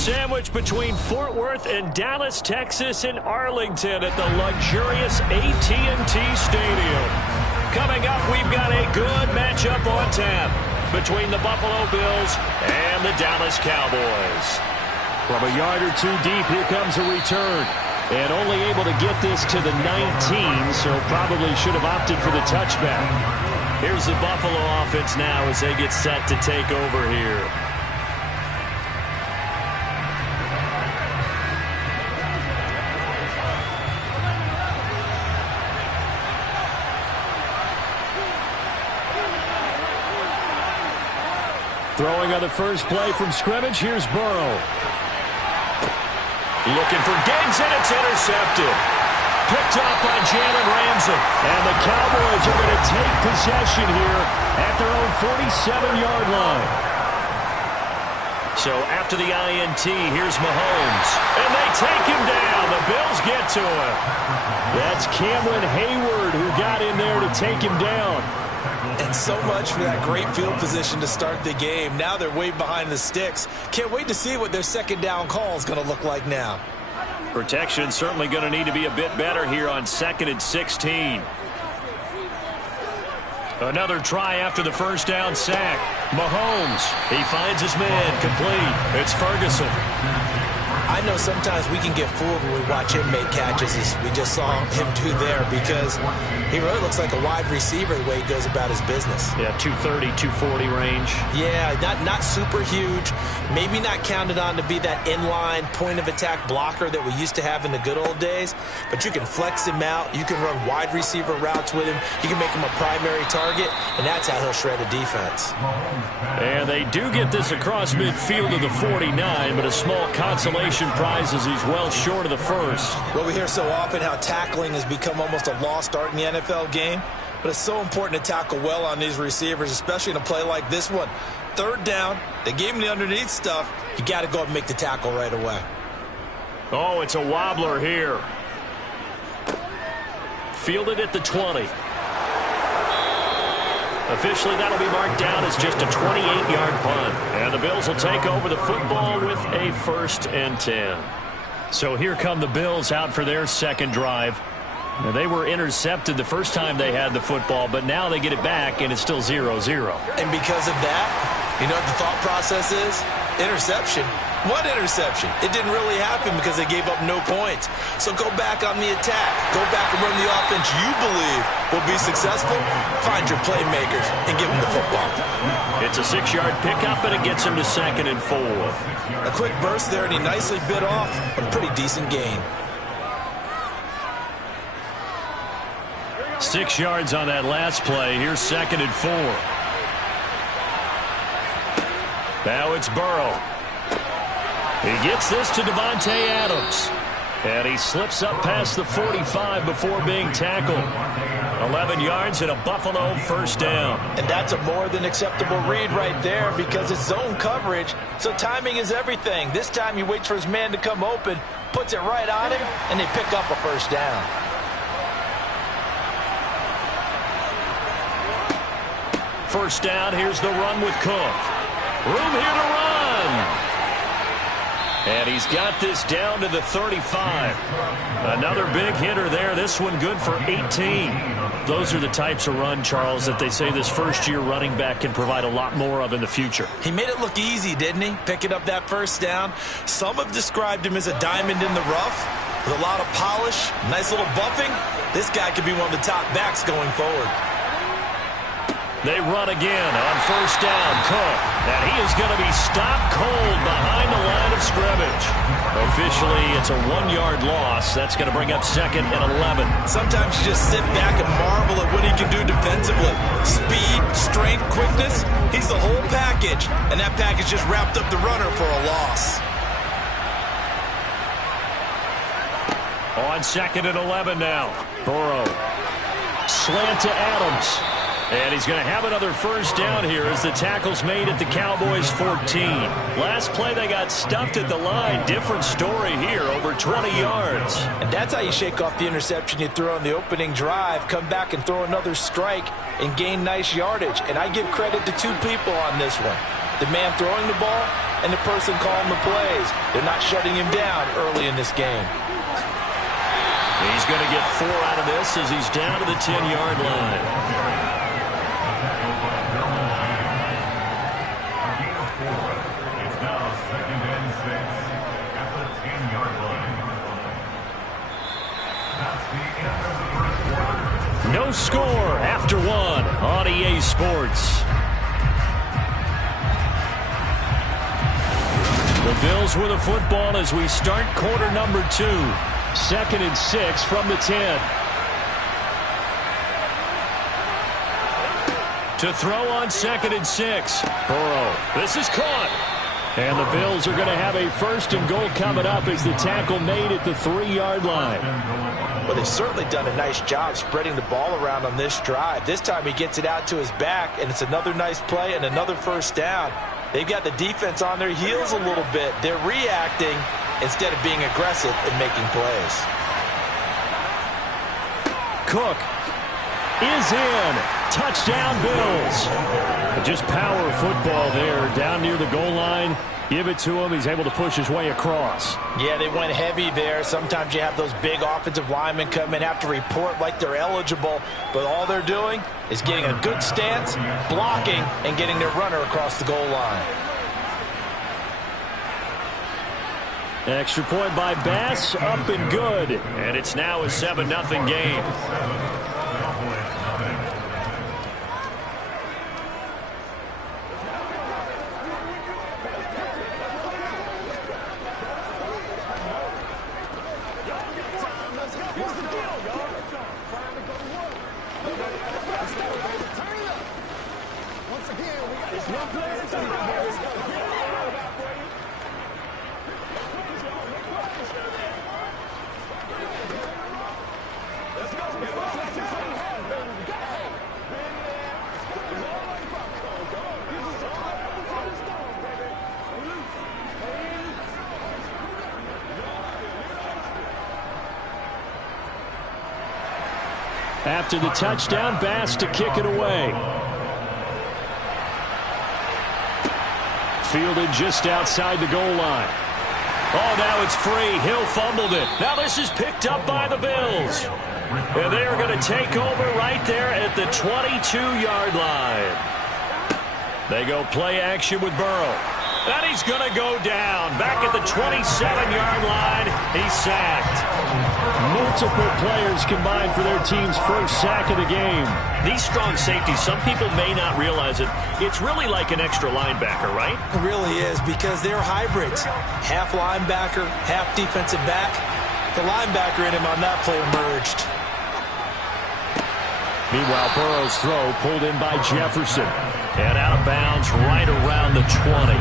Sandwiched between Fort Worth and Dallas, Texas, and Arlington at the luxurious AT&T Stadium. Coming up, we've got a good matchup on tap between the Buffalo Bills and the Dallas Cowboys. From a yard or two deep, here comes a return. And only able to get this to the 19, so probably should have opted for the touchback. Here's the Buffalo offense now as they get set to take over here. Throwing on the first play from scrimmage, here's Burrow. Looking for Diggs, and it's intercepted. Picked up by Jalen Ramsey. And the Cowboys are going to take possession here at their own 47-yard line. So after the INT, here's Mahomes. And they take him down. The Bills get to him. That's Cameron Hayward who got in there to take him down. And so much for that great field position to start the game. Now they're way behind the sticks. Can't wait to see what their second down call is going to look like now. Protection certainly going to need to be a bit better here on 2nd and 16. Another try after the first down sack. Mahomes, he finds his man complete. It's Ferguson. I know sometimes we can get fooled when we watch him make catches, as we just saw him do there, because he really looks like a wide receiver the way he goes about his business. Yeah, 230, 240 range. Yeah, not super huge. Maybe not counted on to be that inline point-of-attack blocker that we used to have in the good old days, but you can flex him out. You can run wide receiver routes with him. You can make him a primary target, and that's how he'll shred a defense. And they do get this across midfield of the 49, but a small consolation prize as he's well short of the first. Well, we hear so often how tackling has become almost a lost art in the NFL game, but it's so important to tackle well on these receivers, especially in a play like this one. Third down, they gave him the underneath stuff. You got to go up and make the tackle right away. Oh, it's a wobbler here. Fielded at the 20. Officially, that'll be marked down as just a 28-yard punt. And the Bills will take over the football with a 1st and 10. So here come the Bills out for their second drive. Now, they were intercepted the first time they had the football, but now they get it back, and it's still 0-0. And because of that, you know what the thought process is? Interception. What interception? It didn't really happen because they gave up no points. So go back on the attack. Go back and run the offense you believe will be successful. Find your playmakers and give them the football. It's a 6-yard pickup, and it gets him to 2nd and 4. A quick burst there, and he nicely bit off a pretty decent gain. 6 yards on that last play. Here's 2nd and 4. Now it's Burrow. He gets this to Davante Adams. And he slips up past the 45 before being tackled. 11 yards and a Buffalo 1st down. And that's a more than acceptable read right there because it's zone coverage. So timing is everything. This time he waits for his man to come open, puts it right on him, and they pick up a 1st down. First down, here's the run with Cook. Room here to run. And he's got this down to the 35. Another big hitter there. This one good for 18. Those are the types of run, Charles, that they say this first-year running back can provide a lot more of in the future. He made it look easy, didn't he? Picking up that 1st down. Some have described him as a diamond in the rough with a lot of polish, nice little buffing. This guy could be one of the top backs going forward. They run again on 1st down. Cook. And he is going to be stopped cold behind the line of scrimmage. Officially, it's a 1-yard loss. That's going to bring up 2nd and 11. Sometimes you just sit back and marvel at what he can do defensively. Speed, strength, quickness. He's the whole package. And that package just wrapped up the runner for a loss. On 2nd and 11 now. Burrow. Slant to Adams. And he's going to have another 1st down here as the tackle's made at the Cowboys 14. Last play they got stuffed at the line. Different story here, over 20 yards. And that's how you shake off the interception you threw on the opening drive, come back and throw another strike and gain nice yardage. And I give credit to 2 people on this one. The man throwing the ball and the person calling the plays. They're not shutting him down early in this game. He's going to get 4 out of this as he's down to the 10-yard line. No score after 1 on EA Sports. The Bills with the football as we start quarter number 2. 2nd and 6 from the 10. To throw on 2nd and 6. Burrow. This is caught. And the Bills are going to have a 1st and goal coming up as the tackle made at the 3-yard line. Well, they've certainly done a nice job spreading the ball around on this drive. This time he gets it out to his back, and it's another nice play and another 1st down. They've got the defense on their heels a little bit. They're reacting instead of being aggressive and making plays. Cook is in. Touchdown, Bills. Just power football there down near the goal line. Give it to him. He's able to push his way across. Yeah, they went heavy there. Sometimes you have those big offensive linemen come in, have to report like they're eligible, but all they're doing is getting a good stance, blocking, and getting their runner across the goal line. Extra point by Bass, up and good. And it's now a 7-0 game. After the touchdown, Bass to kick it away. Fielded just outside the goal line. Oh, now it's free. Hill fumbled it. Now this is picked up by the Bills. And they are going to take over right there at the 22-yard line. They go play action with Burrow. And he's going to go down. Back at the 27-yard line, he's sacked. Multiple players combined for their team's first sack of the game. These strong safeties, some people may not realize it. It's really like an extra linebacker, right? It really is, because they're hybrids. Half linebacker, half defensive back. The linebacker in him on that play emerged. Meanwhile, Burrow's throw pulled in by Jefferson. And out of bounds right around the 20.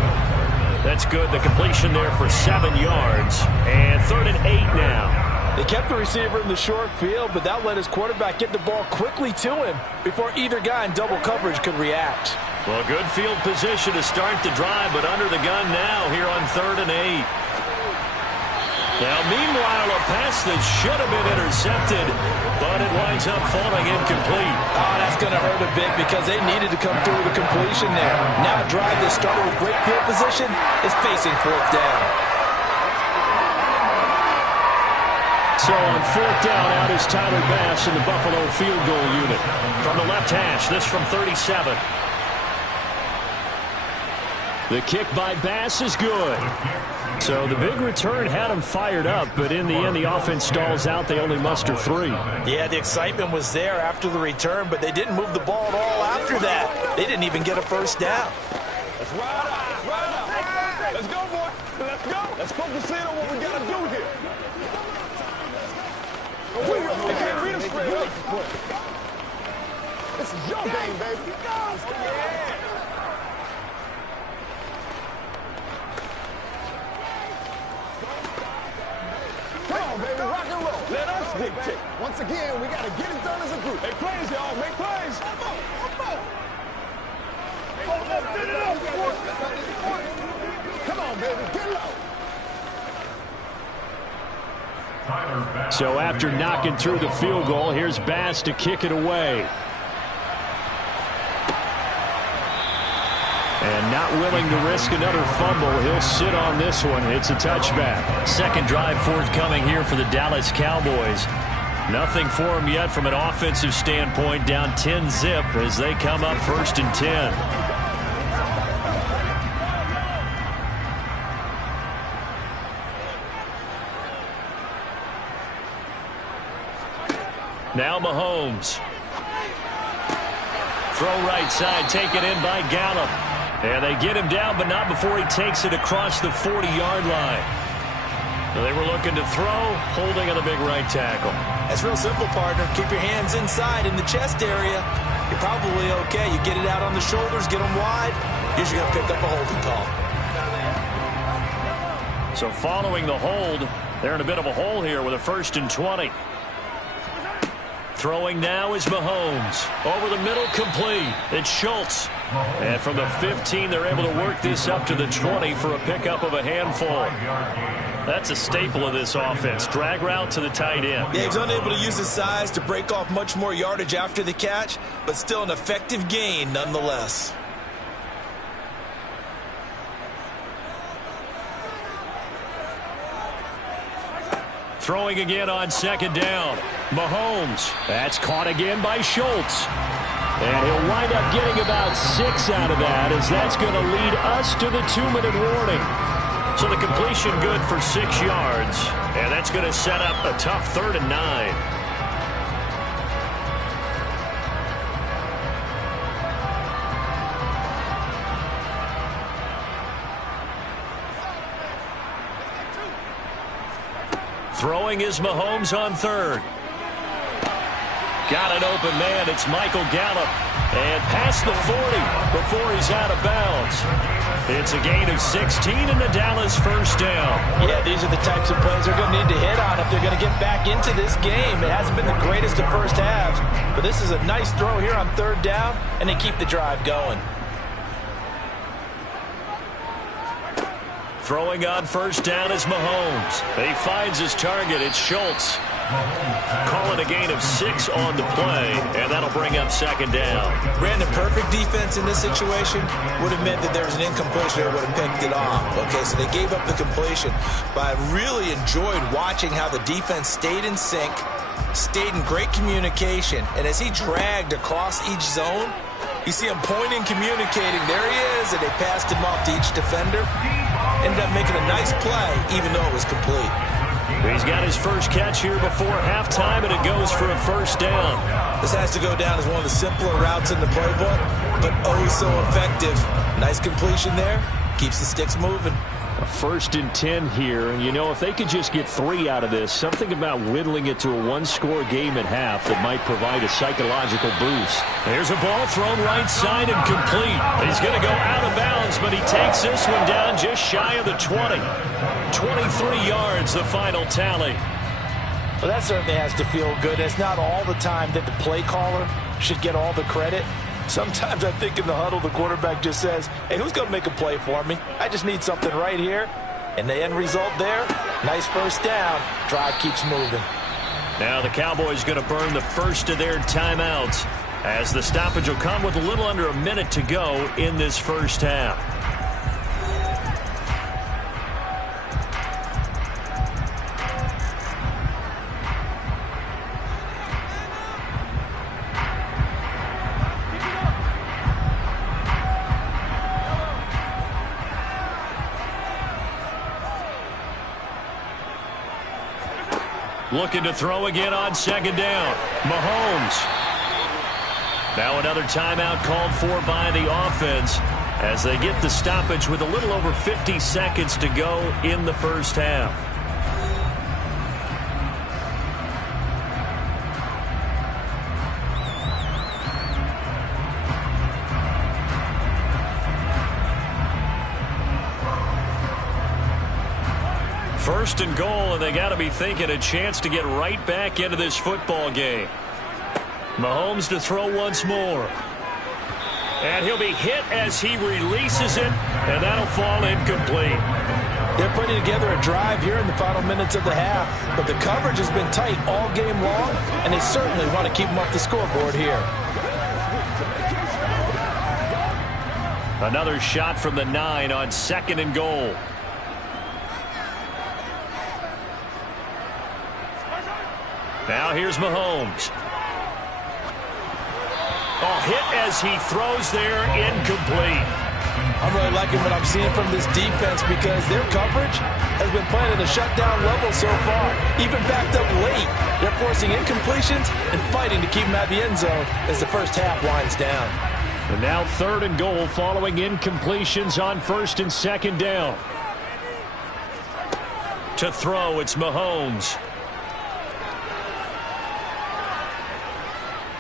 That's good. The completion there for 7 yards. And 3rd and 8 now. They kept the receiver in the short field, but that let his quarterback get the ball quickly to him before either guy in double coverage could react. Well, good field position to start the drive, but under the gun now here on 3rd and 8. Now, meanwhile, a pass that should have been intercepted, but it winds up falling incomplete. Oh, that's going to hurt a bit because they needed to come through with a completion there. Now a drive that started with great field position is facing 4th down. So on 4th down, out is Tyler Bass in the Buffalo field goal unit. From the left hash, this from 37. The kick by Bass is good. So the big return had him fired up, but in the end, the offense stalls out. They only muster 3. Yeah, the excitement was there after the return, but they didn't move the ball at all after that. They didn't even get a 1st down. Let's ride out. Ride out. Let's go, boy. Let's go. Let's focus in on what we got to do here. They can't read us straight up. This is your game, baby. Yeah. Come on, baby, rock and roll. Let us dictate. Once again, we got to get it done as a group. Make plays, y'all. Make plays. Come on, baby, get low. So after knocking through the field goal, here's Bass to kick it away. And not willing to risk another fumble. He'll sit on this one. It's a touchback. Second drive forthcoming here for the Dallas Cowboys. Nothing for them yet from an offensive standpoint. Down 10-zip as they come up 1st and 10. Now Mahomes. Throw right side, taken in by Gallup. And they get him down, but not before he takes it across the 40-yard line. So they were looking to throw, holding on the big right tackle. That's real simple, partner. Keep your hands inside in the chest area. You're probably okay. You get it out on the shoulders, get them wide. Usually going to pick up a holding call. So following the hold, they're in a bit of a hole here with a 1st and 20. Throwing now is Mahomes. Over the middle, complete. It's Schultz. And from the 15, they're able to work this up to the 20 for a pickup of a handful. That's a staple of this offense. Drag route to the tight end. Yeah, he's unable to use his size to break off much more yardage after the catch, but still an effective gain nonetheless. Throwing again on 2nd down. Mahomes. That's caught again by Schultz. And he'll wind up getting about 6 out of that, as that's going to lead us to the 2-minute warning. So the completion good for 6 yards. And that's going to set up a tough 3rd and 9. Throwing is Mahomes on 3rd. Got an open man. It's Michael Gallup. And past the 40 before he's out of bounds. It's a gain of 16 and the Dallas 1st down. Yeah, these are the types of plays they're going to need to hit on if they're going to get back into this game. It hasn't been the greatest of first halves, but this is a nice throw here on 3rd down, and they keep the drive going. Throwing on 1st down is Mahomes. He finds his target. It's Schultz. Call it a gain of 6 on the play, and that'll bring up 2nd down. Brandon, perfect defense in this situation would have meant that there was an incompletion that would have picked it off. Okay, so they gave up the completion, but I really enjoyed watching how the defense stayed in sync, stayed in great communication, and as he dragged across each zone, you see him pointing, communicating. There he is, and they passed him off to each defender. Ended up making a nice play, even though it was complete. He's got his first catch here before halftime, and it goes for a 1st down. This has to go down as one of the simpler routes in the playbook, but oh so effective. Nice completion there. Keeps the sticks moving. A 1st and 10 here, and you know, if they could just get 3 out of this, something about whittling it to a 1-score game at half that might provide a psychological boost. There's a ball thrown right side and complete. He's going to go out of bounds, but he takes this one down just shy of the 20. 23 yards, the final tally. Well, that certainly has to feel good. It's not all the time that the play caller should get all the credit. Sometimes I think in the huddle, the quarterback just says, hey, who's going to make a play for me? I just need something right here. And the end result there, nice 1st down. Drive keeps moving. Now the Cowboys going to burn the first of their timeouts, as the stoppage will come with a little under a minute to go in this 1st half. Looking to throw again on 2nd down. Mahomes. Now another timeout called for by the offense as they get the stoppage with a little over 50 seconds to go in the 1st half. First and goal, and they got to be thinking a chance to get right back into this football game. Mahomes to throw once more. And he'll be hit as he releases it, and that'll fall incomplete. They're putting together a drive here in the final minutes of the half, but the coverage has been tight all game long, and they certainly want to keep them off the scoreboard here. Another shot from the 9 on 2nd and goal. Now here's Mahomes. Oh, hit as he throws there, incomplete. I'm really liking what I'm seeing from this defense because their coverage has been playing at a shutdown level so far. Even backed up late, they're forcing incompletions and fighting to keep them at the end zone as the first half winds down. And now 3rd and goal following incompletions on 1st and 2nd down. To throw, it's Mahomes.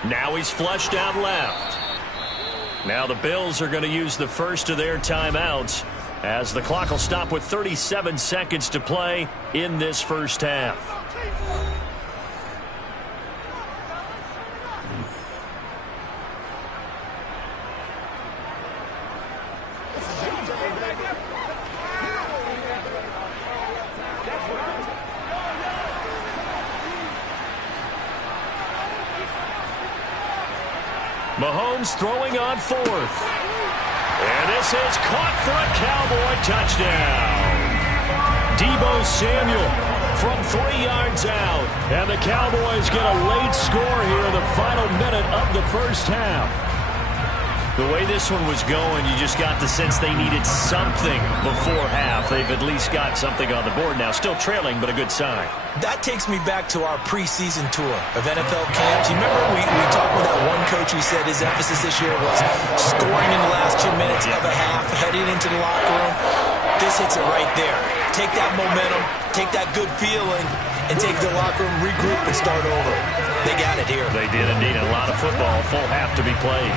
Now he's flushed out left. Now the Bills are going to use the first of their timeouts as the clock will stop with 37 seconds to play in this first half. Mahomes throwing on 4th. And this is caught for a Cowboy touchdown. Deebo Samuel from 3 yards out. And the Cowboys get a late score here in the final minute of the first half. The way this one was going, you just got the sense they needed something before half. They've at least got something on the board now. Still trailing, but a good sign. That takes me back to our preseason tour of NFL camps. You remember we talked with that one coach who said his emphasis this year was scoring in the last 2 minutes of a half, heading into the locker room. This hits it right there. Take that momentum, take that good feeling, and take the locker room, regroup, and start over. They got it here. They did indeed. A lot of football, full half to be played.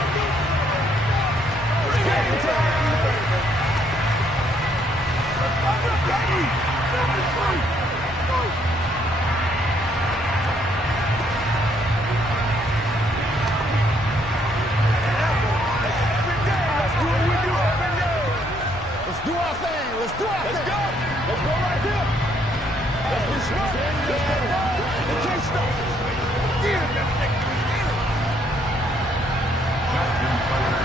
Let's do our thing. Let's do our thing. Let's go. Let's go right here. Let's be smart. Let's go right. You can't stop.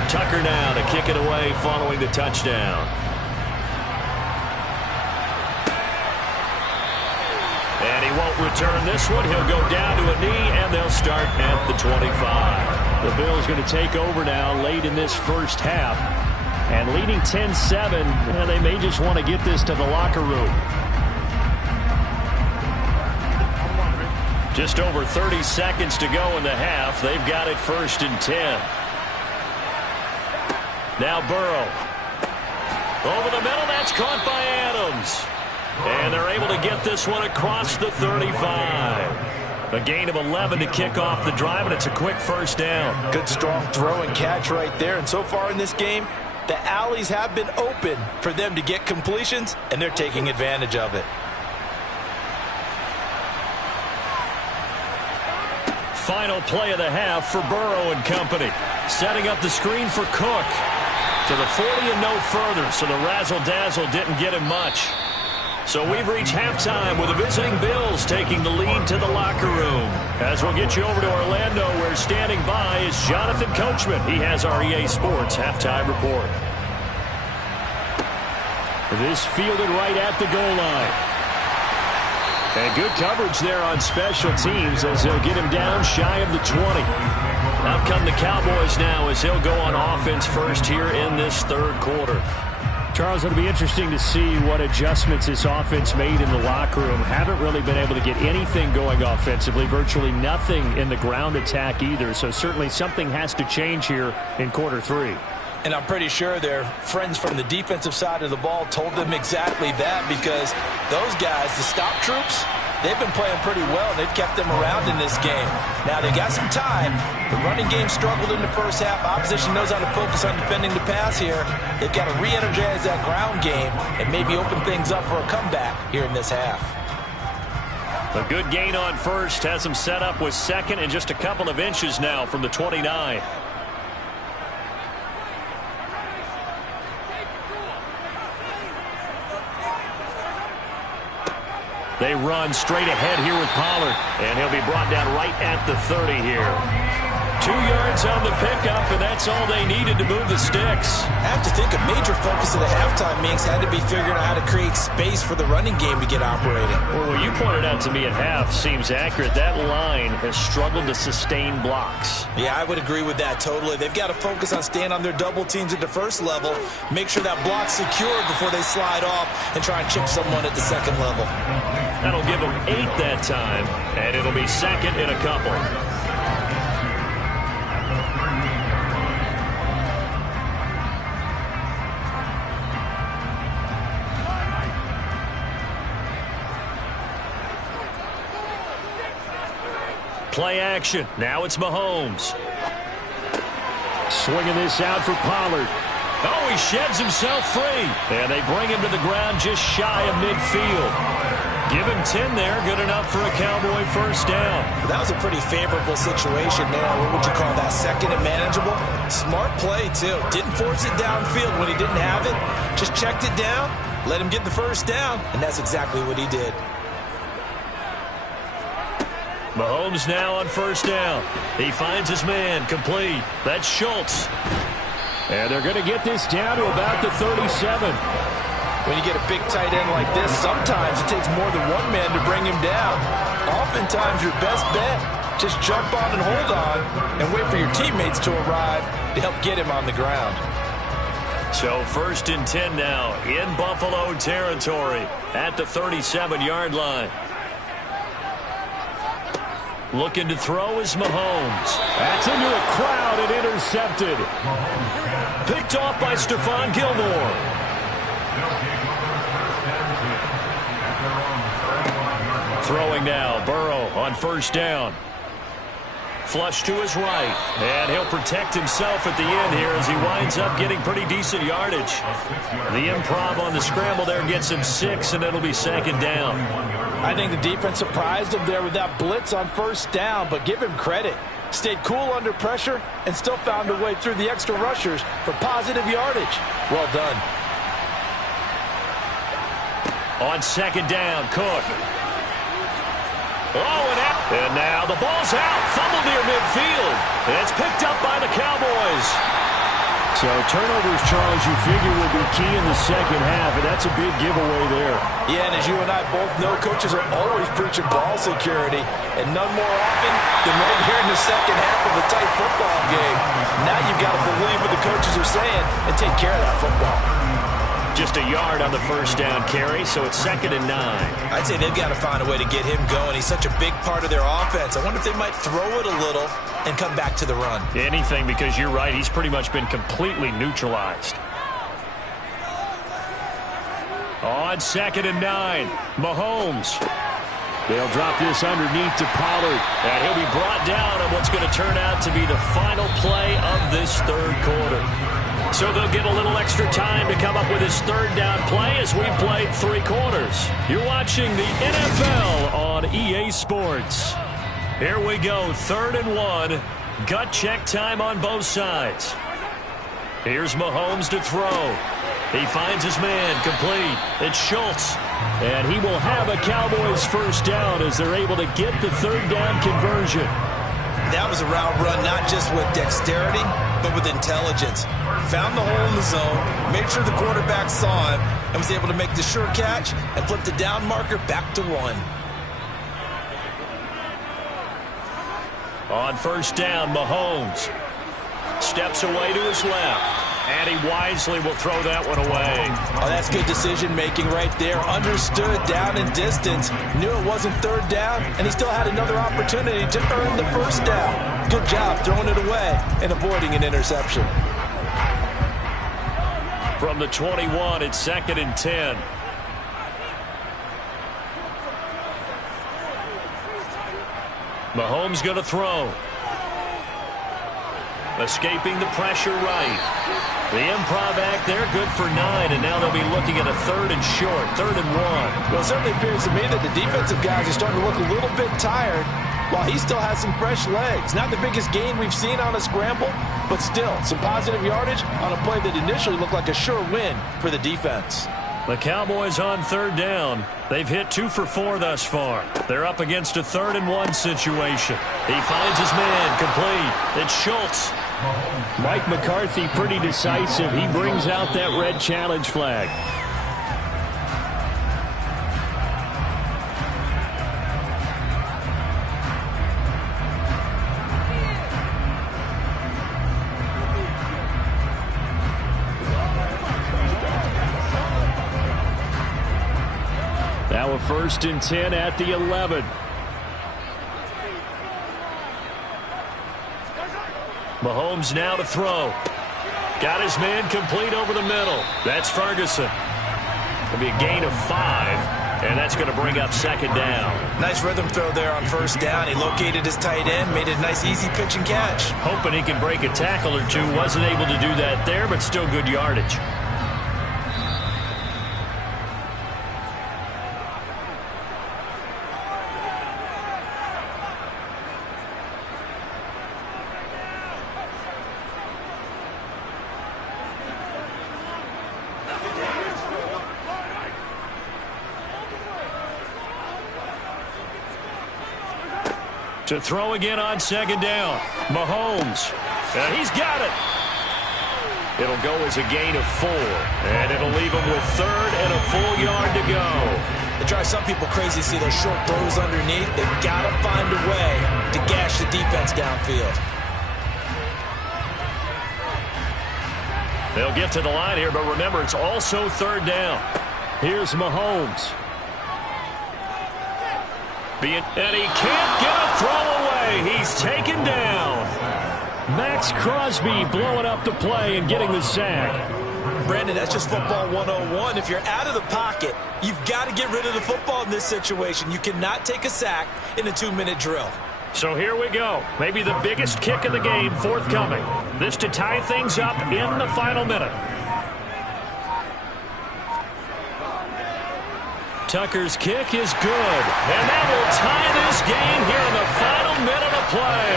Tucker now to kick it away following the touchdown. And he won't return this one. He'll go down to a knee, and they'll start at the 25. The Bills going to take over now late in this first half. And leading 10-7, and they may just want to get this to the locker room. Just over 30 seconds to go in the half. They've got it 1st and 10. Now Burrow. Over the middle, that's caught by Adams. And they're able to get this one across the 35. A gain of 11 to kick off the drive, and it's a quick first down. Good strong throw and catch right there. And so far in this game, the alleys have been open for them to get completions, and they're taking advantage of it. Final play of the half for Burrow and company. Setting up the screen for Cook. To the 40 and no further, so the razzle-dazzle didn't get him much. So we've reached halftime with the visiting Bills taking the lead to the locker room. As we'll get you over to Orlando, where standing by is Jonathan Coachman. He has our EA Sports halftime report. This fielded right at the goal line. And good coverage there on special teams as they'll get him down shy of the 20. Out come the Cowboys now as they'll go on offense first here in this third quarter. Charles, it'll be interesting to see what adjustments this offense made in the locker room. Haven't really been able to get anything going offensively, virtually nothing in the ground attack either. So certainly something has to change here in quarter 3. And I'm pretty sure their friends from the defensive side of the ball told them exactly that, because those guys, the stop troops, they've been playing pretty well. They've kept them around in this game. Now, they got some time. The running game struggled in the first half. Opposition knows how to focus on defending the pass here. They've got to re-energize that ground game and maybe open things up for a comeback here in this half. A good gain on first has them set up with second and just a couple of inches now from the 29. They run straight ahead here with Pollard, and he'll be brought down right at the 30 here. 2 yards on the pickup, and that's all they needed to move the sticks. I have to think a major focus of the halftime meetings had to be figuring out how to create space for the running game to get operating. Well, what you pointed out to me at half seems accurate. That line has struggled to sustain blocks. Yeah, I would agree with that totally. They've got to focus on staying on their double teams at the first level, make sure that block's secured before they slide off and try and chip someone at the second level. That'll give them 8 that time, and it'll be second in a couple. Play action. Now it's Mahomes. Swinging this out for Pollard. Oh, he sheds himself free. And they bring him to the ground just shy of midfield. Give him 10 there. Good enough for a Cowboy first down. That was a pretty favorable situation there. What would you call that? Second and manageable? Smart play, too. Didn't force it downfield when he didn't have it. Just checked it down, let him get the first down, and that's exactly what he did. Mahomes now on first down. He finds his man, complete. That's Schultz. And they're going to get this down to about the 37. When you get a big tight end like this, sometimes it takes more than one man to bring him down. Oftentimes, your best bet, just jump on and hold on and wait for your teammates to arrive to help get him on the ground. So first and 10 now in Buffalo territory at the 37-yard line. Looking to throw is Mahomes. That's into a crowd and intercepted. Picked off by Stephon Gilmore. Throwing now, Burrow on first down. Flush to his right, and he'll protect himself at the end here as he winds up getting pretty decent yardage. The improv on the scramble there gets him 6, and it'll be second down. I think the defense surprised him there with that blitz on first down, but give him credit. Stayed cool under pressure and still found a way through the extra rushers for positive yardage. Well done. On second down, Cook. Oh, and now the ball's out. Fumbled near midfield. And it's picked up by the Cowboys. So turnovers, Charles, you figure will be key in the second half, and that's a big giveaway there. Yeah, and as you and I both know, coaches are always preaching ball security, and none more often than right here in the second half of a tight football game. Now you've got to believe what the coaches are saying and take care of that football. Just a yard on the first down carry, so it's second and 9. I'd say they've got to find a way to get him going. He's such a big part of their offense. I wonder if they might throw it a little and come back to the run. Anything, because you're right, he's pretty much been completely neutralized. On second and 9, Mahomes. They'll drop this underneath to Pollard, and he'll be brought down on what's going to turn out to be the final play of this third quarter. So they'll get a little extra time to come up with his third down play as we played 3 quarters. You're watching the NFL on EA Sports. Here we go, 3rd and 1. Gut check time on both sides. Here's Mahomes to throw. He finds his man, complete. It's Schultz. And he will have a Cowboys first down as they're able to get the third down conversion. That was a route run not just with dexterity, but with intelligence. Found the hole in the zone, made sure the quarterback saw him, and was able to make the sure catch and flip the down marker back to 1. On first down, Mahomes steps away to his left. And he wisely will throw that one away. Oh, that's good decision-making right there. Understood down and distance. Knew it wasn't third down, and he still had another opportunity to earn the first down. Good job throwing it away and avoiding an interception. From the 21, it's second and 10. Mahomes going to throw. Escaping the pressure right. The improv act there, good for 9, and now they'll be looking at a 3rd and short, 3rd and 1. Well, it certainly appears to me that the defensive guys are starting to look a little bit tired while he still has some fresh legs. Not the biggest gain we've seen on a scramble, but still some positive yardage on a play that initially looked like a sure win for the defense. The Cowboys on third down. They've hit 2 for 4 thus far. They're up against a 3rd-and-1 situation. He finds his man complete. It's Schultz. Mike McCarthy pretty decisive. He brings out that red challenge flag. Now a 1st and 10 at the 11. Mahomes now to throw. Got his man complete over the middle. That's Ferguson. It'll be a gain of 5, and that's going to bring up 2nd down. Nice rhythm throw there on 1st down. He located his tight end, made a nice easy pitch and catch. Hoping he can break a tackle or two. Wasn't able to do that there, but still good yardage. To throw again on 2nd down. Mahomes. He's got it. It'll go as a gain of 4. And it'll leave him with 3rd and a full yard to go. It drives some people crazy to see those short throws underneath. They've got to find a way to gash the defense downfield. They'll get to the line here, but remember, it's also 3rd down. Here's Mahomes. And he can't get a throw away. He's taken down. Max Crosby blowing up the play and getting the sack. Brandon, that's just football 101. If you're out of the pocket, you've got to get rid of the football in this situation. You cannot take a sack in a 2-minute drill. So here we go. Maybe the biggest kick of the game forthcoming. This to tie things up in the final minute. Tucker's kick is good. And that will tie this game here in the final minute of play.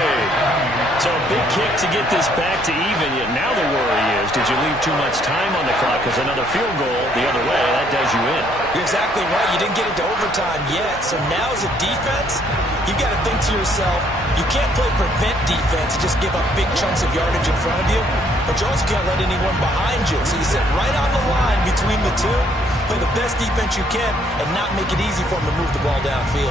So a big kick to get this back to even. Yet now the worry is, did you leave too much time on the clock? Because another field goal the other way, that does you in. You're exactly right. You didn't get it to overtime yet. So now as a defense, you've got to think to yourself, you can't play prevent defense, just give up big chunks of yardage in front of you. But you also can't let anyone behind you. So you sit right on the line between the two. Play the best defense you can and not make it easy for them to move the ball downfield.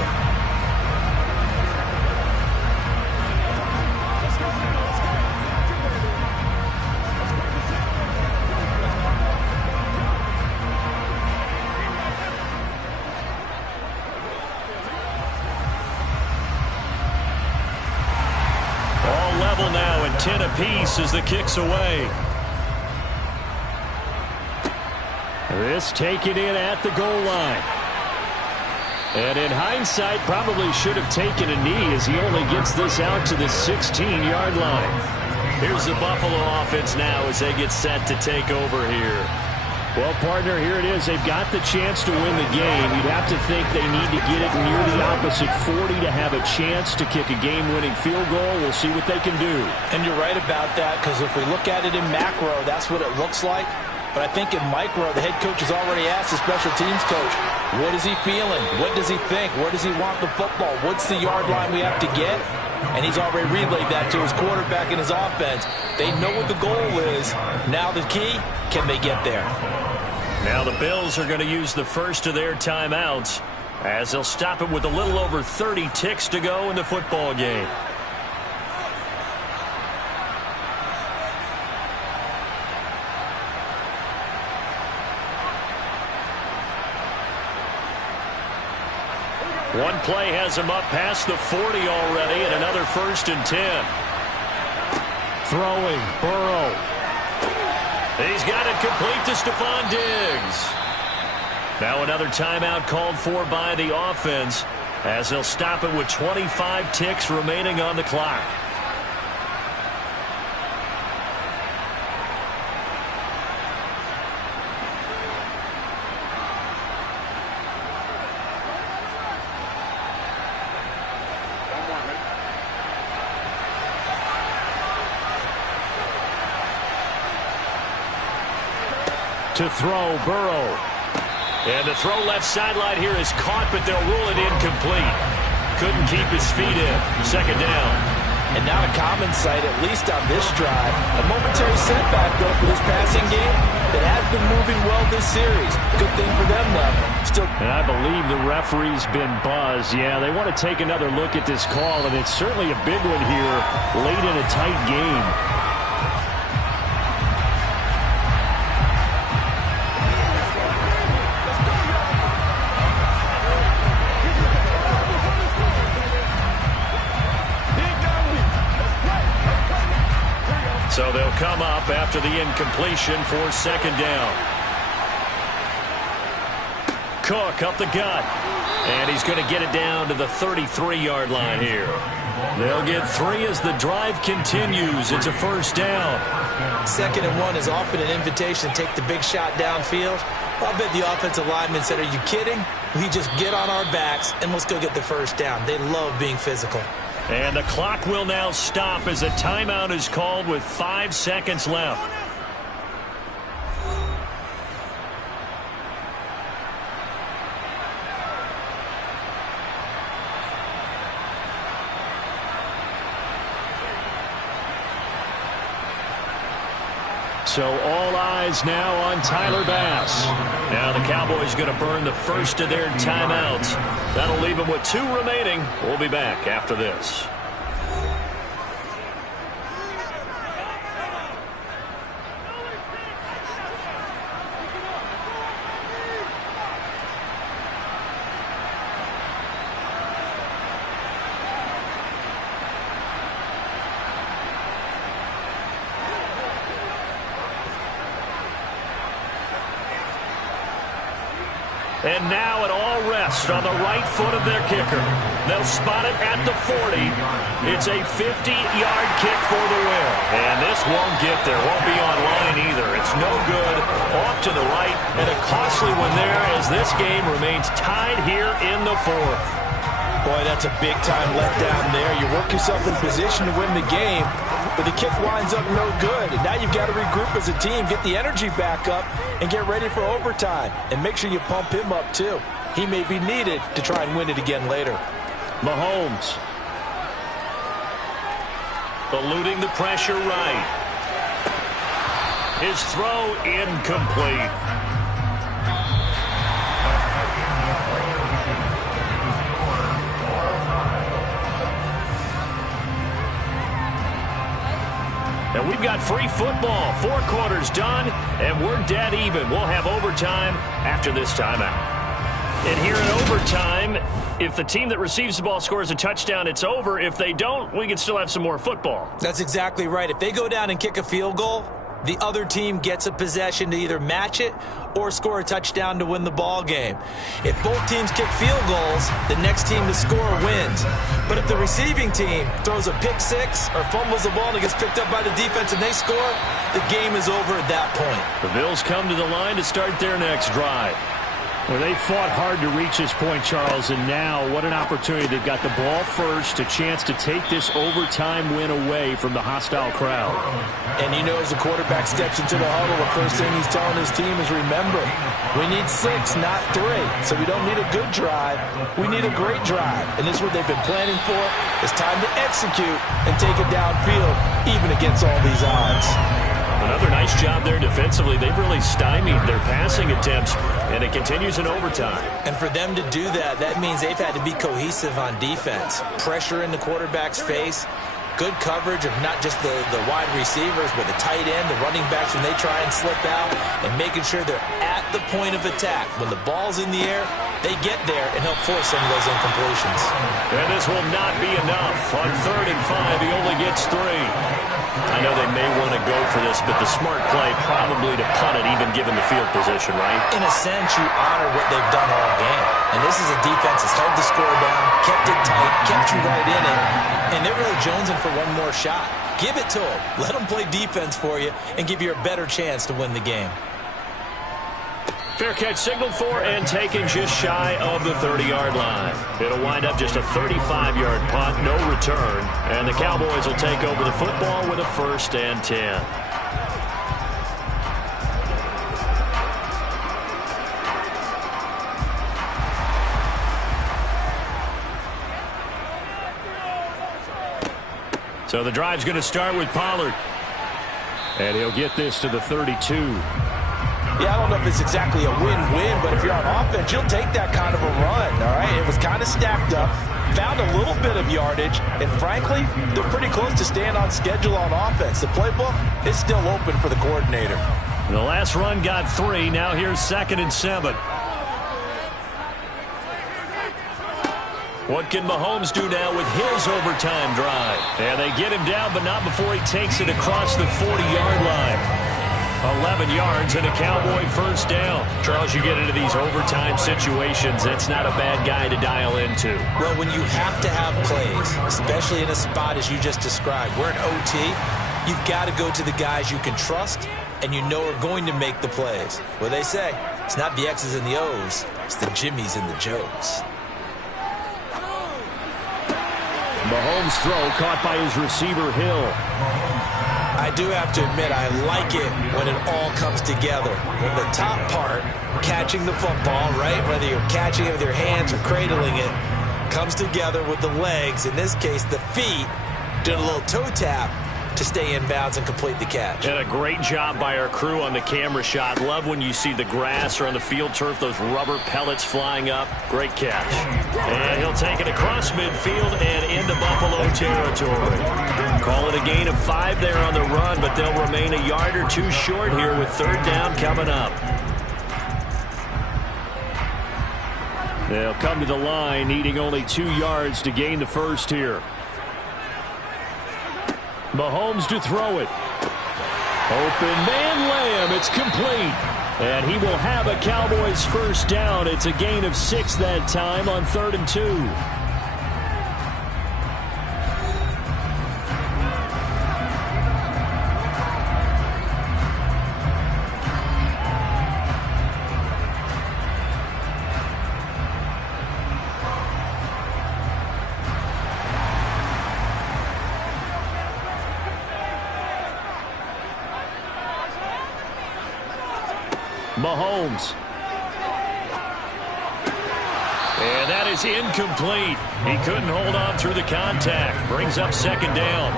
All level now and 10 apiece as the kick's away. This taken in at the goal line. And in hindsight, probably should have taken a knee as he only gets this out to the 16-yard line. Here's the Buffalo offense now as they get set to take over here. Well, partner, here it is. They've got the chance to win the game. You'd have to think they need to get it near the opposite 40 to have a chance to kick a game-winning field goal. We'll see what they can do. And you're right about that, because if we look at it in macro, that's what it looks like. But I think in micro, the head coach has already asked the special teams coach, what is he feeling? What does he think? Where does he want the football? What's the yard line we have to get? And he's already relayed that to his quarterback and his offense. They know what the goal is. Now the key, can they get there? Now the Bills are going to use the first of their timeouts as they'll stop it with a little over 30 ticks to go in the football game. One play has him up past the 40 already, and another 1st and 10. Throwing, Burrow. He's got it complete to Stephon Diggs. Now another timeout called for by the offense as they'll stop it with 25 ticks remaining on the clock. To throw, Burrow. And the throw left sideline here is caught, but they'll rule it incomplete. Couldn't keep his feet in. Second down. And not a common sight, at least on this drive. A momentary setback, though, for this passing game that has been moving well this series. Good thing for them, though. And I believe the referee's been buzzed. Yeah, they want to take another look at this call, and it's certainly a big one here late in a tight game. So they'll come up after the incompletion for second down. Cook up the gut. And he's going to get it down to the 33-yard line here. They'll get 3 as the drive continues. It's a first down. 2nd and 1 is often an invitation to take the big shot downfield. Well, I bet the offensive lineman said, are you kidding? We just get on our backs and let's go get the first down. They love being physical. And the clock will now stop as a timeout is called with 5 seconds left. So all eyes now on Tyler Bass. Now the Cowboys going to burn the first of their timeouts. That'll leave them with 2 remaining. We'll be back after this. And now it all rests on the right foot of their kicker. They'll spot it at the 40. It's a 50-yard kick for the win. And this won't get there. Won't be on line either. It's no good. Off to the right. And a costly one there as this game remains tied here in the 4th. Boy, that's a big-time letdown there. You work yourself in position to win the game, but the kick winds up no good. And now you've got to regroup as a team, get the energy back up, and get ready for overtime. And make sure you pump him up, too. He may be needed to try and win it again later. Mahomes. Eluding the pressure right. His throw incomplete. And we've got free football. 4 quarters done, and we're dead even. We'll have overtime after this timeout. And here in overtime, if the team that receives the ball scores a touchdown, it's over. If they don't, we can still have some more football. That's exactly right. If they go down and kick a field goal, the other team gets a possession to either match it or score a touchdown to win the ball game. If both teams kick field goals, the next team to score wins. But if the receiving team throws a pick six or fumbles the ball and it gets picked up by the defense and they score, the game is over at that point. The Bills come to the line to start their next drive. Well, they fought hard to reach this point, Charles, and now what an opportunity. They've got the ball first, a chance to take this overtime win away from the hostile crowd. And you know, as the quarterback steps into the huddle, the first thing he's telling his team is, remember, we need 6, not 3. So we don't need a good drive. We need a great drive. And this is what they've been planning for. It's time to execute and take it downfield, even against all these odds. Another nice job there defensively. They've really stymied their passing attempts, and it continues in overtime. And for them to do that, that means they've had to be cohesive on defense. Pressure in the quarterback's face, good coverage of not just the wide receivers, but the tight end, the running backs when they try and slip out, and making sure they're at the point of attack. When the ball's in the air, they get there and help force some of those incompletions. And this will not be enough. On 3rd and 5, he only gets 3. I know they may want to go for this, but the smart play probably to punt it, even given the field position, right? In a sense, you honor what they've done all game. And this is a defense that's held the score down, kept it tight, kept you right in it, and they're really jonesing for one more shot. Give it to them. Let them play defense for you and give you a better chance to win the game. Fair catch signaled for and taken just shy of the 30-yard line. It'll wind up just a 35-yard punt, no return, and the Cowboys will take over the football with a 1st and 10. So the drive's going to start with Pollard. And he'll get this to the 32. Yeah, I don't know if it's exactly a win-win, but if you're on offense, you'll take that kind of a run, all right? It was kind of stacked up, found a little bit of yardage, and frankly, they're pretty close to staying on schedule on offense. The playbook is still open for the coordinator. The last run got 3. Now here's 2nd and 7. What can Mahomes do now with his overtime drive? And they get him down, but not before he takes it across the 40-yard line. 11 yards and a Cowboy first down. Charles, you get into these overtime situations, it's not a bad guy to dial into. Well, when you have to have plays, especially in a spot as you just described, we're in OT, you've got to go to the guys you can trust and you know are going to make the plays. Well, they say it's not the X's and the O's, it's the Jimmys and the Joes. Mahomes' throw caught by his receiver, Hill. I do have to admit, I like it when it all comes together. When the top part, catching the football, right, whether you're catching it with your hands or cradling it, comes together with the legs, in this case the feet, doing a little toe tap to stay in bounds and complete the catch. And a great job by our crew on the camera shot. Love when you see the grass or on the field turf, those rubber pellets flying up. Great catch. And he'll take it across midfield and into Buffalo territory. Call it a gain of 5 there on the run, but they'll remain a yard or 2 short here with 3rd down coming up. They'll come to the line, needing only 2 yards to gain the first here. Mahomes to throw it. Open man Lamb. It's complete. And he will have a Cowboys first down. It's a gain of 6 that time on 3rd and 2. Mahomes. And that is incomplete. He couldn't hold on through the contact. Brings up 2nd down.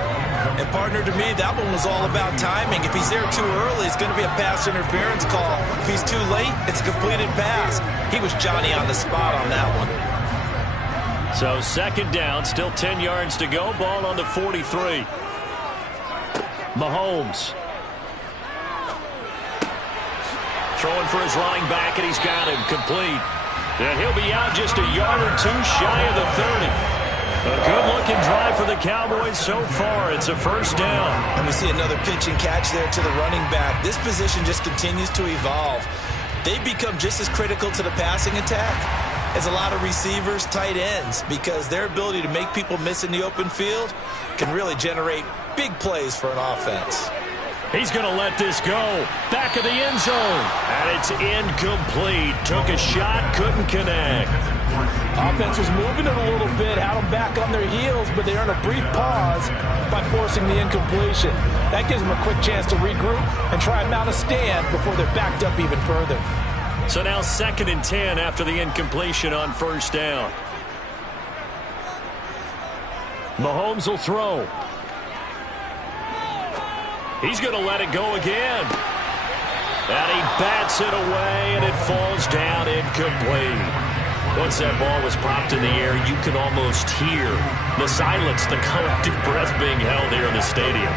And partner, to me, that one was all about timing. If he's there too early, it's going to be a pass interference call. If he's too late, it's a completed pass. He was Johnny on the spot on that one. So 2nd down, still 10 yards to go. Ball on the 43. Mahomes. Throwing for his running back, and he's got him complete. And he'll be out just a yard or 2 shy of the 30. A good-looking drive for the Cowboys so far. It's a first down. And we see another pitch and catch there to the running back. This position just continues to evolve. They become just as critical to the passing attack as a lot of receivers, tight ends, because their ability to make people miss in the open field can really generate big plays for an offense. He's going to let this go. Back of the end zone. And it's incomplete. Took a shot, couldn't connect. Offense was moving it a little bit, had them back on their heels, but they earned a brief pause by forcing the incompletion. That gives them a quick chance to regroup and try and mount a stand before they're backed up even further. So now 2nd and 10 after the incompletion on first down. Mahomes will throw. He's going to let it go again. And he bats it away, and it falls down incomplete. Once that ball was popped in the air, you could almost hear the silence, the collective breath being held here in the stadium.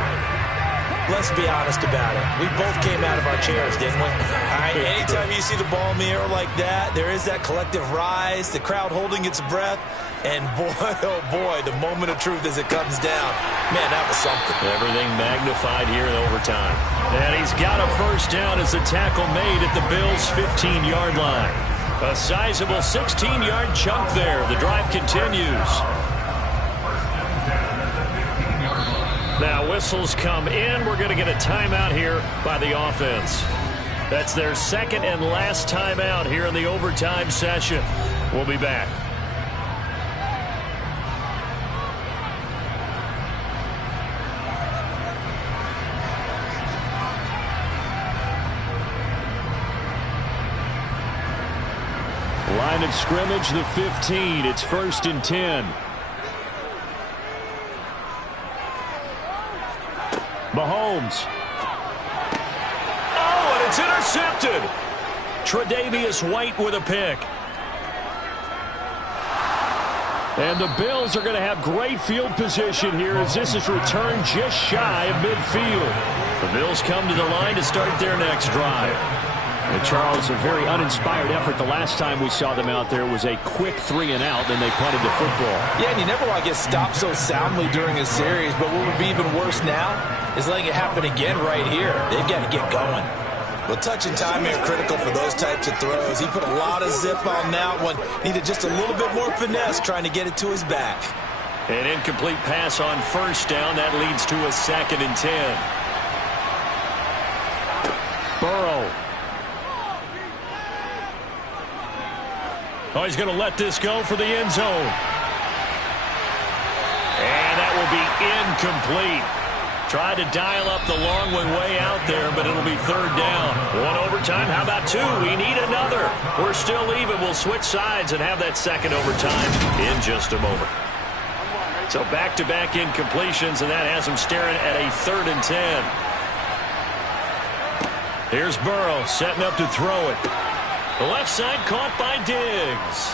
Let's be honest about it. We both came out of our chairs, didn't we? All right, anytime you see the ball in the air like that, there is that collective rise, the crowd holding its breath, and boy, oh boy, the moment of truth as it comes down. Man, that was something. Everything magnified here in overtime. And he's got a first down as the tackle made at the Bills' 15-yard line. A sizable 16-yard chunk there. The drive continues. Now whistles come in. We're going to get a timeout here by the offense. That's their 2nd and last timeout here in the overtime session. We'll be back. Line of scrimmage, the 15. It's 1st and 10. Mahomes. Oh, and it's intercepted. Tre'Davious White with a pick. And the Bills are going to have great field position here as this is returned just shy of midfield. The Bills come to the line to start their next drive. And Charles, a very uninspired effort. The last time we saw them out there was a quick 3-and-out, then they punted the football. Yeah, and you never want to get stopped so soundly during a series, but what would be even worse now is letting it happen again right here. They've got to get going. Well, touch and time are critical for those types of throws. He put a lot of zip on that one. Needed just a little bit more finesse trying to get it to his back. An incomplete pass on first down. That leads to a 2nd and 10. Burrow. Oh, he's going to let this go for the end zone. And that will be incomplete. Tried to dial up the long one way out there, but it'll be 3rd down. 1 overtime. How about 2? We need another. We're still even. We'll switch sides and have that 2nd overtime in just a moment. So back-to-back incompletions, and that has him staring at a 3rd and 10. Here's Burrow setting up to throw it. The left side caught by Diggs.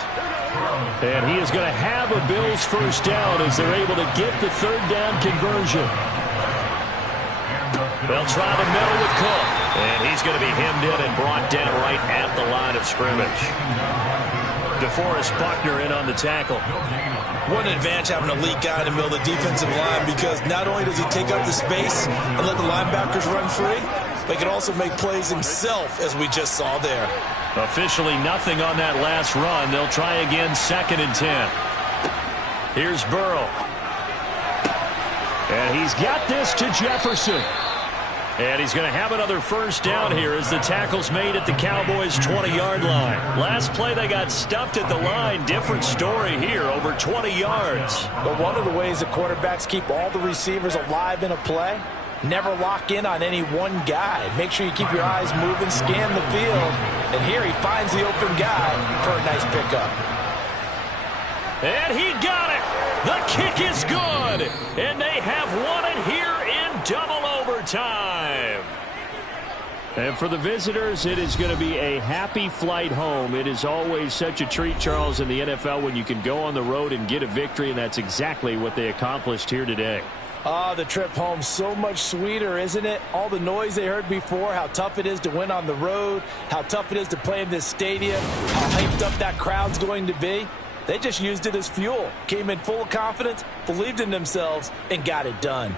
And he is going to have a Bills first down as they're able to get the 3rd down conversion. They'll try the middle with Cook. And he's going to be hemmed in and brought down right at the line of scrimmage. DeForest Buckner in on the tackle. What an advantage having an elite guy in the middle of the defensive line, because not only does he take up the space and let the linebackers run free, but he can also make plays himself, as we just saw there. Officially nothing on that last run. They'll try again, 2nd and 10. Here's Burrow. And he's got this to Jefferson. And he's going to have another first down here as the tackle's made at the Cowboys' 20-yard line. Last play, they got stuffed at the line. Different story here, over 20 yards. But one of the ways the quarterbacks keep all the receivers alive in a play, never lock in on any one guy. Make sure you keep your eyes moving, scan the field. And here he finds the open guy for a nice pickup. And he got it. The kick is good. And they have won it here in double overtime. And for the visitors, it is going to be a happy flight home. It is always such a treat, Charles, in the NFL when you can go on the road and get a victory, and that's exactly what they accomplished here today. Oh, the trip home, so much sweeter, isn't it? All the noise they heard before, how tough it is to win on the road, how tough it is to play in this stadium, how hyped up that crowd's going to be. They just used it as fuel, came in full of confidence, believed in themselves, and got it done.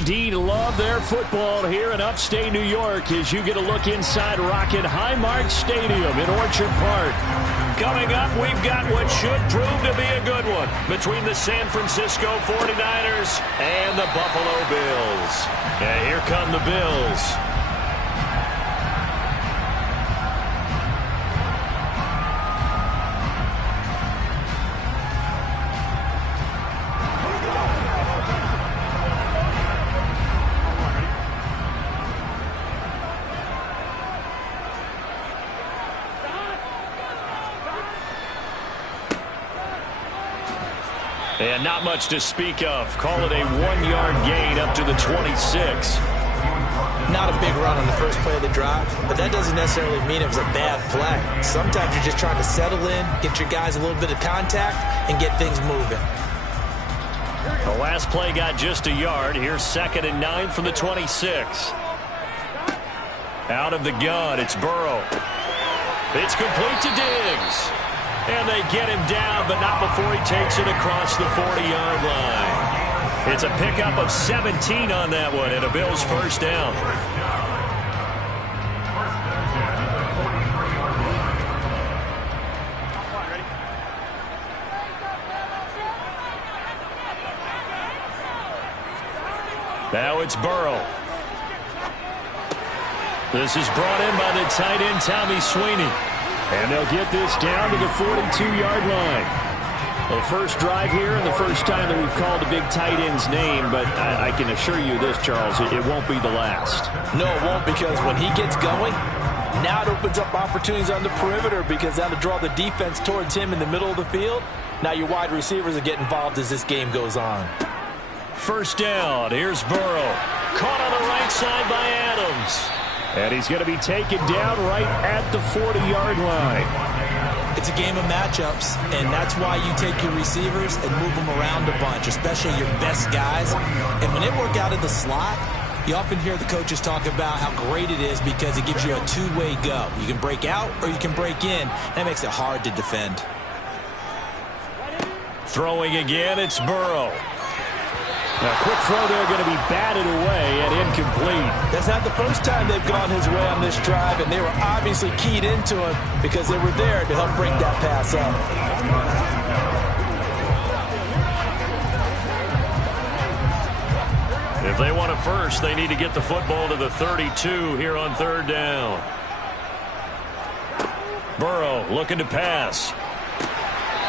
indeed love their football here in upstate New York as you get a look inside Rocket Highmark Stadium in Orchard Park. Coming up, we've got what should prove to be a good one between the San Francisco 49ers and the Buffalo Bills. And here come the Bills. And not much to speak of. Call it a 1-yard gain up to the 26. Not a big run on the first play of the drive, but that doesn't necessarily mean it was a bad play. Sometimes you're just trying to settle in, get your guys a little bit of contact, and get things moving. The last play got just a yard. Here's 2nd and 9 from the 26. Out of the gun, it's Burrow. It's complete to Diggs. And they get him down, but not before he takes it across the 40-yard line. It's a pickup of 17 on that one, and a Bills first down. Now it's Burrow. This is brought in by the tight end, Tommy Sweeney. And they'll get this down to the 42-yard line. Well, first drive here and the first time that we've called a big tight end's name, but I can assure you this, Charles, it won't be the last. No, it won't, because when he gets going, now it opens up opportunities on the perimeter because that'll draw the defense towards him in the middle of the field. Now your wide receivers will get involved as this game goes on. First down, here's Burrow. Caught on the right side by Adams. And he's going to be taken down right at the 40-yard line. It's a game of matchups, and that's why you take your receivers and move them around a bunch, especially your best guys. And when they work out of the slot, you often hear the coaches talk about how great it is because it gives you a two-way go. You can break out or you can break in. That makes it hard to defend. Throwing again, it's Burrow. Now, quick throw there going to be batted away and incomplete. That's not the first time they've gone his way on this drive, and they were obviously keyed into him because they were there to help break that pass up. If they want a first, they need to get the football to the 32 here on 3rd down. Burrow looking to pass.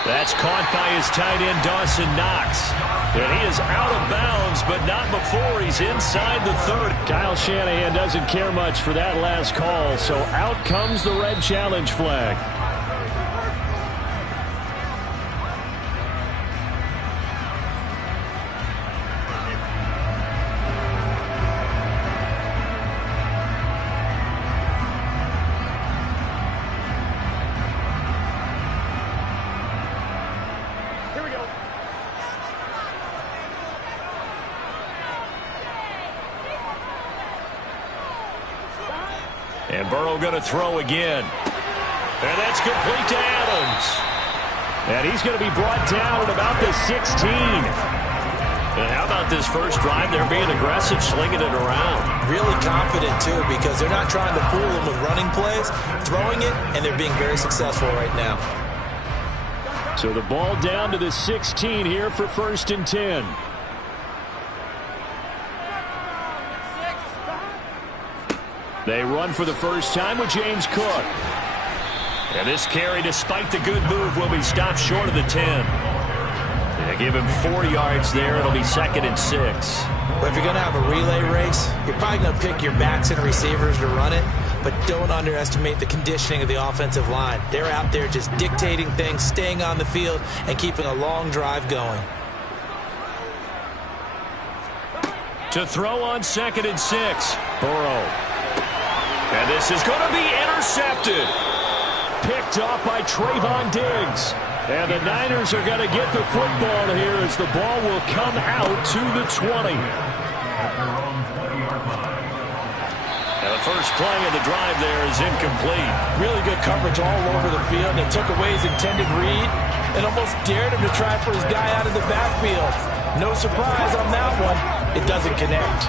That's caught by his tight end, Dawson Knox. And he is out of bounds, but not before he's inside the 30. Kyle Shanahan doesn't care much for that last call, so out comes the red challenge flag. And Burrow going to throw again. And that's complete to Adams. And he's going to be brought down at about the 16. And how about this first drive? They're being aggressive, slinging it around. Really confident, too, because they're not trying to fool them with running plays, throwing it, and they're being very successful right now. So the ball down to the 16 here for 1st and 10. They run for the first time with James Cook. And this carry, despite the good move, will be stopped short of the 10. They give him 4 yards there. It'll be 2nd and 6. Well, if you're going to have a relay race, you're probably going to pick your backs and receivers to run it, but don't underestimate the conditioning of the offensive line. They're out there just dictating things, staying on the field, and keeping a long drive going. To throw on 2nd and 6. Burrow. And this is going to be intercepted. Picked off by Trayvon Diggs. And the Niners are going to get the football here as the ball will come out to the 20. And the first play of the drive there is incomplete. Really good coverage all over the field. They took away his intended read and almost dared him to try for his guy out of the backfield. No surprise on that one. it doesn't connect.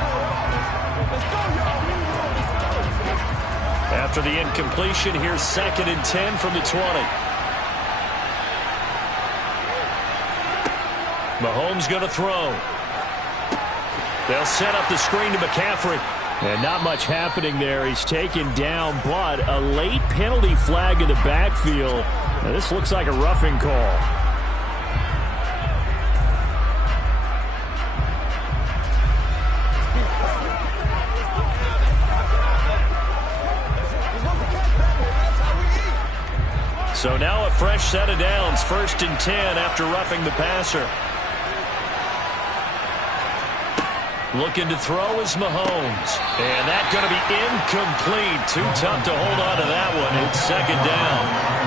After the incompletion, here's 2nd and 10 from the 20. Mahomes going to throw. They'll set up the screen to McCaffrey. And not much happening there. He's taken down, but a late penalty flag in the backfield. Now, this looks like a roughing call. So now a fresh set of downs. 1st and 10 after roughing the passer. Looking to throw is Mahomes. And that's going to be incomplete. Too tough to hold on to that one. It's 2nd down.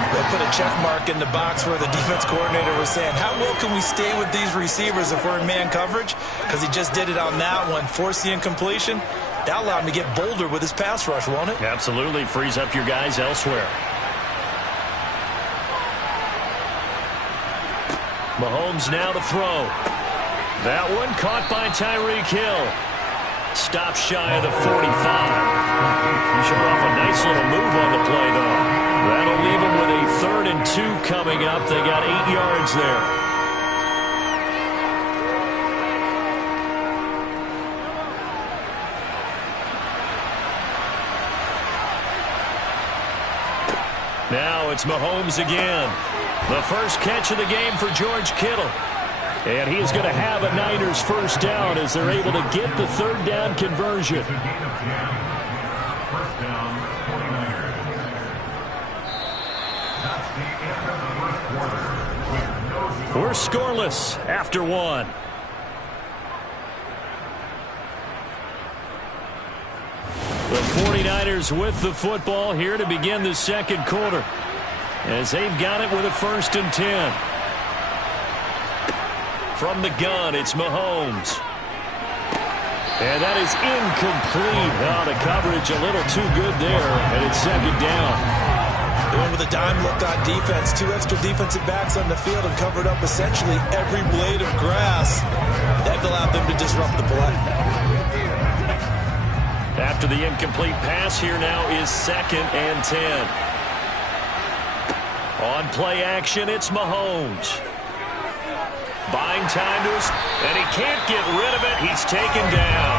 They put a check mark in the box where the defense coordinator was saying, how well can we stay with these receivers if we're in man coverage? Because he just did it on that one. Forced the incompletion. That allowed him to get bolder with his pass rush, won't it? Absolutely. Frees up your guys elsewhere. Mahomes now to throw. That one caught by Tyreek Hill. Stop shy of the 45. He showed off a nice little move on the play, though. That'll leave him with a 3rd and 2 coming up. They got 8 yards there. Now it's Mahomes again. The first catch of the game for George Kittle. And he is going to have a Niners 1st down as they're able to get the 3rd down conversion. We're scoreless after 1. The 49ers with the football here to begin the 2nd quarter, as they've got it with a 1st and 10. From the gun, it's Mahomes. And that is incomplete. Oh, the coverage a little too good there, and it's 2nd down. Going with a dime look on defense. 2 extra defensive backs on the field and covered up essentially every blade of grass. That allowed them to disrupt the play. After the incomplete pass, here now is 2nd and 10. On play action, it's Mahomes. Buying time to us, and he can't get rid of it. He's taken down.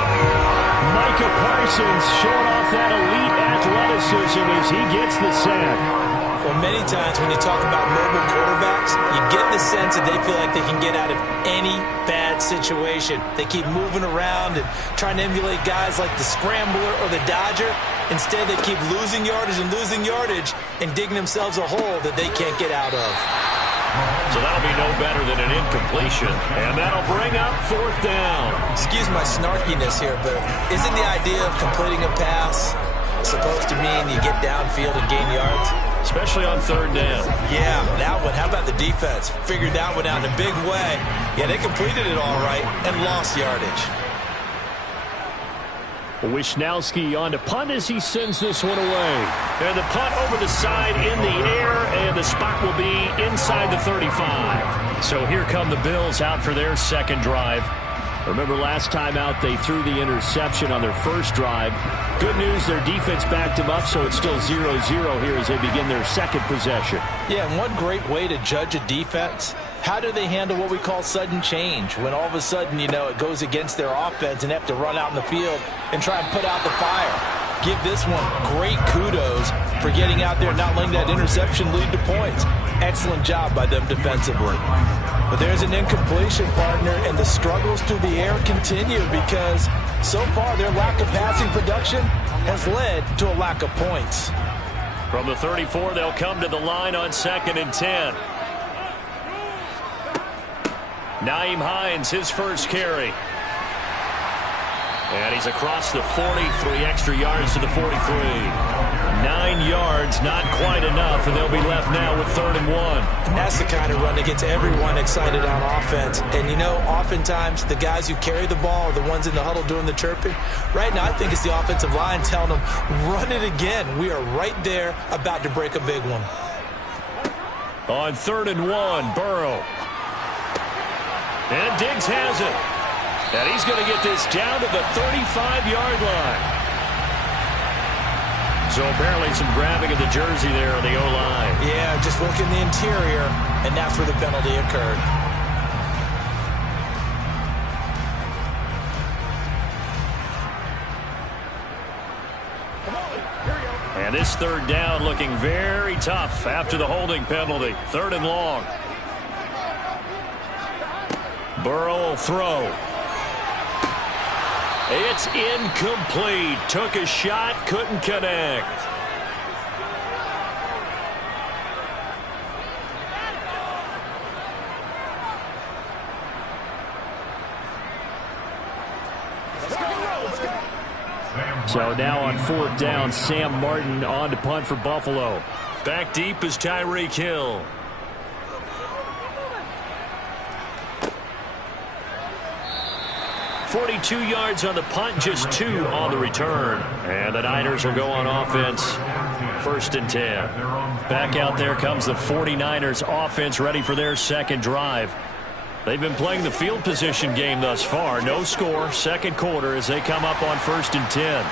Micah Parsons showing off that elite athleticism as he gets the sack. Well, many times when you talk about mobile quarterbacks, you get the sense that they feel like they can get out of any bad situation. They keep moving around and trying to emulate guys like the Scrambler or the Dodger. Instead, they keep losing yardage and digging themselves a hole that they can't get out of. So that'll be no better than an incompletion. And that'll bring up 4th down. Excuse my snarkiness here, but isn't the idea of completing a pass supposed to mean you get downfield and gain yards? Especially on 3rd down. Yeah, that one. How about the defense? Figured that one out in a big way. Yeah, they completed it all right and lost yardage. Wisnowski on to punt as he sends this one away. And the punt over the side in the air, and the spot will be inside the 35. So here come the Bills out for their 2nd drive. Remember last time out they threw the interception on their 1st drive. Good news, their defense backed them up, so it's still 0-0 here as they begin their 2nd possession. Yeah, and one great way to judge a defense, how do they handle what we call sudden change? When all of a sudden, you know, it goes against their offense and they have to run out in the field and try and put out the fire. Give this one great kudos for getting out there and not letting that interception lead to points. Excellent job by them defensively. But there's an incompletion, partner, and the struggles through the air continue because so far their lack of passing production has led to a lack of points. From the 34, they'll come to the line on 2nd and 10. Nyheim Hines, his first carry. And he's across the 40, 3 extra yards to the 43. 9 yards, not quite enough, and they'll be left now with 3rd and 1. And that's the kind of run that gets everyone excited on offense. And, you know, oftentimes the guys who carry the ball are the ones in the huddle doing the chirping. Right now, I think it's the offensive line telling them, run it again. We are right there about to break a big one. On 3rd and 1, Burrow. And Diggs has it. And he's going to get this down to the 35-yard line. So apparently some grabbing of the jersey there on the O-line. Yeah, just look in the interior, and that's where the penalty occurred. And this third down looking very tough after the holding penalty. 3rd and long. Burrow will throw. It's incomplete. Took a shot, couldn't connect. So now on 4th down, Sam Martin on to punt for Buffalo. Back deep is Tyreek Hill. .42 yards on the punt, just 2 on the return. And the Niners will go on offense, 1st and 10. Back out there comes the 49ers offense, ready for their second drive. They've been playing the field position game thus far. No score, 2nd quarter as they come up on 1st and 10.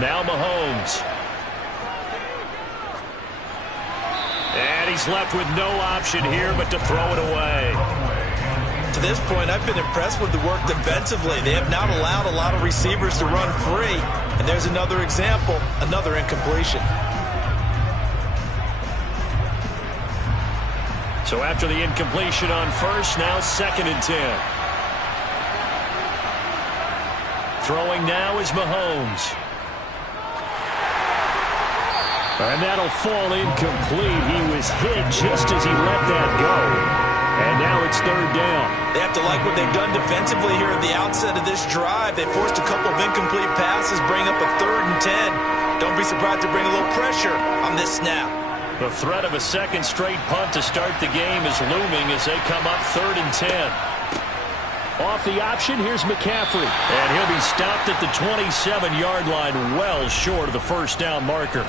Now Mahomes. And he's left with no option here but to throw it away. To this point, I've been impressed with the work defensively. They have not allowed a lot of receivers to run free. And there's another example, another incompletion. So after the incompletion on 1st, now 2nd and 10. Throwing now is Mahomes. And that'll fall incomplete. He was hit just as he let that go. And now it's 3rd down. They have to like what they've done defensively here at the outset of this drive. They forced a couple of incomplete passes, bring up a 3rd and 10. Don't be surprised to bring a little pressure on this snap. The threat of a 2nd straight punt to start the game is looming as they come up 3rd and 10. Off the option, here's McCaffrey. And he'll be stopped at the 27-yard line, well short of the 1st down marker.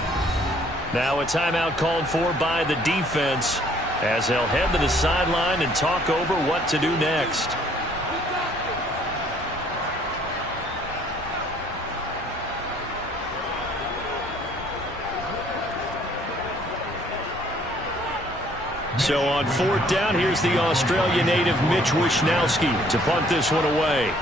Now a timeout called for by the defense as they'll head to the sideline and talk over what to do next. So on 4th down, here's the Australia native Mitch Wishnowsky to punt this one away.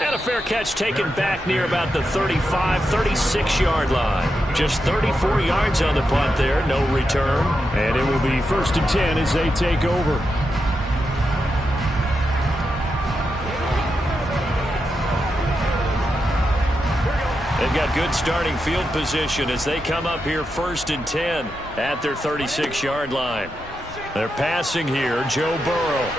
And a fair catch taken back near about the 35, 36-yard line. Just 34 yards on the punt there, no return. And it will be 1st and 10 as they take over. They've got good starting field position as they come up here 1st and 10 at their 36-yard line. They're passing here, Joe Burrow.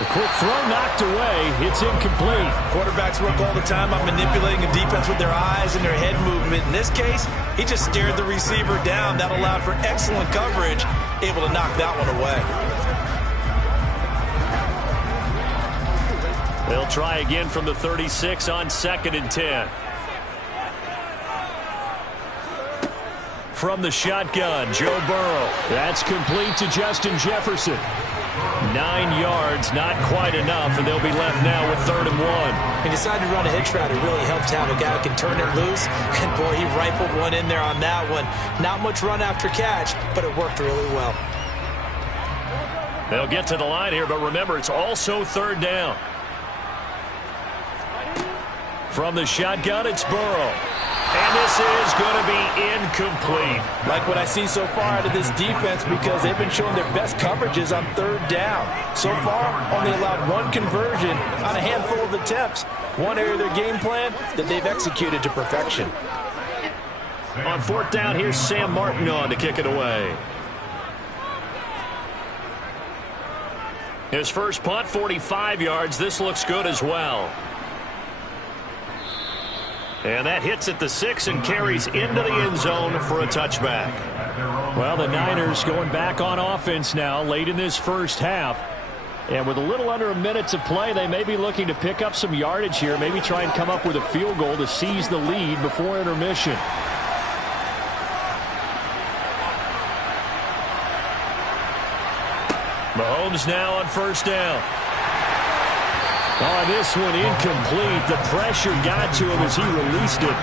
The quick throw knocked away. It's incomplete. Quarterbacks work all the time on manipulating a defense with their eyes and their head movement. In this case, he just stared the receiver down. That allowed for excellent coverage, able to knock that one away. They'll try again from the 36 on 2nd and 10. From the shotgun, Joe Burrow. That's complete to Justin Jefferson. 9 yards, not quite enough, and they'll be left now with 3rd and 1. He decided to run a hitch route. It really helped to have a guy who can turn it loose. And, boy, he rifled one in there on that one. Not much run after catch, but it worked really well. They'll get to the line here, but remember, it's also 3rd down. From the shotgun, it's Burrow. And this is going to be incomplete. Like what I see so far out of this defense because they've been showing their best coverages on 3rd down. So far, only allowed 1 conversion on a handful of attempts. One area of their game plan that they've executed to perfection. On 4th down, here's Sam Martin on to kick it away. His first punt, 45 yards. This looks good as well. And that hits at the 6 and carries into the end zone for a touchback. Well, the Niners going back on offense now late in this first half. And with a little under a minute to play, they may be looking to pick up some yardage here, maybe try and come up with a field goal to seize the lead before intermission. Mahomes now on first down. Oh, this one incomplete. The pressure got to him as he released it.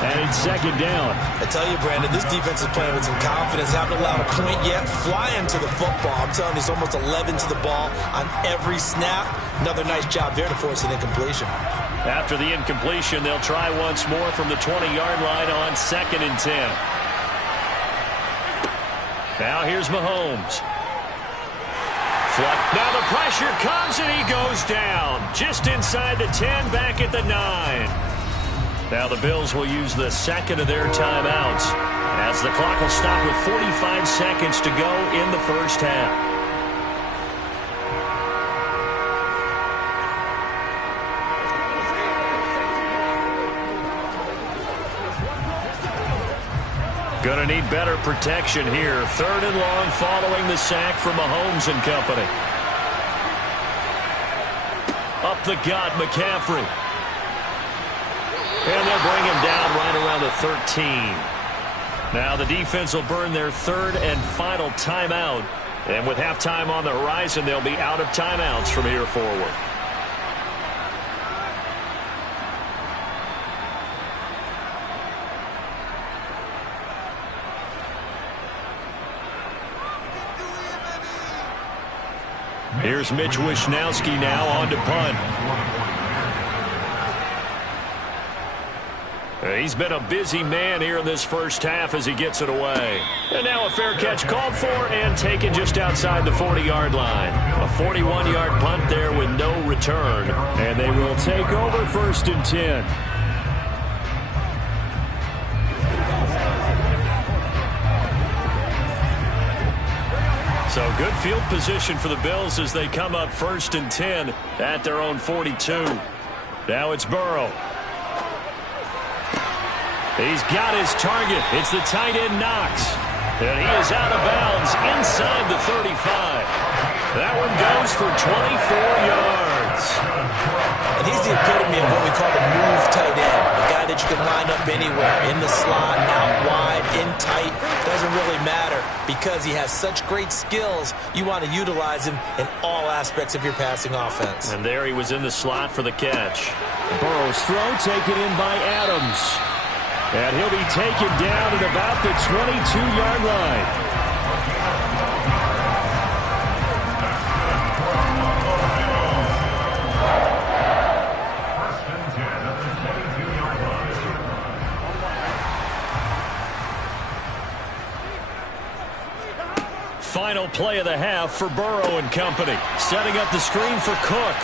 And it's second down. I tell you, Brandon, this defense is playing with some confidence. Haven't allowed a point yet. Flying to the football. I'm telling you, it's almost 11 to the ball on every snap. Another nice job there to force an incompletion. After the incompletion, they'll try once more from the 20-yard line on 2nd and 10. Now here's Mahomes. Now the pressure comes and he goes down. Just inside the 10, back at the 9. Now the Bills will use the second of their timeouts as the clock will stop with 45 seconds to go in the first half. Gonna need better protection here. 3rd and long following the sack from Mahomes and company. Up the gut, McCaffrey. And they'll bring him down right around the 13. Now the defense will burn their 3rd and final timeout. And with halftime on the horizon, they'll be out of timeouts from here forward. Here's Mitch Wishnowsky now on to punt. He's been a busy man here in this first half as he gets it away. And now a fair catch called for and taken just outside the 40-yard line. A 41-yard punt there with no return. And they will take over 1st and 10. So good field position for the Bills as they come up 1st and 10 at their own 42. Now it's Burrow. He's got his target. It's the tight end Knox. And he is out of bounds inside the 35. That one goes for 24 yards. And he's the epitome of what we call the move tight end. A guy that you can line up anywhere, in the slot, out wide, in tight. Doesn't really matter because he has such great skills. You want to utilize him in all aspects of your passing offense. And there he was in the slot for the catch. Burrow's throw taken in by Adams. And he'll be taken down at about the 22-yard line. Final play of the half for Burrow and company. Setting up the screen for Cook.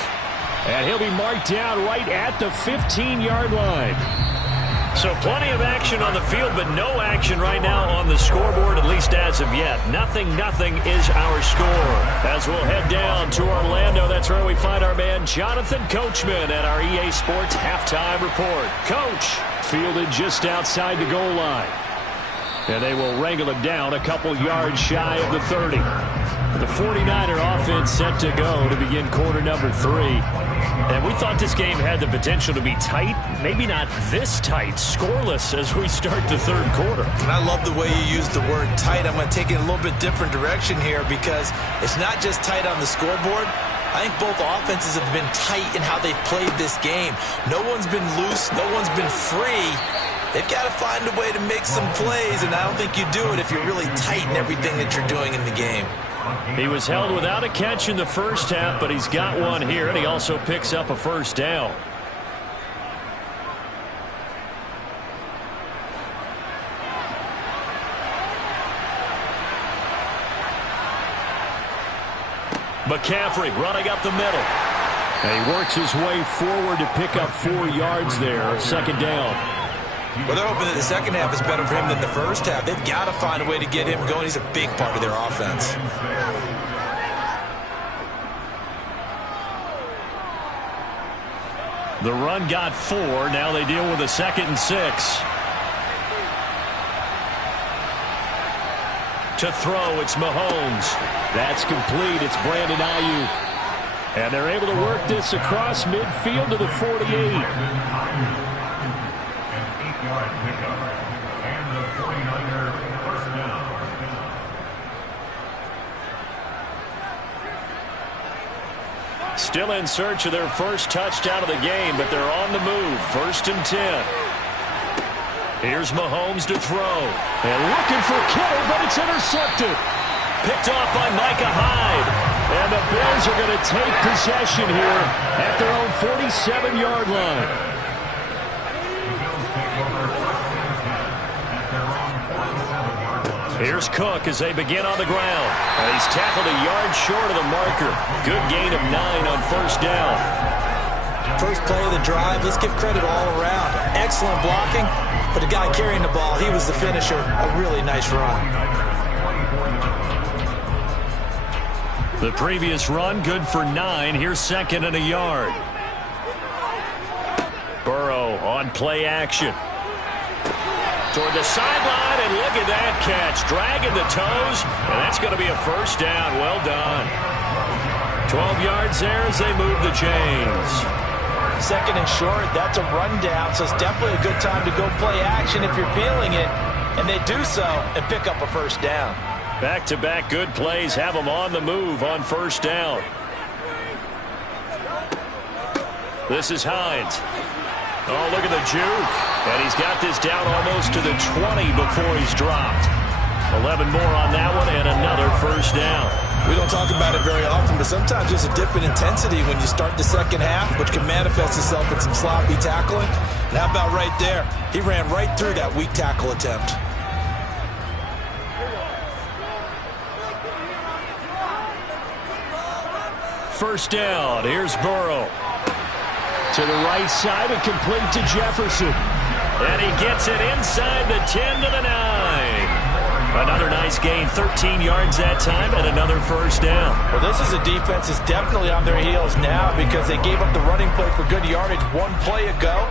And he'll be marked down right at the 15-yard line. So plenty of action on the field, but no action right now on the scoreboard, at least as of yet. 0-0 is our score. As we'll head down to Orlando, that's where we find our man Jonathan Coachman at our EA Sports Halftime Report. Coach, fielded just outside the goal line. And they will wrangle him down a couple yards shy of the 30. The 49er offense set to go to begin quarter number 3. And we thought this game had the potential to be tight, maybe not this tight, scoreless as we start the 3rd quarter. And I love the way you use the word tight. I'm going to take it in a little bit different direction here because it's not just tight on the scoreboard. I think both offenses have been tight in how they've played this game. No one's been loose. No one's been free. They've got to find a way to make some plays, and I don't think you do it if you're really tight in everything that you're doing in the game. He was held without a catch in the first half, but he's got one here, and he also picks up a first down. McCaffrey running up the middle. And he works his way forward to pick up 4 yards there, 2nd down. Well, they're hoping that the second half is better for him than the first half. They've got to find a way to get him going. He's a big part of their offense. The run got 4. Now they deal with a 2nd and 6. To throw, it's Mahomes. That's complete. It's Brandon Ayuk. And they're able to work this across midfield to the 48. Still in search of their first touchdown of the game, but they're on the move. 1st and 10. Here's Mahomes to throw. And looking for Kittle, but it's intercepted. Picked off by Micah Hyde. And the Bills are going to take possession here at their own 47-yard line. Here's Cook as they begin on the ground. And he's tackled a yard short of the marker. Good gain of 9 on 1st down. First play of the drive, let's give credit all around. Excellent blocking, but the guy carrying the ball, he was the finisher. A really nice run. The previous run, good for 9. Here's 2nd and a yard. Burrow on play action. Toward the sideline, and look at that catch. Dragging the toes, and that's going to be a 1st down. Well done. 12 yards there as they move the chains. 2nd and short, that's a rundown, so it's definitely a good time to go play action if you're feeling it. And they do so and pick up a 1st down. Back-to-back good plays have them on the move on 1st down. This is Hines. Oh, look at the juke. And he's got this down almost to the 20 before he's dropped. 11 more on that one and another 1st down. We don't talk about it very often, but sometimes there's a dip in intensity when you start the second half, which can manifest itself in some sloppy tackling. And how about right there? He ran right through that weak tackle attempt. First down. Here's Burrow. To the right side and complete to Jefferson. And he gets it inside the 10 to the 9. Another nice gain, 13 yards that time, and another 1st down. Well, this is a defense that's definitely on their heels now because they gave up the running play for good yardage 1 play ago.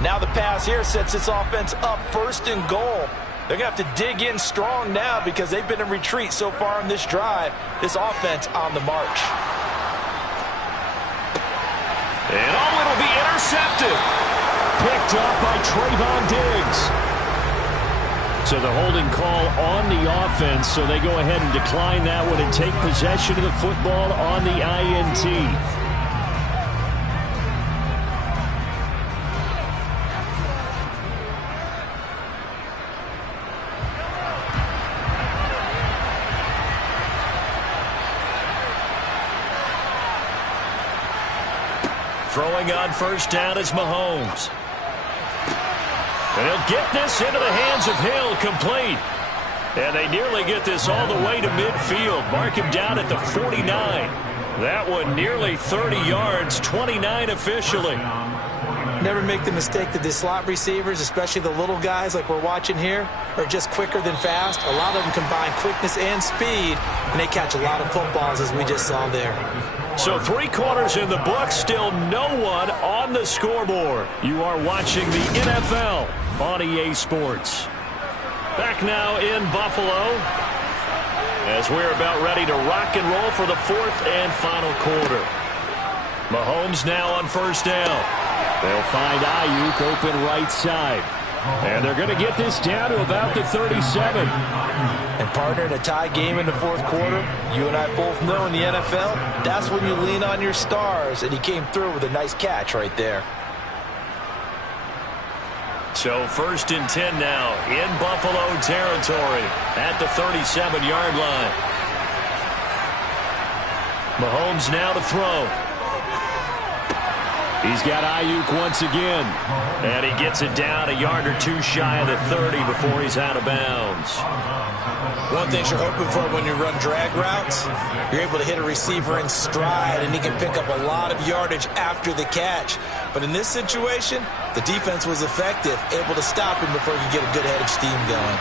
Now the pass here sets this offense up 1st and goal. They're going to have to dig in strong now because they've been in retreat so far in this drive. This offense on the march. And oh, it'll be intercepted. Picked up by Trayvon Diggs. So the holding call on the offense, so they go ahead and decline that one and take possession of the football on the INT. Throwing on 1st down is Mahomes. And he'll get this into the hands of Hill, complete. And they nearly get this all the way to midfield. Mark him down at the 49. That one nearly 30 yards, 29 officially. Never make the mistake that the slot receivers, especially the little guys like we're watching here, are just quicker than fast. A lot of them combine quickness and speed, and they catch a lot of footballs, as we just saw there. So 3 quarters in the book, still no one on the scoreboard. You are watching the NFL on EA Sports. Back now in Buffalo as we're about ready to rock and roll for the 4th and final quarter. Mahomes now on 1st down. They'll find Ayuk open right side. And they're going to get this down to about the 37. And partner, in a tie game in the 4th quarter, you and I both know in the NFL, that's when you lean on your stars, and he came through with a nice catch right there. So 1st and 10 now in Buffalo territory at the 37-yard line. Mahomes now to throw. He's got Ayuk once again. And he gets it down a yard or 2 shy of the 30 before he's out of bounds. One thing you're hoping for when you run drag routes, you're able to hit a receiver in stride, and he can pick up a lot of yardage after the catch. But in this situation, the defense was effective, able to stop him before he could get a good head of steam going.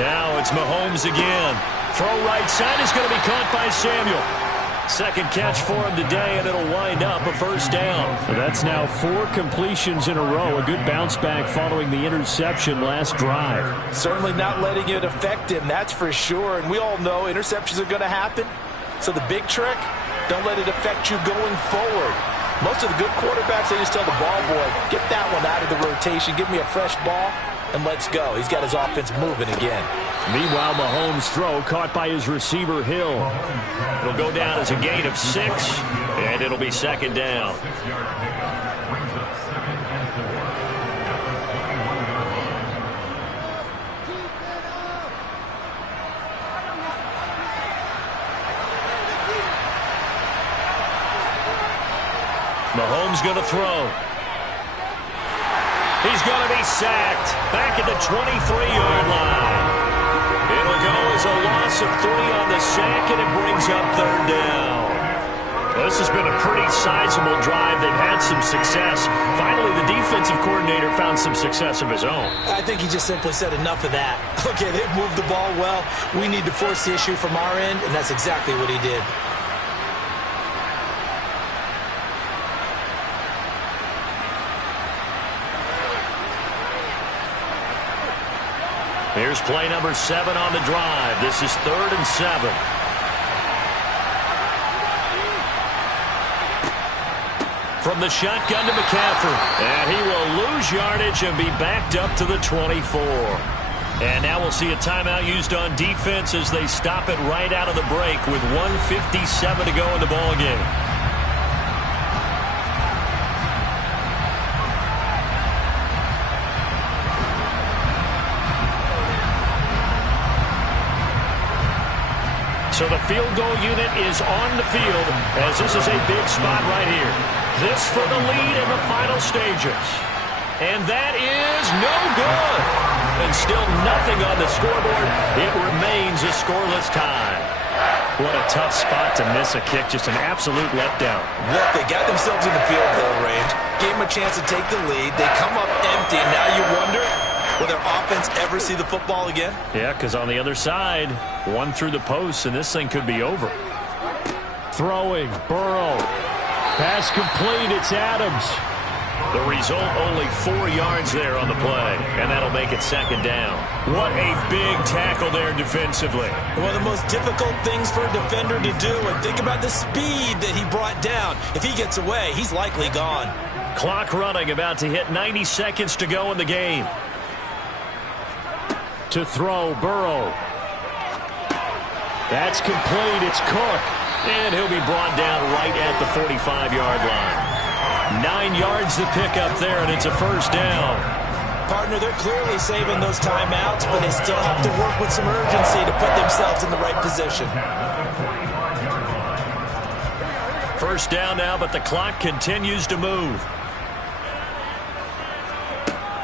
Now it's Mahomes again. Throw right side is going to be caught by Samuel. Second catch for him today, and it'll wind up a 1st down. That's now 4 completions in a row. A good bounce back following the interception last drive. Certainly not letting it affect him, that's for sure. And we all know interceptions are going to happen. So the big trick, don't let it affect you going forward. Most of the good quarterbacks, they just tell the ball boy, get that one out of the rotation, give me a fresh ball, and let's go. He's got his offense moving again. Meanwhile, Mahomes' throw caught by his receiver, Hill. It'll go down as a gain of 6, and it'll be second down. Mahomes going to throw. He's going to be sacked back at the 23-yard line. It'll go as a loss of 3 on the sack, and it brings up third down. Well, this has been a pretty sizable drive. They've had some success. Finally, the defensive coordinator found some success of his own. I think he just simply said enough of that. Okay, they've moved the ball well. We need to force the issue from our end, and that's exactly what he did. Here's play number 7 on the drive. This is 3rd and 7. From the shotgun to McCaffrey. And he will lose yardage and be backed up to the 24. And now we'll see a timeout used on defense as they stop it right out of the break with 1:57 to go in the ballgame. So the field goal unit is on the field as this is a big spot right here. This for the lead in the final stages. And that is no good. And still nothing on the scoreboard. It remains a scoreless tie. What a tough spot to miss a kick. Just an absolute letdown. Look, they got themselves in the field goal range. Gave them a chance to take the lead. They come up empty. And now you wonder, will their offense ever see the football again? Yeah, because on the other side, one through the post, and this thing could be over. Throwing, Burrow. Pass complete, it's Adams. The result, only 4 yards there on the play, and that'll make it second down. What a big tackle there defensively. One of the most difficult things for a defender to do, and think about the speed that he brought down. If he gets away, he's likely gone. Clock running, about to hit 90 seconds to go in the game. To throw, Burrow. That's complete, it's Cook. And he'll be brought down right at the 45-yard line. 9 yards to pick up there, and it's a first down. Partner, they're clearly saving those timeouts, but they still have to work with some urgency to put themselves in the right position. First down now, but the clock continues to move.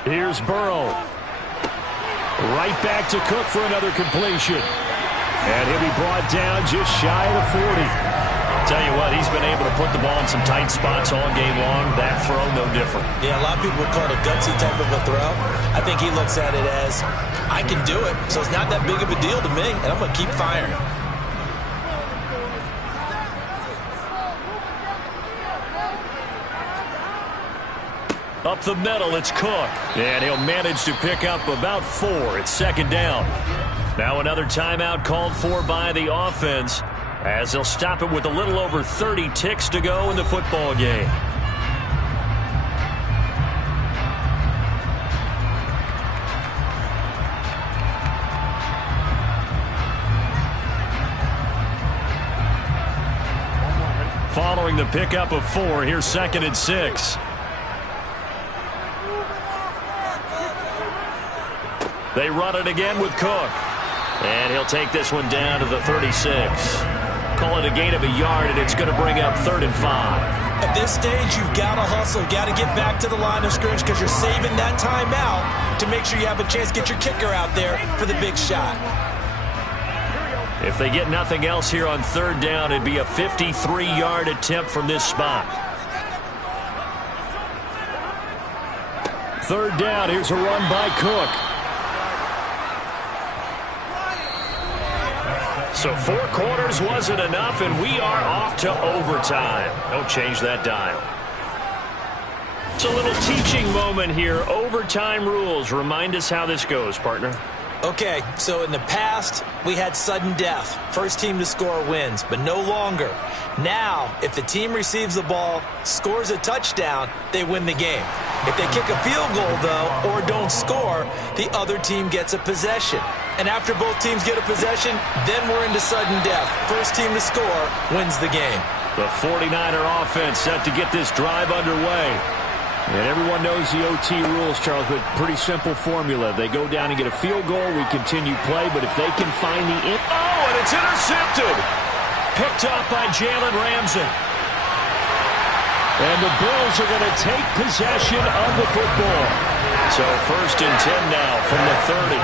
Here's Burrow. Right back to Cook for another completion. And he'll be brought down just shy of the 40. Tell you what, he's been able to put the ball in some tight spots all game long. That throw, no different. Yeah, a lot of people would call it a gutsy type of a throw. I think he looks at it as, I can do it, so it's not that big of a deal to me, and I'm going to keep firing. Up the middle, it's Cook. And he'll manage to pick up about 4. It's second down. Now another timeout called for by the offense as they'll stop it with a little over 30 ticks to go in the football game. Following the pickup of 4, here's 2nd and 6. They run it again with Cook. And he'll take this one down to the 36. Call it a gain of a yard, and it's going to bring up 3rd and 5. At this stage, you've got to hustle, got to get back to the line of scrimmage because you're saving that timeout to make sure you have a chance to get your kicker out there for the big shot. If they get nothing else here on 3rd down, it'd be a 53-yard attempt from this spot. 3rd down, here's a run by Cook. So 4 quarters wasn't enough, and we are off to overtime. Don't change that dial. It's a little teaching moment here. Overtime rules. Remind us how this goes, partner. Okay, so in the past, we had sudden death. First team to score wins, but no longer. Now, if the team receives the ball, scores a touchdown, they win the game. If they kick a field goal, though, or don't score, the other team gets a possession. And after both teams get a possession, then we're into sudden death. First team to score wins the game. The 49er offense set to get this drive underway. And everyone knows the OT rules, Charles, but pretty simple formula. They go down and get a field goal, we continue play, but if they can find the... Oh, and it's intercepted! Picked up by Jalen Ramsey. And the Bills are going to take possession of the football. So 1st and 10 now from the 30.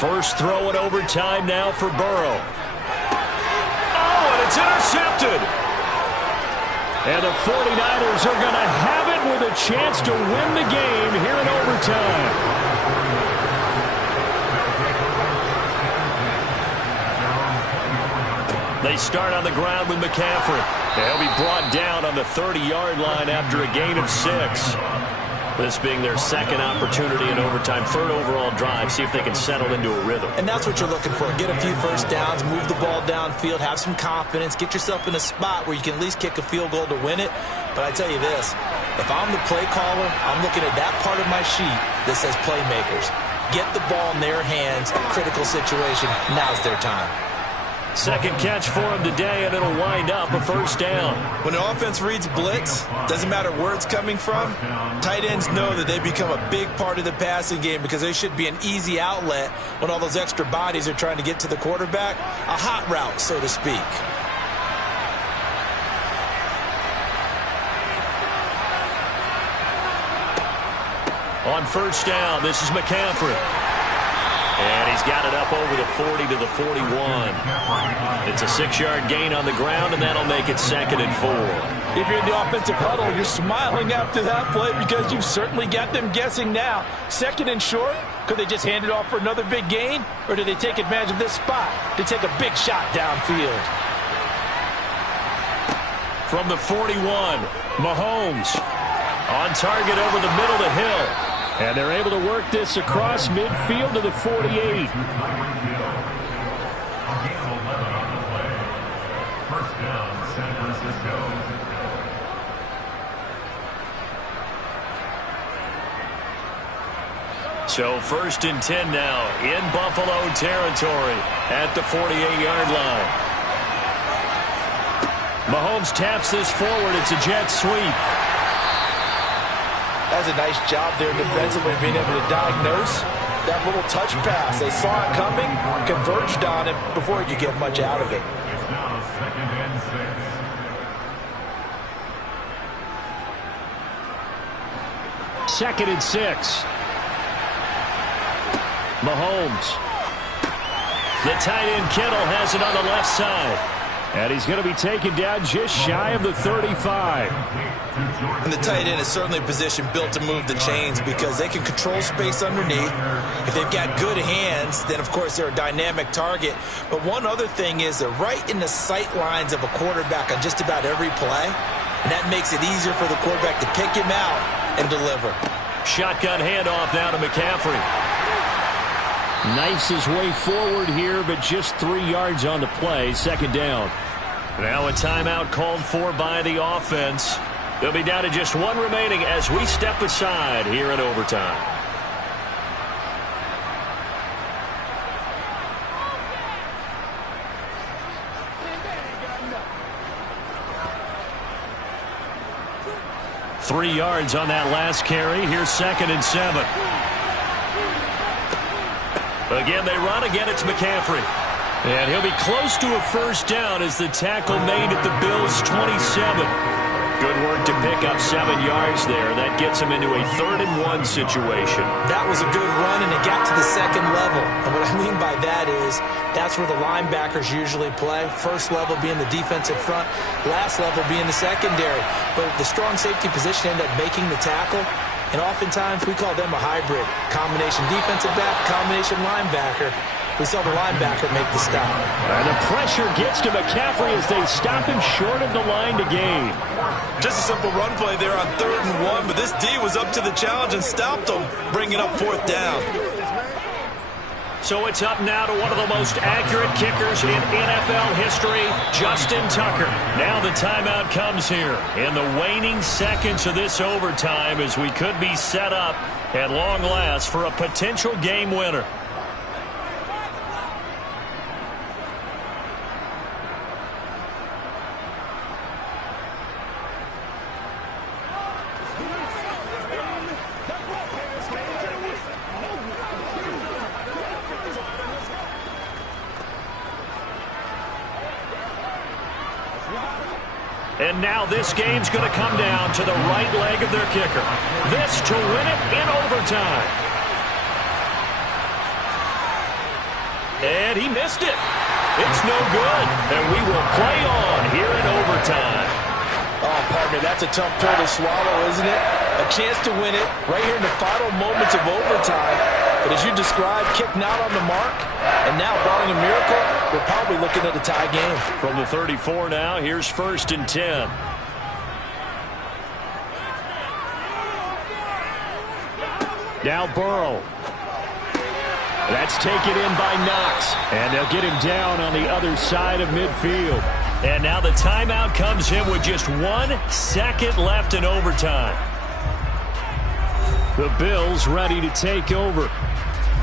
First throw in overtime now for Burrow. Oh, and it's intercepted! And the 49ers are going to have it with a chance to win the game here in overtime. They start on the ground with McCaffrey. They'll be brought down on the 30-yard line after a gain of 6. This being their second opportunity in overtime, third overall drive, see if they can settle into a rhythm. And that's what you're looking for. Get a few first downs, move the ball downfield, have some confidence, get yourself in a spot where you can at least kick a field goal to win it. But I tell you this, if I'm the play caller, I'm looking at that part of my sheet that says playmakers. Get the ball in their hands, critical situation, now's their time. Second catch for him today, and it'll wind up a first down. When the offense reads blitz, doesn't matter where it's coming from, tight ends know that they become a big part of the passing game because they should be an easy outlet when all those extra bodies are trying to get to the quarterback. A hot route, so to speak. On first down, this is McCaffrey. And he's got it up over the 40 to the 41. It's a 6-yard gain on the ground, and that'll make it 2nd and 4. If you're in the offensive huddle, you're smiling after that play because you've certainly got them guessing now. 2nd and short, could they just hand it off for another big gain? Or do they take advantage of this spot to take a big shot downfield? From the 41, Mahomes on target over the middle of the hill. And they're able to work this across midfield to the 48. So 1st and 10 now in Buffalo territory at the 48-yard line. Mahomes taps this forward. It's a jet sweep. That's a nice job there defensively, being able to diagnose that little touch pass. They saw it coming, converged on it before you could get much out of it. Second and 6. Mahomes. The tight end Kittle has it on the left side. And he's going to be taken down just shy of the 35. And the tight end is certainly a position built to move the chains because they can control space underneath. If they've got good hands, then, of course, they're a dynamic target. But one other thing is they're right in the sight lines of a quarterback on just about every play. And that makes it easier for the quarterback to pick him out and deliver. Shotgun handoff now to McCaffrey. Knifes his way forward here, but just 3 yards on the play. 2nd down. Now a timeout called for by the offense. They'll be down to just 1 remaining as we step aside here in overtime. Three yards on that last carry. Here's 2nd and 7. Again, they run. Again, it's McCaffrey. And he'll be close to a first down as the tackle made at the Bills' 27. Good work to pick up 7 yards there. That gets him into a 3rd and 1 situation. That was a good run, and it got to the 2nd level. And what I mean by that is that's where the linebackers usually play. First level being the defensive front, last level being the secondary. But the strong safety position ended up making the tackle. And oftentimes we call them a hybrid. Combination defensive back, combination linebacker. We saw the linebacker make the stop. And the pressure gets to McCaffrey as they stop him short of the line to gain. Just a simple run play there on 3rd and 1, but this D was up to the challenge and stopped him, bringing up 4th down. So it's up now to one of the most accurate kickers in NFL history, Justin Tucker. Now the timeout comes here in the waning seconds of this overtime as we could be set up at long last for a potential game winner. And now this game's going to come down to the right leg of their kicker. This to win it in overtime. And he missed it. It's no good. And we will play on here in overtime. Oh, partner, that's a tough pill to swallow, isn't it? A chance to win it right here in the final moments of overtime. But as you described, kick not on the mark. And now, barring a miracle, we're probably looking at a tie game. From the 34 now, here's 1st and 10. Now Burrow. That's taken in by Knox. And they'll get him down on the other side of midfield. And now the timeout comes in with just 1 second left in overtime. The Bills ready to take over.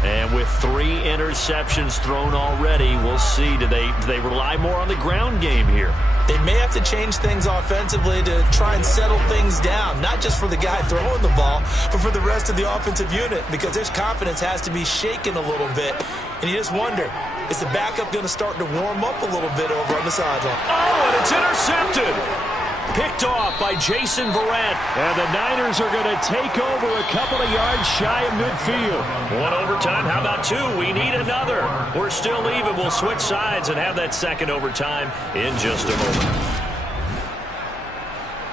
And with 3 interceptions thrown already, we'll see. Do they rely more on the ground game here? They may have to change things offensively to try and settle things down, not just for the guy throwing the ball, but for the rest of the offensive unit, because their confidence has to be shaken a little bit. And you just wonder, is the backup going to start to warm up a little bit over on the sideline? Oh, and it's intercepted. Picked off by Jason Verrett. And the Niners are going to take over a couple of yards shy of midfield. 1 overtime. How about 2? We need another. We're still even. We'll switch sides and have that second overtime in just a moment.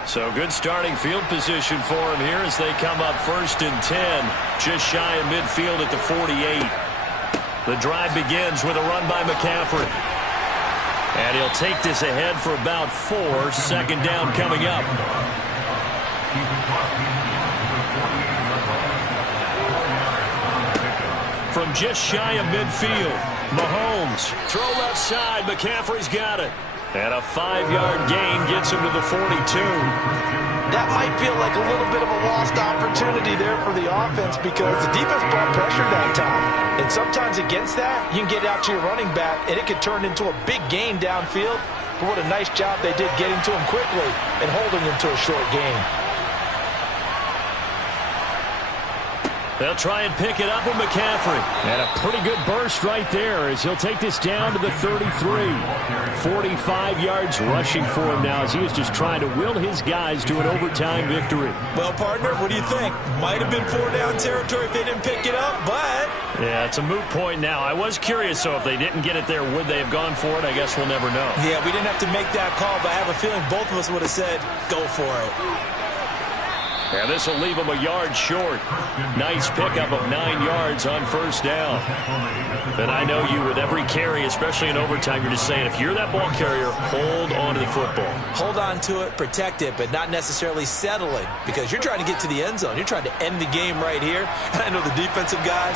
So good starting field position for him here as they come up 1st and 10. Just shy of midfield at the 48. The drive begins with a run by McCaffrey. And he'll take this ahead for about 4. 2nd down coming up. From just shy of midfield, Mahomes. Throw left side. McCaffrey's got it. And a 5-yard gain gets him to the 42. That might feel like a little bit of a lost opportunity there for the offense because the defense brought pressure that time. And sometimes against that, you can get out to your running back, and it could turn into a big gain downfield. But what a nice job they did getting to him quickly and holding him to a short gain. They'll try and pick it up with McCaffrey. And a pretty good burst right there as he'll take this down to the 33. 45 yards rushing for him now as he is just trying to will his guys to an overtime victory. Well, partner, what do you think? Might have been 4-down territory if they didn't pick it up, but... Yeah, it's a moot point now. I was curious, so if they didn't get it there, would they have gone for it? I guess we'll never know. Yeah, we didn't have to make that call, but I have a feeling both of us would have said, go for it. Yeah, this will leave them a yard short. Nice pickup of 9 yards on 1st down. And I know you, with every carry, especially in overtime, you're just saying, if you're that ball carrier, hold on to the football. Hold on to it, protect it, but not necessarily settle it, because you're trying to get to the end zone. You're trying to end the game right here. And I know the defensive guys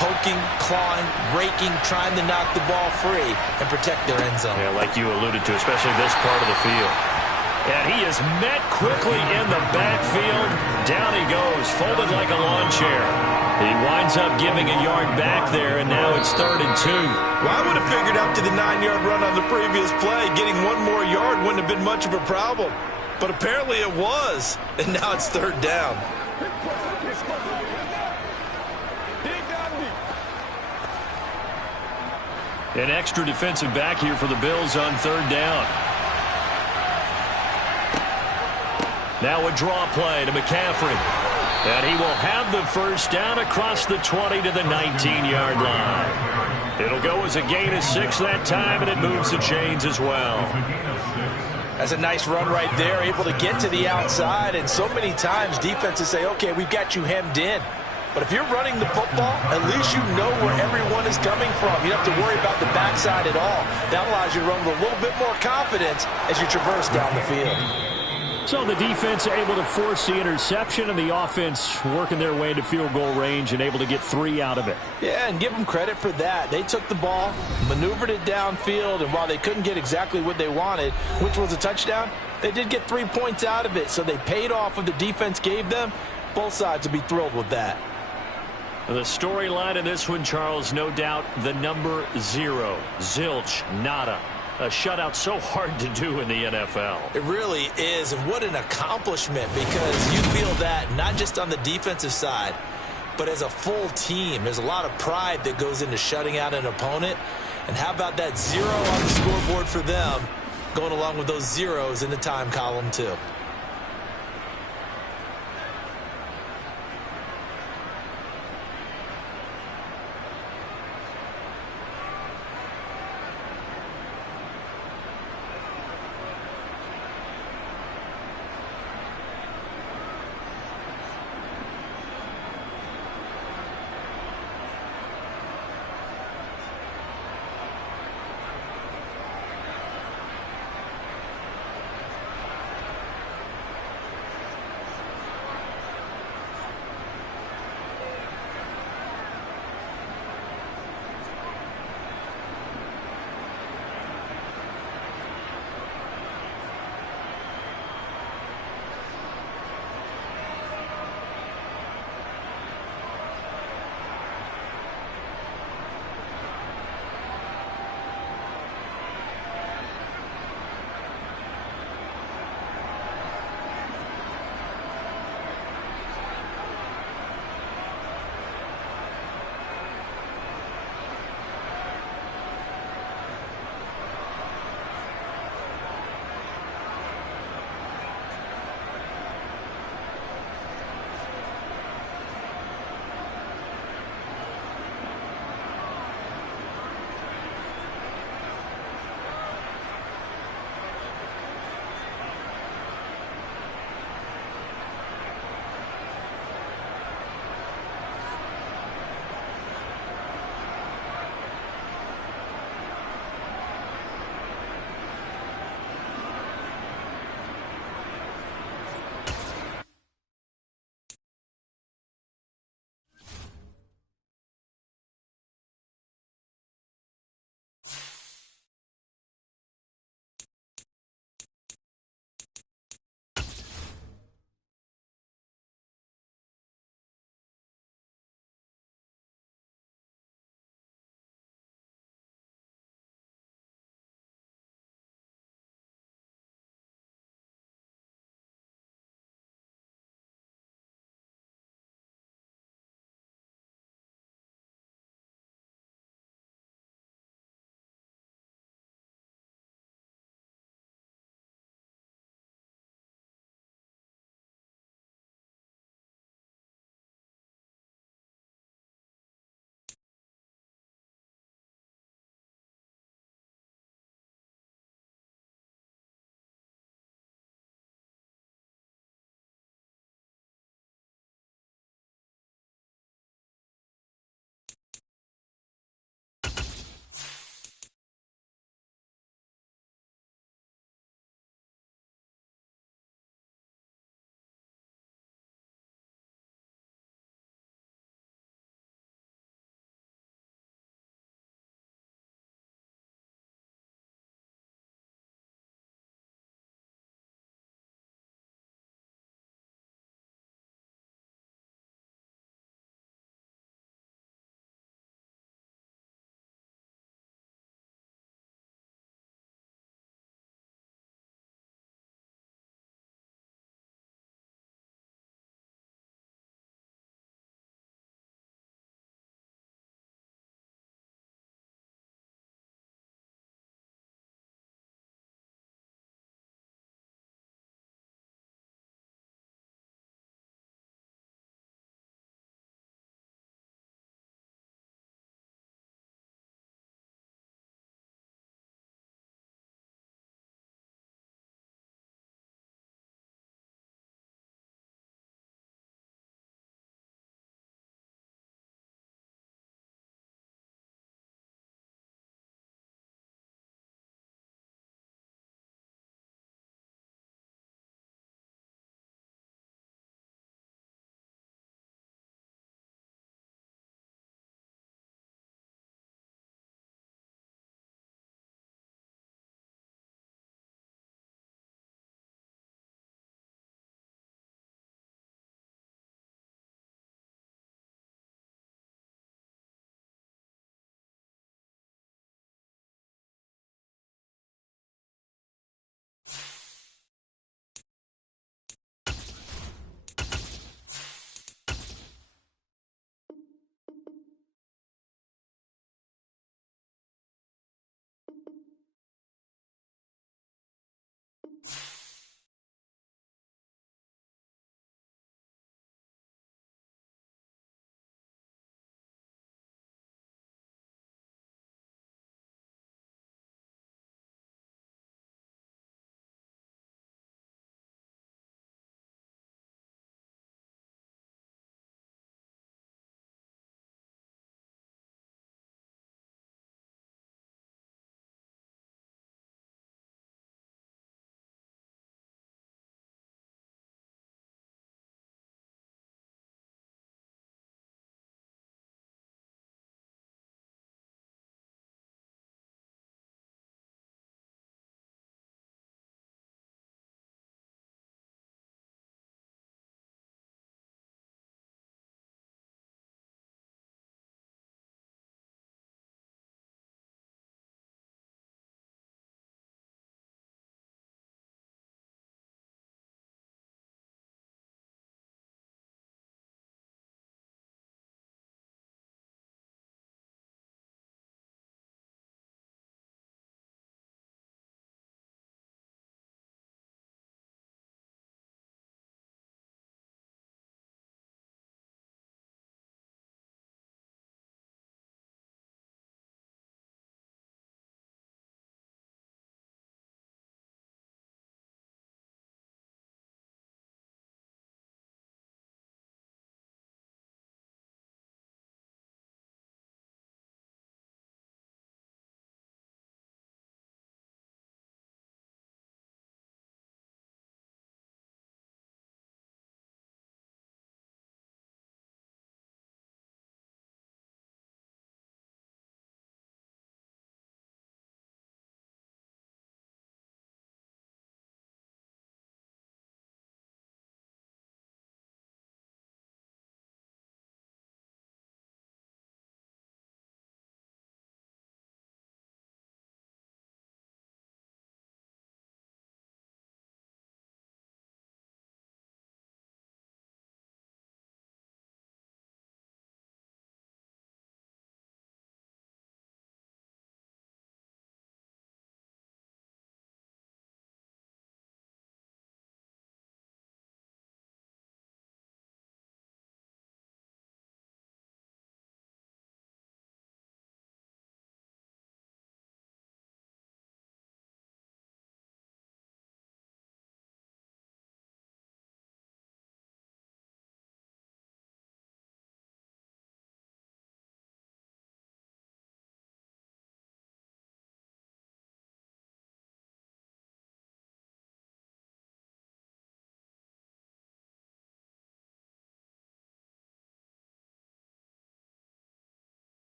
poking, clawing, raking, trying to knock the ball free and protect their end zone. Yeah, like you alluded to, especially this part of the field. And he is met quickly in the backfield. Down he goes, folded like a lawn chair. He winds up giving a yard back there, and now it's 3rd and 2. Well, I would have figured after the 9-yard run on the previous play, getting 1 more yard wouldn't have been much of a problem. But apparently it was, and now it's 3rd down. An extra defensive back here for the Bills on 3rd down. Now a draw play to McCaffrey. And he will have the 1st down across the 20 to the 19-yard line. It'll go as a gain of 6 that time, and it moves the chains as well. That's a nice run right there, able to get to the outside. And so many times defenses say, okay, we've got you hemmed in. But if you're running the football, at least you know where everyone is coming from. You don't have to worry about the backside at all. That allows you to run with a little bit more confidence as you traverse down the field. So the defense able to force the interception, and the offense working their way into field goal range and able to get 3 out of it. Yeah, and give them credit for that. They took the ball, maneuvered it downfield, and while they couldn't get exactly what they wanted, which was a touchdown, they did get 3 points out of it. So they paid off what the defense gave them. Both sides will be thrilled with that. The storyline in this one, Charles, no doubt the number 0. Zilch, nada. A shutout so hard to do in the NFL. It really is, and what an accomplishment, because you feel that not just on the defensive side, but as a full team. There's a lot of pride that goes into shutting out an opponent. And how about that 0 on the scoreboard for them, going along with those zeros in the time column too.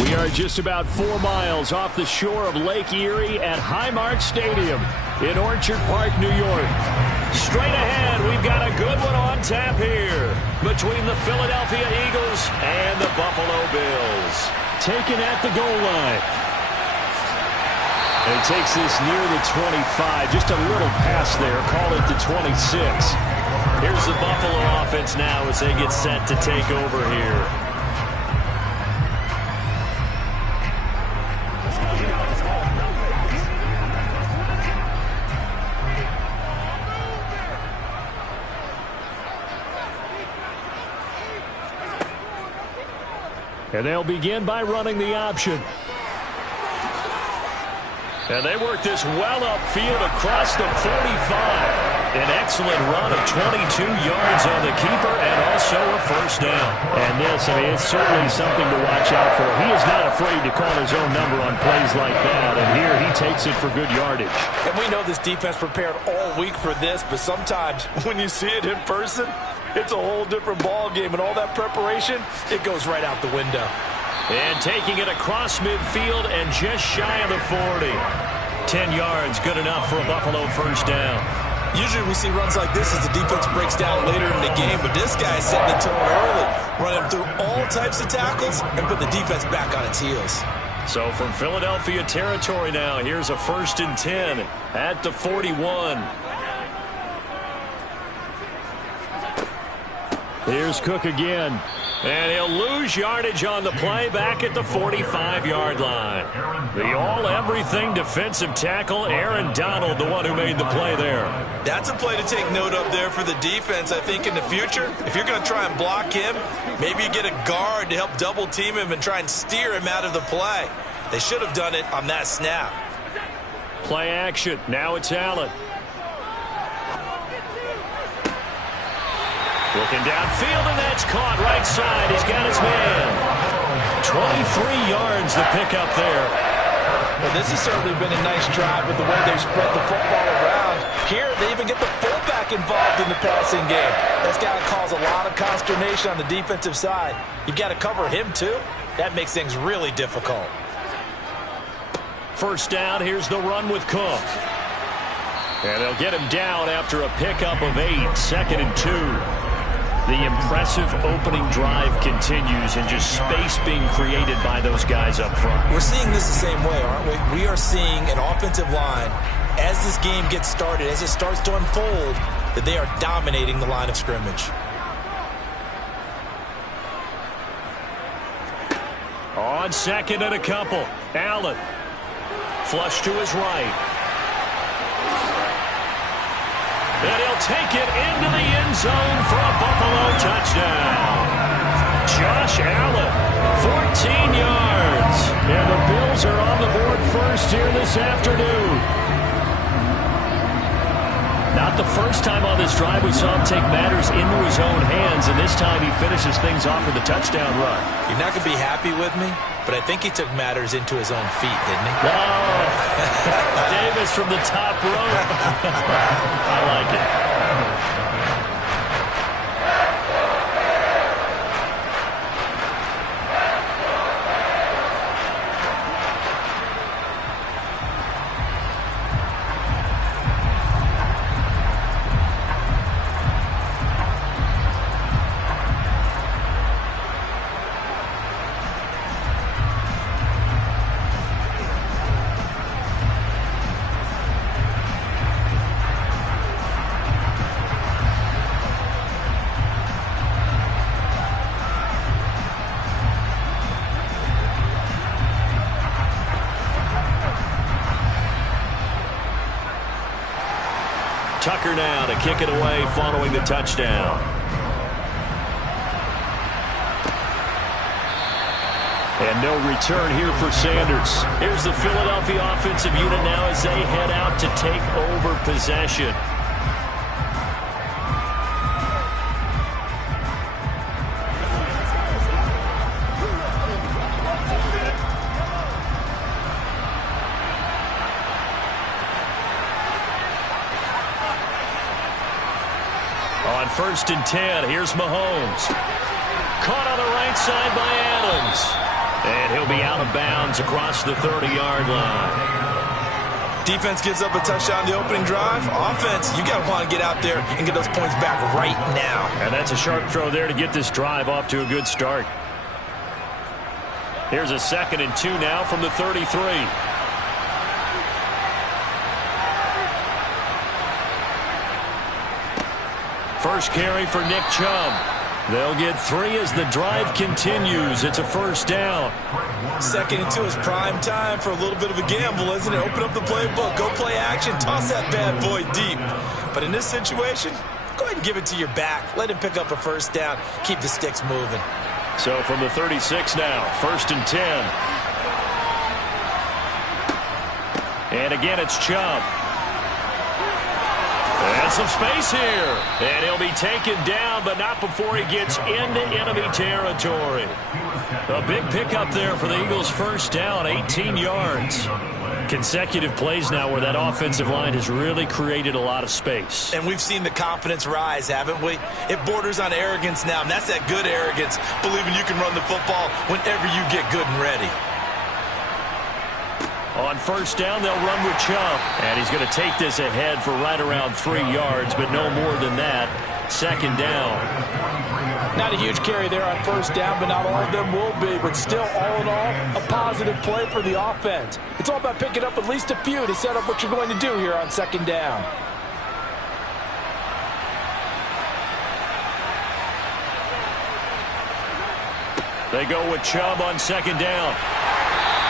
We are just about 4 miles off the shore of Lake Erie at Highmark Stadium in Orchard Park, New York. Straight ahead, we've got a good one on tap here between the Philadelphia Eagles and the Buffalo Bills. Taken at the goal line. And takes this near the 25. Just a little pass there. Call it the 26. Here's the Buffalo offense now as they get set to take over here. And they'll begin by running the option. And they work this well upfield across the 45. An excellent run of 22 yards on the keeper and also a first down. And this, it's certainly something to watch out for. He is not afraid to call his own number on plays like that. And here he takes it for good yardage. And we know this defense prepared all week for this, but sometimes when you see it in person, it's a whole different ball game. And all that preparation, it goes right out the window. And taking it across midfield and just shy of the 40. 10 yards, good enough for a Buffalo first down. Usually we see runs like this as the defense breaks down later in the game, but this guy's setting the tone early, running through all types of tackles and put the defense back on its heels. So from Philadelphia territory now, here's a 1st and 10 at the 41. Here's Cook again. And he'll lose yardage on the play back at the 45-yard line. The all-everything defensive tackle, Aaron Donald, the one who made the play there. That's a play to take note of there for the defense, I think, in the future. If you're going to try and block him, maybe you get a guard to help double-team him and try and steer him out of the play. They should have done it on that snap. Play action. Now it's Allen. Looking downfield, and that's caught right side. He's got his man. 23 yards the pickup there. Well, this has certainly been a nice drive with the way they've spread the football around. Here, they even get the fullback involved in the passing game. That's got to cause a lot of consternation on the defensive side. You've got to cover him, too. That makes things really difficult. First down, here's the run with Cook. And they'll get him down after a pickup of 8, 2nd and 2. The impressive opening drive continues and just space being created by those guys up front. We're seeing this the same way, aren't we? We are seeing an offensive line, as this game gets started, as it starts to unfold, that they are dominating the line of scrimmage. On 2nd and a couple, Allen. Flush to his right. And he'll take it into the end zone for a Buffalo touchdown. Josh Allen, 14 yards. And the Bills are on the board first here this afternoon. Not the first time on this drive we saw him take matters into his own hands, and this time he finishes things off with a touchdown run. You're not going to be happy with me, but I think he took matters into his own feet, didn't he? Oh, Davis from the top row. I like it. Tucker now to kick it away following the touchdown. And no return here for Sanders. Here's the Philadelphia offensive unit now as they head out to take over possession. On 1st and 10, here's Mahomes. Caught on the right side by Adams. And he'll be out of bounds across the 30-yard line. Defense gives up a touchdown the opening drive. Offense, you got to want to get out there and get those points back right now. And that's a sharp throw there to get this drive off to a good start. Here's a 2nd and 2 now from the 33. First carry for Nick Chubb. They'll get 3 as the drive continues. It's a first down. 2nd and 2 is prime time for a little bit of a gamble, isn't it? Open up the playbook, go play action, toss that bad boy deep. But in this situation, go ahead and give it to your back. Let him pick up a first down. Keep the sticks moving. So from the 36 now, 1st and 10. And again, it's Chubb. And some space here. And he'll be taken down, but not before he gets into enemy territory. A big pickup there for the Eagles' first down, 18 yards. Consecutive plays now where that offensive line has really created a lot of space. And we've seen the confidence rise, haven't we? It borders on arrogance now, and that's that good arrogance, believing you can run the football whenever you get good and ready. On first down, they'll run with Chubb. And he's going to take this ahead for right around 3 yards, but no more than that. 2nd down. Not a huge carry there on first down, but not all of them will be. But still, all in all, a positive play for the offense. It's all about picking up at least a few to set up what you're going to do here on 2nd down. They go with Chubb on 2nd down.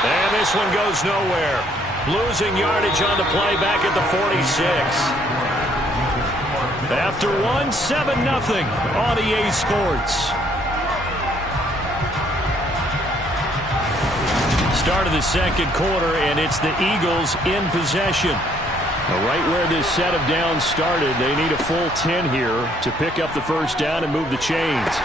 And this one goes nowhere. Losing yardage on the play back at the 46. After 1, 7-0 on EA Sports. Start of the 2nd quarter, and it's the Eagles in possession. Right where this set of downs started, they need a full 10 here to pick up the first down and move the chains.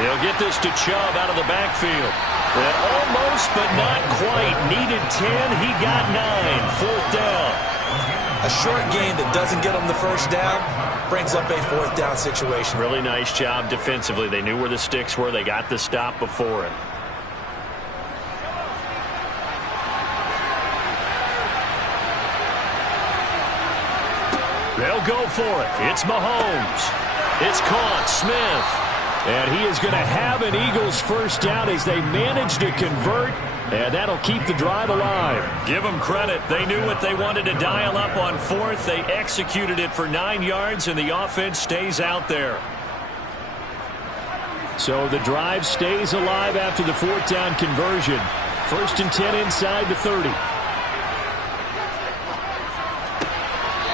They'll get this to Chubb out of the backfield. And almost, but not quite. Needed 10. He got 9. 4th down. A short gain that doesn't get them the first down brings up a 4th down situation. Really nice job defensively. They knew where the sticks were. They got the stop before it. They'll go for it. It's Mahomes. It's caught. Smith. And he is going to have an Eagles first down as they manage to convert, and that'll keep the drive alive. Give them credit. They knew what they wanted to dial up on 4th. They executed it for 9 yards, and the offense stays out there. So the drive stays alive after the 4th down conversion. 1st and 10 inside the 30.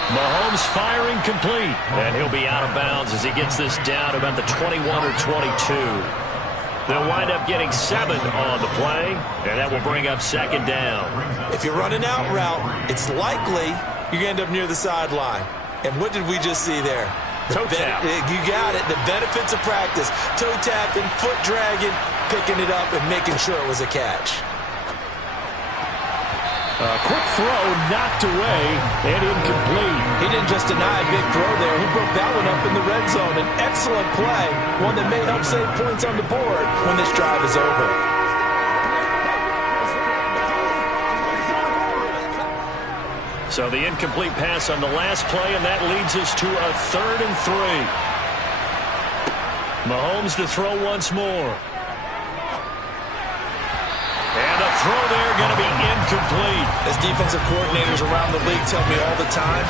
Mahomes firing complete. And he'll be out of bounds as he gets this down about the 21 or 22. They'll wind up getting 7 on the play, and that will bring up 2nd down. If you're running out route, it's likely you're going to end up near the sideline. And what did we just see there? Toe tap. You got it. The benefits of practice. Toe tapping, foot dragging, picking it up, and making sure it was a catch. A quick throw knocked away and incomplete. He didn't just deny a big throw there. He broke that one up in the red zone. An excellent play, one that may help save points on the board when this drive is over. So the incomplete pass on the last play, and that leads us to a 3rd and 3. Mahomes to throw once more. And a throw there going to be incomplete. As defensive coordinators around the league tell me all the time,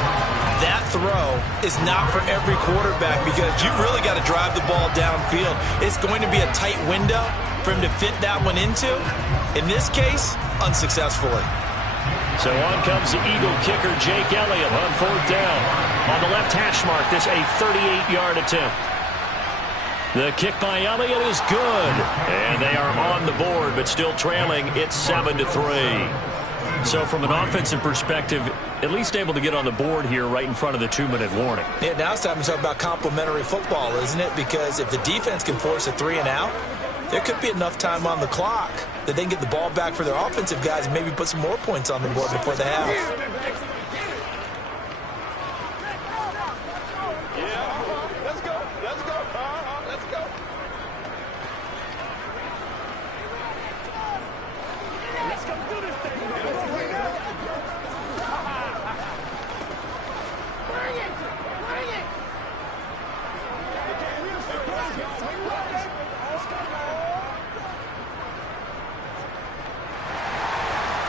that throw is not for every quarterback because you've really got to drive the ball downfield. It's going to be a tight window for him to fit that one into. In this case, unsuccessfully. So on comes the Eagle kicker, Jake Elliott, on 4th down. On the left hash mark, this a 38-yard attempt. The kick by Elliott is good. And they are on the board, but still trailing. It's 7-3. So from an offensive perspective, at least able to get on the board here right in front of the 2-minute warning. Yeah, now it's time to talk about complementary football, isn't it? Because if the defense can force a 3 and out, there could be enough time on the clock that they can get the ball back for their offensive guys and maybe put some more points on the board before the half.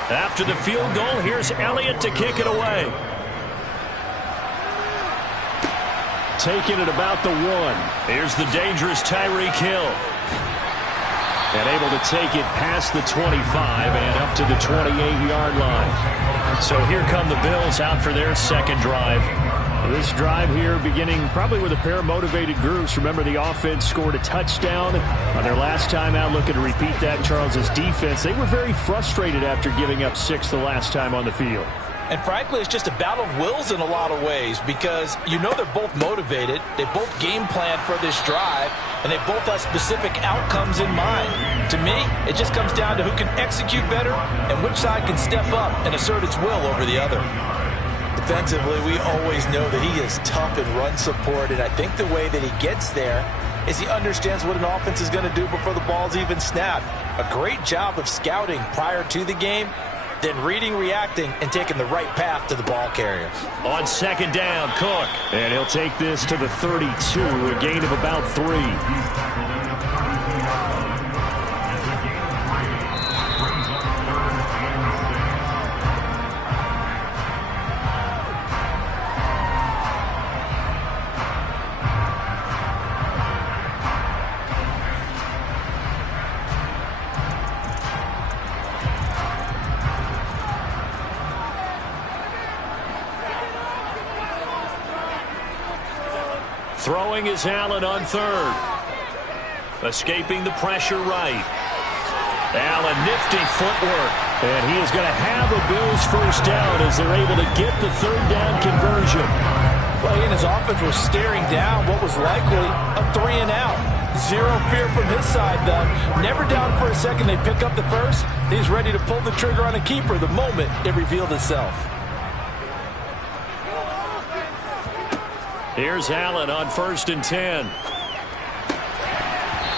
After the field goal, here's Elliott to kick it away. Taking it about the 1. Here's the dangerous Tyreek Hill. And able to take it past the 25 and up to the 28-yard line. So here come the Bills out for their second drive. This drive here beginning probably with a pair of motivated groups. Remember, the offense scored a touchdown on their last time out. Looking to repeat that. Charles's defense, they were very frustrated after giving up 6 the last time on the field. And frankly, it's just a battle of wills in a lot of ways because you know they're both motivated. They both game planned for this drive, and they both have specific outcomes in mind. To me, it just comes down to who can execute better and which side can step up and assert its will over the other. Defensively, we always know that he is tough in run support, and I think the way that he gets there is he understands what an offense is going to do before the ball's even snapped. A great job of scouting prior to the game, then reading, reacting, and taking the right path to the ball carrier. On second down, Cook. And he'll take this to the 32, a gain of about 3. Throwing is Allen on third. Escaping the pressure right. Allen, nifty footwork. And he is going to have a Bills first down as they're able to get the third down conversion. Well, he and his offense were staring down what was likely a 3-and-out. Zero fear from his side, though. Never down for a second. They pick up the first. He's ready to pull the trigger on a keeper the moment it revealed itself. Here's Allen on 1st and 10.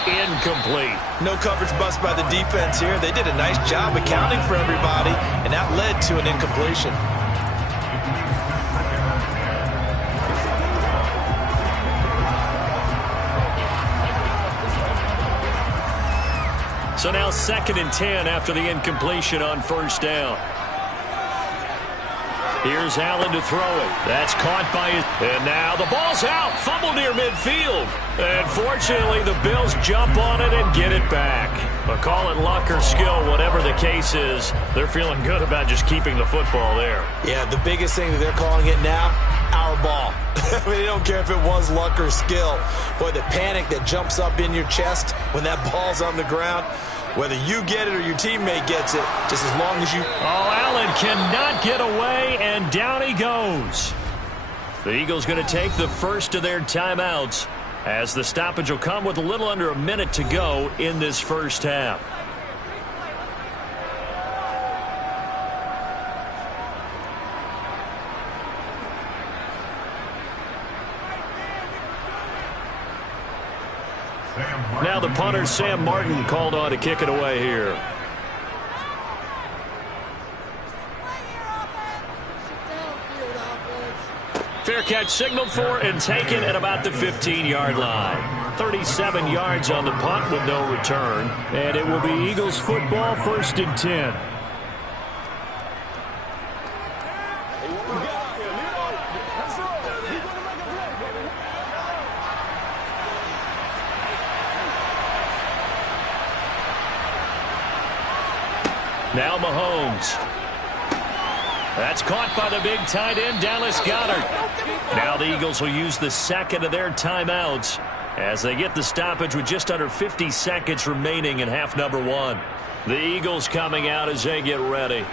Incomplete. No coverage bust by the defense here. They did a nice job accounting for everybody, and that led to an incompletion. So now 2nd and 10 after the incompletion on 1st down. Here's Allen to throw it. That's caught by his... And now the ball's out. Fumble near midfield. And fortunately, the Bills jump on it and get it back. But call it luck or skill, whatever the case is, they're feeling good about just keeping the football there. Yeah, the biggest thing that they're calling it now, our ball. I mean, they don't care if it was luck or skill. Boy, the panic that jumps up in your chest when that ball's on the ground, whether you get it or your teammate gets it, just as long as you... Oh, Allen cannot get away, and down he goes. The Eagles going to take the first of their timeouts as the stoppage will come with a little under a minute to go in this first half. Now the punter, Sam Martin, called on to kick it away here. Fair catch signaled for and taken at about the 15-yard line. 37 yards on the punt with no return. And it will be Eagles football, 1st and 10. Now Mahomes. That's caught by the big tight end, Dallas Goedert. Now the Eagles will use the second of their timeouts as they get the stoppage with just under 50 seconds remaining in half number 1. The Eagles coming out as they get ready.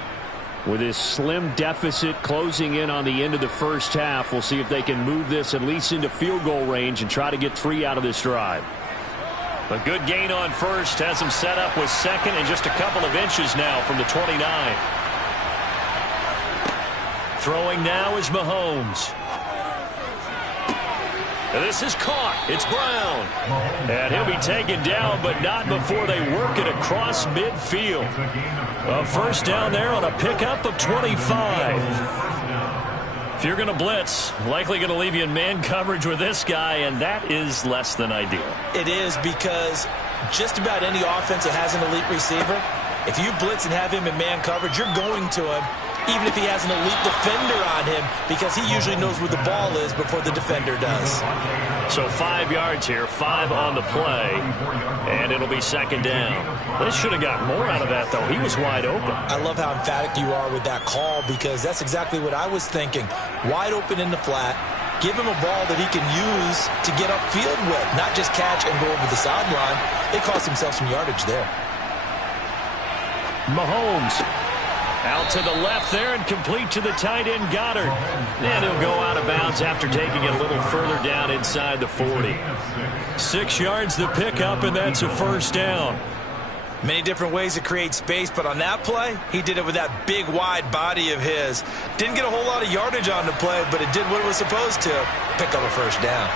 With this slim deficit closing in on the end of the first half, we'll see if they can move this at least into field goal range and try to get 3 out of this drive. A good gain on first has them set up with second and just a couple of inches now from the 29. Throwing now is Mahomes. And this is caught. It's Brown. And he'll be taken down, but not before they work it across midfield. A first down there on a pickup of 25. If you're going to blitz, likely going to leave you in man coverage with this guy, and that is less than ideal. It is, because just about any offense that has an elite receiver, If you blitz and have him in man coverage, you're going to him, even if he has an elite defender on him, because he usually knows where the ball is before the defender does. So 5 yards here, 5 on the play, and it'll be second down. This should have got more out of that, though. He was wide open. I love how emphatic you are with that call, because that's exactly what I was thinking. Wide open in the flat. Give him a ball that he can use to get upfield with, not just catch and go over the sideline. They cost themselves some yardage there. Mahomes out to the left there and complete to the tight end, Goddard. And he'll go out of bounds after taking it a little further down inside the 40. 6 yards the pickup, and that's a first down. Many different ways to create space, but on that play, he did it with that big, wide body of his. Didn't get a whole lot of yardage on the play, but it did what it was supposed to. Pick up a first down.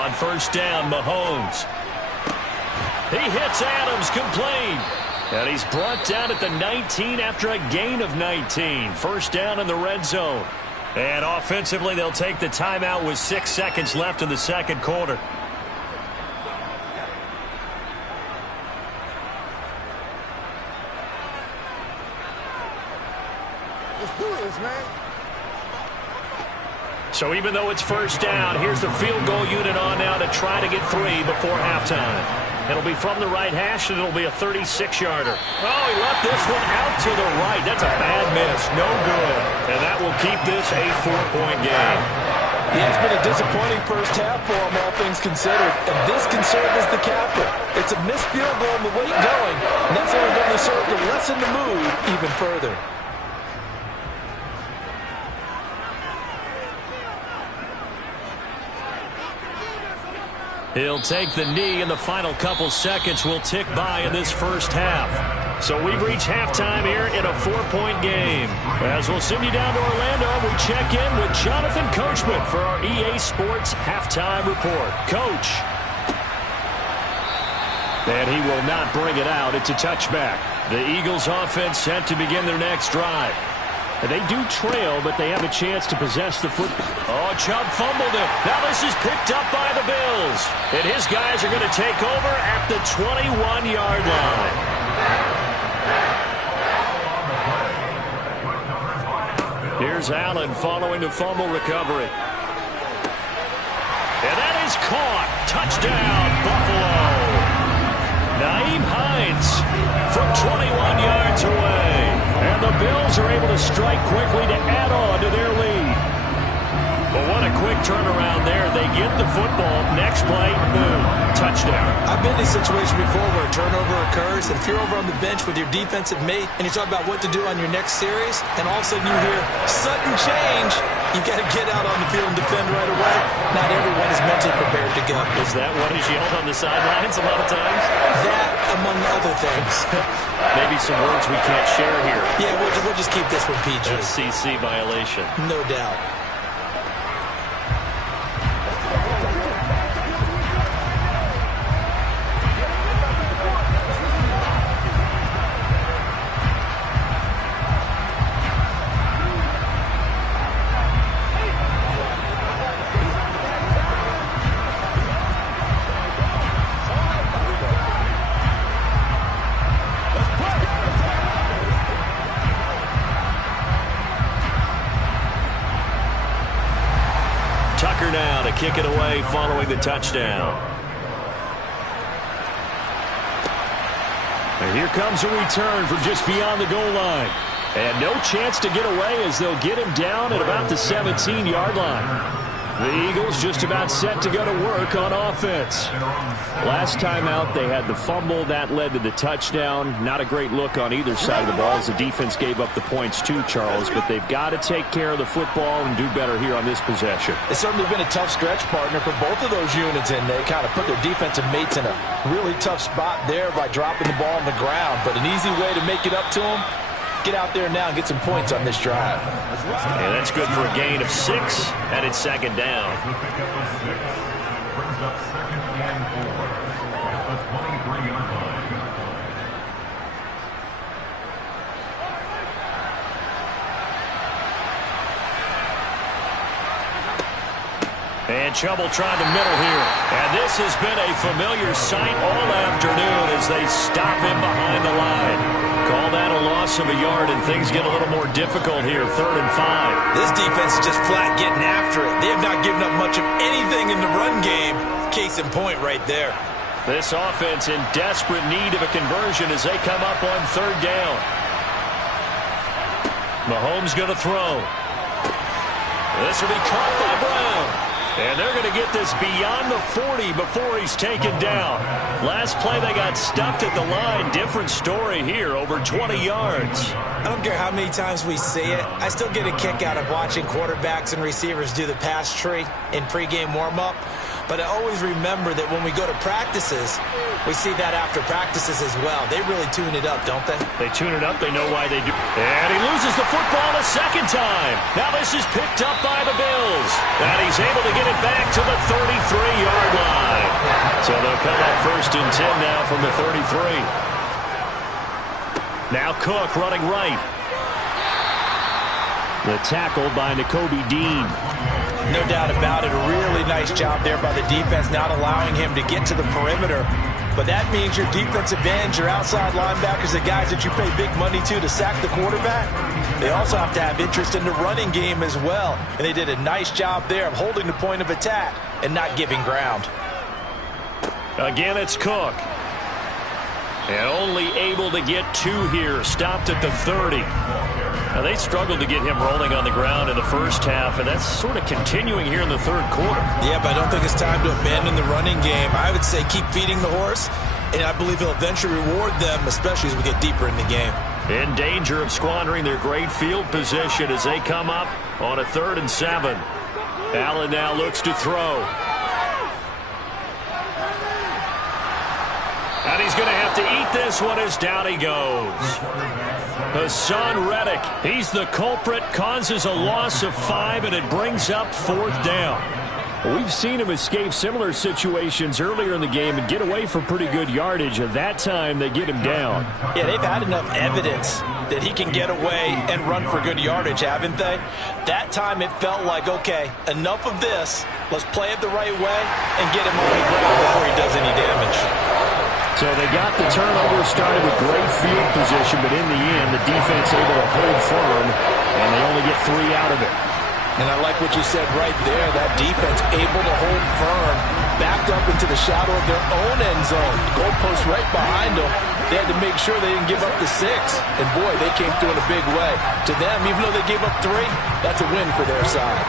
On first down, Mahomes. He hits Adams, complete. And he's brought down at the 19 after a gain of 19. First down in the red zone. And offensively, they'll take the timeout with 6 seconds left in the second quarter. Let's do this, man. So even though it's first down, here's the field goal unit on now to try to get 3 before halftime. It'll be from the right hash, and it'll be a 36-yarder. Oh, he left this one out to the right. That's a bad miss. No good. And that will keep this a 4-point game. Yeah, it's been a disappointing first half for him, all things considered. And this can serve as the capper. It's a missed field goal and the late going. And that's only going to serve to lessen the mood even further. He'll take the knee, and the final couple seconds will tick by in this first half. So we've reached halftime here in a 4-point game. As we'll send you down to Orlando, we check in with Jonathan Coachman for our EA Sports Halftime Report. Coach. And he will not bring it out. It's a touchback. The Eagles offense set to begin their next drive. They do trail, but they have a chance to possess the football. Oh, Chubb fumbled it. Now this is picked up by the Bills. And his guys are going to take over at the 21-yard line. Here's Allen following the fumble recovery. And that is caught. Touchdown, Buffalo. Nyheim Hines from 21 yards away. And the Bills are able to strike quickly to add on to their lead. But what a quick turnaround there. They get the football. Next play, boom, touchdown. I've been in a situation before where a turnover occurs, and if you're over on the bench with your defensive mate and you talk about what to do on your next series, and all of a sudden you hear sudden change, you got to get out on the field and defend right away. Not everyone is mentally prepared to go. Is that what is yelled on the sidelines a lot of times? That, among other things. Maybe some words we can't share here. Yeah, we'll just keep this one PG. FCC violation. No doubt. Tucker now to kick it away following the touchdown. And here comes a return from just beyond the goal line. And no chance to get away as they'll get him down at about the 17-yard line. The Eagles just about set to go to work on offense. Last time out, they had the fumble. That led to the touchdown. Not a great look on either side of the ball as the defense gave up the points too, Charles. But they've got to take care of the football and do better here on this possession. It's certainly been a tough stretch, partner, for both of those units, and they kind of put their defensive mates in a really tough spot there by dropping the ball on the ground. But an easy way to make it up to them, get out there now and get some points on this drive. And that's good for a gain of 6, and it's second down. And trouble trying the middle here. And this has been a familiar sight all afternoon as they stop him behind the line. Call that a loss of a yard, and things get a little more difficult here, 3rd and 5. This defense is just flat getting after it. They have not given up much of anything in the run game. Case in point right there. This offense in desperate need of a conversion as they come up on 3rd down. Mahomes going to throw. This will be caught by Brown. And they're going to get this beyond the 40 before he's taken down. Last play, they got stuffed at the line. Different story here, over 20 yards. I don't care how many times we see it. I still get a kick out of watching quarterbacks and receivers do the pass tree in pregame warm-up. But I always remember that when we go to practices, we see that after practices as well. They really tune it up, don't they? They tune it up. They know why they do. And he loses the football a second time. Now this is picked up by the Bills. And he's able to get it back to the 33-yard line. So they'll come up 1st and 10 now from the 33. Now Cook running right. The tackle by Nakobe Dean. No doubt about it. A really nice job there by the defense, not allowing him to get to the perimeter. But that means your defensive ends, your outside linebackers, the guys that you pay big money to sack the quarterback, they also have to have interest in the running game as well. And they did a nice job there of holding the point of attack and not giving ground. Again, it's Cook. And only able to get 2 here. Stopped at the 30. Now, they struggled to get him rolling on the ground in the first half, and that's sort of continuing here in the 3rd quarter. Yeah, but I don't think it's time to abandon the running game. I would say keep feeding the horse, and I believe he'll eventually reward them, especially as we get deeper in the game. In danger of squandering their great field position as they come up on a 3rd and 7. Allen now looks to throw. And he's going to have to eat this one as down he goes. Hassan Reddick, he's the culprit, causes a loss of 5, and it brings up 4th down. We've seen him escape similar situations earlier in the game and get away for pretty good yardage. At that time, they get him down. Yeah, they've had enough evidence that he can get away and run for good yardage, haven't they? That time it felt like, okay, enough of this. Let's play it the right way and get him on the ground before he does any damage. So they got the turnover, started with great field position, but in the end, the defense able to hold firm, and they only get 3 out of it. And I like what you said right there. That defense able to hold firm, backed up into the shadow of their own end zone. Goalpost right behind them. They had to make sure they didn't give up the 6. And, boy, they came through in a big way. To them, even though they gave up 3, that's a win for their side.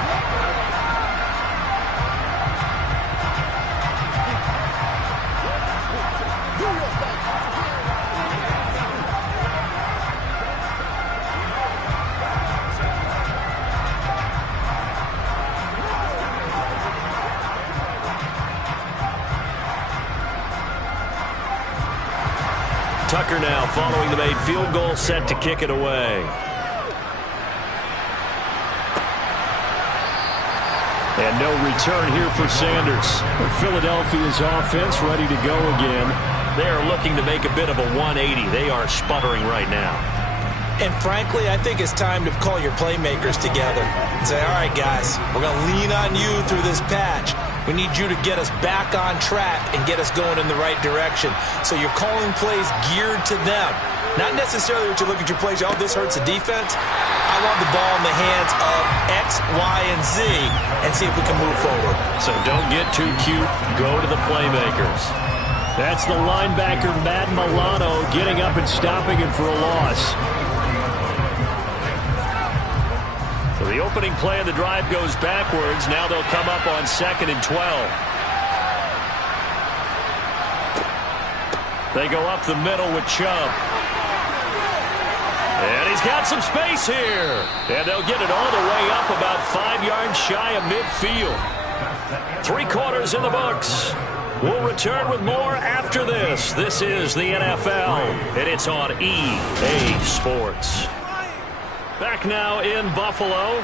Tucker now following the made field goal, set to kick it away. And no return here for Sanders. Philadelphia's offense ready to go again. They are looking to make a bit of a 180. They are sputtering right now. And frankly, I think it's time to call your playmakers together and say, all right, guys, we're going to lean on you through this patch. We need you to get us back on track and get us going in the right direction. So you're calling plays geared to them. Not necessarily what you look at your plays, oh, this hurts the defense. I want the ball in the hands of X, Y, and Z and see if we can move forward. So don't get too cute. Go to the playmakers. That's the linebacker, Matt Milano, getting up and stopping him for a loss. So the opening play of the drive goes backwards. Now they'll come up on 2nd and 12. They go up the middle with Chubb. And he's got some space here. And they'll get it all the way up about 5 yards shy of midfield. 3 quarters in the books. We'll return with more after this. This is the NFL, and it's on EA Sports. Back now in Buffalo.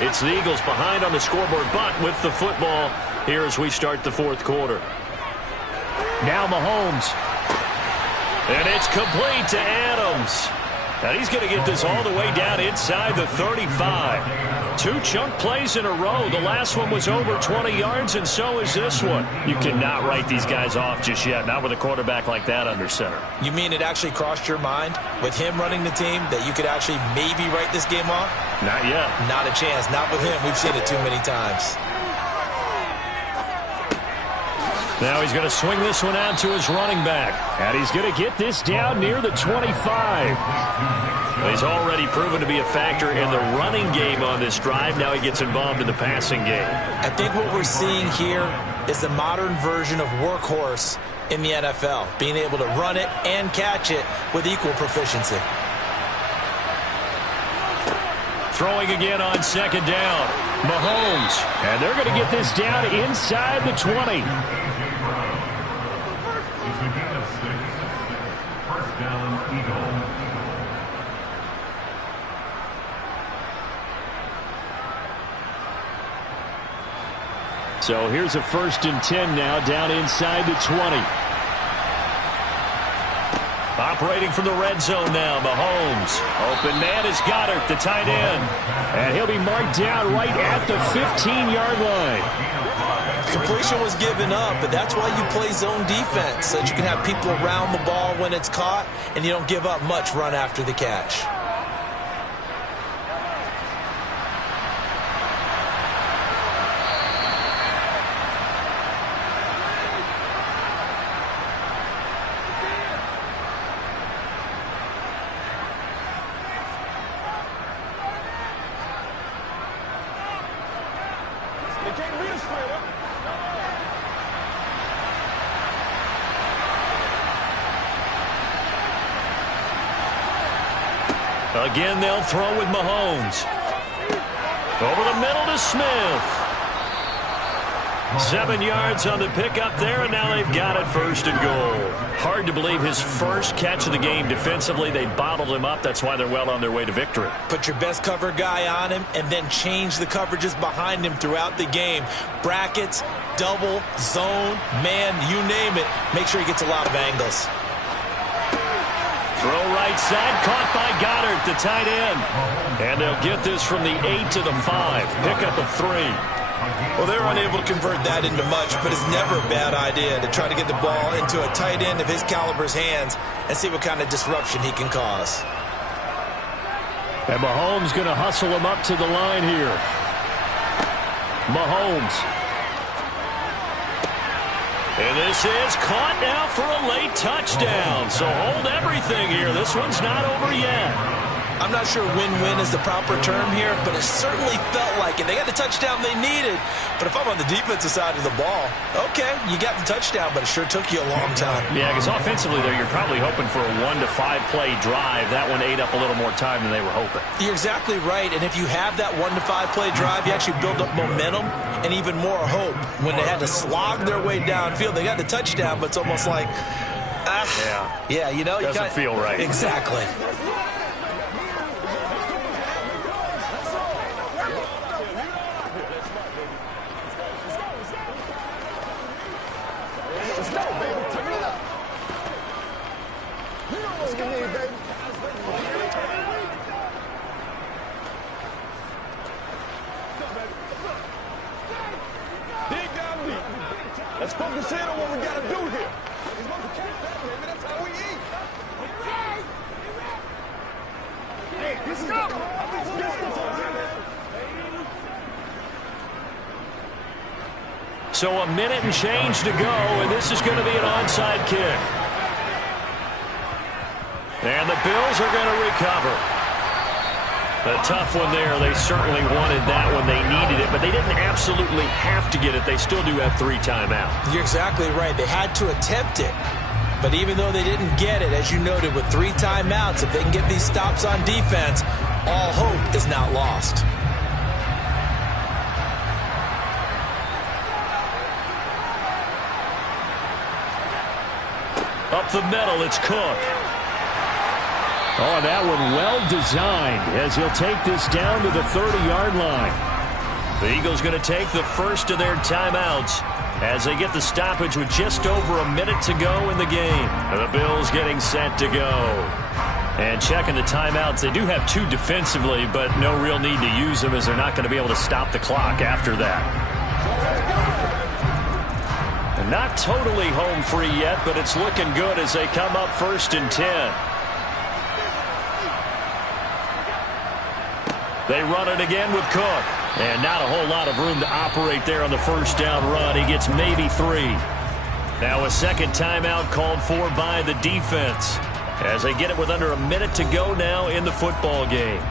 It's the Eagles behind on the scoreboard, but with the football here as we start the 4th quarter. Now Mahomes. And it's complete to Adams. And he's going to get this all the way down inside the 35. 2 chunk plays in a row. The last one was over 20 yards, and so is this one. You cannot write these guys off just yet, not with a quarterback like that under center. You mean it actually crossed your mind with him running the team that you could actually maybe write this game off? Not yet. Not a chance. Not with him. We've seen it too many times. Now he's going to swing this one out to his running back. And he's going to get this down near the 25. He's already proven to be a factor in the running game on this drive. Now he gets involved in the passing game. I think what we're seeing here is the modern version of workhorse in the NFL, being able to run it and catch it with equal proficiency. Throwing again on second down. Mahomes. And they're going to get this down inside the 20. So here's a 1st and 10 now, down inside the 20. Operating from the red zone now, Mahomes. Open man is Goddard, the tight end. And he'll be marked down right at the 15-yard line. Completion was given up, but that's why you play zone defense, so that you can have people around the ball when it's caught, and you don't give up much run after the catch. Again, they'll throw with Mahomes. Over the middle to Smith. 7 yards on the pickup there, and now they've got it 1st and goal. Hard to believe his first catch of the game defensively. They bottled him up. That's why they're well on their way to victory. Put your best cover guy on him and then change the coverages behind him throughout the game. Brackets, double, zone, man, you name it. Make sure he gets a lot of angles. Throw right side, caught by Goddard, the tight end. And they'll get this from the 8 to the 5. Pick up a 3. Well, they're unable to convert that into much, but it's never a bad idea to try to get the ball into a tight end of his caliber's hands and see what kind of disruption he can cause. And Mahomes going to hustle him up to the line here. Mahomes. And this is caught now for a late touchdown. So hold everything here. This one's not over yet. I'm not sure win-win is the proper term here, but it certainly felt like it. They got the touchdown they needed. But if I'm on the defensive side of the ball, okay, you got the touchdown, but it sure took you a long time. Yeah, because offensively there, you're probably hoping for a 1 to 5 play drive. That one ate up a little more time than they were hoping. You're exactly right. And if you have that 1 to 5 play drive, you actually build up momentum and even more hope. When they had to slog their way downfield, they got the touchdown, but it's almost like, yeah, you know, doesn't feel right. Exactly. Let's focus in on what we got to do here. That's how we eat. Hey, let's go. So a minute and change to go, and this is going to be an onside kick. And the Bills are going to recover. A tough one there. They certainly wanted that one. They needed it, but they didn't absolutely have to get it. They still do have 3 timeouts. You're exactly right. They had to attempt it. But even though they didn't get it, as you noted, with 3 timeouts, if they can get these stops on defense, all hope is not lost. Up the middle, it's Cook. Oh, that one well designed as he'll take this down to the 30-yard line. The Eagles going to take the first of their timeouts as they get the stoppage with just over a minute to go in the game. And the Bills getting set to go. And checking the timeouts, they do have 2 defensively, but no real need to use them as they're not going to be able to stop the clock after that. And not totally home free yet, but it's looking good as they come up 1st and 10. They run it again with Cook. And not a whole lot of room to operate there on the 1st down run. He gets maybe 3. Now a second timeout called for by the defense as they get it with under a minute to go now in the football game.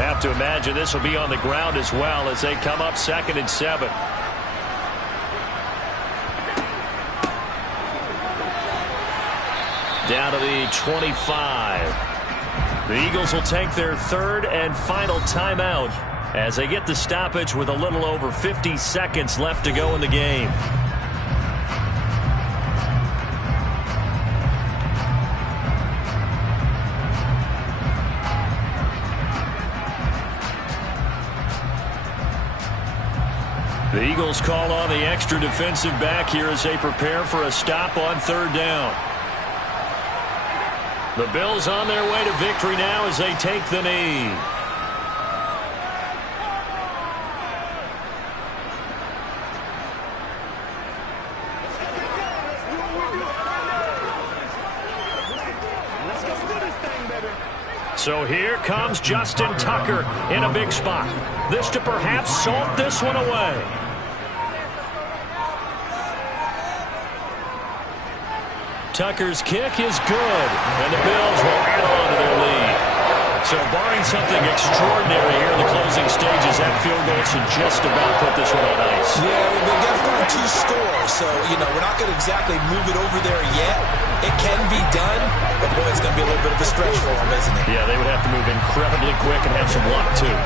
Have to imagine this will be on the ground as well as they come up 2nd and 7. Down to the 25. The Eagles will take their 3rd and final timeout as they get the stoppage with a little over 50 seconds left to go in the game. The Eagles call on the extra defensive back here as they prepare for a stop on 3rd down. The Bills on their way to victory now as they take the knee. So here comes Justin Tucker in a big spot. This to perhaps salt this one away. Tucker's kick is good, and the Bills will add on to their lead. So barring something extraordinary here in the closing stages, that field goal should just about put this one on ice. Yeah, they got to find 2 scores, so, we're not going to exactly move it over there yet. It can be done, but, boy, it's going to be a little bit of a stretch for them, isn't it? Yeah, they would have to move incredibly quick and have some luck, too.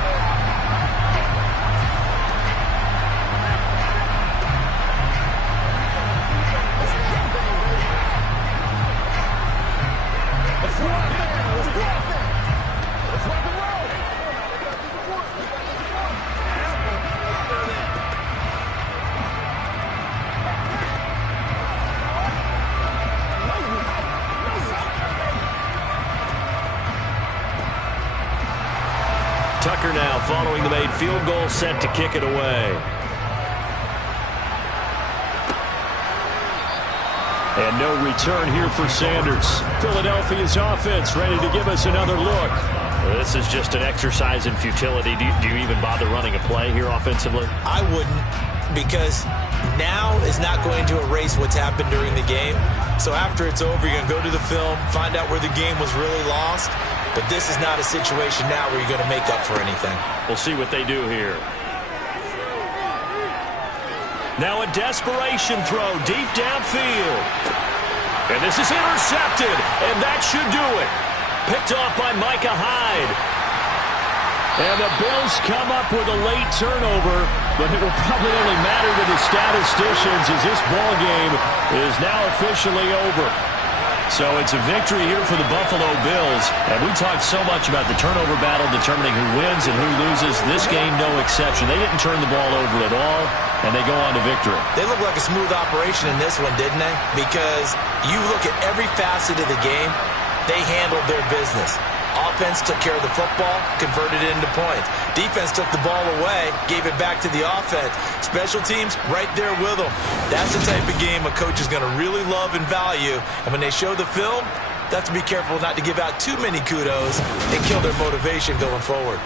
Tucker now following the made field goal, set to kick it away. And no return here for Sanders. Philadelphia's offense ready to give us another look. This is just an exercise in futility. Do you even bother running a play here offensively? I wouldn't, because now is not going to erase what's happened during the game. So after it's over, you're going to go to the film, find out where the game was really lost. But this is not a situation now where you're going to make up for anything. We'll see what they do here. Now a desperation throw deep downfield. And this is intercepted, and that should do it. Picked off by Micah Hyde. And the Bills come up with a late turnover, but it will probably only matter to the statisticians as this ball game is now officially over. So it's a victory here for the Buffalo Bills. And we talked so much about the turnover battle determining who wins and who loses. This game, no exception. They didn't turn the ball over at all, and they go on to victory. They look like a smooth operation in this one, didn't they? Because you look at every facet of the game, they handled their business. Offense took care of the football, converted it into points. Defense took the ball away, gave it back to the offense. Special teams, right there with them. That's the type of game a coach is going to really love and value. And when they show the film, they have to be careful not to give out too many kudos and kill their motivation going forward.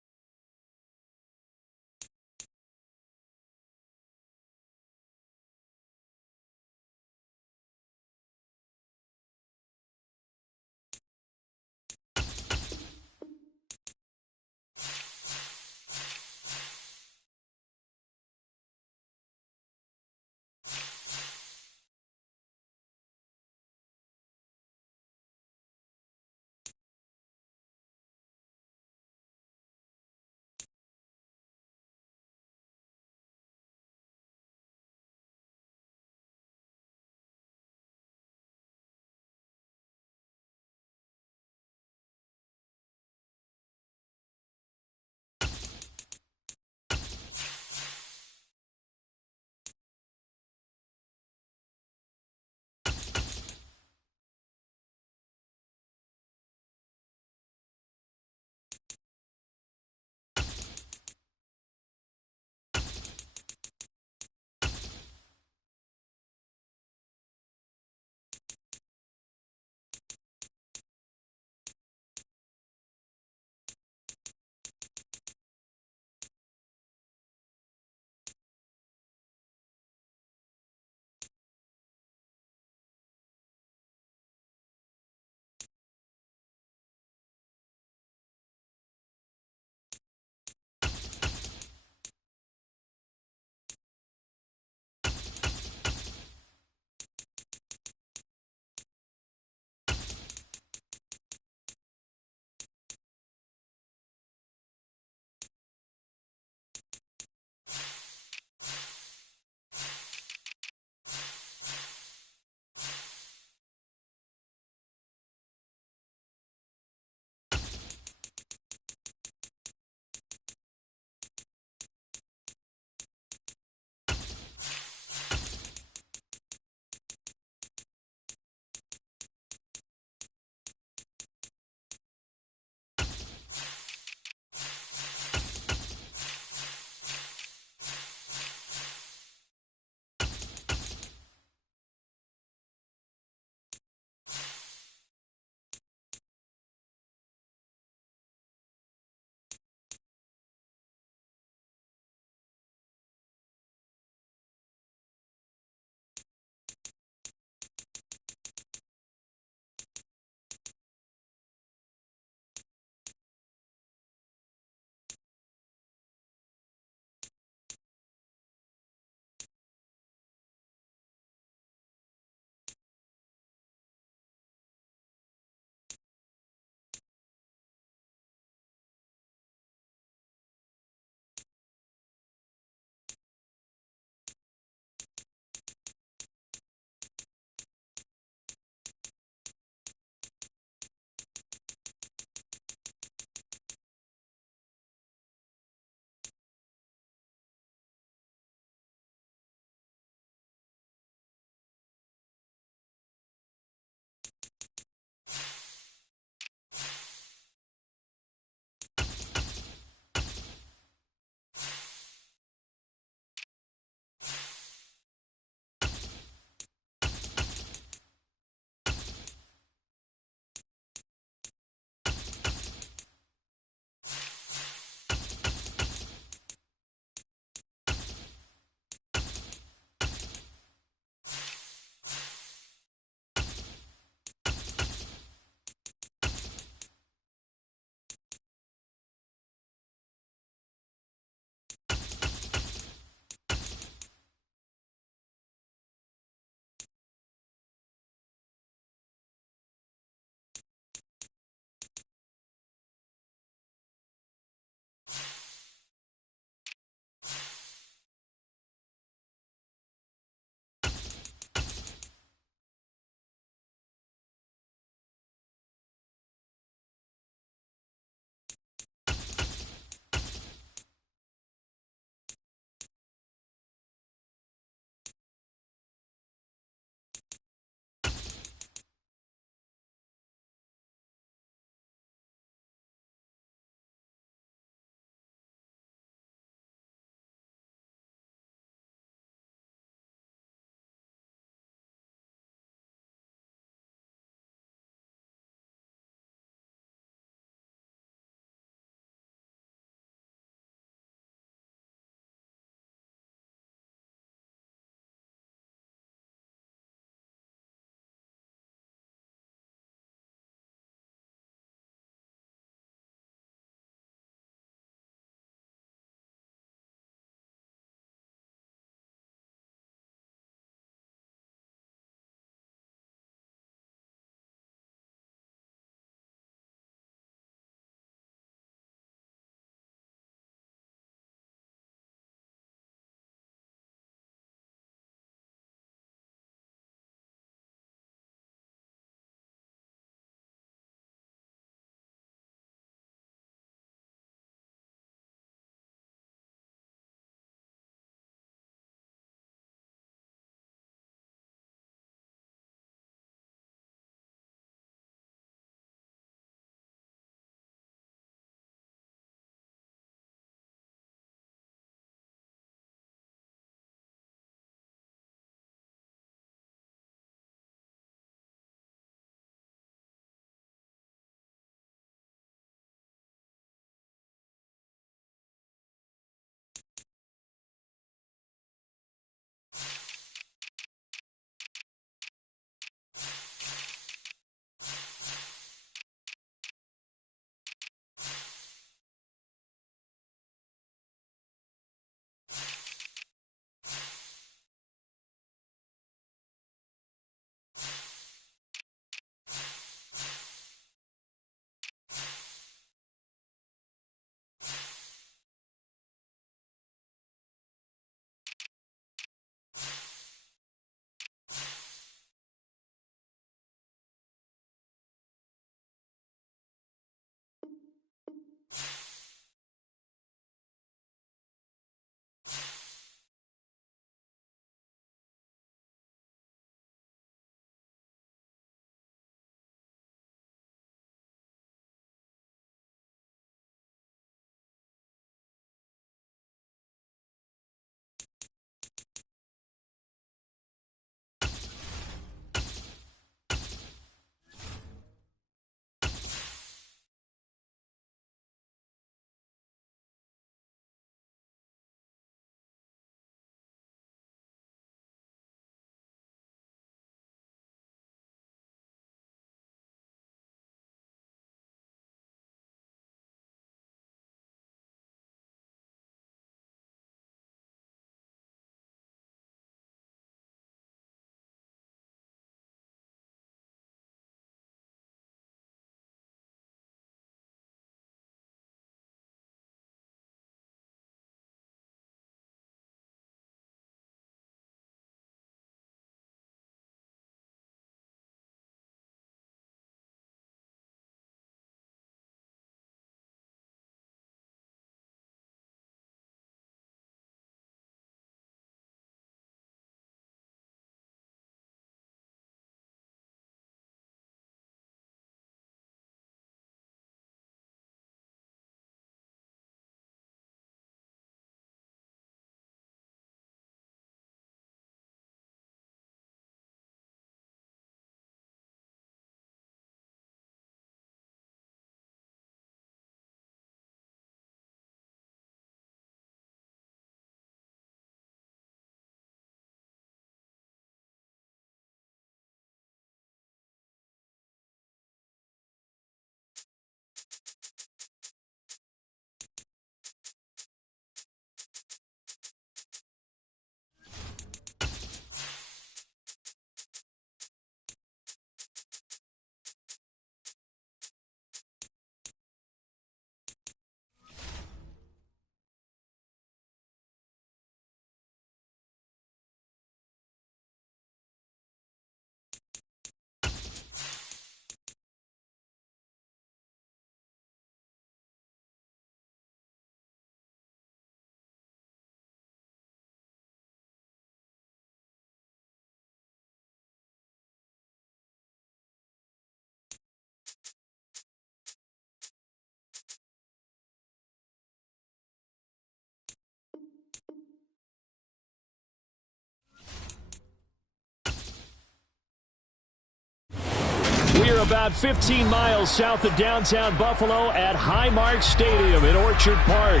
about 15 miles south of downtown Buffalo at Highmark Stadium in Orchard Park.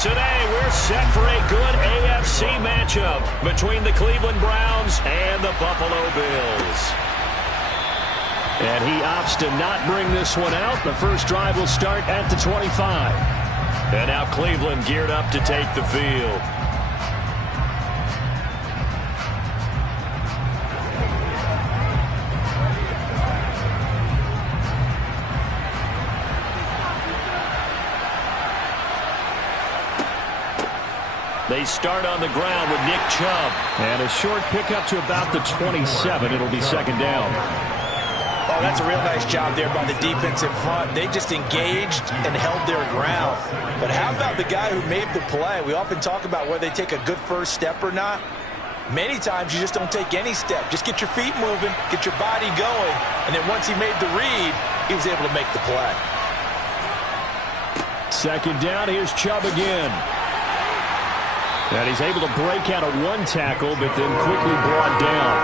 Today, we're set for a good AFC matchup between the Cleveland Browns and the Buffalo Bills. And he opts to not bring this one out. The first drive will start at the 25. And now Cleveland geared up to take the field. They start on the ground with Nick Chubb. And a short pickup to about the 27. It'll be second down. Oh, that's a real nice job there by the defensive front. They just engaged and held their ground. But how about the guy who made the play? We often talk about whether they take a good first step or not. Many times you just don't take any step. Just get your feet moving, get your body going, and then once he made the read, he was able to make the play. Second down, here's Chubb again. And he's able to break out of one tackle, but then quickly brought down.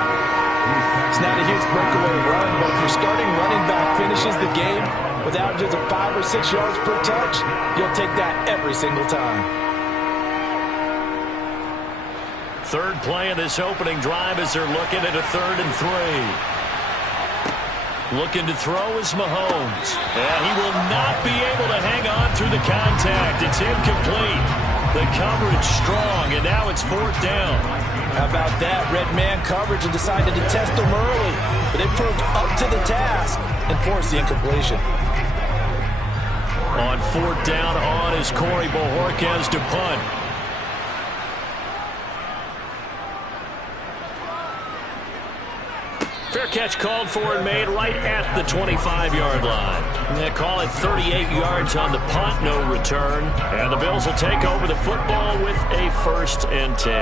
It's not a huge breakaway run, but if your starting running back finishes the game without just a 5 or 6 yards per touch, you'll take that every single time. Third play of this opening drive as they're looking at a 3rd and 3. Looking to throw is Mahomes. And he will not be able to hang on through the contact. It's incomplete. The coverage strong, and now it's 4th down. How about that? Red man coverage and decided to test them early. But they proved up to the task and forced the incompletion. On 4th down on is Corey Bojorquez to punt. Fair catch called for and made right at the 25-yard line. They call it 38 yards on the punt, no return. And the Bills will take over the football with a 1st and 10.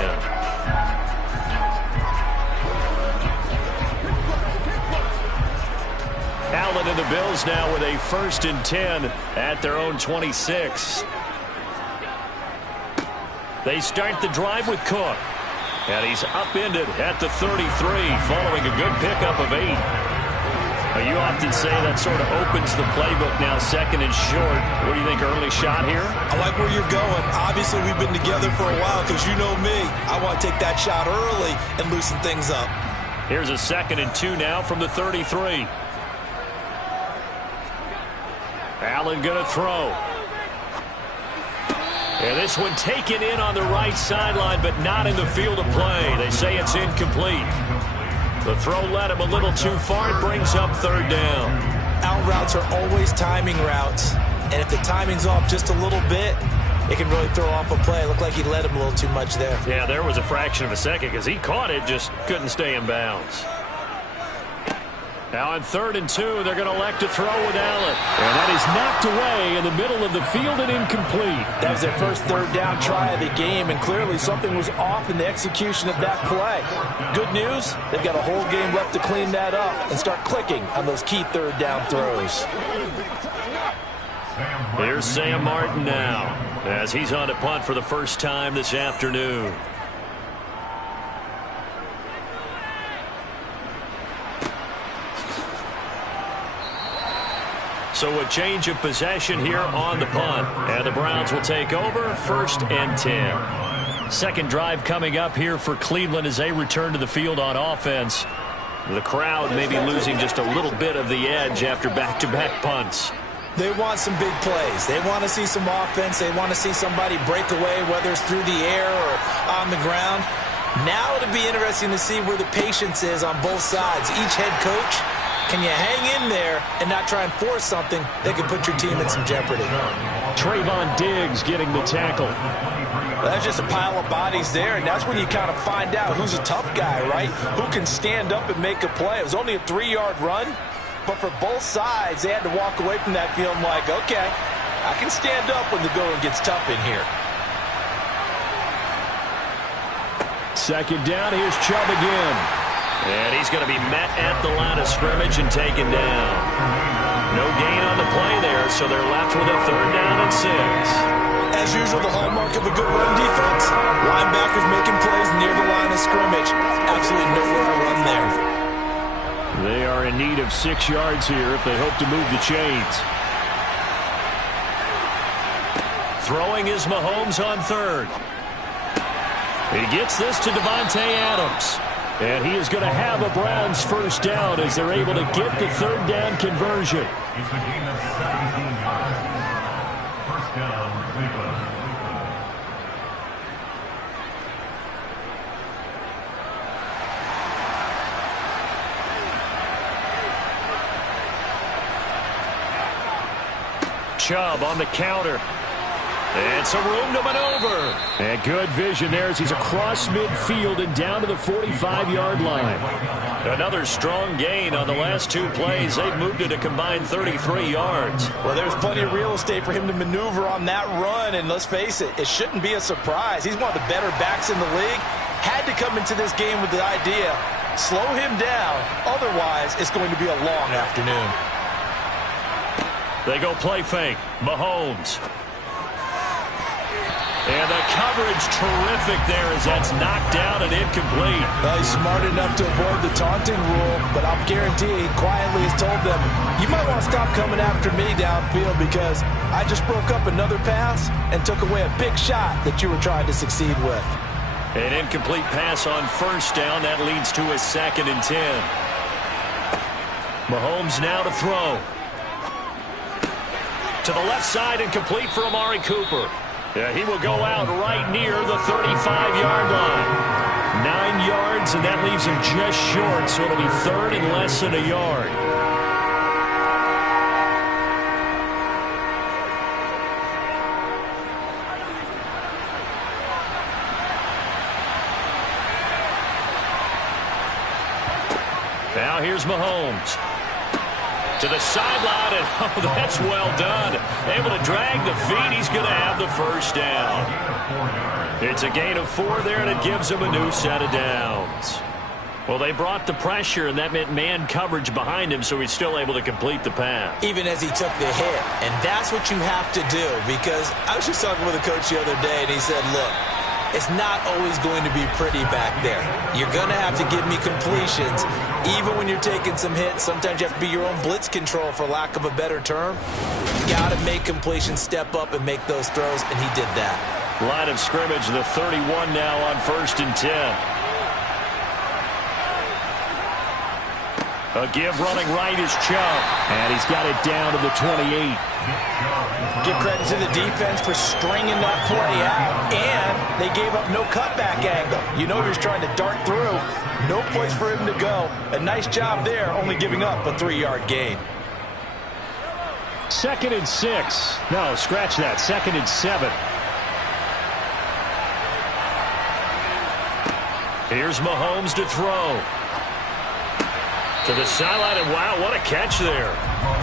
Allen and the Bills now with a 1st and 10 at their own 26. They start the drive with Cook. And he's upended at the 33 following a good pickup of 8. You often say that sort of opens the playbook now, 2nd and short. What do you think, early shot here? I like where you're going. Obviously, we've been together for a while because you know me. I want to take that shot early and loosen things up. Here's a 2nd and 2 now from the 33. Allen going to throw. And this one taken in on the right sideline, but not in the field of play. They say it's incomplete. The throw led him a little too far. It brings up 3rd down. Out routes are always timing routes. And if the timing's off just a little bit, it can really throw off a play. It looked like he led him a little too much there. Yeah, there was a fraction of a second because he caught it, just couldn't stay in bounds. Now on 3rd and 2, they're going to elect to throw with Allen. And that is knocked away in the middle of the field and incomplete. That was their first 3rd down try of the game, and clearly something was off in the execution of that play. Good news, they've got a whole game left to clean that up and start clicking on those key 3rd down throws. Here's Sam Martin now as he's on to punt for the first time this afternoon. So a change of possession here on the punt. And the Browns will take over, 1st and 10. Second drive coming up here for Cleveland as they return to the field on offense. The crowd maybe losing just a little bit of the edge after back-to-back punts. They want some big plays. They want to see some offense. They want to see somebody break away, whether it's through the air or on the ground. Now it'll be interesting to see where the patience is on both sides. Each head coach, can you hang in there and not try and force something that could put your team in some jeopardy? Trayvon Diggs getting the tackle. Well, that's just a pile of bodies there, and that's when you kind of find out who's a tough guy, right? Who can stand up and make a play. It was only a 3-yard run, but for both sides, they had to walk away from that feeling like, okay, I can stand up when the going gets tough in here. Second down, here's Chubb again. And he's going to be met at the line of scrimmage and taken down. No gain on the play there, so they're left with a 3rd down and 6. As usual, the hallmark of a good run defense, linebackers making plays near the line of scrimmage. Absolutely nowhere to run there. They are are in need of 6 yards here if they hope to move the chains. Throwing is Mahomes on third. He gets this to Davante Adams. And he is going to have a Browns first down as they're able to get the third down conversion. He's the gain of 17 yards. First down, Cleveland. Chubb on the counter. It's a room to maneuver. And good vision there as he's across midfield and down to the 45-yard line. Another strong gain on the last 2 plays. They've moved it a combined 33 yards. Well, there's plenty of real estate for him to maneuver on that run, and let's face it, it shouldn't be a surprise. He's one of the better backs in the league. Had to come into this game with the idea, slow him down, otherwise it's going to be a long afternoon. They go play fake. Mahomes. And the coverage terrific there as that's knocked down and incomplete. Well, he's smart enough to avoid the taunting rule, but I'll guarantee he quietly has told them, you might want to stop coming after me downfield because I just broke up another pass and took away a big shot that you were trying to succeed with. An incomplete pass on first down. That leads to a 2nd and 10. Mahomes now to throw. To the left side and complete for Amari Cooper. Yeah, he will go out right near the 35-yard line. 9 yards, and that leaves him just short, so it'll be third and less than a yard. Now here's Mahomes. To the sideline, and oh, that's well done. Able to drag the feet. He's going to have the first down. It's a gain of 4 there, and it gives him a new set of downs. Well, they brought the pressure, and that meant man coverage behind him, so he's still able to complete the pass. Even as he took the hit, and that's what you have to do, because I was just talking with a coach the other day, and he said, look, it's not always going to be pretty back there. You're going to have to give me completions. Even when you're taking some hits, sometimes you have to be your own blitz control, for lack of a better term. You got to make completions, step up, and make those throws, and he did that. Line of scrimmage, the 31 now on 1st and 10. A give running right is Chubb. And he's got it down to the 28. Give credit to the defense for stringing that play out, and they gave up no cutback angle. You know he was trying to dart through. No place for him to go. A nice job there, only giving up a 3-yard gain. 2nd and 6. No, scratch that. 2nd and 7. Here's Mahomes to throw. To the sideline, and wow, what a catch there.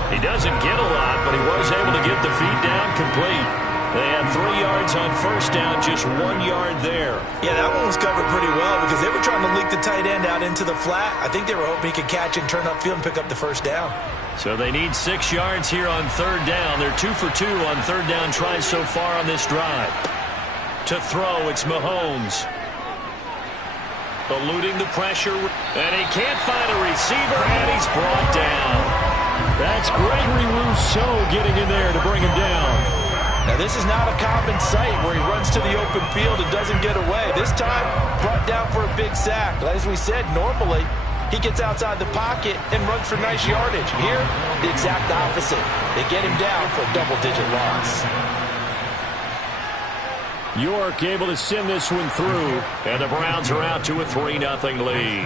He doesn't get a lot, but he was able to get the feet down complete. They had 3 yards on first down, just 1 yard there. Yeah, that one was covered pretty well because they were trying to leak the tight end out into the flat. I think they were hoping he could catch and turn upfield and pick up the first down. So they need 6 yards here on third down. They're 2 for 2 on third down tries so far on this drive. To throw, it's Mahomes. Eluding the pressure, and he can't find a receiver, and he's brought down. That's Gregory Rousseau getting in there to bring him down. Now, this is not a common sight where he runs to the open field and doesn't get away. This time, brought down for a big sack. As we said, normally, he gets outside the pocket and runs for nice yardage. Here, the exact opposite. They get him down for a double-digit loss. York able to send this one through, and the Browns are out to a 3-0 lead.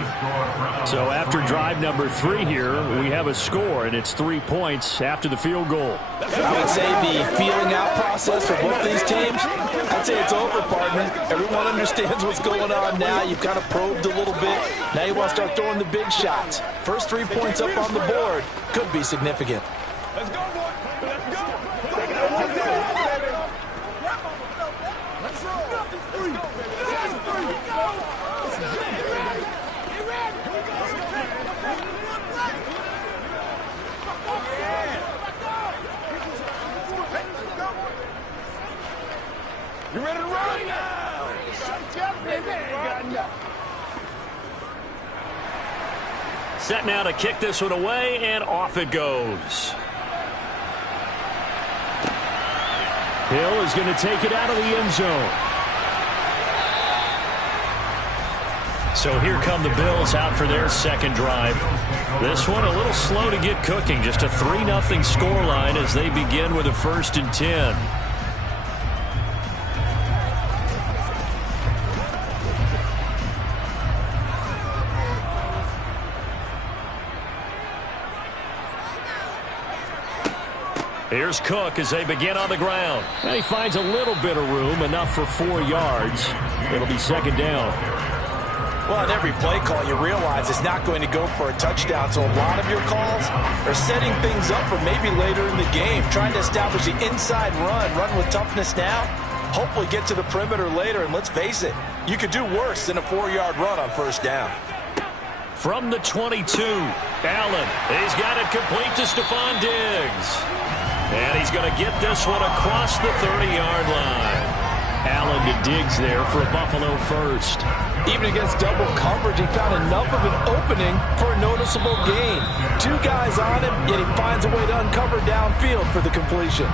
So after drive number 3 here, we have a score, and it's 3 points after the field goal. I would say the feeling out process for both these teams, I'd say it's over, partner. Everyone understands what's going on now. You've kind of probed a little bit. Now you want to start throwing the big shots. First 3 points up on the board could be significant. Let's go, boy. Let's go. You ready to run? Set now to kick this one away, and off it goes. Hill is going to take it out of the end zone. So here come the Bills out for their second drive. This one a little slow to get cooking. Just a 3-0 scoreline as they begin with a 1st and 10. Here's Cook as they begin on the ground. And he finds a little bit of room, enough for 4 yards. It'll be 2nd down. Well, on every play call, you realize it's not going to go for a touchdown. So a lot of your calls are setting things up for maybe later in the game, trying to establish the inside run with toughness now, hopefully get to the perimeter later. And let's face it, you could do worse than a 4-yard run on 1st down. From the 22, Allen. He's got it complete to Stephon Diggs. And he's going to get this one across the 30-yard line. Allen to Diggs there for a Buffalo first. Even against double coverage, he found enough of an opening for a noticeable gain. 2 guys on him, yet he finds a way to uncover downfield for the completion.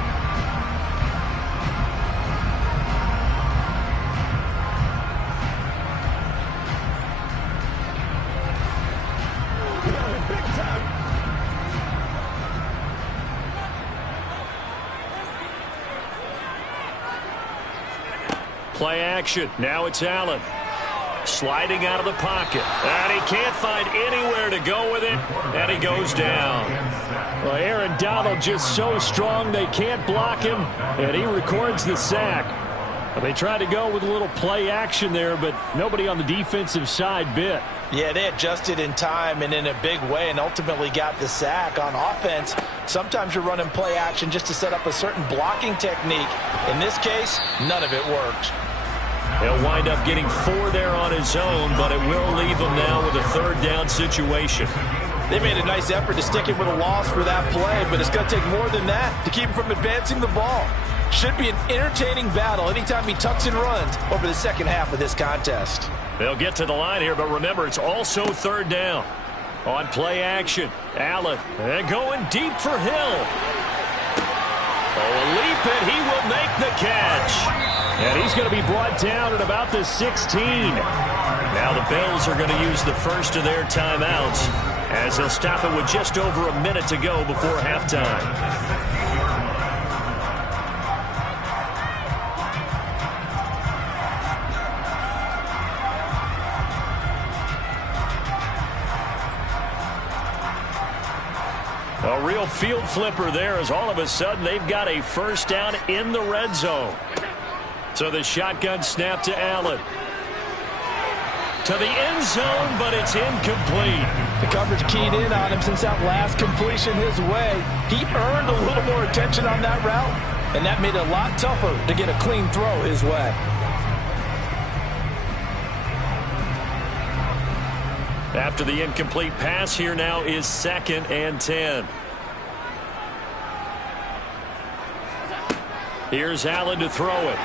Play action. Now it's Allen. Sliding out of the pocket. And he can't find anywhere to go with it. And he goes down. Well, Aaron Donald just so strong they can't block him. And he records the sack. They tried to go with a little play action there, but nobody on the defensive side bit. Yeah, they adjusted in time and in a big way and ultimately got the sack. On offense, sometimes you're running play action just to set up a certain blocking technique. In this case, none of it worked. He'll wind up getting 4 there on his own, but it will leave him now with a 3rd down situation. They made a nice effort to stick it with a loss for that play, but it's going to take more than that to keep him from advancing the ball. Should be an entertaining battle anytime he tucks and runs over the second half of this contest. They'll get to the line here, but remember, it's also 3rd down. On play action, Allen, and going deep for Hill. Oh, a leap, and he will make the catch. And he's going to be brought down at about the 16. Now the Bills are going to use the first of their timeouts as they'll stop it with just over a minute to go before halftime. A real field flipper there as all of a sudden they've got a 1st down in the red zone. So the shotgun snap to Allen. To the end zone, but it's incomplete. The coverage keyed in on him since that last completion his way. He earned a little more attention on that route, and that made it a lot tougher to get a clean throw his way. After the incomplete pass, here now is 2nd and 10. Here's Allen to throw it.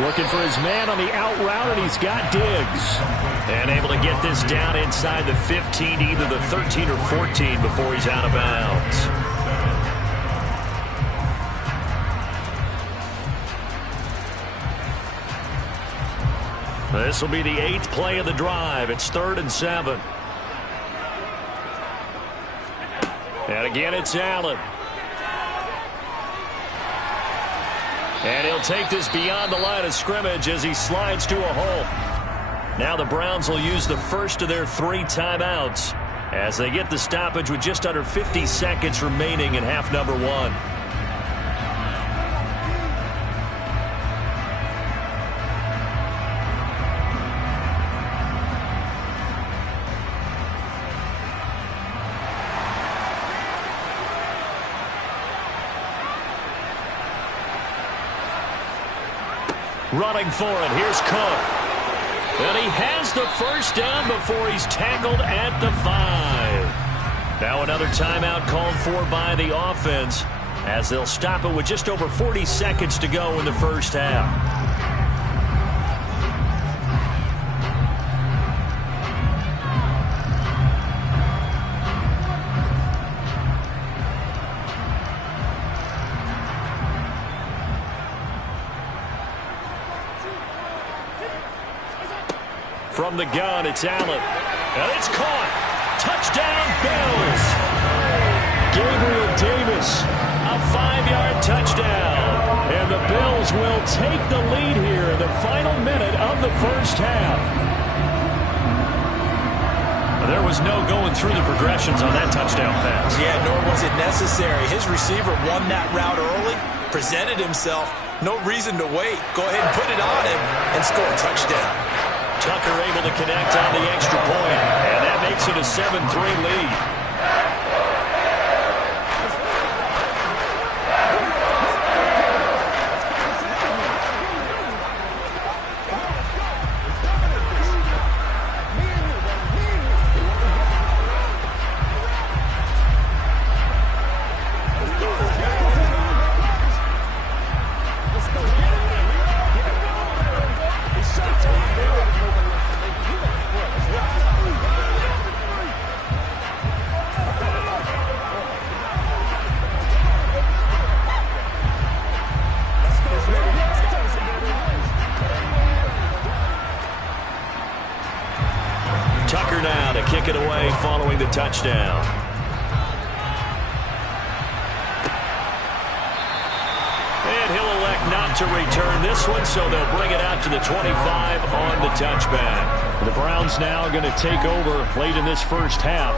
Looking for his man on the out route, and he's got Diggs. And able to get this down inside the 15, either the 13 or 14 before he's out of bounds. This will be the 8th play of the drive. It's 3rd and 7. And again, it's Allen. And he'll take this beyond the line of scrimmage as he slides to a hole. Now the Browns will use the first of their 3 timeouts as they get the stoppage with just under 50 seconds remaining in half number 1. Running for it. Here's Cook. And he has the 1st down before he's tackled at the 5. Now another timeout called for by the offense as they'll stop it with just over 40 seconds to go in the first half. From the gun, it's Allen. And it's caught. Touchdown, Bills. Gabriel Davis, a 5-yard touchdown. And the Bills will take the lead here in the final minute of the first half. There was no going through the progressions on that touchdown pass. Yeah, nor was it necessary. His receiver won that route early, presented himself. No reason to wait. Go ahead and put it on him and score a touchdown. Tucker able to connect on the extra point, and that makes it a 7-3 lead. Tucker now to kick it away following the touchdown. And he'll elect not to return this one, so they'll bring it out to the 25 on the touchback. The Browns now going to take over late in this first half.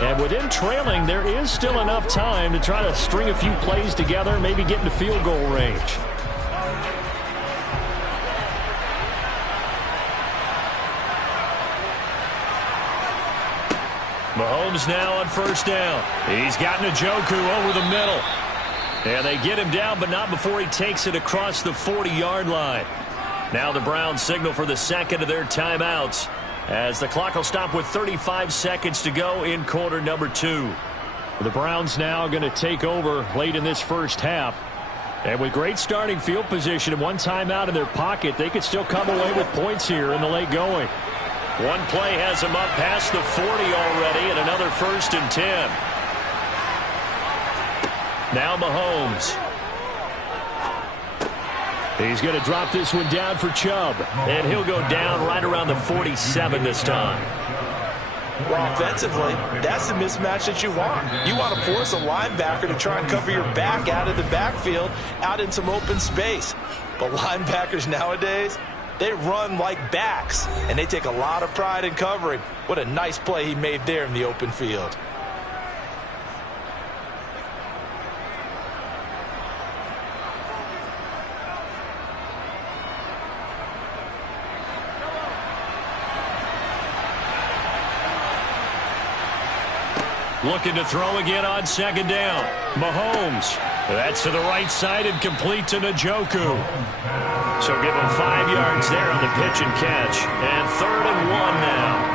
And within trailing, there is still enough time to try to string a few plays together, maybe get into field goal range. Mahomes now on first down. He's got Njoku over the middle. And they get him down, but not before he takes it across the 40-yard line. Now the Browns signal for the second of their timeouts, as the clock will stop with 35 seconds to go in quarter number 2. The Browns now going to take over late in this first half. And with great starting field position and one timeout in their pocket, they could still come away with points here in the late going. One play has him up past the 40 already, and another 1st and 10. Now Mahomes. He's going to drop this one down for Chubb, and he'll go down right around the 47 this time. Well, offensively, that's the mismatch that you want. You want to force a linebacker to try and cover your back out of the backfield, out in some open space. But linebackers nowadays, they run like backs, and they take a lot of pride in covering. What a nice play he made there in the open field. Looking to throw again on second down. Mahomes. That's to the right side and complete to Njoku. So give him 5 yards there on the pitch and catch. And 3rd and 1 now.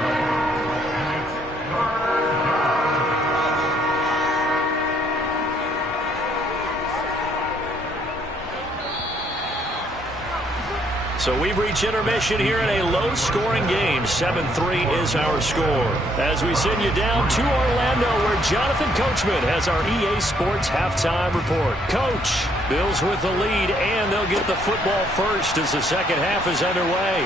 So we've reached intermission here in a low-scoring game. 7-3 is our score. As we send you down to Orlando, where Jonathan Coachman has our EA Sports halftime report. Coach, Bills with the lead, and they'll get the football first as the second half is underway.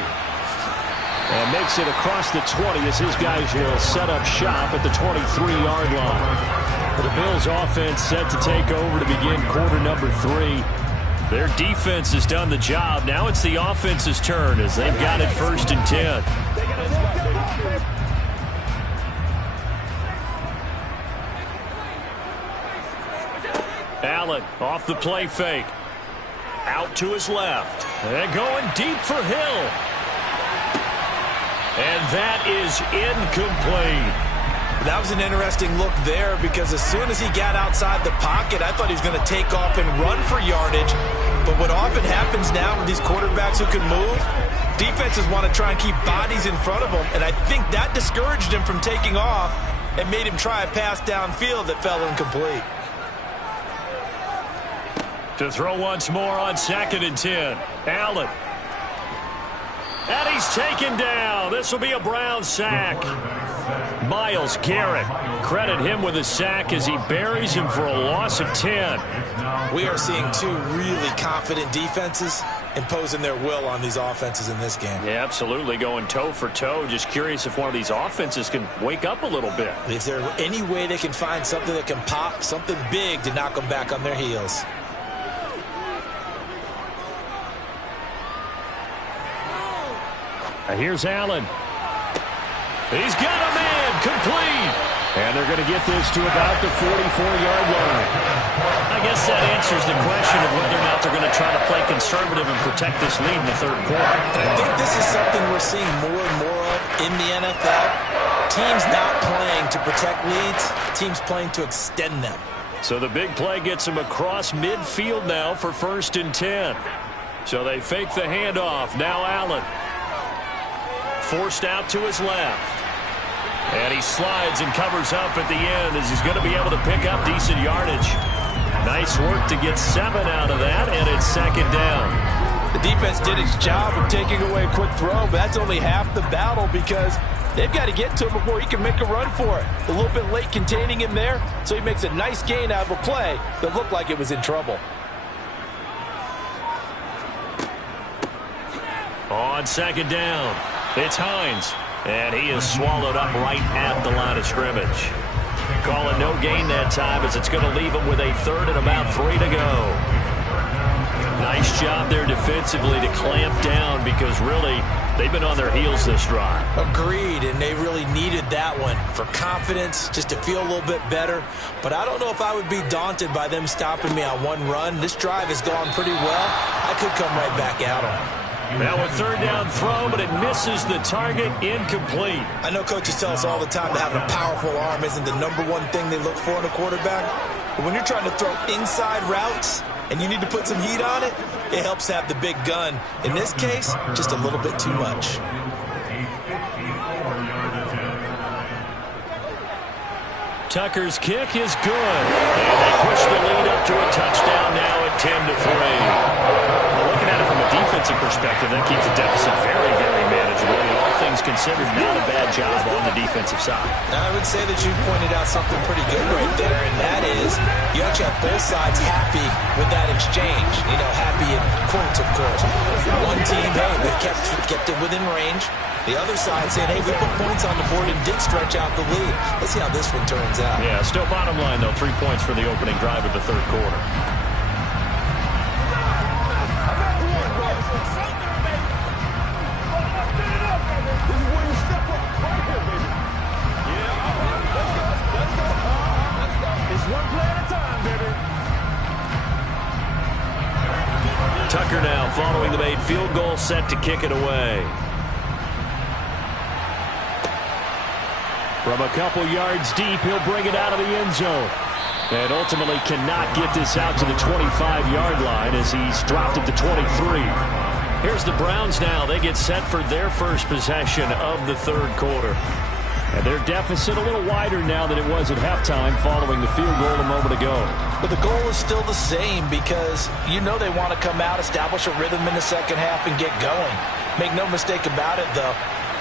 And makes it across the 20 as his guys will set up shop at the 23-yard line. The Bills offense set to take over to begin quarter number 3. Their defense has done the job. Now it's the offense's turn as they've got it 1st and 10. Allen off the play fake. Out to his left. And going deep for Hill. And that is incomplete. That was an interesting look there, because as soon as he got outside the pocket, I thought he was going to take off and run for yardage. But what often happens now with these quarterbacks who can move, defenses want to try and keep bodies in front of them, and I think that discouraged him from taking off and made him try a pass downfield that fell incomplete. To throw once more on 2nd and 10. Allen. And he's taken down. This will be a Brown sack. Myles Garrett, credit him with a sack as he buries him for a loss of 10. We are seeing two really confident defenses imposing their will on these offenses in this game. Yeah, absolutely, going toe for toe. Just curious if one of these offenses can wake up a little bit. Is there any way they can find something that can pop, something big to knock them back on their heels? Here's Allen. He's got a man, complete. And they're going to get this to about the 44-yard line. I guess that answers the question of whether or not they're going to try to play conservative and protect this lead in the third quarter. And I think this is something we're seeing more and more of in the NFL. Teams not playing to protect leads, teams playing to extend them. So the big play gets him across midfield now for 1st and 10. So they fake the handoff. Now Allen. Forced out to his left. And he slides and covers up at the end as he's going to be able to pick up decent yardage. Nice work to get 7 out of that, and it's 2nd down. The defense did its job of taking away a quick throw, but that's only half the battle because they've got to get to him before he can make a run for it. A little bit late containing him there, so he makes a nice gain out of a play that looked like it was in trouble. On 2nd down, it's Hines. And he is swallowed up right at the line of scrimmage. Calling no gain that time as it's going to leave him with a 3rd and about 3 to go. Nice job there defensively to clamp down because really they've been on their heels this drive. Agreed, and they really needed that one for confidence, just to feel a little bit better. But I don't know if I would be daunted by them stopping me on one run. This drive has gone pretty well. I could come right back at them. Now a 3rd down throw, but it misses the target, incomplete. I know coaches tell us all the time that having a powerful arm isn't the #1 thing they look for in a quarterback. But when you're trying to throw inside routes and you need to put some heat on it, it helps have the big gun. In this case, just a little bit too much. Tucker's kick is good. And they push the lead up to a touchdown now at 10-3. Looking at it from a defensive perspective, that keeps the deficit very, very manageable. All things considered, not a bad job on the defensive side. Now, I would say that you pointed out something pretty good right there, and that is you actually have both sides happy with that exchange. You know, happy in quotes, of course. One team, hey, they've kept it within range. The other side saying, hey, we put points on the board and did stretch out the lead. Let's see how this one turns out. Yeah, still bottom line, though, 3 points for the opening drive of the third quarter. Tucker now following the made field goal, set to kick it away. From a couple yards deep, he'll bring it out of the end zone. And ultimately cannot get this out to the 25-yard line as he's dropped it to 23. Here's the Browns now. They get set for their first possession of the third quarter. And their deficit a little wider now than it was at halftime following the field goal a moment ago. But the goal is still the same because you know they want to come out, establish a rhythm in the second half, and get going. Make no mistake about it, though.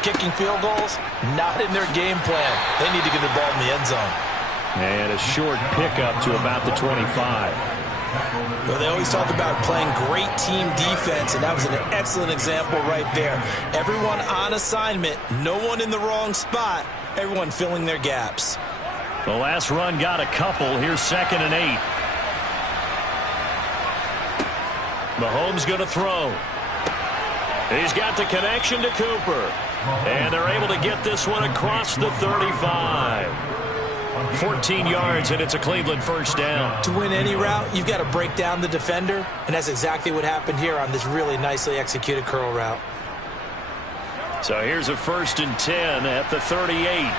Kicking field goals, not in their game plan. They need to get the ball in the end zone. And a short pickup to about the 25. Well, they always talk about playing great team defense, and that was an excellent example right there. Everyone on assignment, no one in the wrong spot, everyone filling their gaps. The last run got a couple. Here's 2nd and 8. Mahomes going to throw. He's got the connection to Cooper. And they're able to get this one across the 35. 14 yards, and it's a Cleveland first down. To win any route, you've got to break down the defender, and that's exactly what happened here on this really nicely executed curl route. So here's a 1st and 10 at the 38.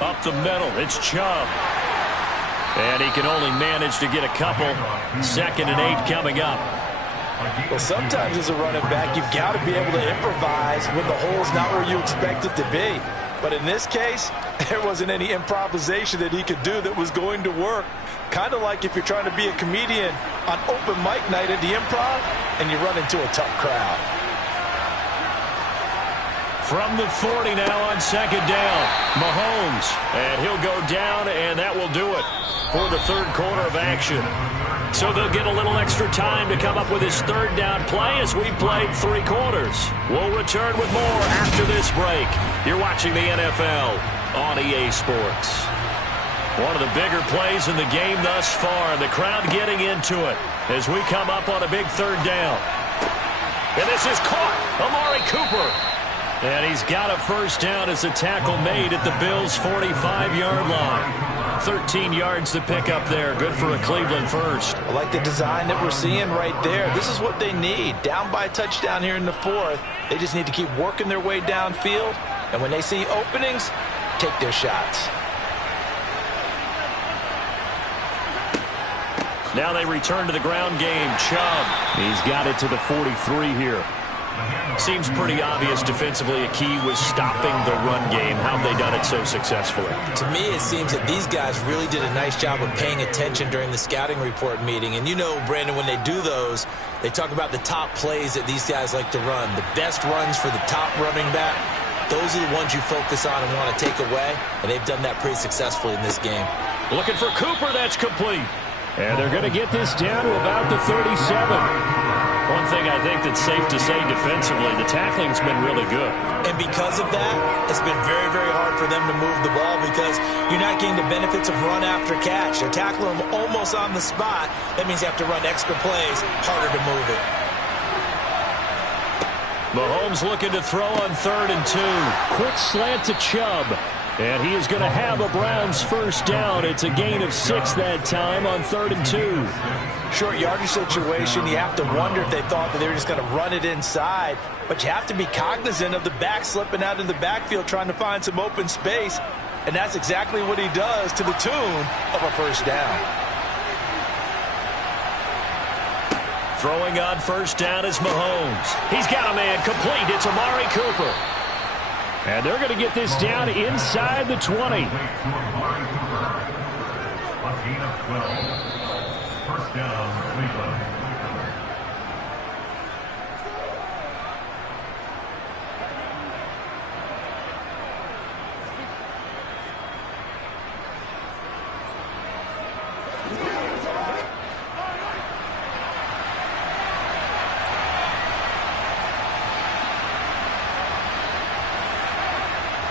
Up the middle, it's Chubb. And he can only manage to get a couple. 2nd and 8 coming up. Well, sometimes as a running back, you've got to be able to improvise when the hole's not where you expect it to be. But in this case, there wasn't any improvisation that he could do that was going to work. Kind of like if you're trying to be a comedian on open mic night at the Improv and you run into a tough crowd. From the 40 now on second down. Mahomes. And he'll go down, and that will do it for the third quarter of action. So they'll get a little extra time to come up with his third down play as we played 3 quarters. We'll return with more after this break. You're watching the NFL on EA Sports. One of the bigger plays in the game thus far, and the crowd getting into it as we come up on a big third down. And this is caught. Amari Cooper. And he's got a first down as a tackle made at the Bills' 45-yard line. 13 yards to pick up there. Good for a Cleveland first. I like the design that we're seeing right there. This is what they need. Down by a touchdown here in the 4th. They just need to keep working their way downfield. And when they see openings, take their shots. Now they return to the ground game. Chubb. He's got it to the 43 here. Seems pretty obvious defensively a key was stopping the run game. How have they done it so successfully? To me, it seems that these guys really did a nice job of paying attention during the scouting report meeting. And you know, Brandon, when they do those, they talk about the top plays that these guys like to run. The best runs for the top running back, those are the ones you focus on and want to take away. And they've done that pretty successfully in this game. Looking for Cooper, that's complete. And they're going to get this down to about the 37. One thing I think that's safe to say defensively, the tackling's been really good. And because of that, it's been very, very hard for them to move the ball because you're not getting the benefits of run after catch. They're tackling them almost on the spot. That means you have to run extra plays, harder to move it. Mahomes looking to throw on 3rd and 2. Quick slant to Chubb. And he is going to have a Browns first down. It's a gain of 6 that time on 3rd and 2. Short yardage situation, you have to wonder if they thought that they were just going to run it inside. But you have to be cognizant of the back slipping out of the backfield trying to find some open space. And that's exactly what he does to the tune of a first down. Throwing on first down is Mahomes. He's got a man complete. It's Amari Cooper. And they're going to get this down inside the 20. A gain of 12. First down, Cleveland.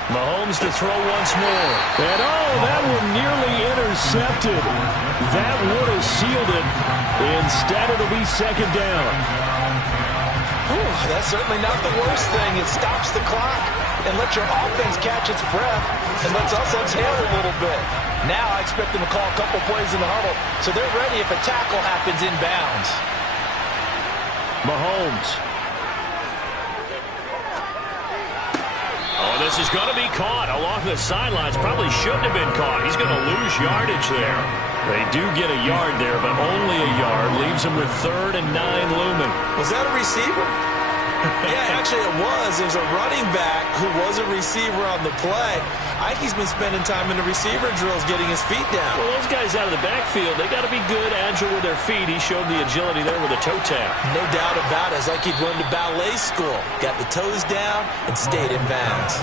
Mahomes to throw once more. And oh, that one nearly intercepted. That would have sealed it. Instead, it'll be second down. That's certainly not the worst thing. It stops the clock and lets your offense catch its breath and lets us exhale a little bit. Now I expect them to call a couple plays in the huddle so they're ready if a tackle happens inbounds. Mahomes. Oh, this is going to be caught along the sidelines. Probably shouldn't have been caught. He's going to lose yardage there. They do get a yard there, but only a yard. Leaves him with 3rd and 9 looming. Was that a receiver? Yeah, actually it was. It was a running back who was a receiver on the play. Ike's been spending time in the receiver drills getting his feet down. Well, those guys out of the backfield, they got to be good, agile with their feet. He showed the agility there with a toe tap. No doubt about it. It's like he'd run to ballet school. Got the toes down and stayed in bounds.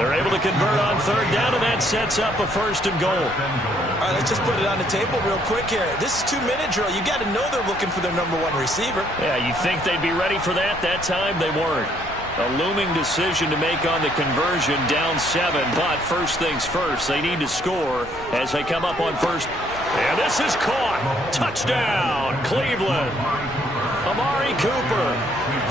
They're able to convert on 3rd down, and that sets up a 1st and goal. All right, let's just put it on the table real quick here. This is 2-minute drill. You got to know they're looking for their #1 receiver. Yeah, you think they'd be ready for that? That time they weren't. A looming decision to make on the conversion, down 7, but first things first, they need to score as they come up on 1st. And this is caught. Touchdown, Cleveland. Amari Cooper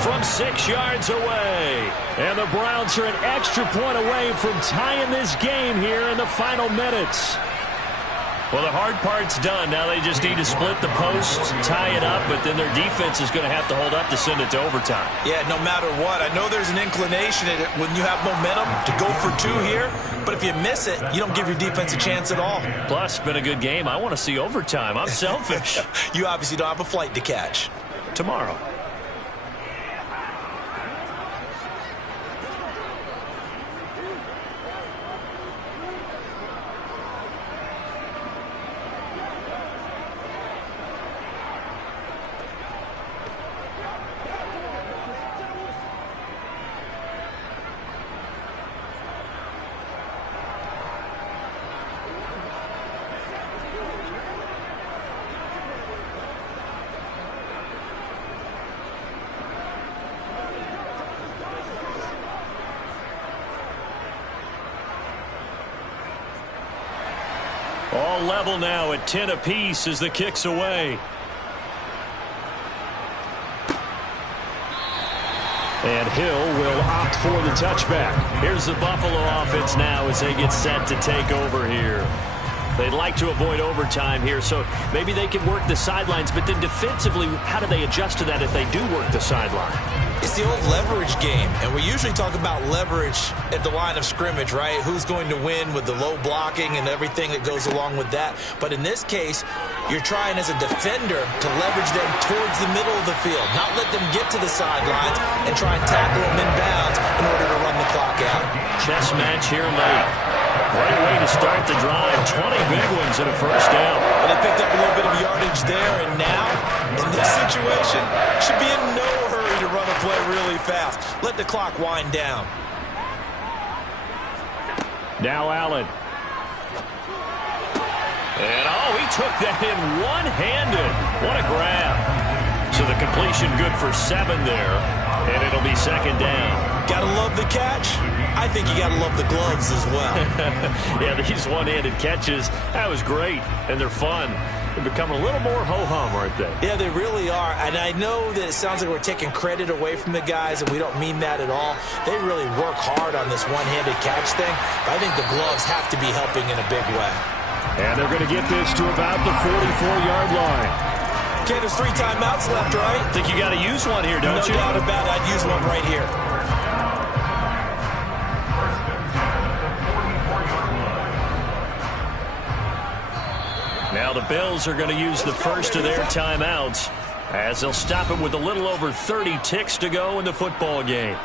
from 6 yards away. And the Browns are an extra point away from tying this game here in the final minutes. Well, the hard part's done. Now they just need to split the posts, tie it up, but then their defense is going to have to hold up to send it to overtime. Yeah, no matter what. I know there's an inclination when you have momentum to go for 2 here, but if you miss it, you don't give your defense a chance at all. Plus, it's been a good game. I want to see overtime. I'm selfish. You obviously don't have a flight to catch. Tomorrow. All level now at 10 apiece as the kick's away. And Hill will opt for the touchback. Here's the Buffalo offense now as they get set to take over here. They'd like to avoid overtime here, so maybe they can work the sidelines, but then defensively, how do they adjust to that if they do work the sideline? It's the old leverage game, and we usually talk about leverage at the line of scrimmage, right? Who's going to win with the low blocking and everything that goes along with that. But in this case, you're trying as a defender to leverage them towards the middle of the field, not let them get to the sidelines and try and tackle them inbounds in order to run the clock out. Chess match here late. Right way to start the drive. 20 big ones and a first down. And they picked up a little bit of yardage there, and now, in this situation, should be in no hurry to run a play really fast. Let the clock wind down. Now Allen. And, he took that in one-handed. What a grab. So the completion good for 7 there, and it'll be second down. Gotta love the catch. I think you gotta love the gloves as well. Yeah, these one-handed catches, that was great, and they're fun. They become a little more ho-hum, aren't they? Yeah, they really are, and I know that it sounds like we're taking credit away from the guys, and we don't mean that at all. They really work hard on this one-handed catch thing, but I think the gloves have to be helping in a big way. And they're going to get this to about the 44-yard line. Okay, there's 3 timeouts left, right? I think you got to use one here, don't you? No doubt about it. I'd use one right here. Now the Bills are going to use the first of their timeouts as they'll stop it with a little over 30 ticks to go in the football game.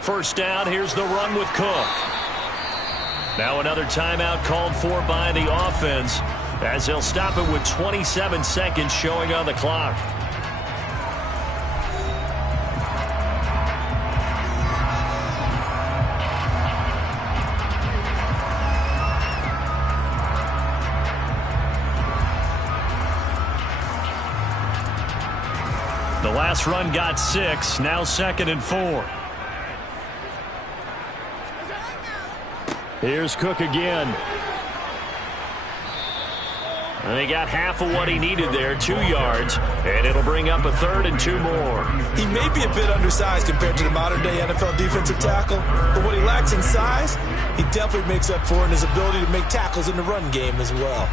First down, here's the run with Cook. Now another timeout called for by the offense as they'll stop it with 27 seconds showing on the clock. The last run got 6, now 2nd and 4. Here's Cook again. And they got half of what he needed there, 2 yards, and it'll bring up a 3rd and 2 more. He may be a bit undersized compared to the modern-day NFL defensive tackle, but what he lacks in size, he definitely makes up for in his ability to make tackles in the run game as well.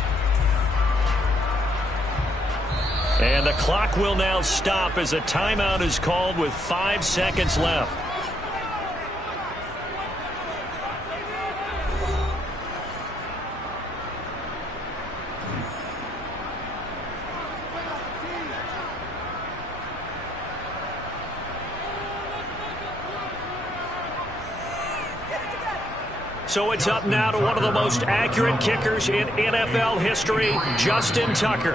And the clock will now stop as a timeout is called with 5 seconds left. So it's up now to one of the most accurate kickers in NFL history, Justin Tucker.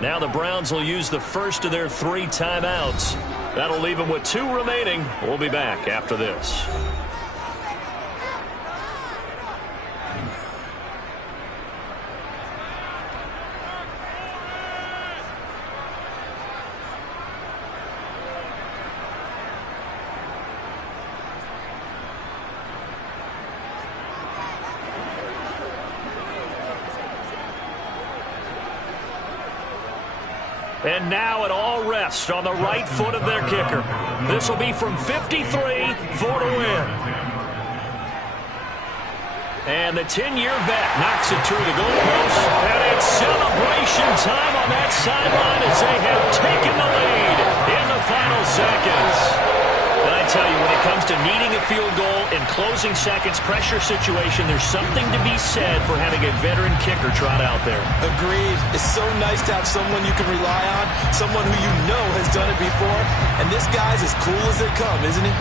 Now the Browns will use the first of their 3 timeouts. That'll leave them with 2 remaining. We'll be back after this. And now it all rests on the right foot of their kicker. This will be from 53 for the win. And the 10-year vet knocks it through the goalpost. And it's celebration time on that sideline as they have taken the lead in the final seconds. And I tell you, when it comes to needing a field goal in closing seconds, pressure situation, there's something to be said for having a veteran kicker trot out there. Agreed. It's so nice to have someone you can rely on, someone who you know has done it before. And this guy's as cool as they come, isn't he?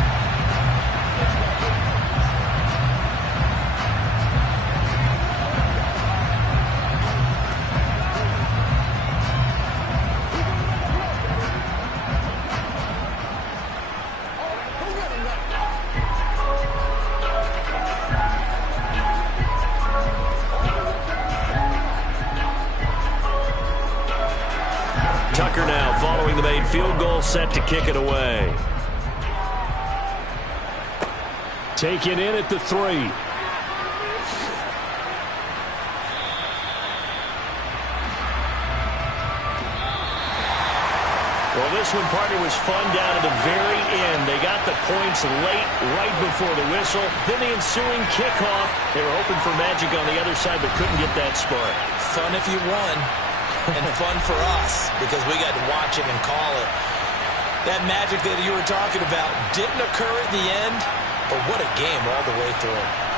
field goal set to kick it away. Taken in at the 3. Well, this one, partner, was fun down at the very end. They got the points late, right before the whistle. Then the ensuing kickoff. They were hoping for magic on the other side, but couldn't get that spark. Fun if you won, and fun for us because we got to watch it and call it. That magic that you were talking about didn't occur at the end, but what a game all the way through.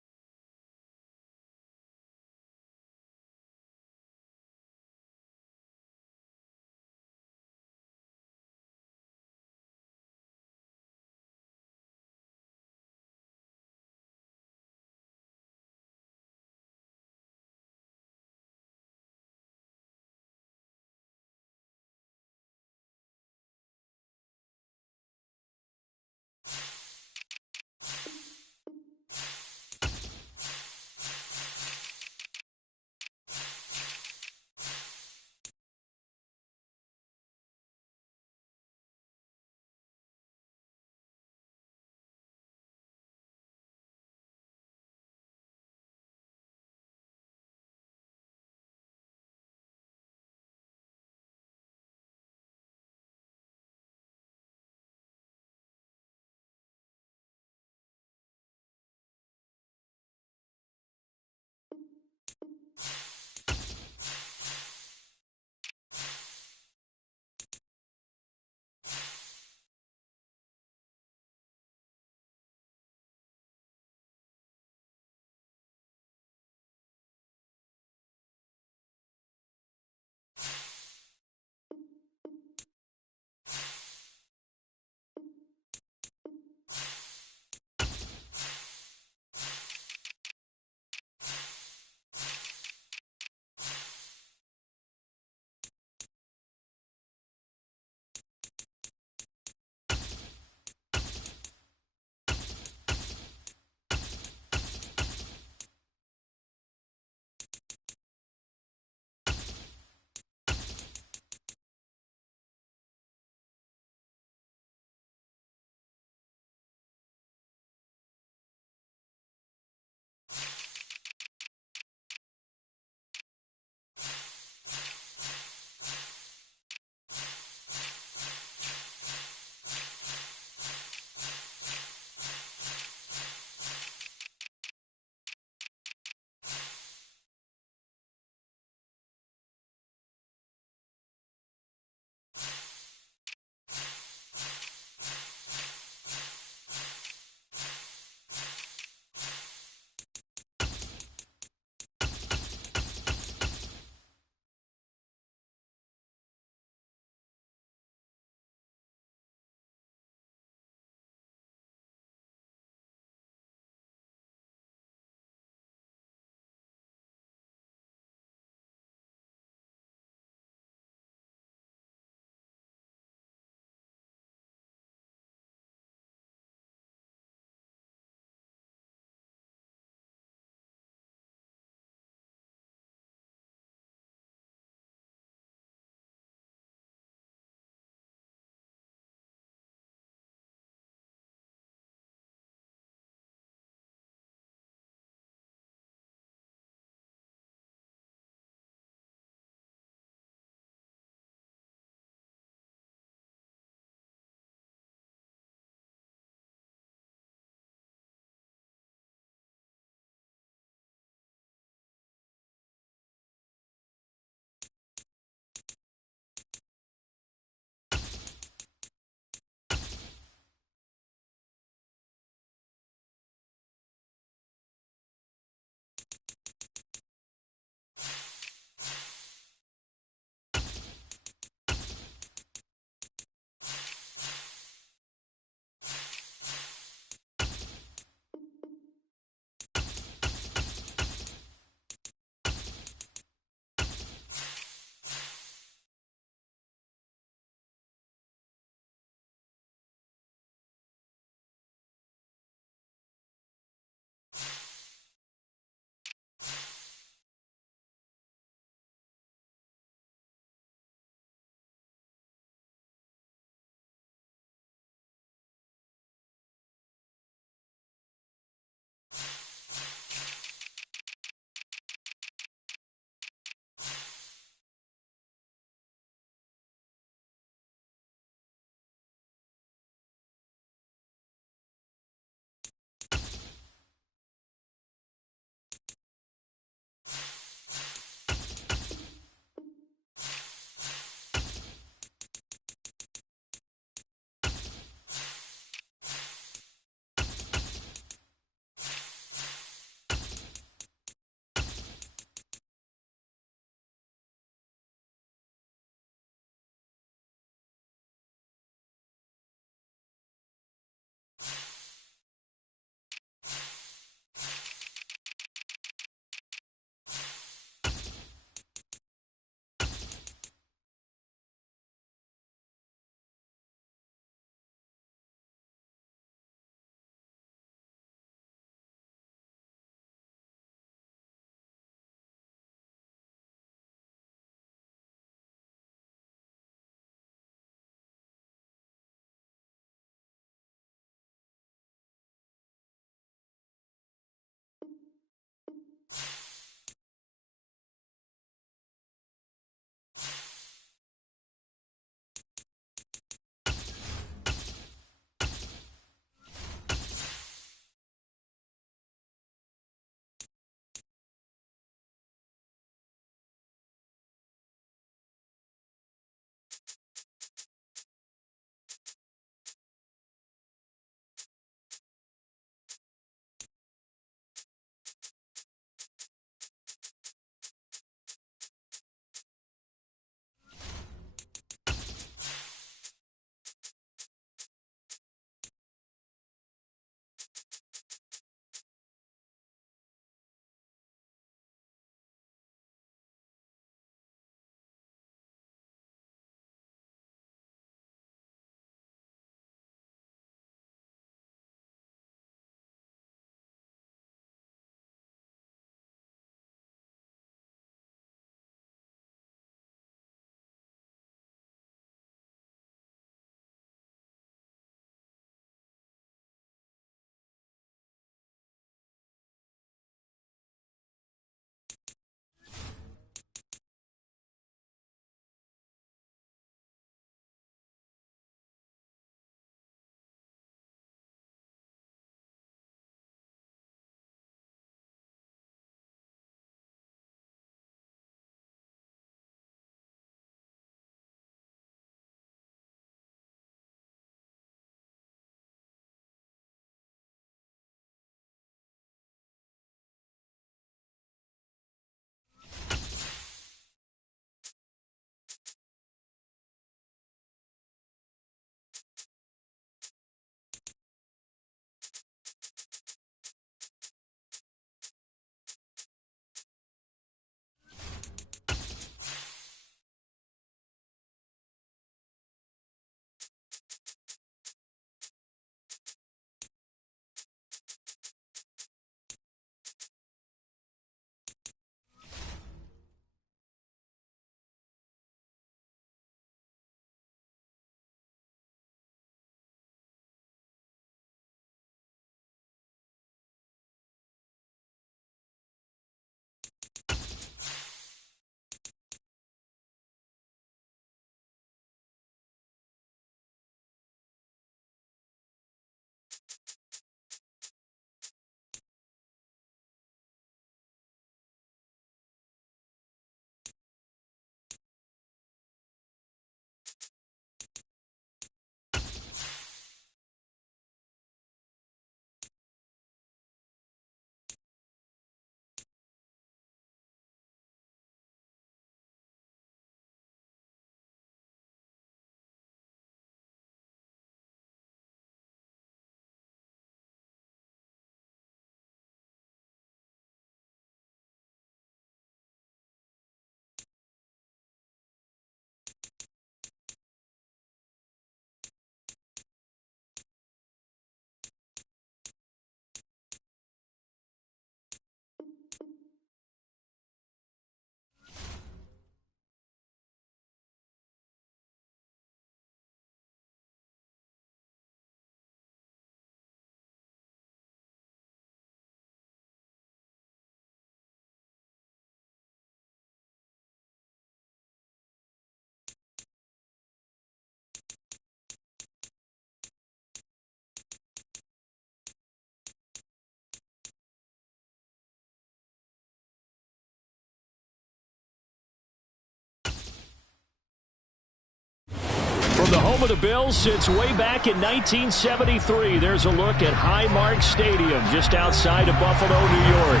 home of the Bills since way back in 1973. There's a look at Highmark Stadium just outside of Buffalo, New York.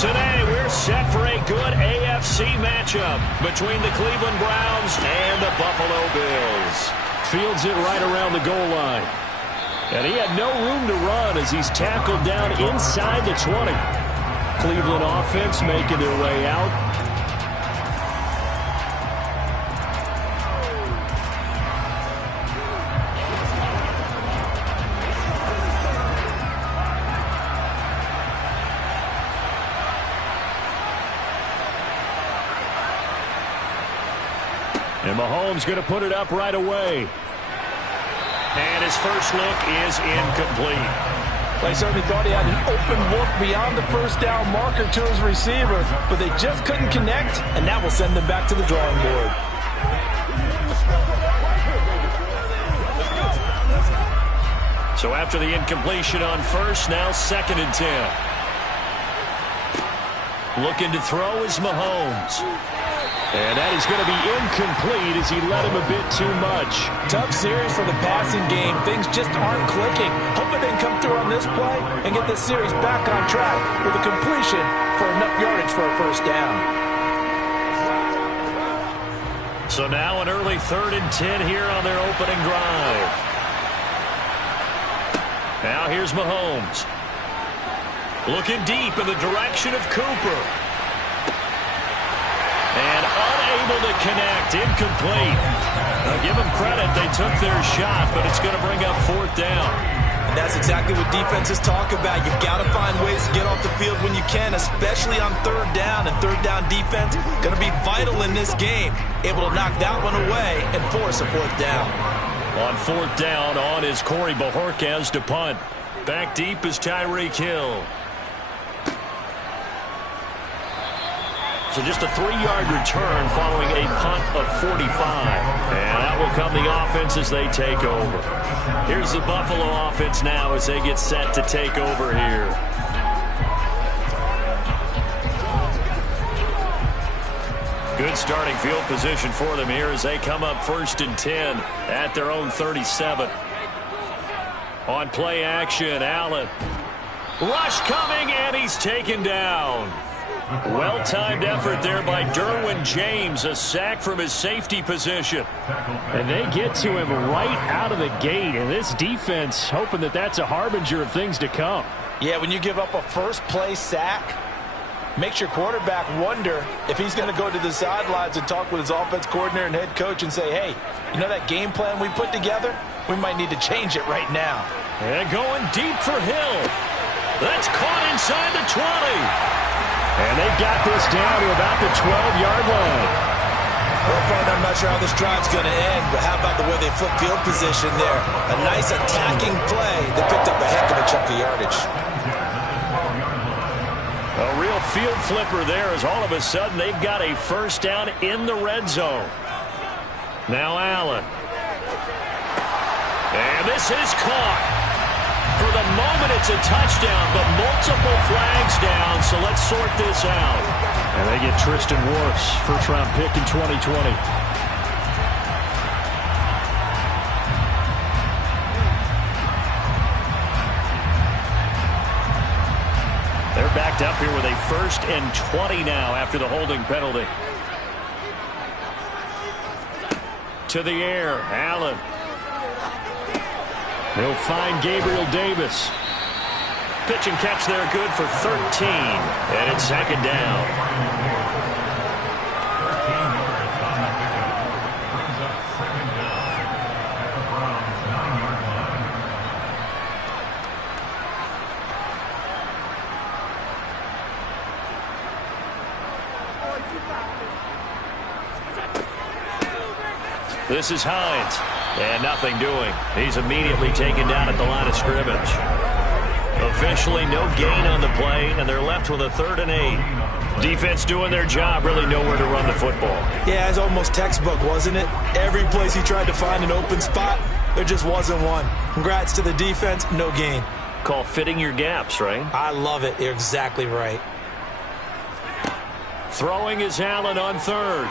Today, we're set for a good AFC matchup between the Cleveland Browns and the Buffalo Bills. Fields it right around the goal line. And he had no room to run as he's tackled down inside the 20. Cleveland offense making their way out. And Mahomes going to put it up right away. And his first look is incomplete. They certainly thought he had an open look beyond the first down marker to his receiver, but they just couldn't connect, and that will send them back to the drawing board. So after the incompletion on first, now 2nd and 10. Looking to throw is Mahomes. And that is going to be incomplete as he led him a bit too much. Tough series for the passing game. Things just aren't clicking. Hoping they can come through on this play and get this series back on track with a completion for enough yardage for a first down. So now an early 3rd and 10 here on their opening drive. Now here's Mahomes. Looking deep in the direction of Cooper. And unable to connect, incomplete. Now give them credit, they took their shot, but it's going to bring up 4th down. And that's exactly what defenses talk about. You've got to find ways to get off the field when you can, especially on 3rd down. And 3rd down defense going to be vital in this game. Able to knock that one away and force a 4th down. On 4th down, on is Corey Bojorquez to punt. Back deep is Tyreek Hill. So just a 3-yard return following a punt of 45. And that will come the offense as they take over. Here's the Buffalo offense now as they get set to take over here. Good starting field position for them here as they come up 1st and 10 at their own 37. On play action, Allen. Rush coming, and he's taken down. Well-timed effort there by Derwin James, a sack from his safety position. And they get to him right out of the gate, and this defense hoping that that's a harbinger of things to come. Yeah, when you give up a first-play sack, makes your quarterback wonder if he's going to go to the sidelines and talk with his offense coordinator and head coach and say, hey, you know that game plan we put together? We might need to change it right now. And going deep for Hill. That's caught inside the 20. And they've got this down to about the 12-yard line. Well, Brian, I'm not sure how this drive's going to end, but how about the way they flip field position there? A nice attacking play that picked up a heck of a chunk of yardage. A real field flipper there as all of a sudden they've got a first down in the red zone. Now Allen. And this is caught. For the moment, it's a touchdown, but multiple flags down, so let's sort this out. And they get Tristan Wirfs, first-round pick in 2020. They're backed up here with a 1st and 20 now after the holding penalty. To the air, Allen. They'll find Gabriel Davis. Pitch and catch there, good for 13. And it's 2nd down. This is Hines. And nothing doing. He's immediately taken down at the line of scrimmage. Officially no gain on the play, and they're left with a 3rd and 8. Defense doing their job, really nowhere to run the football. Yeah, it's almost textbook, wasn't it? Every place he tried to find an open spot, there just wasn't one. Congrats to the defense, no gain. Call fitting your gaps, right? I love it. You're exactly right. Throwing is Allen on 3rd.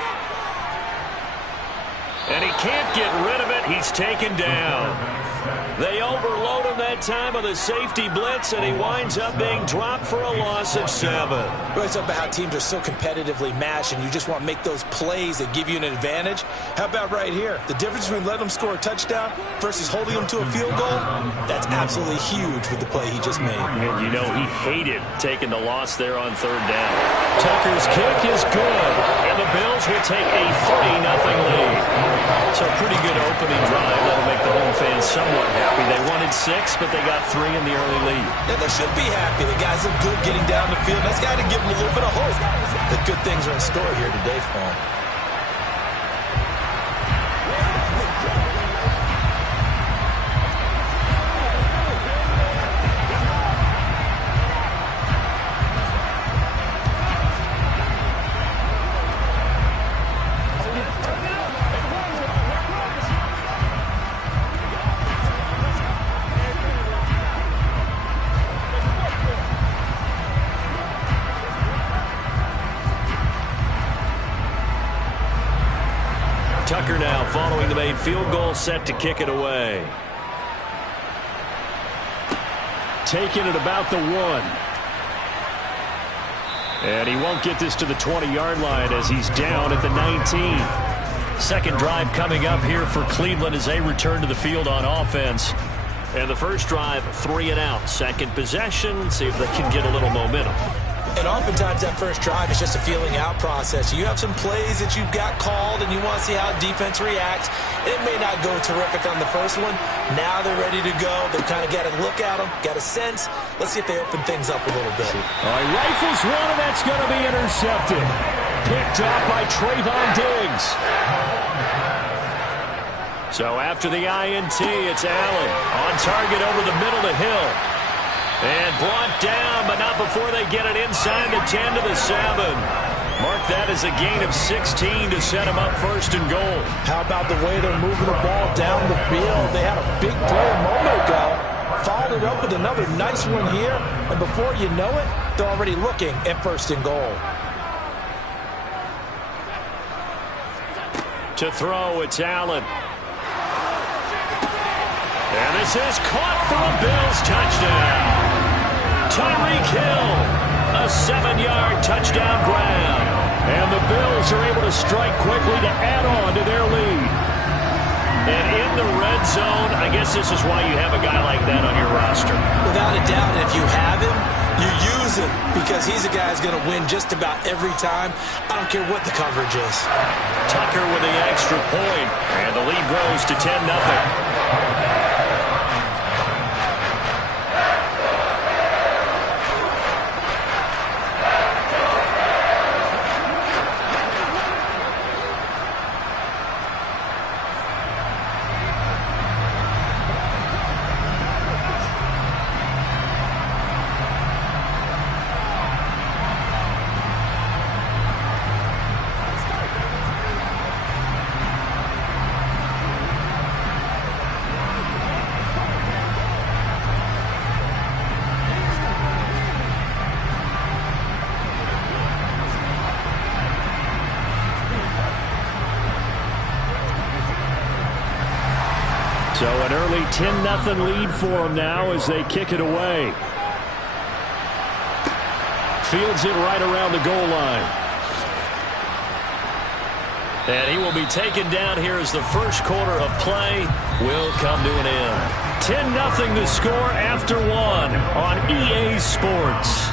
And he can't get rid of it. He's taken down. They overload him that time with a safety blitz, and he winds up being dropped for a loss of 7. We always talk about how teams are so competitively matched, and you just want to make those plays that give you an advantage. How about right here? The difference between letting them score a touchdown versus holding them to a field goal, that's absolutely huge with the play he just made. And you know he hated taking the loss there on 3rd down. Tucker's kick is good, and the Bills will take a 3-0 lead. So pretty good opening drive. That'll make the home fans somewhat happy. They wanted 6, but they got 3 in the early lead. Yeah, they should be happy. The guys look good getting down the field. That's got to give them a little bit of hope that good things are in store here today for them. Tucker now following the made field goal, set to kick it away. Taking it about the 1. And he won't get this to the 20-yard line as he's down at the 19. Second drive coming up here for Cleveland as they return to the field on offense. And the first drive, 3 and out. Second possession, see if they can get a little momentum. And oftentimes that first drive is just a feeling out process. You have some plays that you've got called and you want to see how defense reacts. It may not go terrific on the first one. Now they're ready to go. They've kind of got a look at them, got a sense. Let's see if they open things up a little bit. All right, rifles one, and that's going to be intercepted. Picked up by Trayvon Diggs. So after the INT, it's Allen. On target over the middle to Hill. And brought down, but not before they get it inside the 10 to the 7. Mark that as a gain of 16 to set them up 1st and goal. How about the way they're moving the ball down the field? They had a big play a moment ago. Followed it up with another nice one here. And before you know it, they're already looking at 1st and goal. To throw, it's Allen. And this is caught for a Bills touchdown. Tyreek Hill, a 7-yard touchdown grab. And the Bills are able to strike quickly to add on to their lead. And in the red zone, I guess this is why you have a guy like that on your roster. Without a doubt, and if you have him, you use him because he's a guy who's going to win just about every time. I don't care what the coverage is. Tucker with the extra point, and the lead grows to 10-0. So an early 10-0 lead for them now as they kick it away. Fields it right around the goal line. And he will be taken down here as the first quarter of play will come to an end. 10-0 the score after 1 on EA Sports.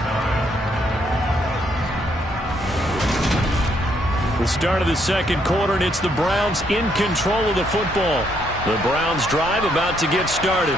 The start of the second quarter, and it's the Browns in control of the football. The Browns drive about to get started.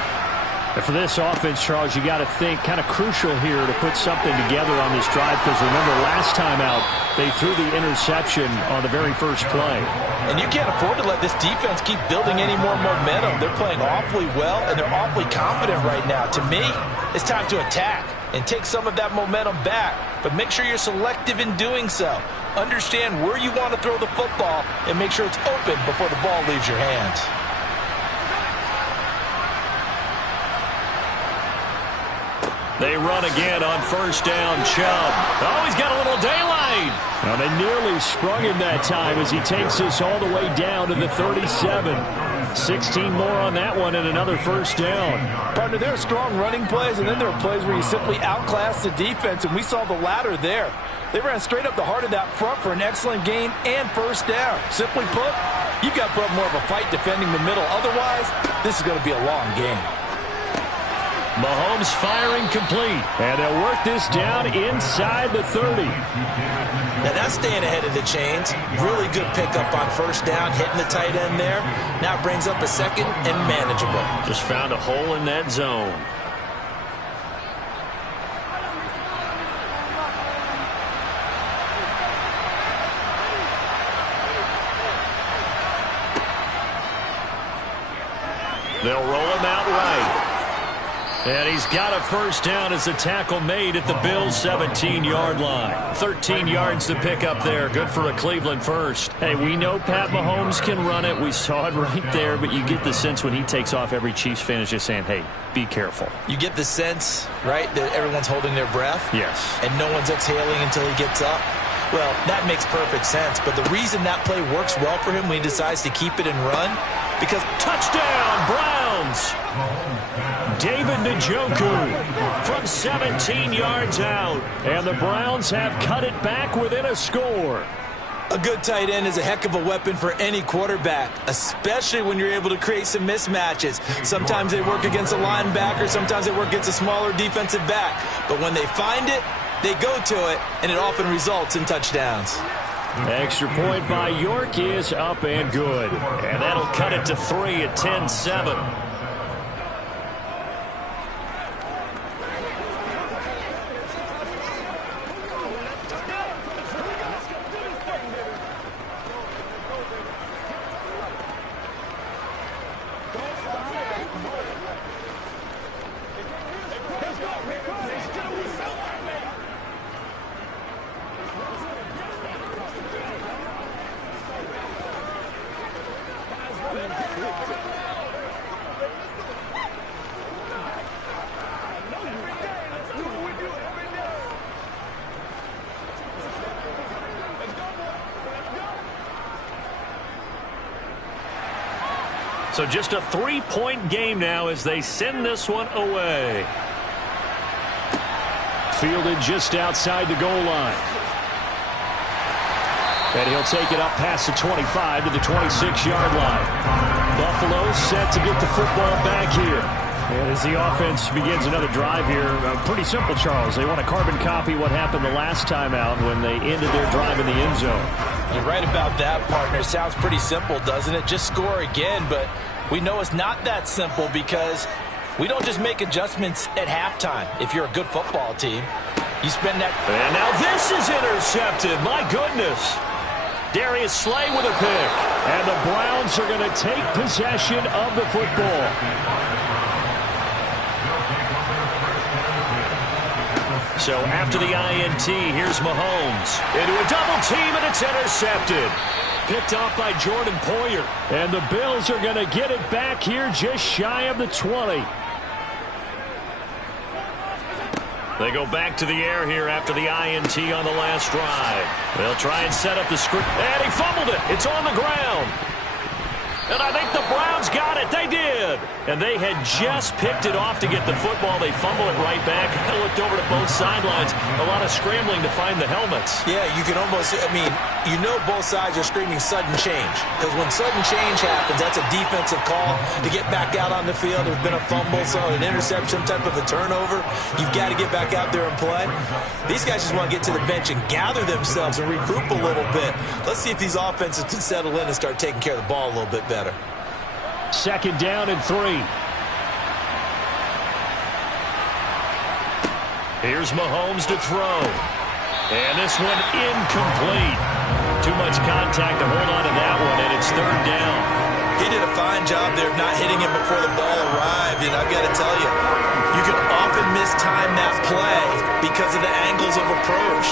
And for this offense, Charles, you got to think kind of crucial here to put something together on this drive because remember last time out they threw the interception on the very first play. And you can't afford to let this defense keep building any more momentum. They're playing awfully well and they're awfully confident right now. To me, it's time to attack and take some of that momentum back. But make sure you're selective in doing so. Understand where you want to throw the football and make sure it's open before the ball leaves your hands. They run again on first down. Chubb. Oh, he's got a little daylight. Slade. Now they nearly sprung him that time as he takes us all the way down to the 37. 16 more on that one and another first down. Partner, there are strong running plays, and then there are plays where you simply outclass the defense, and we saw the latter there. They ran straight up the heart of that front for an excellent gain and first down. Simply put, you've got to put up more of a fight defending the middle. Otherwise, this is going to be a long game. Mahomes firing complete, and they'll work this down inside the 30. Now that's staying ahead of the chains. Really good pickup on first down, hitting the tight end there. Now brings up a second and manageable. Just found a hole in that zone. They'll roll him out right. And he's got a first down as the tackle made at the Bills' 17-yard line. 13 yards to pick up there. Good for a Cleveland first. Hey, we know Pat Mahomes can run it. We saw it right there, but you get the sense when he takes off, every Chiefs fan is just saying, hey, be careful. You get the sense, right, that everyone's holding their breath? Yes. And no one's exhaling until he gets up? Well, that makes perfect sense. But the reason that play works well for him when he decides to keep it and run, because touchdown, Browns! David Njoku from 17 yards out. And the Browns have cut it back within a score. a good tight end is a heck of a weapon for any quarterback, especially when you're able to create some mismatches. Sometimes they work against a linebacker, sometimes they work against a smaller defensive back. But when they find it, they go to it, and it often results in touchdowns. Extra point by York is up and good. And that'll cut it to 3 at 10-7. So just a 3-point game now as they send this one away. Fielded just outside the goal line. And he'll take it up past the 25 to the 26-yard line. Buffalo set to get the football back here. And as the offense begins another drive here, pretty simple, Charles. They want to carbon copy what happened the last time out when they ended their drive in the end zone. You're right about that, partner. Sounds pretty simple, doesn't it? Just score again, but we know it's not that simple because we don't just make adjustments at halftime. If you're a good football team, you spend that. And now this is intercepted. My goodness. Darius Slay with a pick. And the Browns are going to take possession of the football. So after the INT, here's Mahomes. Into a double team, and it's intercepted. Picked off by Jordan Poyer. And the Bills are going to get it back here just shy of the 20. They go back to the air here after the INT on the last drive. They'll try and set up the screen. And he fumbled it. It's on the ground. And I think the Browns got it. They did. And they had just picked it off to get the football. They fumble it right back. I looked over to both sidelines. A lot of scrambling to find the helmets. Yeah, you can almost, you know both sides are screaming sudden change. Because when sudden change happens, that's a defensive call to get back out on the field. There's been a fumble, so an interception, type of a turnover. You've got to get back out there and play. These guys just want to get to the bench and gather themselves and regroup a little bit. Let's see if these offenses can settle in and start taking care of the ball a little bit better. Second down and 3. Here's Mahomes to throw. And this one incomplete. Too much contact to hold on to that one, and it's third down. He did a fine job there of not hitting him before the ball arrived, and I've got to tell you, you can often mistime that play because of the angles of approach.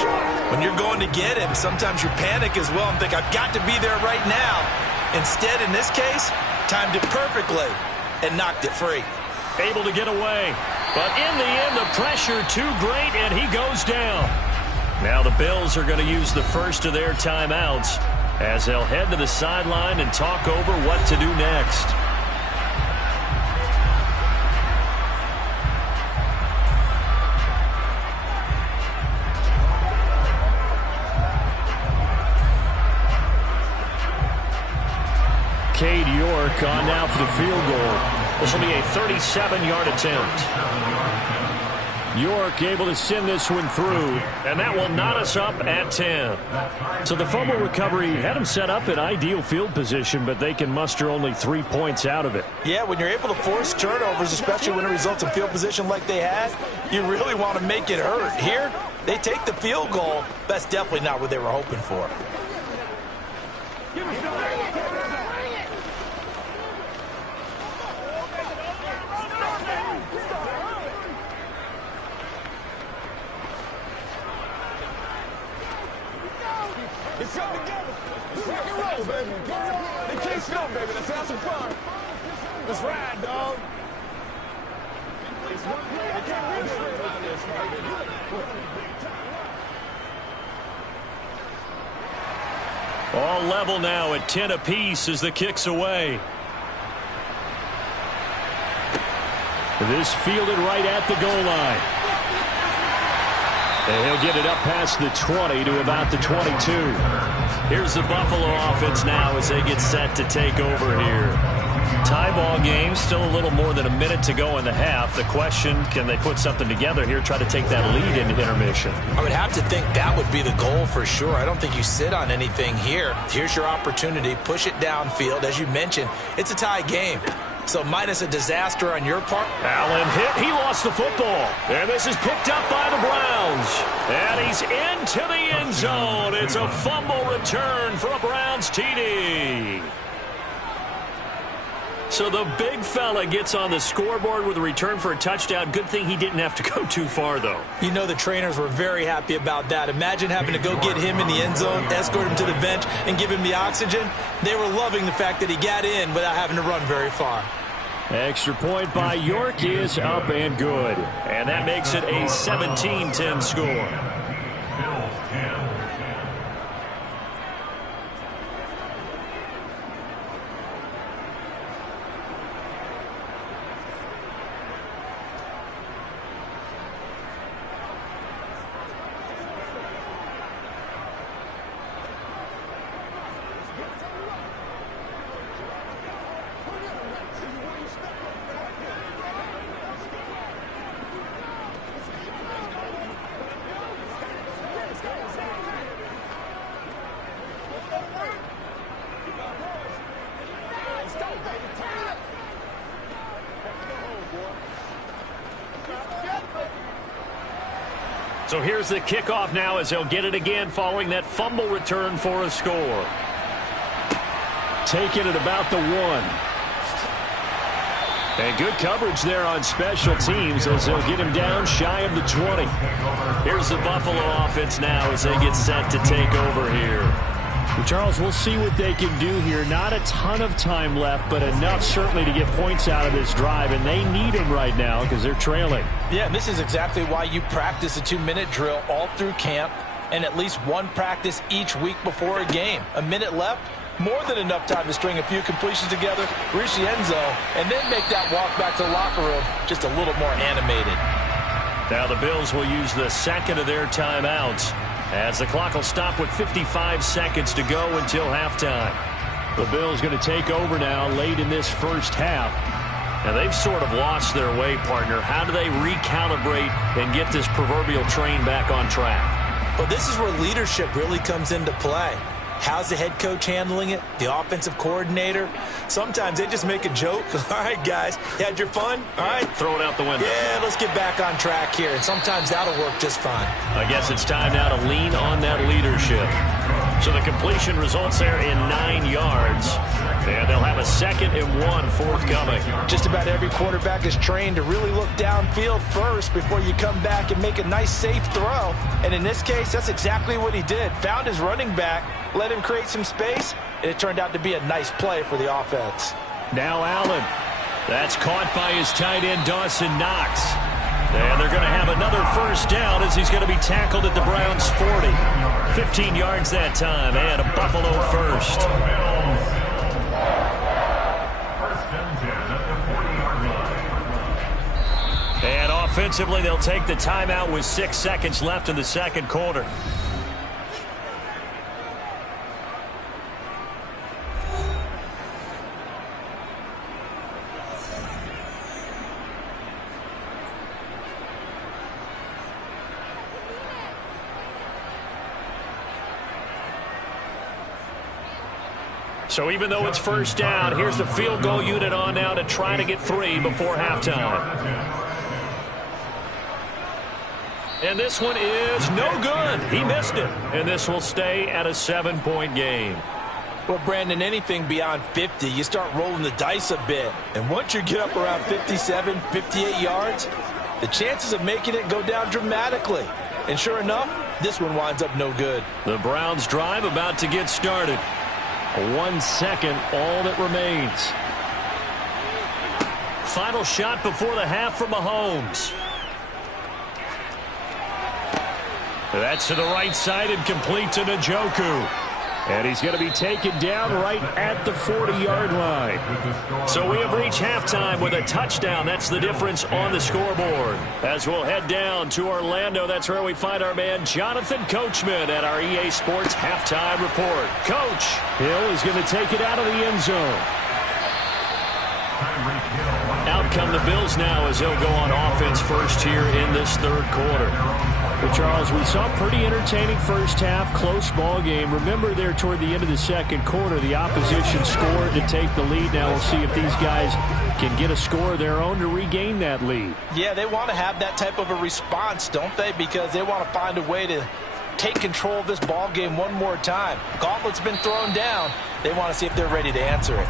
When you're going to get him, sometimes you panic as well and think, I've got to be there right now. Instead, in this case, timed it perfectly and knocked it free. Able to get away. But in the end, the pressure too great, and he goes down. Now the Bills are going to use the first of their timeouts as they'll head to the sideline and talk over what to do next. Cade York on now for the field goal. This will be a 37-yard attempt. York able to send this one through, and that will knot us up at 10. So the fumble recovery had them set up in ideal field position, but they can muster only 3 points out of it. Yeah, when you're able to force turnovers, especially when it results in field position like they had, you really want to make it hurt. Here, they take the field goal. That's definitely not what they were hoping for. It's coming together. Rock and roll, baby. They can't stop, baby. Let's have some fun. Let's ride, dog. They can't win straight out of this, All level now at 10 apiece as the kick's away. This fielded right at the goal line. And he'll get it up past the 20 to about the 22. Here's the Buffalo offense now as they get set to take over here. Tie ball game, still a little more than a minute to go in the half. The question, can they put something together here, try to take that lead into intermission? I would have to think that would be the goal for sure. I don't think you sit on anything here. Here's your opportunity. Push it downfield. As you mentioned, it's a tie game. So minus a disaster on your part. Allen hit. He lost the football. And this is picked up by the Browns. And he's into the end zone. It's a fumble return for a Browns TD. So the big fella gets on the scoreboard with a return for a touchdown. Good thing he didn't have to go too far, though. You know the trainers were very happy about that. Imagine having to go get him in the end zone, escort him to the bench, and give him the oxygen. They were loving the fact that he got in without having to run very far. Extra point by York is up and good. And that makes it a 17-10 score. So here's the kickoff now as they'll get it again following that fumble return for a score. Taking it about the 1. And good coverage there on special teams as they'll get him down shy of the 20. Here's the Buffalo offense now as they get set to take over here. Charles, we'll see what they can do here. Not a ton of time left, but enough certainly to get points out of this drive, and they need them right now because they're trailing. Yeah, and this is exactly why you practice a 2-minute drill all through camp and at least one practice each week before a game. A minute left, more than enough time to string a few completions together, reach the end zone, and then make that walk back to the locker room just a little more animated. Now the Bills will use the second of their timeouts as the clock will stop with 55 seconds to go until halftime. The Bills going to take over now late in this first half. And they've sort of lost their way, partner. How do they recalibrate and get this proverbial train back on track? Well, this is where leadership really comes into play. How's the head coach handling it? The offensive coordinator? Sometimes they just make a joke. All right, guys, you had your fun? All right. Throw it out the window. Yeah, let's get back on track here. And sometimes that'll work just fine. I guess it's time now to lean on that leadership. So the completion results there in 9 yards. And they'll have a 2nd and 1 forthcoming. Just about every quarterback is trained to really look downfield first before you come back and make a nice, safe throw. And in this case, that's exactly what he did. Found his running back, let him create some space, and it turned out to be a nice play for the offense. Now Allen. That's caught by his tight end, Dawson Knox. And they're going to have another first down as he's going to be tackled at the Browns' 40. 15 yards that time, and a Buffalo first. And offensively, they'll take the timeout with 6 seconds left in the second quarter. So even though it's first down, here's the field goal unit on now to try to get 3 before halftime. And this one is no good. He missed it. And this will stay at a 7-point game. Well, Brandon, anything beyond 50, you start rolling the dice a bit. And once you get up around 57, 58 yards, the chances of making it go down dramatically. And sure enough, this one winds up no good. The Browns drive about to get started. 1 second, all that remains. Final shot before the half from Mahomes. That's to the right side and complete to Njoku. And he's going to be taken down right at the 40-yard line. So we have reached halftime with a touchdown. That's the difference on the scoreboard. As we'll head down to Orlando, that's where we find our man Jonathan Coachman at our EA Sports Halftime Report. Coach, Hill is going to take it out of the end zone. Out come the Bills now as he'll go on offense first here in this third quarter. Well, Charles, we saw a pretty entertaining first half, close ball game. Remember there toward the end of the second quarter, the opposition scored to take the lead. Now we'll see if these guys can get a score of their own to regain that lead. Yeah, they want to have that type of a response, don't they? Because they want to find a way to take control of this ball game one more time. Gauntlet's been thrown down. They want to see if they're ready to answer it.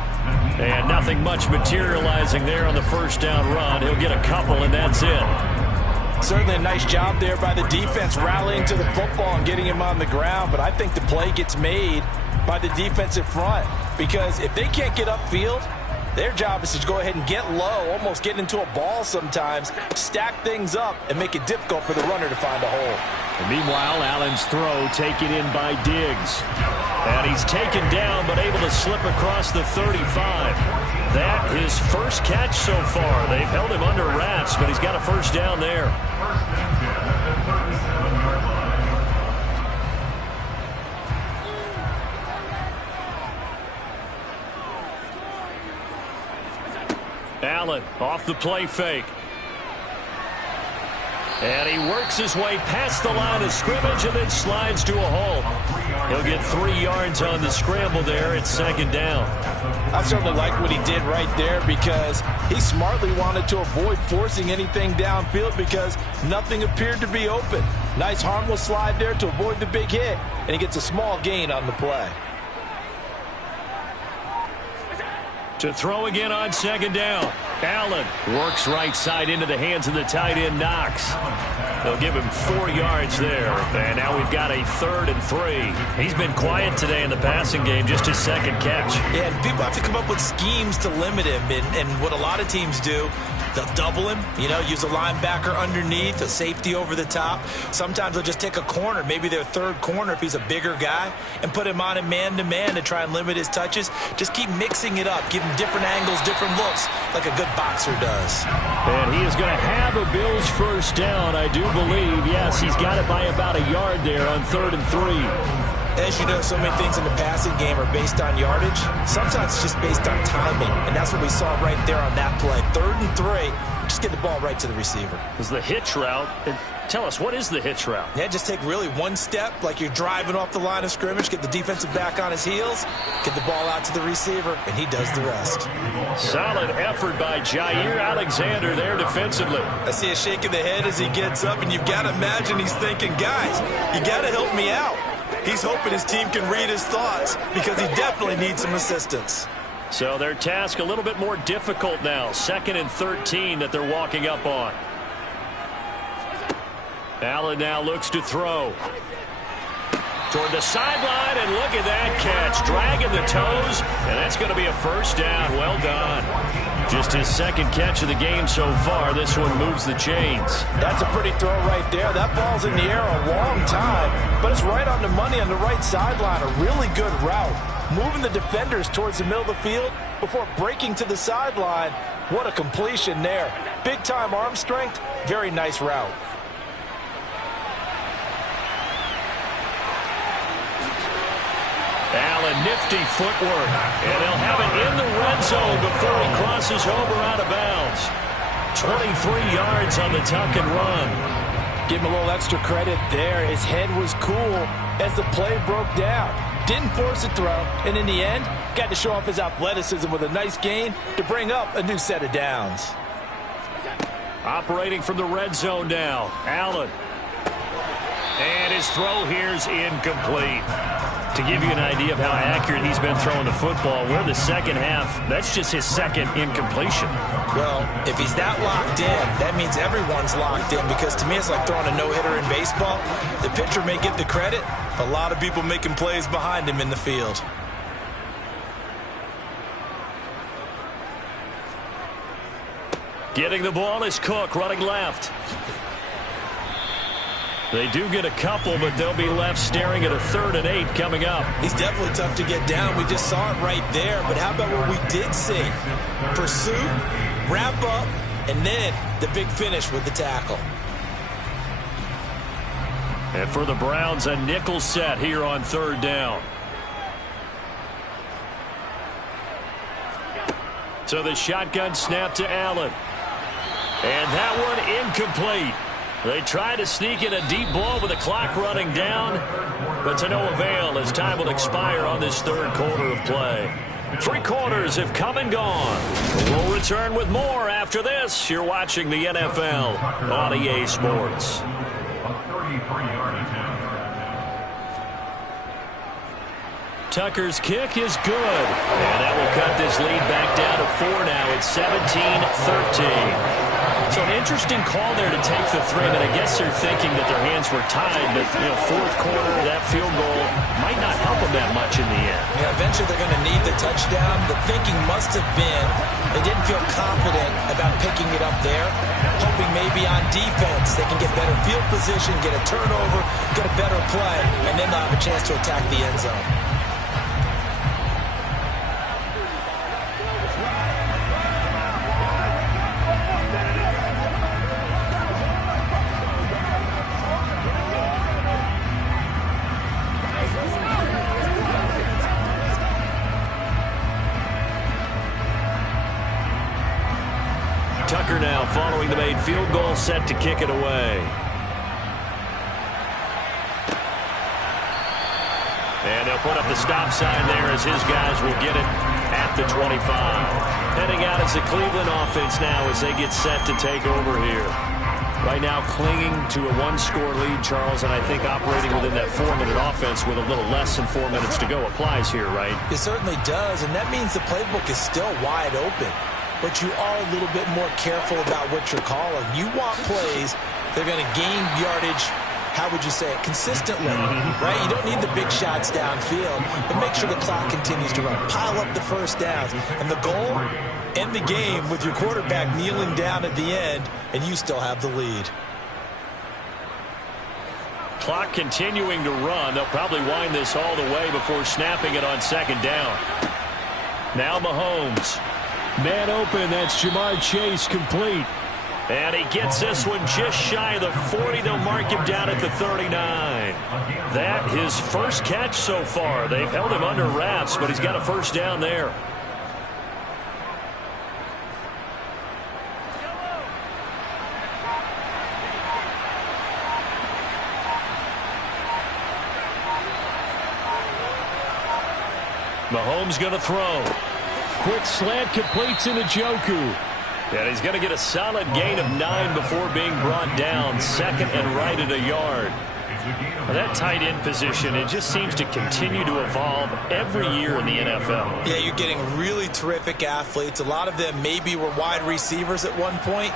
And nothing much materializing there on the first down run. He'll get a couple, and that's it. Certainly a nice job there by the defense rallying to the football and getting him on the ground, but I think the play gets made by the defensive front because if they can't get upfield, their job is to go ahead and get low, almost get into a ball sometimes, stack things up, and make it difficult for the runner to find a hole. And meanwhile, Allen's throw taken in by Diggs. And he's taken down but able to slip across the 35. That his first catch so far. They've held him under wraps, but he's got a first down there. Allen off the play fake. And he works his way past the line of scrimmage and then slides to a hole. He'll get 3 yards on the scramble there. It's second down. I certainly like what he did right there because he smartly wanted to avoid forcing anything downfield because nothing appeared to be open. Nice harmless slide there to avoid the big hit, and he gets a small gain on the play. To throw again on second down. Allen works right side into the hands of the tight end Knox. They'll give him 4 yards there. And now we've got a 3rd and 3. He's been quiet today in the passing game, just his second catch. Yeah, and people have to come up with schemes to limit him. And what a lot of teams do, they'll double him, use a linebacker underneath, a safety over the top. Sometimes they'll just take a corner, maybe their third corner if he's a bigger guy, and put him on a man-to-man to try and limit his touches. Just keep mixing it up, give him different angles, different looks, like a good boxer does. And he is going to have a Bills first down, I do believe. Yes, he's got it by about a yard there on 3rd and 3. As you know, so many things in the passing game are based on yardage. Sometimes it's just based on timing, and that's what we saw right there on that play. 3rd and 3, just get the ball right to the receiver. Is the hitch route. Tell us, what is the hitch route? Yeah, just take really one step, like you're driving off the line of scrimmage, get the defensive back on his heels, get the ball out to the receiver, and he does the rest. Solid effort by Jair Alexander there defensively. I see a shake of the head as he gets up, and you've got to imagine he's thinking, guys, you got to help me out. He's hoping his team can read his thoughts because he definitely needs some assistance. So their task a little bit more difficult now. 2nd and 13 that they're walking up on. Allen now looks to throw. toward the sideline, and look at that catch. Dragging the toes, and that's going to be a first down. Well done. Just his second catch of the game so far. This one moves the chains. That's a pretty throw right there. That ball's in the air a long time, but it's right on the money on the right sideline. A really good route. Moving the defenders towards the middle of the field before breaking to the sideline. What a completion there. Big-time arm strength. Very nice route. Allen, nifty footwork. And they'll have it in the red zone before he crosses over out of bounds. 23 yards on the tuck and run. Give him a little extra credit there. His head was cool as the play broke down. Didn't force a throw, and in the end, got to show off his athleticism with a nice gain to bring up a new set of downs. Operating from the red zone now, Allen. And his throw here's incomplete. To give you an idea of how accurate he's been throwing the football, we're the second half. That's just his second incompletion. Well, if he's that locked in, that means everyone's locked in, because to me it's like throwing a no-hitter in baseball. The pitcher may get the credit, a lot of people making plays behind him in the field. Getting the ball is Cook, running left. They do get a couple, but they'll be left staring at a 3rd and 8 coming up. He's definitely tough to get down. We just saw it right there. But how about what we did see? Pursuit, wrap up, and then the big finish with the tackle. And for the Browns, a nickel set here on 3rd down. So the shotgun snap to Allen. And that one incomplete. They try to sneak in a deep ball with the clock running down, but to no avail as time will expire on this 3rd quarter of play. 3 quarters have come and gone. We'll return with more after this. You're watching the NFL on EA Sports. Tucker's kick is good, and that will cut this lead back down to 4 now. It's 17-13. So an interesting call there to take the 3, and I guess they're thinking that their hands were tied, but, 4th quarter, that field goal might not help them that much in the end. Yeah, eventually they're going to need the touchdown. The thinking must have been they didn't feel confident about picking it up there, hoping maybe on defense they can get better field position, get a turnover, get a better play, and then they'll have a chance to attack the end zone. Tucker now following the made field goal, set to kick it away. And they'll put up the stop sign there as his guys will get it at the 25. Heading out as the Cleveland offense now as they get set to take over here. Right now clinging to a 1-score lead, Charles, and I think operating within that 4-minute offense with a little less than 4 minutes to go applies here, right? It certainly does, and that means the playbook is still wide open. But you are a little bit more careful about what you're calling. You want plays that are going to gain yardage, how would you say it, consistently, right? You don't need the big shots downfield, but make sure the clock continues to run. Pile up the first downs. And the goal, end the game with your quarterback kneeling down at the end, and you still have the lead. Clock continuing to run. They'll probably wind this all the way before snapping it on 2nd down. Now Mahomes. Man open, that's Jamar Chase, complete. And he gets this one just shy of the 40. They'll mark him down at the 39. That his first catch so far. They've held him under wraps, but he's got a first down there. Mahomes going to throw. Quick slant completes into Njoku. And he's going to get a solid gain of 9 before being brought down. 2nd and right at a yard. Well, that tight end position, it just seems to continue to evolve every year in the NFL. Yeah, you're getting really terrific athletes. A lot of them maybe were wide receivers at one point.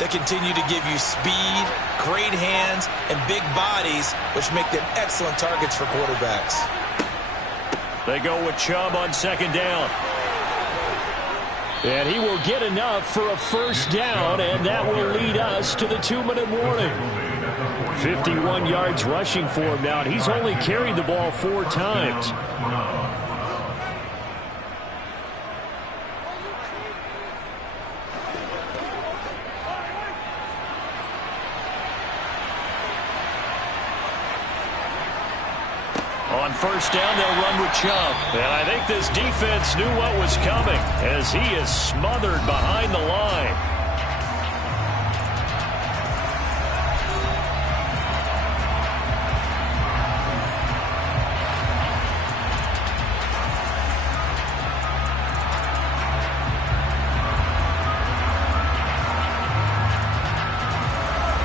They continue to give you speed, great hands, and big bodies, which make them excellent targets for quarterbacks. They go with Chubb on second down. And he will get enough for a first down, and that will lead us to the 2-minute warning. 51 yards rushing for him now, and he's only carried the ball 4 times. On first down, they'll run with Chubb. And I think this defense knew what was coming as he is smothered behind the line.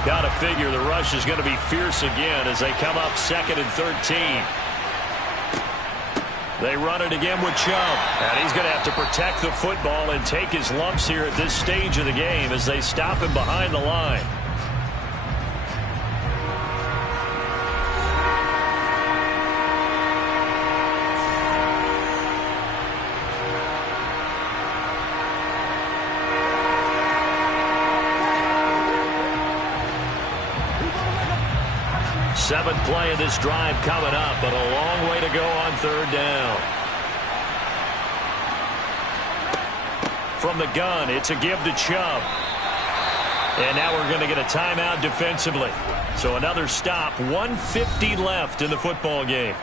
Got to figure the rush is going to be fierce again as they come up 2nd and 13. They run it again with Chubb. And he's going to have to protect the football and take his lumps here at this stage of the game as they stop him behind the line. Seventh play of this drive coming up, but a long way to go on 3rd down. From the gun, it's a give to Chubb. And now we're going to get a timeout defensively. So another stop, 1:50 left in the football game.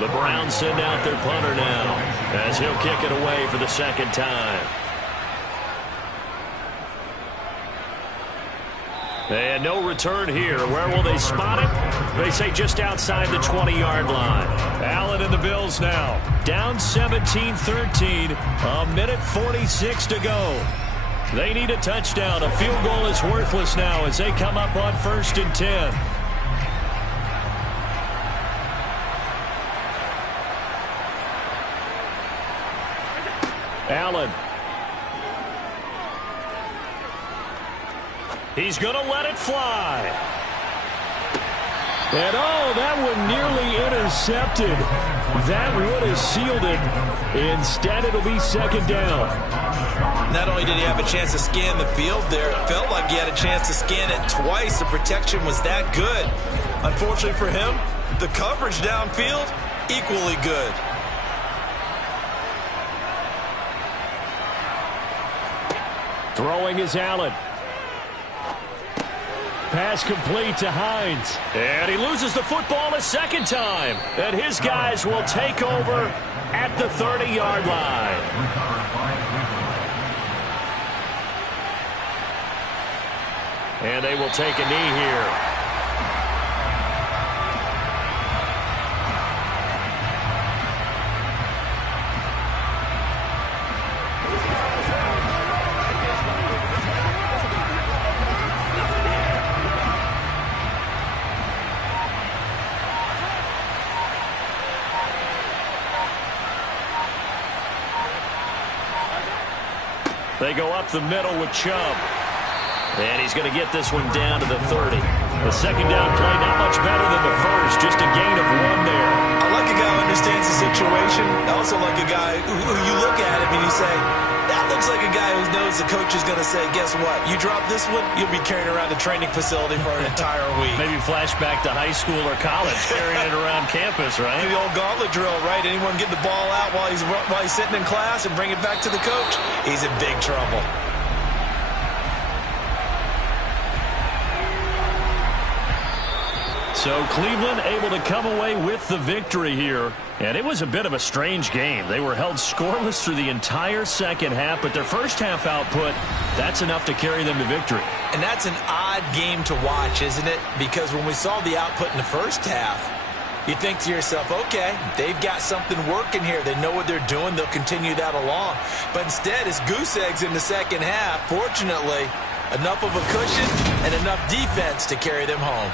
The Browns send out their punter now as he'll kick it away for the 2nd time. And no return here. Where will they spot it? They say just outside the 20-yard line. Allen and the Bills now. Down 17-13. 1:46 to go. They need a touchdown. A field goal is worthless now as they come up on 1st and 10. Allen. He's going to let it fly. And oh, that one nearly intercepted. That would have sealed it. Instead, it'll be 2nd down. Not only did he have a chance to scan the field there, it felt like he had a chance to scan it twice. The protection was that good. Unfortunately for him, the coverage downfield, equally good. Throwing is Allen. Pass complete to Hines. And he loses the football a 2nd time. And his guys will take over at the 30-yard line. And they will take a knee here. They go up the middle with Chubb. And he's going to get this one down to the 30. The 2nd down play not much better than the first. Just a gain of 1 there. I like a guy who understands the situation. I also like a guy who you look at him and you say, that looks like a guy who knows the coach is going to say, guess what? You drop this one, you'll be carrying around the training facility for an entire week. Maybe flashback to high school or college, carrying it around campus, right? The old gauntlet drill, right? Anyone get the ball out while he's sitting in class and bring it back to the coach? He's in big trouble. So Cleveland able to come away with the victory here. And it was a bit of a strange game. They were held scoreless through the entire 2nd half, but their first half output, that's enough to carry them to victory. And that's an odd game to watch, isn't it? Because when we saw the output in the first half, You think to yourself, okay, they've got something working here. They know what they're doing. They'll continue that along. But instead, it's goose eggs in the second half. Fortunately, enough of a cushion and enough defense to carry them home.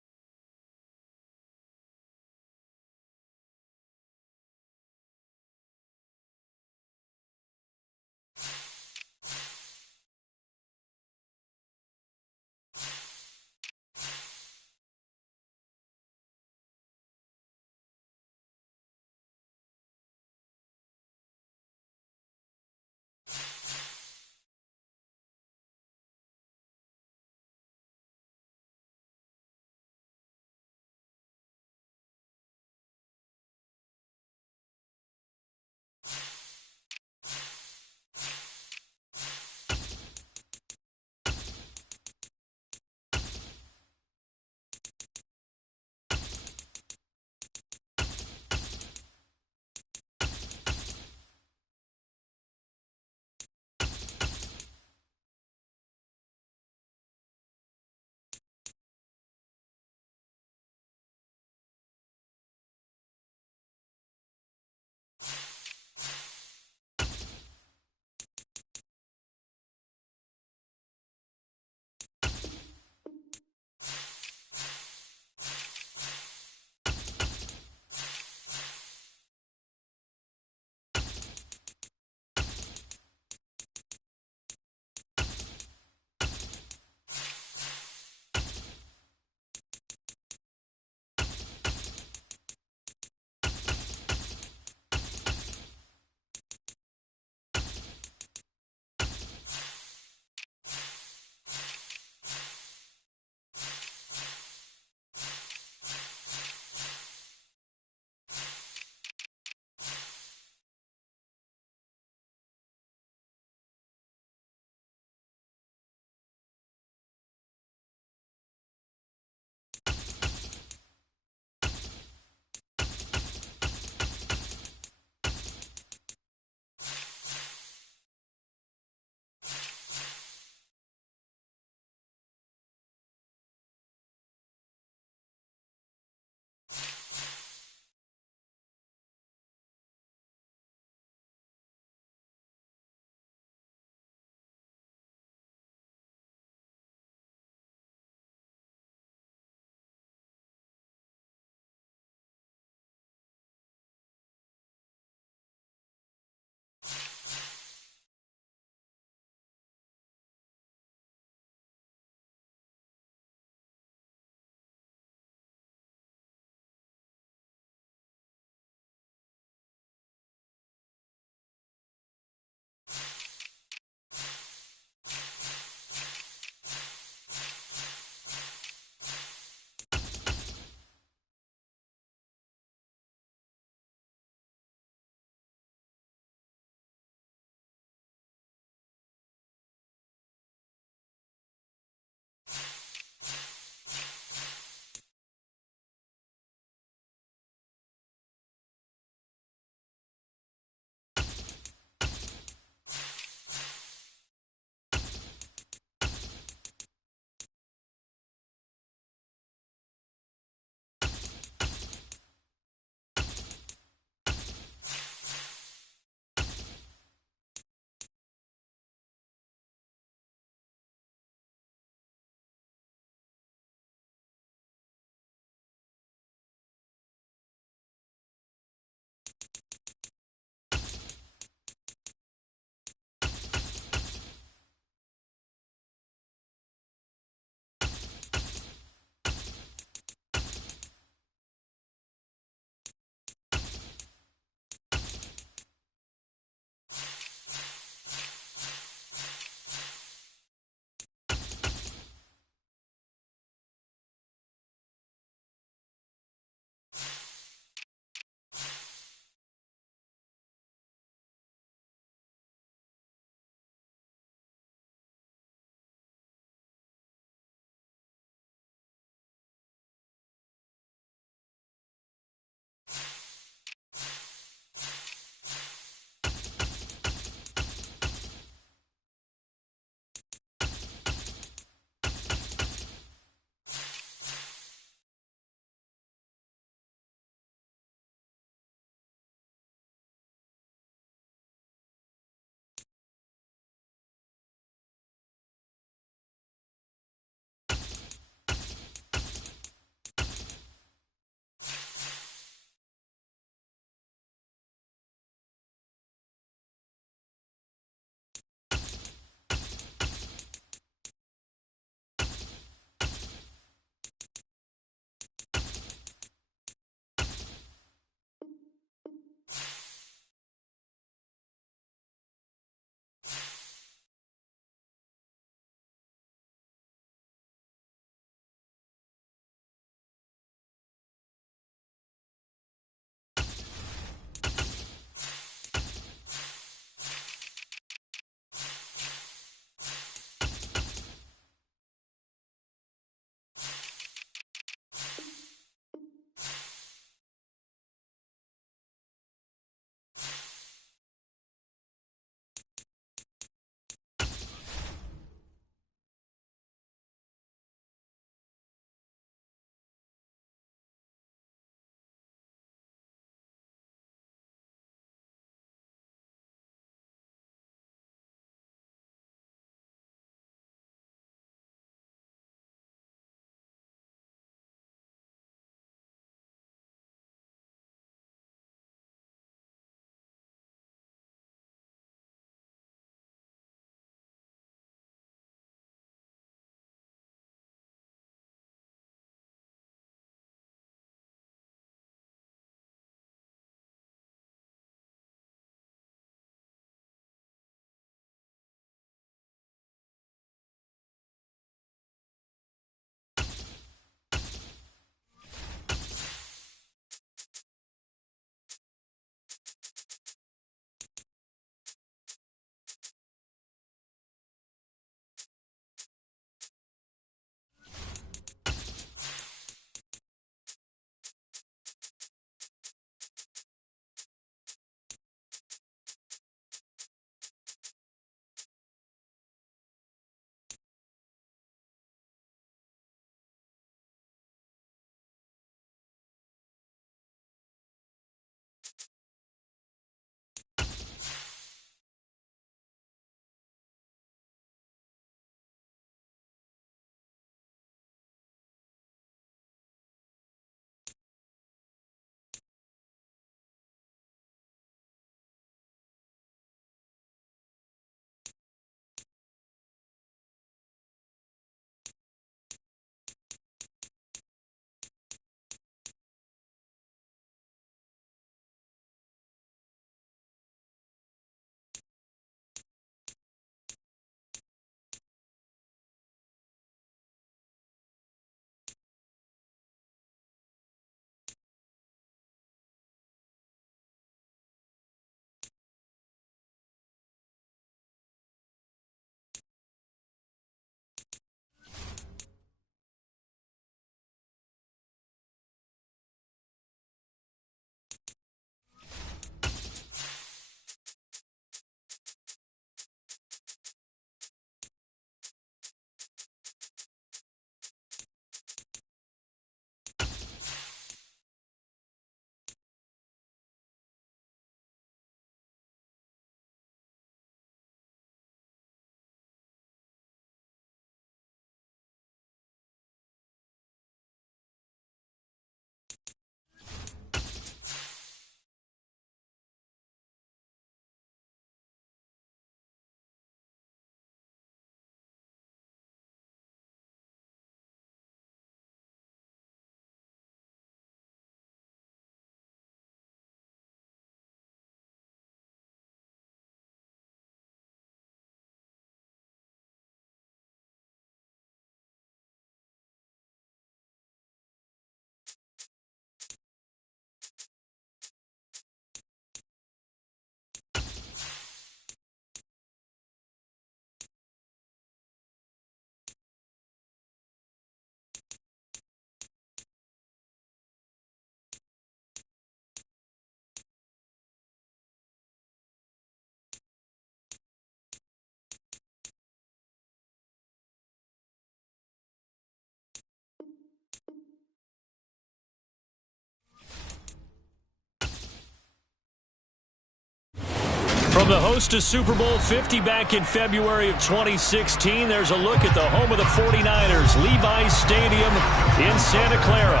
From the host to Super Bowl 50 back in February of 2016, there's a look at the home of the 49ers, Levi's Stadium in Santa Clara.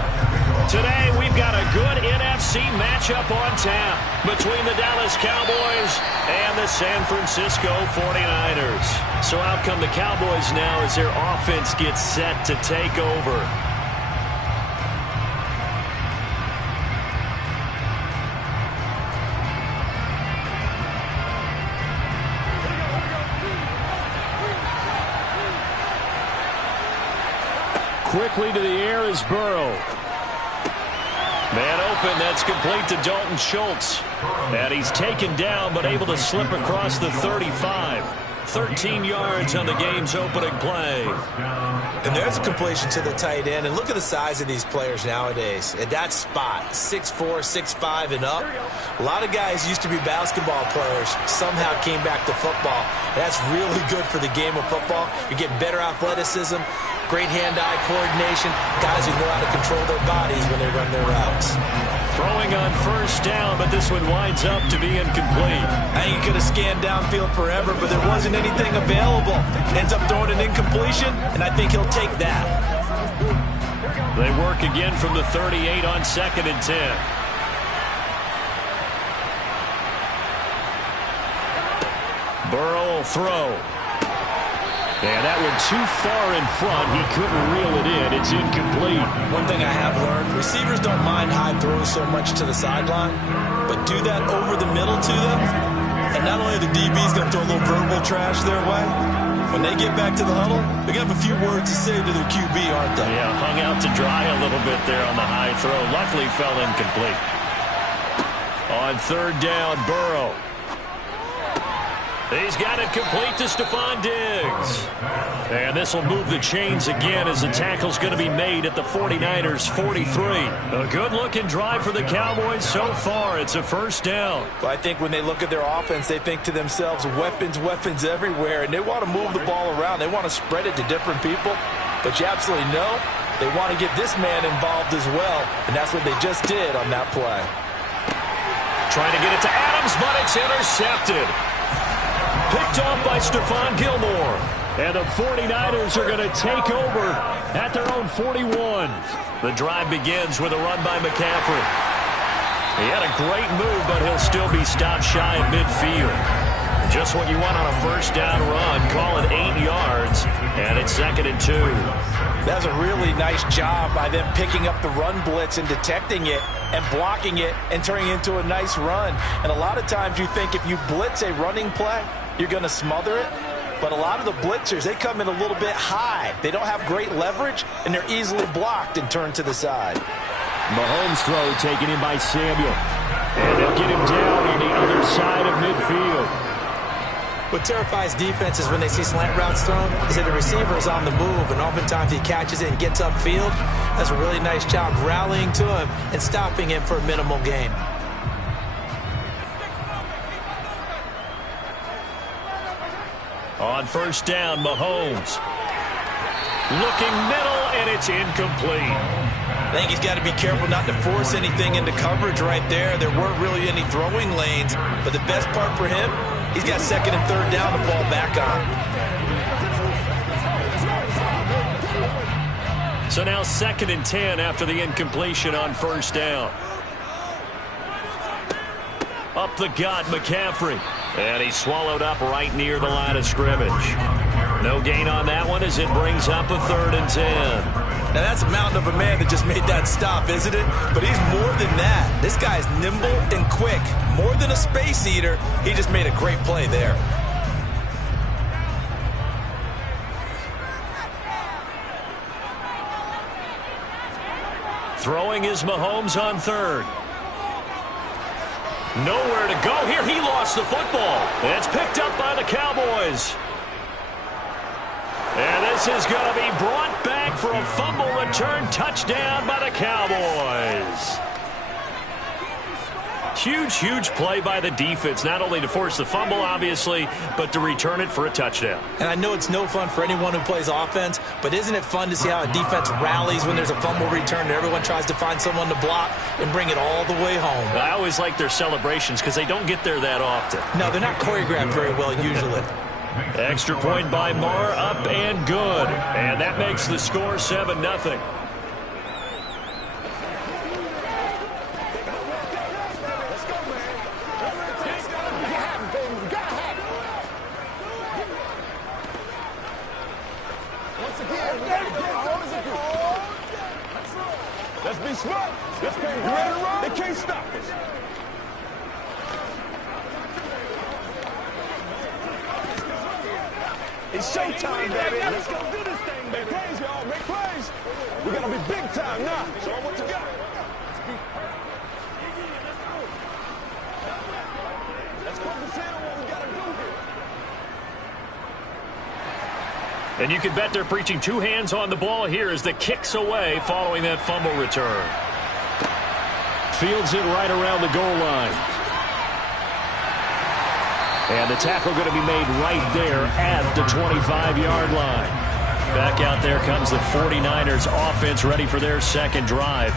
Today, we've got a good NFC matchup on tap between the Dallas Cowboys and the San Francisco 49ers. So out come the Cowboys now as their offense gets set to take over. Quickly to the air is Burrow. Man open, that's complete to Dalton Schultz. And he's taken down, but able to slip across the 35. 13 yards on the game's opening play. And there's a completion to the tight end. And look at the size of these players nowadays. At that spot, 6'4", 6'5", and up. A lot of guys used to be basketball players, somehow came back to football. That's really good for the game of football. You're getting better athleticism, great hand-eye coordination, guys who know how to control their bodies when they run their routes. Throwing on first down, but this one winds up to be incomplete. I think he could have scanned downfield forever, but there wasn't anything available. Ends up throwing an incompletion, and I think he'll take that. They work again from the 38 on 2nd and 10. Burrow will throw. And that one too far in front. He couldn't reel it in. It's incomplete. One thing I have learned, receivers don't mind high throws so much to the sideline, but do that over the middle to them, and not only are the DBs going to throw a little verbal trash their way, when they get back to the huddle, they're going to have a few words to say to their QB, aren't they? Yeah, hung out to dry a little bit there on the high throw. Luckily fell incomplete. On 3rd down, Burrow. He's got it complete to Stephon Diggs. And this will move the chains again as the tackle's going to be made at the 49ers' 43. A good-looking drive for the Cowboys so far. It's a first down. Well, I think when they look at their offense, they think to themselves, weapons, weapons everywhere. And they want to move the ball around. They want to spread it to different people. But you absolutely know they want to get this man involved as well. And that's what they just did on that play. Trying to get it to Adams, but it's intercepted. Picked off by Stephon Gilmore. And the 49ers are going to take over at their own 41. The drive begins with a run by McCaffrey. He had a great move, but he'll still be stopped shy of midfield. Just what you want on a first down run. Call it 8 yards, and it's 2nd and 2. That's a really nice job by them picking up the run blitz and detecting it and blocking it and turning it into a nice run. And a lot of times you think if you blitz a running play, you're going to smother it. But a lot of the blitzers, they come in a little bit high. They don't have great leverage, and they're easily blocked and turned to the side. Mahomes' throw taken in by Samuel. And they'll get him down on the other side of midfield. What terrifies defenses when they see slant routes thrown is that the receiver is on the move, and oftentimes he catches it and gets upfield. That's a really nice job rallying to him and stopping him for a minimal gain. On first down, Mahomes. Looking middle, and it's incomplete. I think he's got to be careful not to force anything into coverage right there. There weren't really any throwing lanes, but the best part for him, he's got 2nd and 3rd down to fall back on. So now 2nd and 10 after the incompletion on first down. Up the gut, McCaffrey. And he's swallowed up right near the line of scrimmage. No gain on that one as it brings up a 3rd and 10. Now that's a mountain of a man that just made that stop, isn't it? But he's more than that. This guy's nimble and quick. More than a space eater. He just made a great play there. Throwing is Mahomes on 3rd. Nowhere to go here. He lost the football. It's picked up by the Cowboys. And this is going to be brought back for a fumble return touchdown by the Cowboys. Huge, huge play by the defense, not only to force the fumble, obviously, but to return it for a touchdown. And I know it's no fun for anyone who plays offense, but isn't it fun to see how a defense rallies when there's a fumble return and everyone tries to find someone to block and bring it all the way home? I always like their celebrations because they don't get there that often. No, they're not choreographed very well usually. Extra point by Marr, up and good. And that makes the score 7-0. Let's be smart. Let's be ready to run. They can't stop us. It's showtime, baby. Let's go do this thing, baby. Make plays, y'all. Make plays. We gotta be big time now. Show them what you got. Let's focus in on what we gotta do here. And you can bet they're preaching two hands on the ball here as the kick's away following that fumble return. Fields it right around the goal line. And the tackle going to be made right there at the 25-yard line. Back out there comes the 49ers offense ready for their second drive.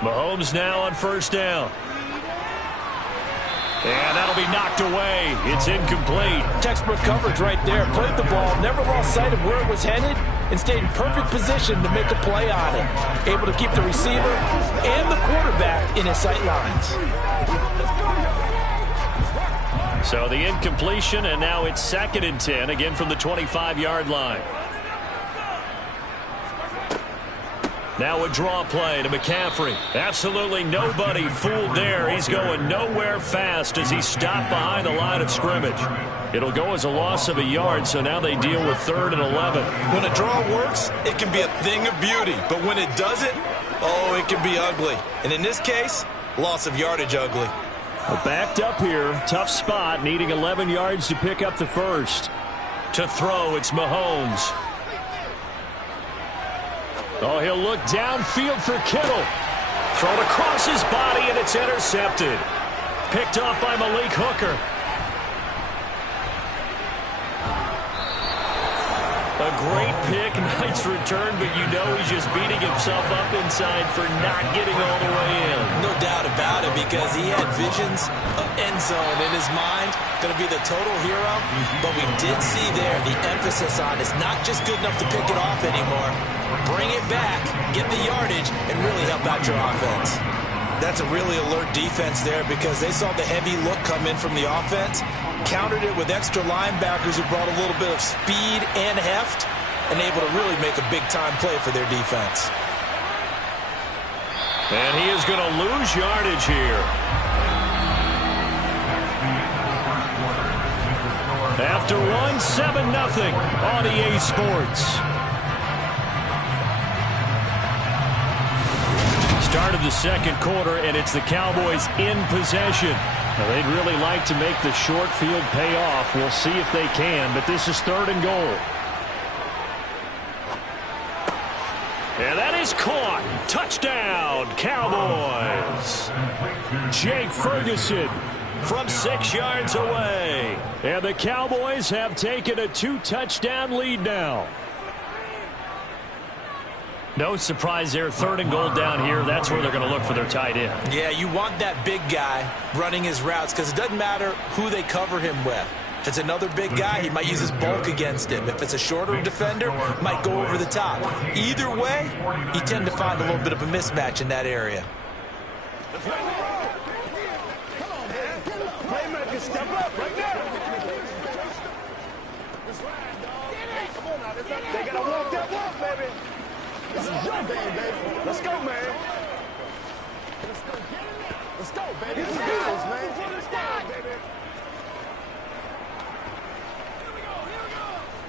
Mahomes now on first down. And that'll be knocked away. It's incomplete. Textbook coverage right there. Played the ball, never lost sight of where it was headed, and stayed in perfect position to make a play on it. Able to keep the receiver and the quarterback in his sight lines. So the incompletion, and now it's 2nd and 10, again from the 25-yard line. Now a draw play to McCaffrey. Absolutely nobody fooled there. He's going nowhere fast as he's stopped behind the line of scrimmage. It'll go as a loss of a yard, so now they deal with 3rd and 11. When a draw works, it can be a thing of beauty. But when it doesn't, oh, it can be ugly. And in this case, loss of yardage ugly. Backed up here. Tough spot, needing 11 yards to pick up the first. To throw, it's Mahomes. Oh, he'll look downfield for Kittle. Thrown across his body, and it's intercepted. Picked off by Malik Hooker. A great pick, nice return, but you know he's just beating himself up inside for not getting all the way in. No doubt about it, because he had visions of end zone in his mind. Going to be the total hero, but we did see there the emphasis on it's not just good enough to pick it off anymore. Bring it back, get the yardage, and really help out your offense. That's a really alert defense there because they saw the heavy look come in from the offense, countered it with extra linebackers who brought a little bit of speed and heft, and able to really make a big-time play for their defense. And he is going to lose yardage here. After one, 7-0 on EA Sports. Start of the second quarter, and it's the Cowboys in possession. Now, they'd really like to make the short field pay off. We'll see if they can, but this is 3rd and goal. And that is caught. Touchdown, Cowboys. Jake Ferguson from 6 yards away. And the Cowboys have taken a 2-touchdown lead now. No surprise there, 3rd and goal down here. That's where they're going to look for their tight end. Yeah, you want that big guy running his routes because it doesn't matter who they cover him with. If it's another big guy, he might use his bulk against him. If it's a shorter defender, might go over the top. Either way, you tend to find a little bit of a mismatch in that area. Playmakers, step up right now. They gotta walk that walk, baby. This is your game, baby. Let's go, man. Let's go, baby. This is yours, man. Let's go, baby.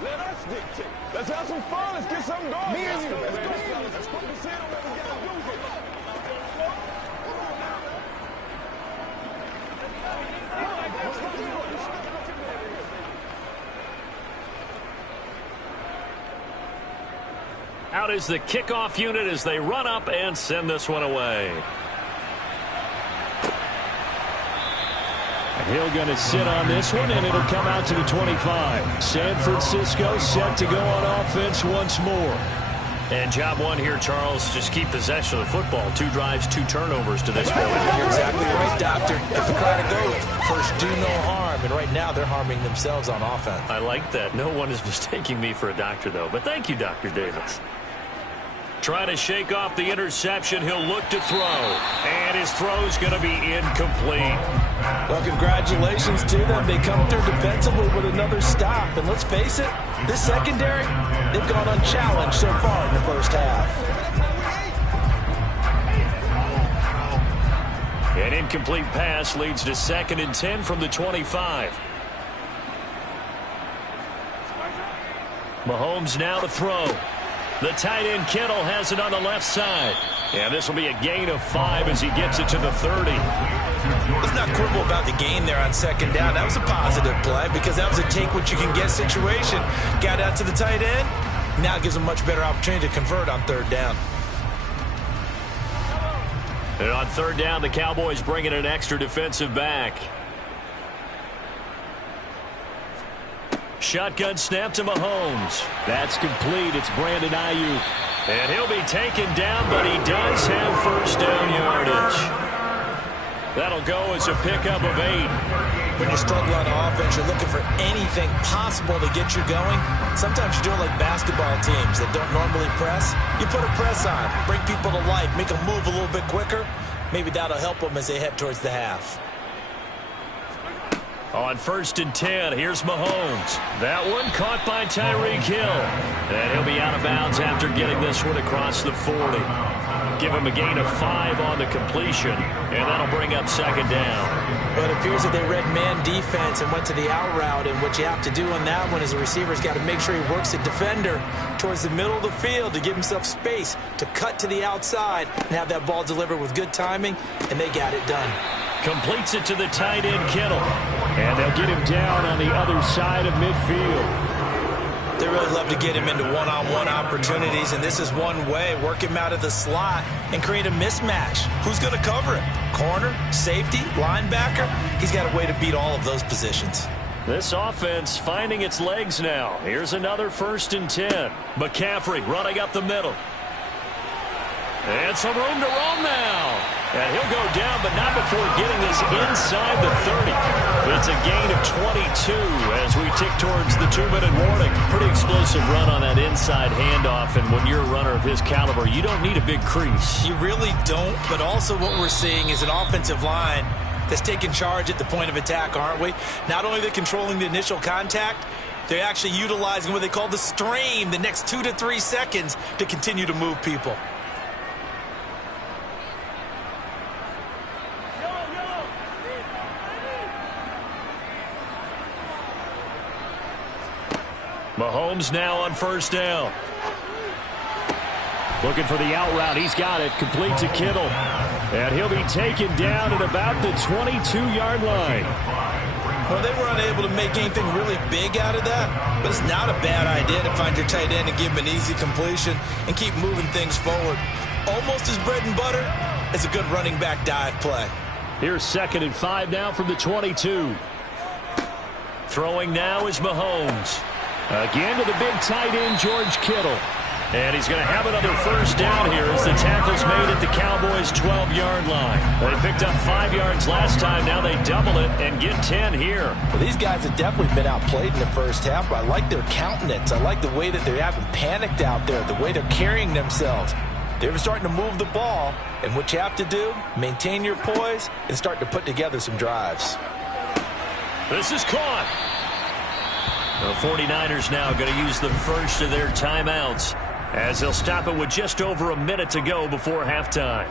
Let us dictate. Let's have some fun. Let's get something going. Me and you. Let's go, fellas. Let's focus in on what we gotta do here. Out is the kickoff unit as they run up and send this one away. Hill going to sit on this one, and it'll come out to the 25. San Francisco set to go on offense once more. And job one here, Charles, just keep possession of the football. 2 drives, 2 turnovers to this point. You're exactly right, Doctor. If the crowd goes, first do no harm. And right now they're harming themselves on offense. I like that. No one is mistaking me for a doctor, though. But thank you, Dr. Davis. Trying to shake off the interception. He'll look to throw. And his throw's going to be incomplete. Well, congratulations to them. They come through defensively with another stop. And let's face it, this secondary, they've gone unchallenged so far in the first half. An incomplete pass leads to 2nd and 10 from the 25. Mahomes now to throw. The tight end Kittle has it on the left side. And this will be a gain of 5 as he gets it to the 30. Let's not quibble about the gain there on 2nd down. That was a positive play because that was a take-what-you-can-get situation. Got out to the tight end. Now it gives him a much better opportunity to convert on 3rd down. And on 3rd down, the Cowboys bring in an extra defensive back. Shotgun snap to Mahomes. That's complete. It's Brandon Ayuk. And he'll be taken down, but he does have first down yardage. That'll go as a pickup of 8. When you struggle on offense, you're looking for anything possible to get you going. Sometimes you do it like basketball teams that don't normally press. You put a press on, bring people to life, make them move a little bit quicker. Maybe that'll help them as they head towards the half. On 1st and 10, here's Mahomes. That one caught by Tyreek Hill. And he'll be out of bounds after getting this one across the 40. Give him a gain of 5 on the completion, and that'll bring up 2nd down. But it appears that they read man defense and went to the out route, and what you have to do on that one is the receiver's got to make sure he works the defender towards the middle of the field to give himself space to cut to the outside and have that ball delivered with good timing, and they got it done. Completes it to the tight end Kittle. And they'll get him down on the other side of midfield. They really love to get him into one-on-one opportunities, and this is one way. Work him out of the slot and create a mismatch. Who's going to cover him? Corner, safety, linebacker? He's got a way to beat all of those positions. This offense finding its legs now. Here's another 1st and 10. McCaffrey running up the middle. And some room to roam now. And he'll go down, but not before getting this inside the 30. It's a gain of 22 as we tick towards the 2-minute warning. Pretty explosive run on that inside handoff, and when you're a runner of his caliber, you don't need a big crease. You really don't, but also what we're seeing is an offensive line that's taking charge at the point of attack, aren't we? Not only are they controlling the initial contact, they're actually utilizing what they call the stream, the next 2 to 3 seconds to continue to move people. Mahomes now on 1st down. Looking for the out route. He's got it. Complete to Kittle. And he'll be taken down at about the 22-yard line. Well, they were unable to make anything really big out of that, but it's not a bad idea to find your tight end and give him an easy completion and keep moving things forward. Almost as bread and butter as a good running back dive play. Here's 2nd and 5 now from the 22. Throwing now is Mahomes. Again to the big tight end, George Kittle. And he's going to have another 1st down here as the tackle's made at the Cowboys' 12-yard line. They picked up 5 yards last time. Now they double it and get 10 here. Well, these guys have definitely been outplayed in the first half, but I like their countenance. I like the way that they haven't panicked out there, the way they're carrying themselves. They're starting to move the ball, and what you have to do, maintain your poise and start to put together some drives. This is caught. The 49ers now going to use the first of their timeouts as they'll stop it with just over a minute to go before halftime.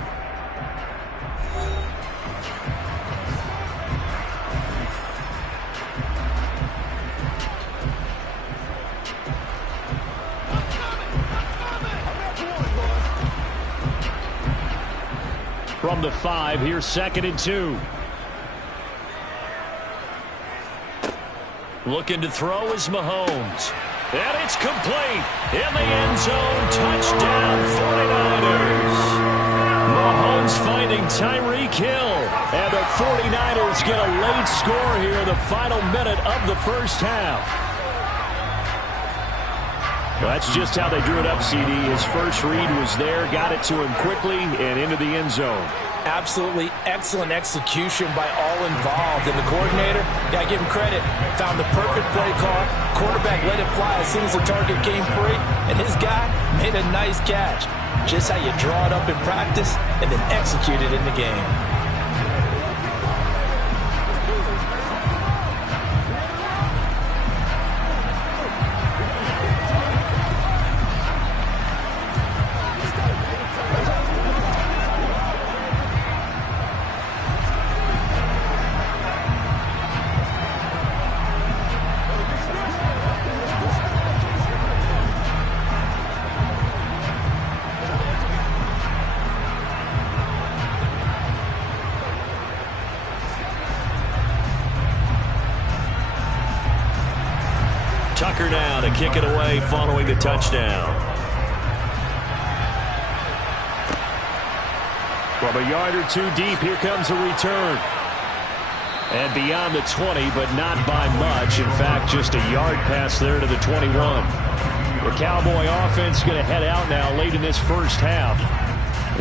From the 5, here's 2nd and 2. Looking to throw is Mahomes. And it's complete. In the end zone, touchdown 49ers. Mahomes finding Tyreek Hill. And the 49ers get a late score here in the final minute of the first half. Well, that's just how they drew it up, CD. His first read was there, got it to him quickly, and into the end zone. Absolutely excellent execution by all involved. And the coordinator, got to give him credit, found the perfect play call. Quarterback let it fly as soon as the target came free, and his guy made a nice catch. Just how you draw it up in practice and then execute it in the game. Tucker now to kick it away following the touchdown. From a yard or two deep, here comes a return. And beyond the 20, but not by much. In fact, just a yard pass there to the 21. The Cowboy offense going to head out now late in this first half.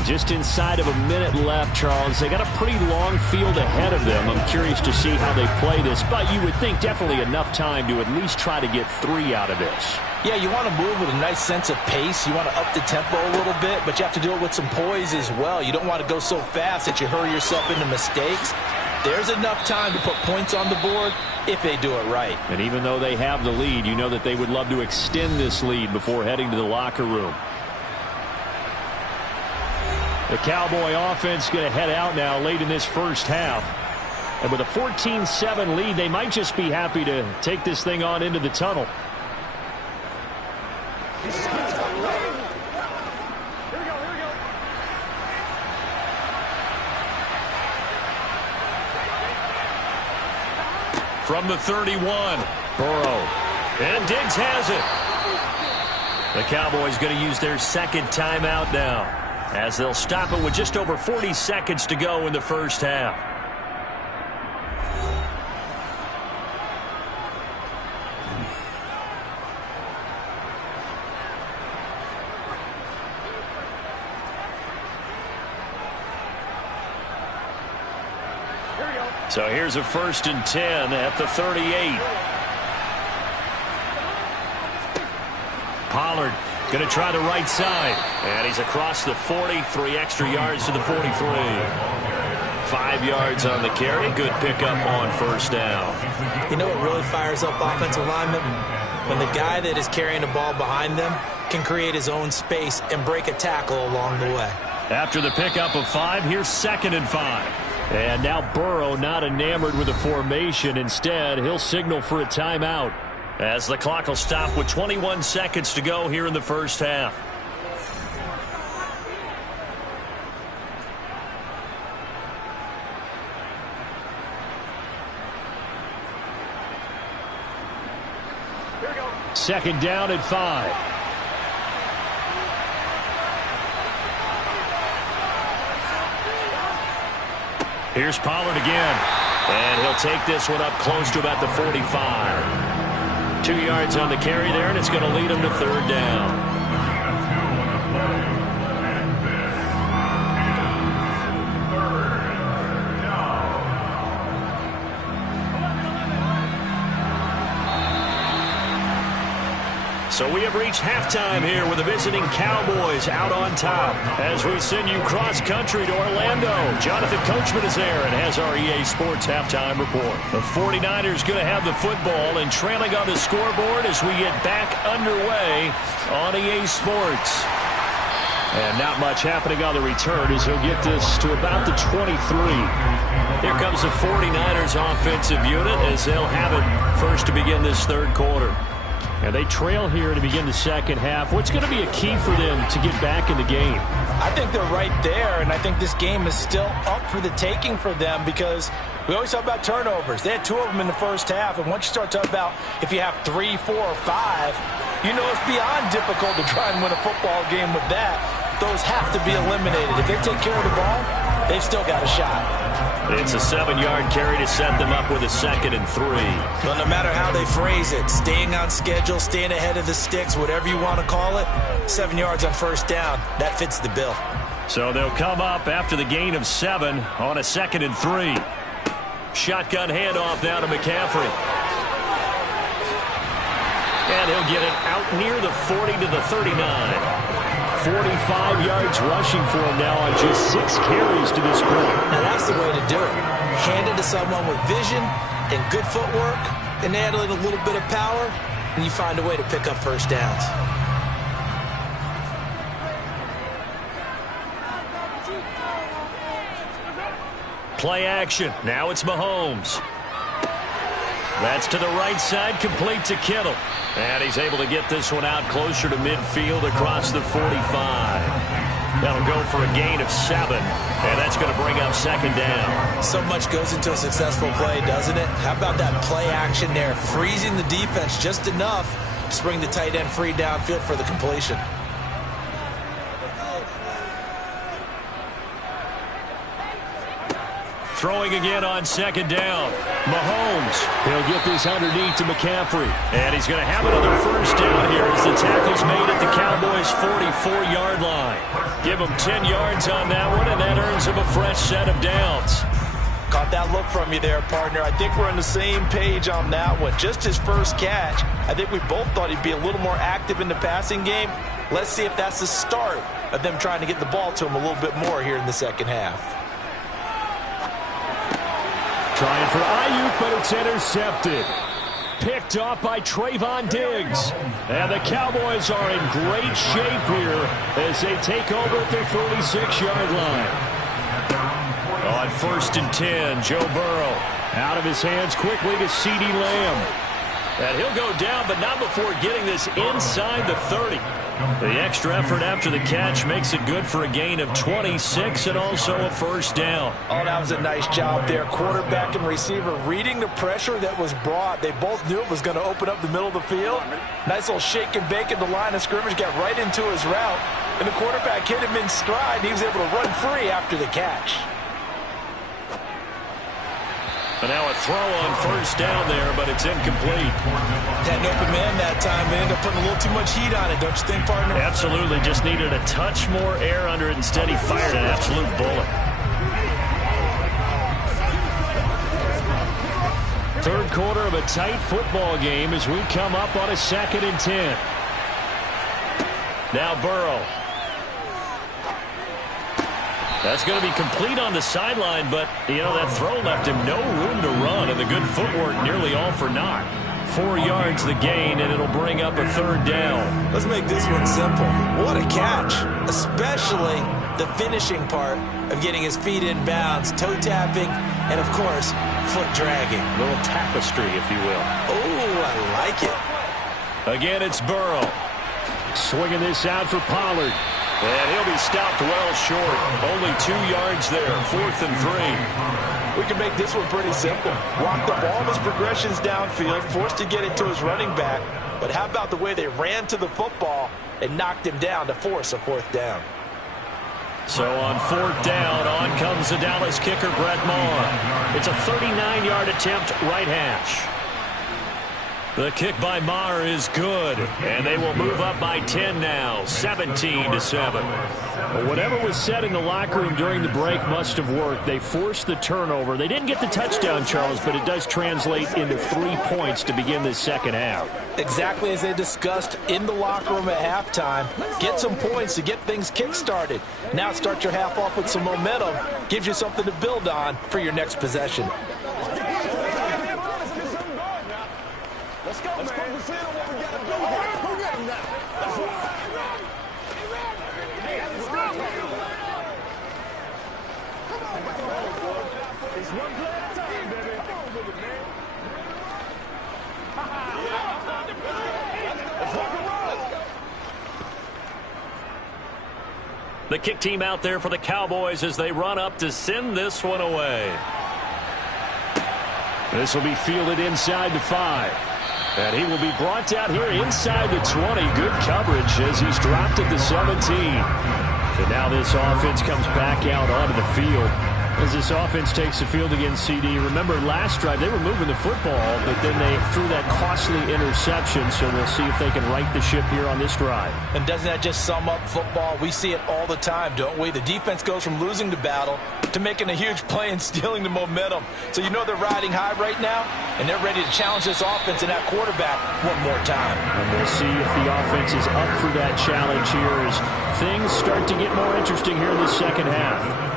Just inside of a minute left, Charles. They got a pretty long field ahead of them. I'm curious to see how they play this, but you would think definitely enough time to at least try to get 3 out of this. Yeah, you want to move with a nice sense of pace. You want to up the tempo a little bit, but you have to do it with some poise as well. You don't want to go so fast that you hurry yourself into mistakes. There's enough time to put points on the board if they do it right. And even though they have the lead, you know that they would love to extend this lead before heading to the locker room. The Cowboy offense going to head out now late in this first half. And with a 14-7 lead, they might just be happy to take this thing on into the tunnel. From the 31, Burrow. And Diggs has it. The Cowboys going to use their second timeout now, as they'll stop it with just over 40 seconds to go in the first half. So here's a 1st and 10 at the 38. Pollard going to try the right side. And he's across the 40, 3 extra yards to the 43. 5 yards on the carry. Good pickup on first down. You know what really fires up offensive linemen? When the guy that is carrying the ball behind them can create his own space and break a tackle along the way. After the pickup of 5, here's 2nd and 5. And now Burrow not enamored with the formation. Instead, he'll signal for a timeout, as the clock will stop with 21 seconds to go here in the first half. Second down at 5. Here's Pollard again. And he'll take this one up close to about the 45. 2 yards on the carry there, and it's going to lead him to 3rd down. So we have reached halftime here with the visiting Cowboys out on top. As we send you cross-country to Orlando, Jonathan Coachman is there and has our EA Sports halftime report. The 49ers going to have the football and trailing on the scoreboard as we get back underway on EA Sports. And not much happening on the return as he'll get this to about the 23. Here comes the 49ers offensive unit as they'll have it first to begin this third quarter. And they trail here to begin the second half. What's going to be a key for them to get back in the game? I think they're right there, and I think this game is still up for the taking for them because we always talk about turnovers. They had 2 of them in the first half, and once you start talking about if you have 3, 4, or 5, you know it's beyond difficult to try and win a football game with that. Those have to be eliminated. If they take care of the ball, they've still got a shot. It's a 7-yard carry to set them up with a 2nd and 3. Well, no matter how they phrase it, staying on schedule, staying ahead of the sticks, whatever you want to call it, 7 yards on first down, that fits the bill. So they'll come up after the gain of 7 on a 2nd and 3. Shotgun handoff now to McCaffrey. And he'll get it out near the 40 to the 39. 45 yards rushing for him now on just 6 carries to this point. Now that's the way to do it. Hand it to someone with vision and good footwork, and add a little bit of power, and you find a way to pick up first downs. Play action. Now it's Mahomes. That's to the right side, complete to Kittle. And he's able to get this one out closer to midfield across the 45. That'll go for a gain of 7, and that's going to bring up 2nd down. So much goes into a successful play, doesn't it? How about that play action there, freezing the defense just enough to bring the tight end free downfield for the completion. Throwing again on 2nd down. Mahomes. He'll get this underneath to McCaffrey. And he's going to have another first down here as the tackle's made at the Cowboys' 44-yard line. Give him 10 yards on that one, and that earns him a fresh set of downs. Caught that look from you there, partner. I think we're on the same page on that one. Just his first catch. I think we both thought he'd be a little more active in the passing game. Let's see if that's the start of them trying to get the ball to him a little bit more here in the second half. Trying for Ayuk, but it's intercepted. Picked off by Trayvon Diggs. And the Cowboys are in great shape here as they take over at their 46-yard line. On 1st and 10, Joe Burrow out of his hands quickly to CeeDee Lamb. And he'll go down, but not before getting this inside the 30. The extra effort after the catch makes it good for a gain of 26 and also a first down. Oh, that was a nice job there. Quarterback and receiver reading the pressure that was brought. They both knew it was going to open up the middle of the field. Nice little shake and bake at the line of scrimmage, got right into his route. And the quarterback hit him in stride, and he was able to run free after the catch. And now a throw on first down there, but it's incomplete. Had an open man that time, and ended up putting a little too much heat on it, don't you think, partner? Absolutely. Just needed a touch more air under it. Instead, he fired an absolute bullet. Third quarter of a tight football game as we come up on a 2nd and 10. Now Burrow. That's going to be complete on the sideline, but, you know, that throw left him no room to run, and the good footwork nearly all for naught. 4 yards the gain, and it'll bring up a 3rd down. Let's make this one simple. What a catch, especially the finishing part of getting his feet in bounds, toe tapping, and, of course, foot dragging. A little tapestry, if you will. Oh, I like it. Again, it's Burrow. Swinging this out for Pollard. And he'll be stopped well short. Only 2 yards there. 4th and 3. We can make this one pretty simple. Walk the ball in his progressions downfield, forced to get it to his running back. But how about the way they ran to the football and knocked him down to force a 4th down? So on 4th down, on comes the Dallas kicker, Brett Maher. It's a 39-yard attempt, right hash. The kick by Maher is good, and they will move up by 10 now, 17-7. Well, whatever was said in the locker room during the break must have worked. They forced the turnover. They didn't get the touchdown, Charles, but it does translate into 3 points to begin this second half. Exactly as they discussed in the locker room at halftime. Get some points to get things kick-started. Now start your half off with some momentum. Gives you something to build on for your next possession. Let's go, let's focus in on what we got to do here. Go get him now. Let's go. Come on, it's one play at a time, baby. Come on with it, man. The kick team out there for the Cowboys as they run up to send this one away. This will be fielded inside the 5. And he will be brought down here inside the 20. Good coverage as he's dropped at the 17. And now this offense comes back out onto the field. As this offense takes the field against CD, remember last drive they were moving the football, but then they threw that costly interception, so we'll see if they can right the ship here on this drive. And doesn't that just sum up football? We see it all the time, don't we? The defense goes from losing the battle to making a huge play and stealing the momentum. So you know they're riding high right now, and they're ready to challenge this offense and that quarterback one more time. And we'll see if the offense is up for that challenge here as things start to get more interesting here in the second half.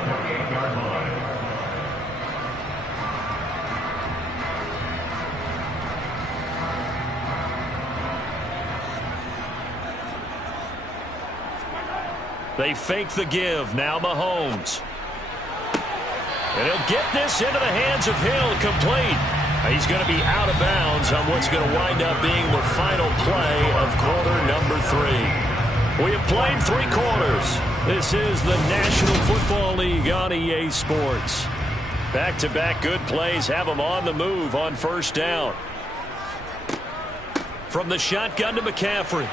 They fake the give. Now Mahomes. And he'll get this into the hands of Hill, complete. He's going to be out of bounds on what's going to wind up being the final play of quarter number 3. We have played 3 quarters. This is the National Football League on EA Sports. Back-to-back good plays have them on the move on first down. From the shotgun to McCaffrey.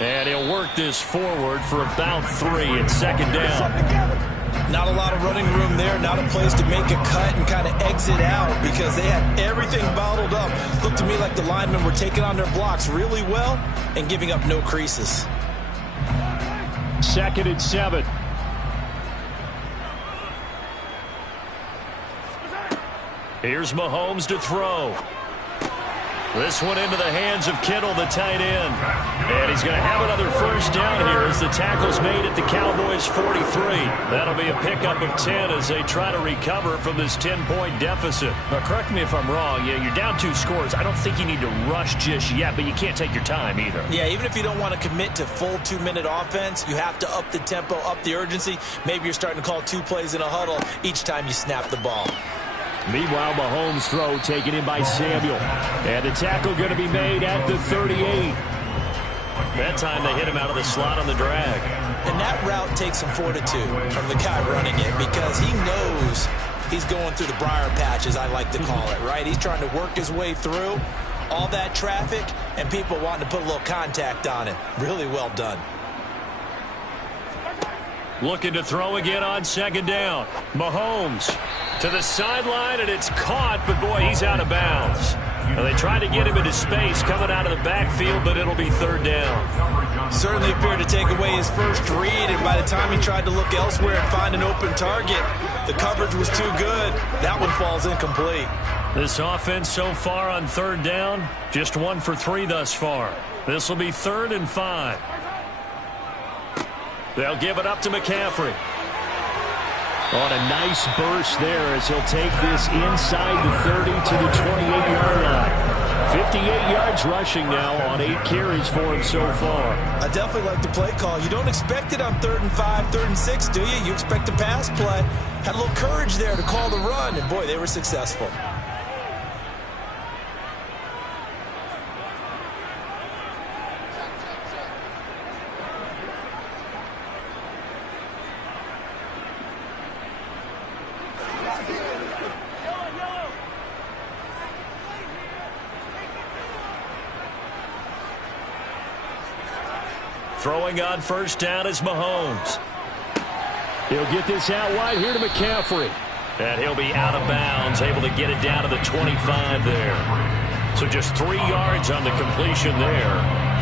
And he'll work this forward for about 3 at second down. Not a lot of running room there, not a place to make a cut and kind of exit out because they had everything bottled up. Looked to me like the linemen were taking on their blocks really well and giving up no creases. 2nd and 7. Here's Mahomes to throw. This one into the hands of Kittle, the tight end. And he's going to have another first down here as the tackle's made at the Cowboys' 43. That'll be a pickup of 10 as they try to recover from this 10-point deficit. Now, correct me if I'm wrong. Yeah, you're down 2 scores. I don't think you need to rush just yet, but you can't take your time either. Yeah, even if you don't want to commit to full 2-minute offense, you have to up the tempo, up the urgency. Maybe you're starting to call 2 plays in a huddle each time you snap the ball. Meanwhile, Mahomes' throw taken in by Samuel. And the tackle going to be made at the 38. That time they hit him out of the slot on the drag. And that route takes some fortitude from the guy running it because he knows he's going through the briar patch, as I like to call it, right? He's trying to work his way through all that traffic and people wanting to put a little contact on him. Really well done. Looking to throw again on second down. Mahomes to the sideline, and it's caught, but boy, he's out of bounds. Well, they tried to get him into space coming out of the backfield, but it'll be third down. Certainly appeared to take away his first read, and by the time he tried to look elsewhere and find an open target, the coverage was too good. That one falls incomplete. This offense so far on third down, just 1 for 3 thus far. This will be 3rd and 5. They'll give it up to McCaffrey. On a nice burst there as he'll take this inside the 30 to the 28-yard line. 58 yards rushing now on 8 carries for him so far. I definitely like the play call. You don't expect it on 3rd and 5, 3rd and 6, do you? You expect a pass play. Had a little courage there to call the run, and boy, they were successful. Throwing on first down is Mahomes. He'll get this out wide here to McCaffrey. And he'll be out of bounds, able to get it down to the 25 there. So just 3 yards on the completion there.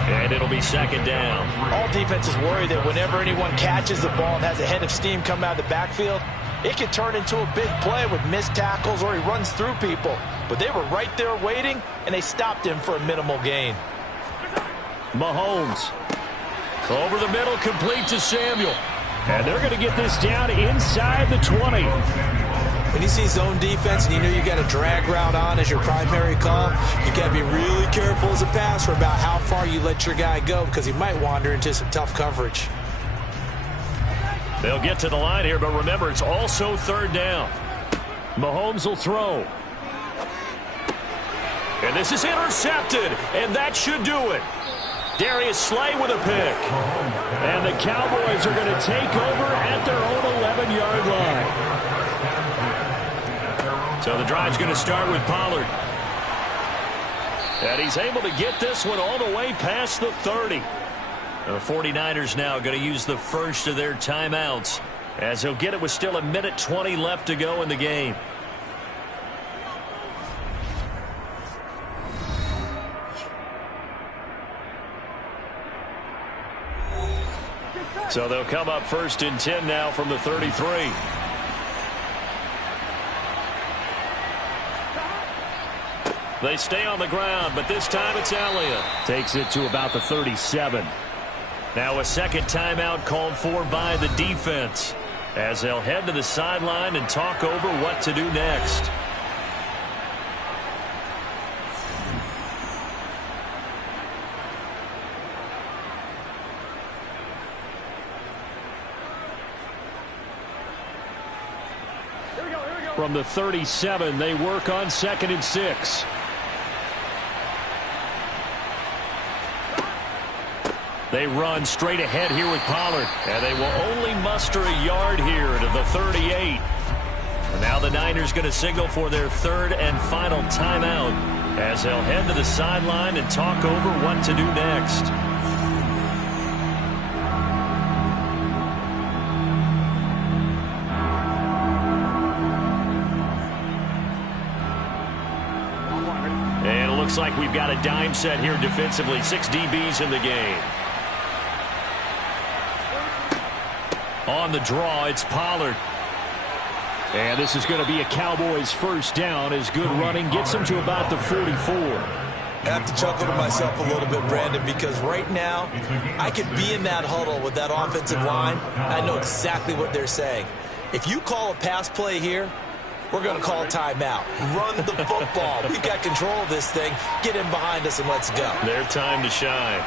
And it'll be second down. All defenses worry that whenever anyone catches the ball and has a head of steam come out of the backfield, it can turn into a big play with missed tackles or he runs through people. But they were right there waiting, and they stopped him for a minimal gain. Mahomes. Over the middle, complete to Samuel. And they're going to get this down inside the 20. When you see zone defense and you know you got a drag route on as your primary call, you got to be really careful as a passer about how far you let your guy go because he might wander into some tough coverage. They'll get to the line here, but remember, it's also third down. Mahomes will throw. And this is intercepted, and that should do it. Darius Slay with a pick. And the Cowboys are going to take over at their own 11-yard line. So the drive's going to start with Pollard. And he's able to get this one all the way past the 30. The 49ers now going to use the first of their timeouts, as he'll get it with still 1:20 left to go in the game. So they'll come up 1st and 10 now from the 33. They stay on the ground, but this time it's Elliott. Takes it to about the 37. Now a second timeout called for by the defense, as they'll head to the sideline and talk over what to do next. From the 37, they work on 2nd and 6. They run straight ahead here with Pollard, and they will only muster a yard here to the 38. And now the Niners going to signal for their 3rd and final timeout, as they'll head to the sideline and talk over what to do next. And it looks like we've got a dime set here defensively. 6 DBs in the game. On the draw, it's Pollard. And this is going to be a Cowboys first down, as good running gets them to about the 44. I have to chuckle to myself a little bit, Brandon, because right now I could be in that huddle with that offensive line. I know exactly what they're saying. If you call a pass play here, we're going to call timeout. Run the football. We've got control of this thing. Get in behind us and let's go. Their time to shine.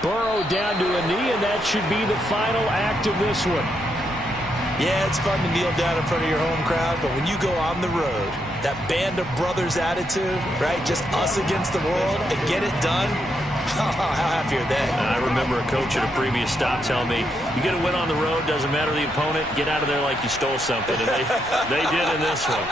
Burrow down to a knee, and that should be the final act of this one. Yeah, it's fun to kneel down in front of your home crowd, but when you go on the road, that band of brothers attitude, right, just us against the world, and get it done, how happy are they? I remember a coach at a previous stop telling me, you get a win on the road, doesn't matter the opponent, get out of there like you stole something, and they did in this one.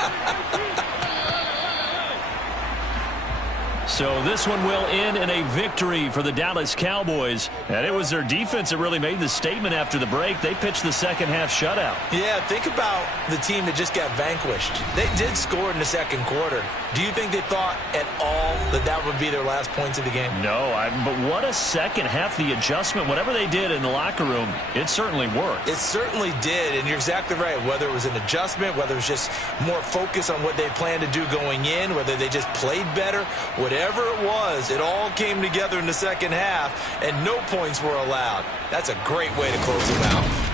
So this one will end in a victory for the Dallas Cowboys. And it was their defense that really made the statement after the break. They pitched the second half shutout. Yeah, think about the team that just got vanquished. They did score in the second quarter. Do you think they thought at all that that would be their last points of the game? No, but what a second half. The adjustment, whatever they did in the locker room, it certainly worked. It certainly did, and you're exactly right. Whether it was an adjustment, whether it was just more focus on what they planned to do going in, whether they just played better, whatever it was, it all came together in the second half, and no points were allowed. That's a great way to close them out.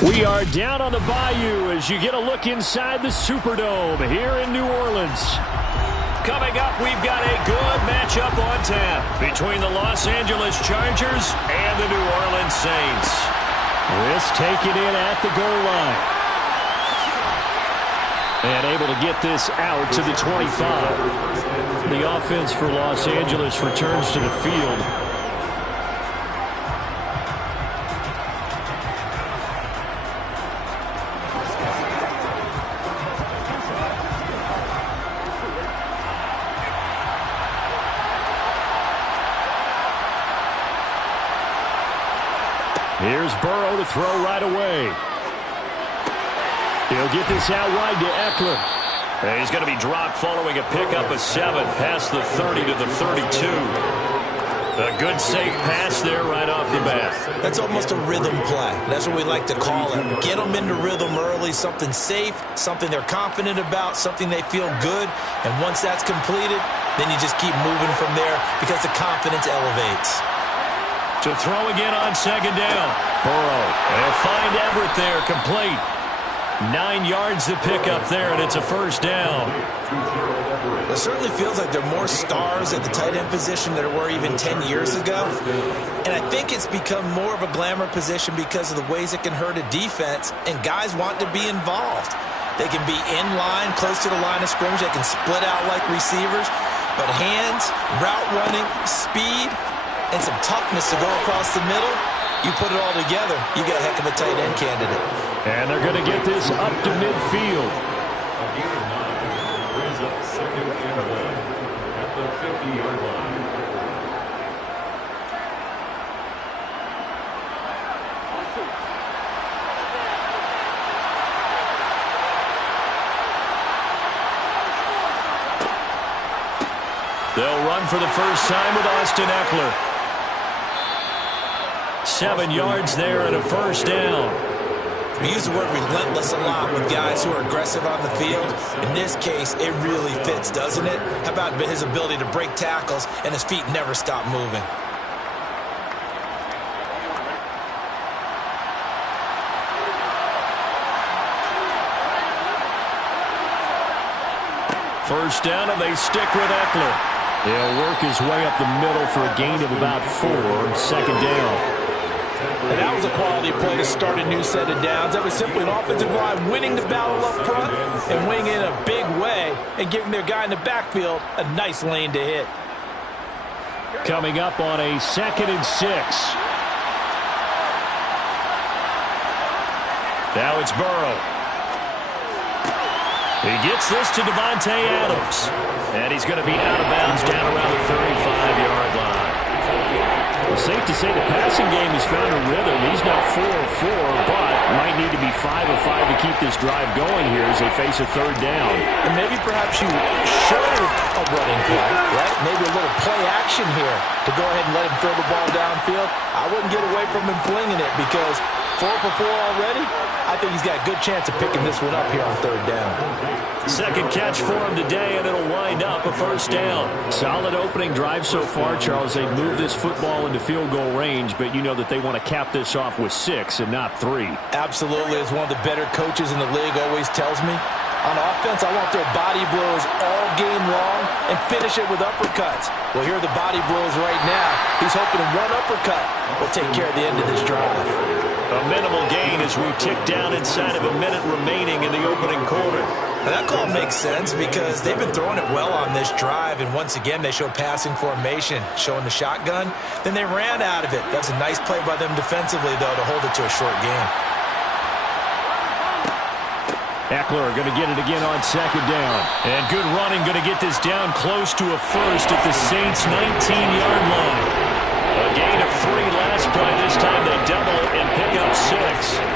We are down on the Bayou as you get a look inside the Superdome here in New Orleans. Coming up, we've got a good matchup on tap between the Los Angeles Chargers and the New Orleans Saints. This taken in at the goal line. And able to get this out to the 25. The offense for Los Angeles returns to the field. Here's Burrow to throw right away. He'll get this out wide to Eckler. And he's going to be dropped following a pickup of 7 past the 30 to the 32. A good safe pass there right off the bat. That's almost a rhythm play. That's what we like to call it. Get them into rhythm early, something safe, something they're confident about, something they feel good. And once that's completed, then you just keep moving from there because the confidence elevates. To throw again on second down. Burrow. They'll find Everett there, complete. 9 yards to pick up there, and it's a first down. It certainly feels like there are more stars at the tight end position than there were even 10 years ago. And I think it's become more of a glamour position because of the ways it can hurt a defense, and guys want to be involved. They can be in line, close to the line of scrimmage. They can split out like receivers. But hands, route running, speed, and some toughness to go across the middle, you put it all together, you get a heck of a tight end candidate. And they're going to get this up to midfield. Brings up second and 1 at the 50-yard line. They'll run for the first time with Austin Eckler. 7 yards there and a first down. We use the word relentless a lot with guys who are aggressive on the field. In this case, it really fits, doesn't it? How about his ability to break tackles and his feet never stop moving? First down, and they stick with Eckler. He'll work his way up the middle for a gain of about 4. Second down. And that was a quality play to start a new set of downs. That was simply an offensive line winning the battle up front and winning in a big way and giving their guy in the backfield a nice lane to hit. Coming up on a 2nd and 6. Now it's Burrow. He gets this to Davante Adams. And he's going to be out of bounds down around the 35-yard line. Well, safe to say the passing game has found a rhythm. He's now 4 of 4, but might need to be 5 of 5 to keep this drive going here as they face a third down. And maybe perhaps you show a running play, right? Maybe a little play action here to go ahead and let him throw the ball downfield. I wouldn't get away from him flinging it because 4 for 4 already. I think he's got a good chance of picking this one up here on third down. Second catch for him today, and it'll wind up a first down. Solid opening drive so far, Charles. They moved this football into field goal range, but you know that they want to cap this off with 6 and not 3. Absolutely. As one of the better coaches in the league always tells me, on offense, I want their body blows all game long and finish it with uppercuts. Well, here are the body blows right now. He's hoping one uppercut will take care of the end of this drive. A minimal gain as we tick down inside of a minute remaining in the opening quarter. Now that call makes sense because they've been throwing it well on this drive, and once again they show passing formation, showing the shotgun. Then they ran out of it. That's a nice play by them defensively, though, to hold it to a short game. Eckler going to get it again on second down. And good running, going to get this down close to a first at the Saints' 19-yard line. A gain of 3 last play. This time they double and pick up 6.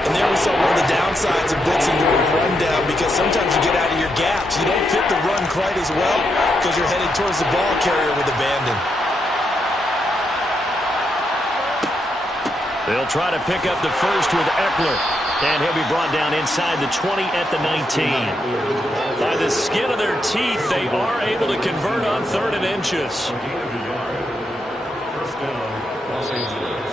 And there we saw one of the downsides of blitzing during a rundown because sometimes you get out of your gaps. You don't fit the run quite as well because you're headed towards the ball carrier with abandon. They'll try to pick up the first with Eckler. And he'll be brought down inside the 20 at the 19. By the skin of their teeth, they are able to convert on 3rd and inches. First down, Los Angeles.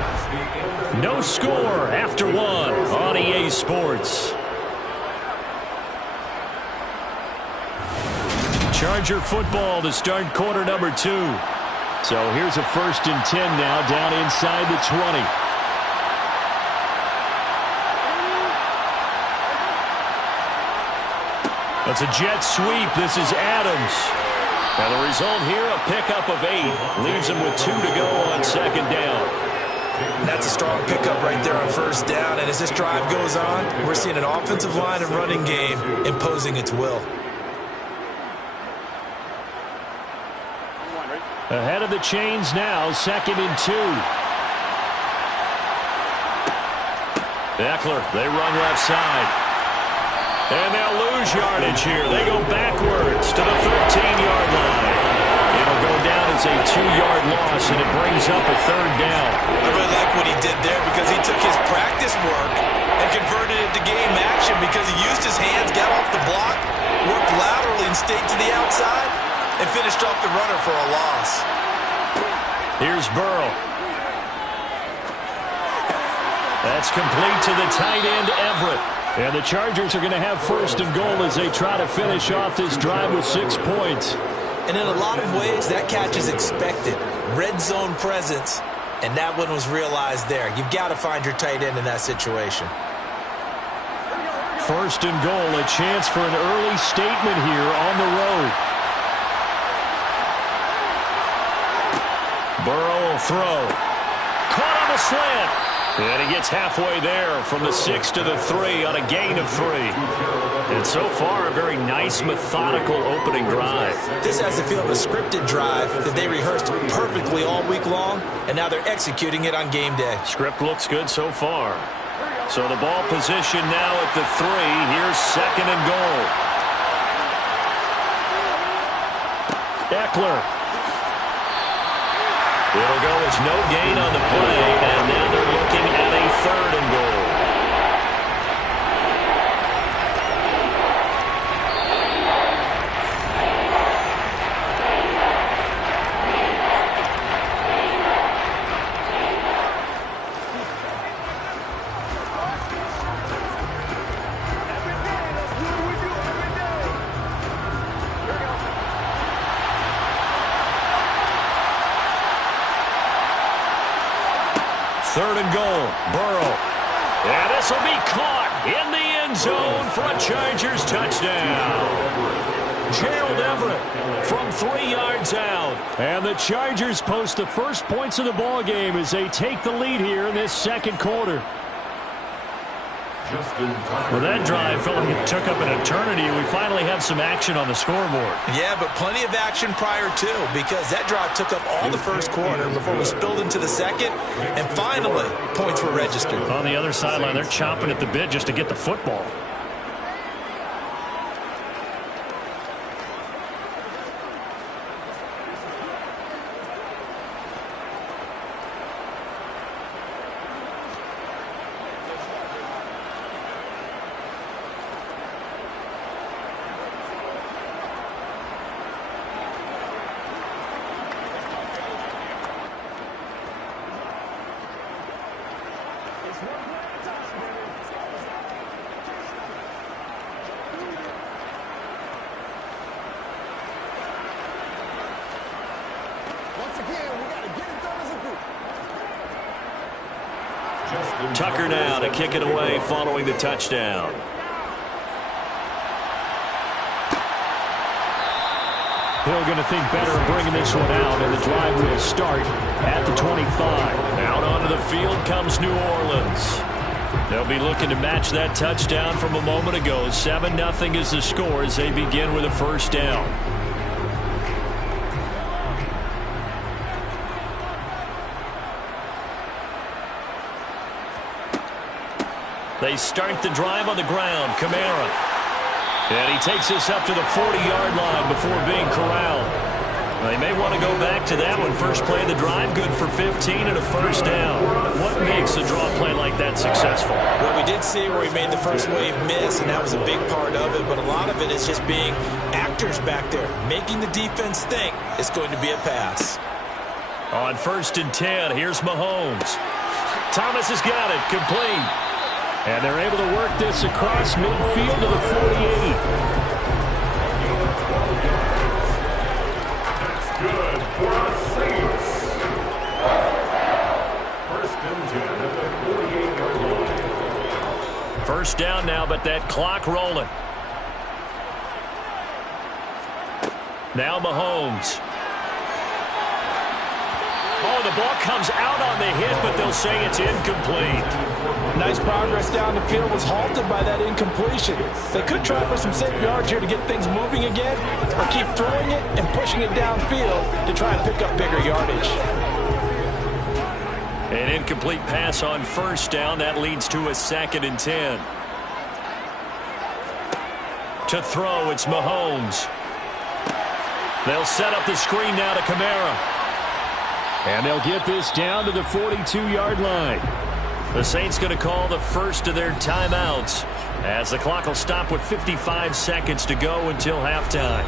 That's the end of No score after one on EA Sports. Charger football to start quarter number 2. So here's a 1st and 10 now down inside the 20. That's a jet sweep. This is Adams. And the result here, a pickup of 8. Leaves him with 2 to go on 2nd down. That's a strong pickup right there on 1st down. And as this drive goes on, we're seeing an offensive line and running game imposing its will. Ahead of the chains now, 2nd and 2. Eckler, they run left side. And they'll lose yardage here. They go backwards to the 13-yard line. It'll go down as a 2-yard loss, and it brings up a 3rd down. I really like what he did there because he took his practice work and converted it to game action because he used his hands, got off the block, worked laterally and stayed to the outside, and finished off the runner for a loss. Here's Burrow. That's complete to the tight end, Everett. And the Chargers are going to have 1st and goal as they try to finish off this drive with 6 points. And in a lot of ways, that catch is expected. Red zone presence, and that one was realized there. You've got to find your tight end in that situation. 1st and goal, a chance for an early statement here on the road. Burrow will throw. Caught on the slant. And he gets halfway there from the 6 to the 3 on a gain of 3. And so far, a very nice, methodical opening drive. This has the feel of a scripted drive that they rehearsed perfectly all week long, and now they're executing it on game day. Script looks good so far. So the ball position now at the 3. Here's 2nd and goal. Eckler. It'll go as no gain on the play, and now they're looking at a 3rd and goal. Third and goal, Burrow. And this will be caught in the end zone for a Chargers touchdown. Gerald Everett from 3 yards out. And the Chargers post the first points of the ball game as they take the lead here in this 2nd quarter. Well, that drive felt like it took up an eternity, and we finally have some action on the scoreboard. Yeah, but plenty of action prior to, because that drive took up all the 1st quarter before we spilled into the 2nd, and finally, points were registered. On the other sideline, they're chomping at the bit just to get the football. Tucker now to kick it away following the touchdown. Hill going to think better of bringing this one out, and the drive will start at the 25. Out onto the field comes New Orleans. They'll be looking to match that touchdown from a moment ago. 7-0 is the score as they begin with a 1st down. They start the drive on the ground. Kamara. And he takes this up to the 40-yard line before being corralled. They may want to go back to that one. First play of the drive, good for 15 and a 1st down. What makes a draw play like that successful? Well, we did see where he made the first wave miss, and that was a big part of it. But a lot of it is just being actors back there, making the defense think it's going to be a pass. On 1st and 10, here's Mahomes. Thomas has got it. Complete. And they're able to work this across midfield to the 48. That's good for a Saints. First and 10 at the 48-yard line. First down now, but that clock rolling. Now Mahomes. Oh, the ball comes out on the hit, but they'll say it's incomplete. Nice progress down the field was halted by that incompletion. They could try for some safe yards here to get things moving again, or keep throwing it and pushing it downfield to try and pick up bigger yardage. An incomplete pass on first down. That leads to a 2nd and 10. To throw, it's Mahomes. They'll set up the screen now to Kamara. And they'll get this down to the 42-yard line. The Saints going to call the first of their timeouts as the clock will stop with 55 seconds to go until halftime.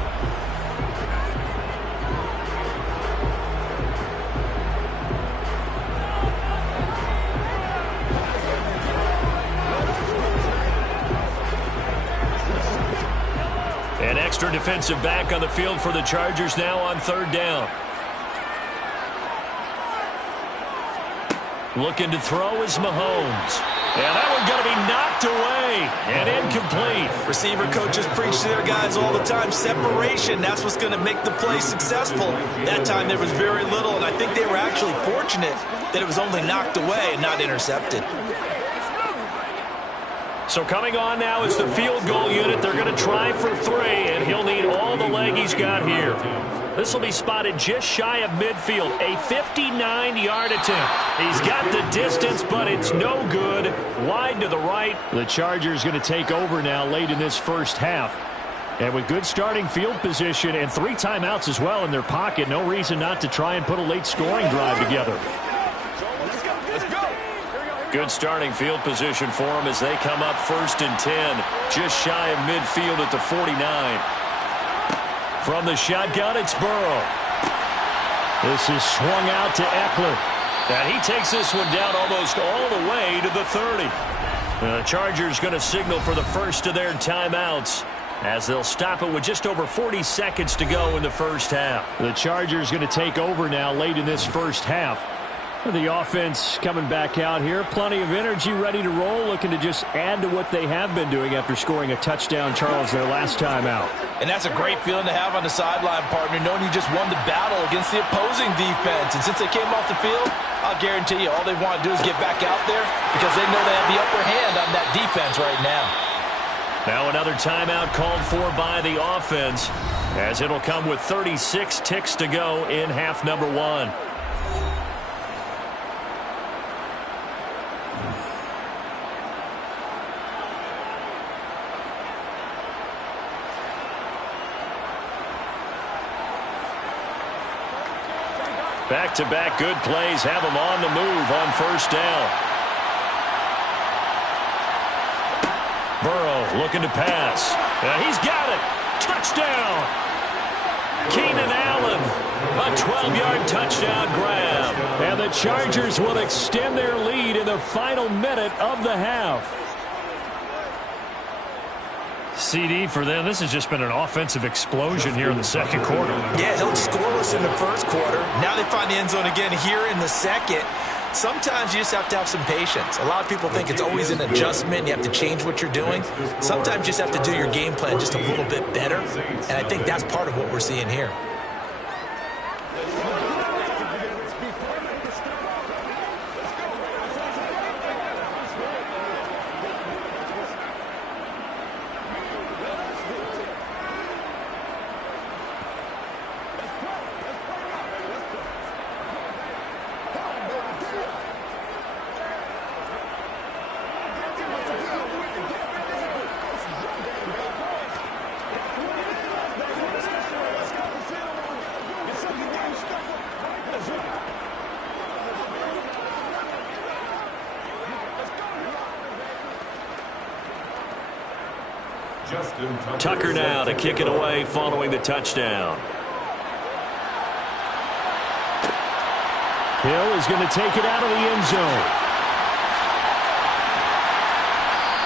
An extra defensive back on the field for the Chargers now on 3rd down. Looking to throw is Mahomes. And that one going to be knocked away and incomplete. Receiver coaches preach to their guys all the time. Separation, that's what's going to make the play successful. That time there was very little, and I think they were actually fortunate that it was only knocked away and not intercepted. So coming on now is the field goal unit. They're going to try for 3, and he'll need all the leg he's got here. This will be spotted just shy of midfield. A 59-yard attempt. He's got the distance, but it's no good. Wide to the right. The Chargers going to take over now late in this first half. And with good starting field position and 3 timeouts as well in their pocket, no reason not to try and put a late scoring drive together. Good starting field position for them as they come up 1st and 10. Just shy of midfield at the 49. From the shotgun, it's Burrow. This is swung out to Eckler. And he takes this one down almost all the way to the 30. The Chargers going to signal for the first of their timeouts as they'll stop it with just over 40 seconds to go in the first half. The Chargers going to take over now late in this first half. The offense coming back out here. Plenty of energy, ready to roll, looking to just add to what they have been doing after scoring a touchdown, Charles, their last time out. And that's a great feeling to have on the sideline, partner, knowing you just won the battle against the opposing defense. And since they came off the field, I'll guarantee you all they want to do is get back out there because they know they have the upper hand on that defense right now. Now another timeout called for by the offense as it'll come with 36 ticks to go in half number 1. Back-to-back good plays have them on the move on first down. Burrow looking to pass. He's got it. Touchdown. Keenan Allen. A 12-yard touchdown grab. And the Chargers will extend their lead in the final minute of the half. CD for them. This has just been an offensive explosion here in the second quarter. Yeah, held scoreless in the first quarter. Now they find the end zone again here in the second. Sometimes you just have to have some patience. A lot of people think it's always an adjustment. You have to change what you're doing. Sometimes you just have to do your game plan just a little bit better. And I think that's part of what we're seeing here. Tucker now to kick it away following the touchdown. Hill is going to take it out of the end zone.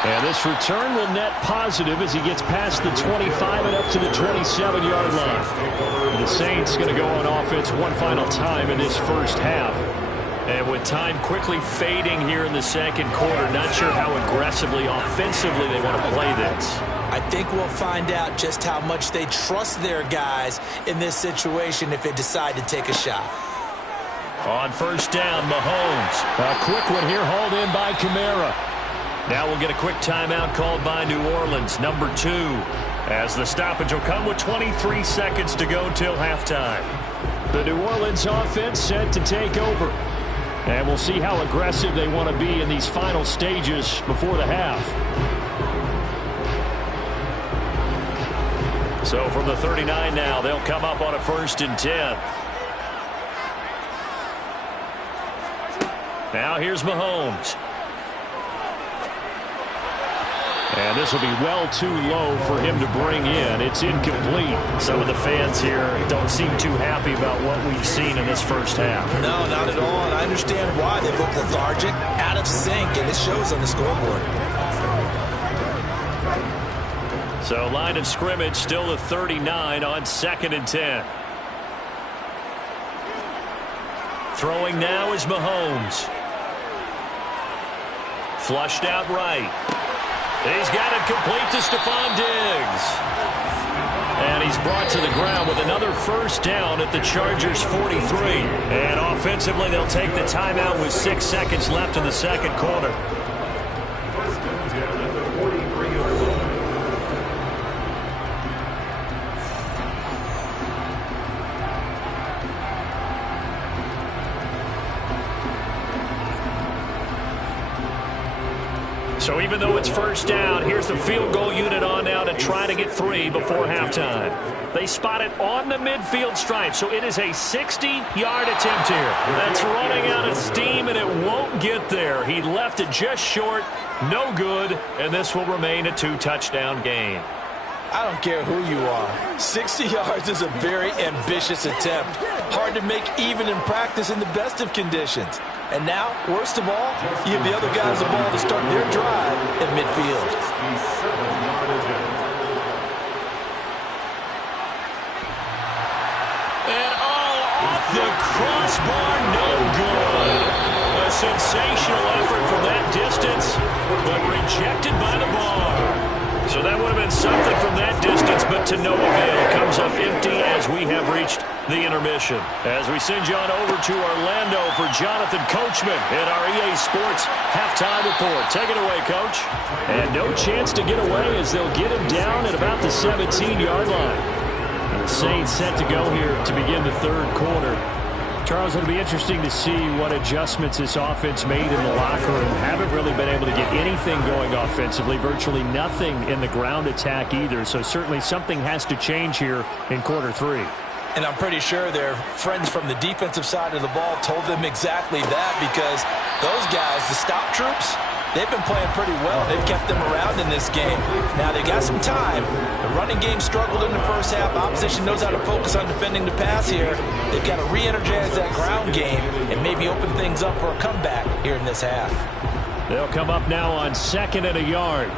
And this return will net positive as he gets past the 25 and up to the 27-yard line. And the Saints going to go on offense one final time in this first half. And with time quickly fading here in the second quarter, not sure how aggressively, offensively they want to play this. I think we'll find out just how much they trust their guys in this situation if they decide to take a shot. On first down, Mahomes. A quick one here hauled in by Kamara. Now we'll get a quick timeout called by New Orleans, number 2, as the stoppage will come with 23 seconds to go till halftime. The New Orleans offense set to take over. And we'll see how aggressive they want to be in these final stages before the half. So from the 39 now, they'll come up on a 1st and 10. Now here's Mahomes. And this will be well too low for him to bring in. It's incomplete. Some of the fans here don't seem too happy about what we've seen in this first half. No, not at all. And I understand why they look lethargic, out of sync, and it shows on the scoreboard. So line of scrimmage still the 39 on 2nd and 10. Throwing now is Mahomes. Flushed out right. He's got it complete to Stephon Diggs. And he's brought to the ground with another first down at the Chargers' 43. And offensively, they'll take the timeout with 6 seconds left in the second quarter. So even though it's first down, here's the field goal unit on now to try to get 3 before halftime. They spot it on the midfield stripe, so it is a 60-yard attempt here. That's running out of steam, and it won't get there. He left it just short, no good, and this will remain a 2-touchdown game. I don't care who you are. 60 yards is a very ambitious attempt. Hard to make even in practice in the best of conditions. And now, worst of all, you give the other guys the ball to start their drive at midfield. And off the crossbar, no good. A sensational effort from that distance, but rejected by the bar. So that would have been something from that distance, but to no avail. Comes up empty as we have reached the intermission. As we send you on over to Orlando for Jonathan Coachman in our EA Sports halftime report. Take it away, Coach. And no chance to get away as they'll get him down at about the 17-yard line. And the Saints set to go here to begin the third quarter. Charles, it'll be interesting to see what adjustments this offense made in the locker room. Haven't really been able to get anything going offensively, virtually nothing in the ground attack either. So certainly something has to change here in quarter 3. And I'm pretty sure their friends from the defensive side of the ball told them exactly that, because those guys, the stop troops, they've been playing pretty well. They've kept them around in this game. Now, they got some time. The running game struggled in the first half. Opposition knows how to focus on defending the pass here. They've got to re-energize that ground game and maybe open things up for a comeback here in this half. They'll come up now on 2nd and a yard.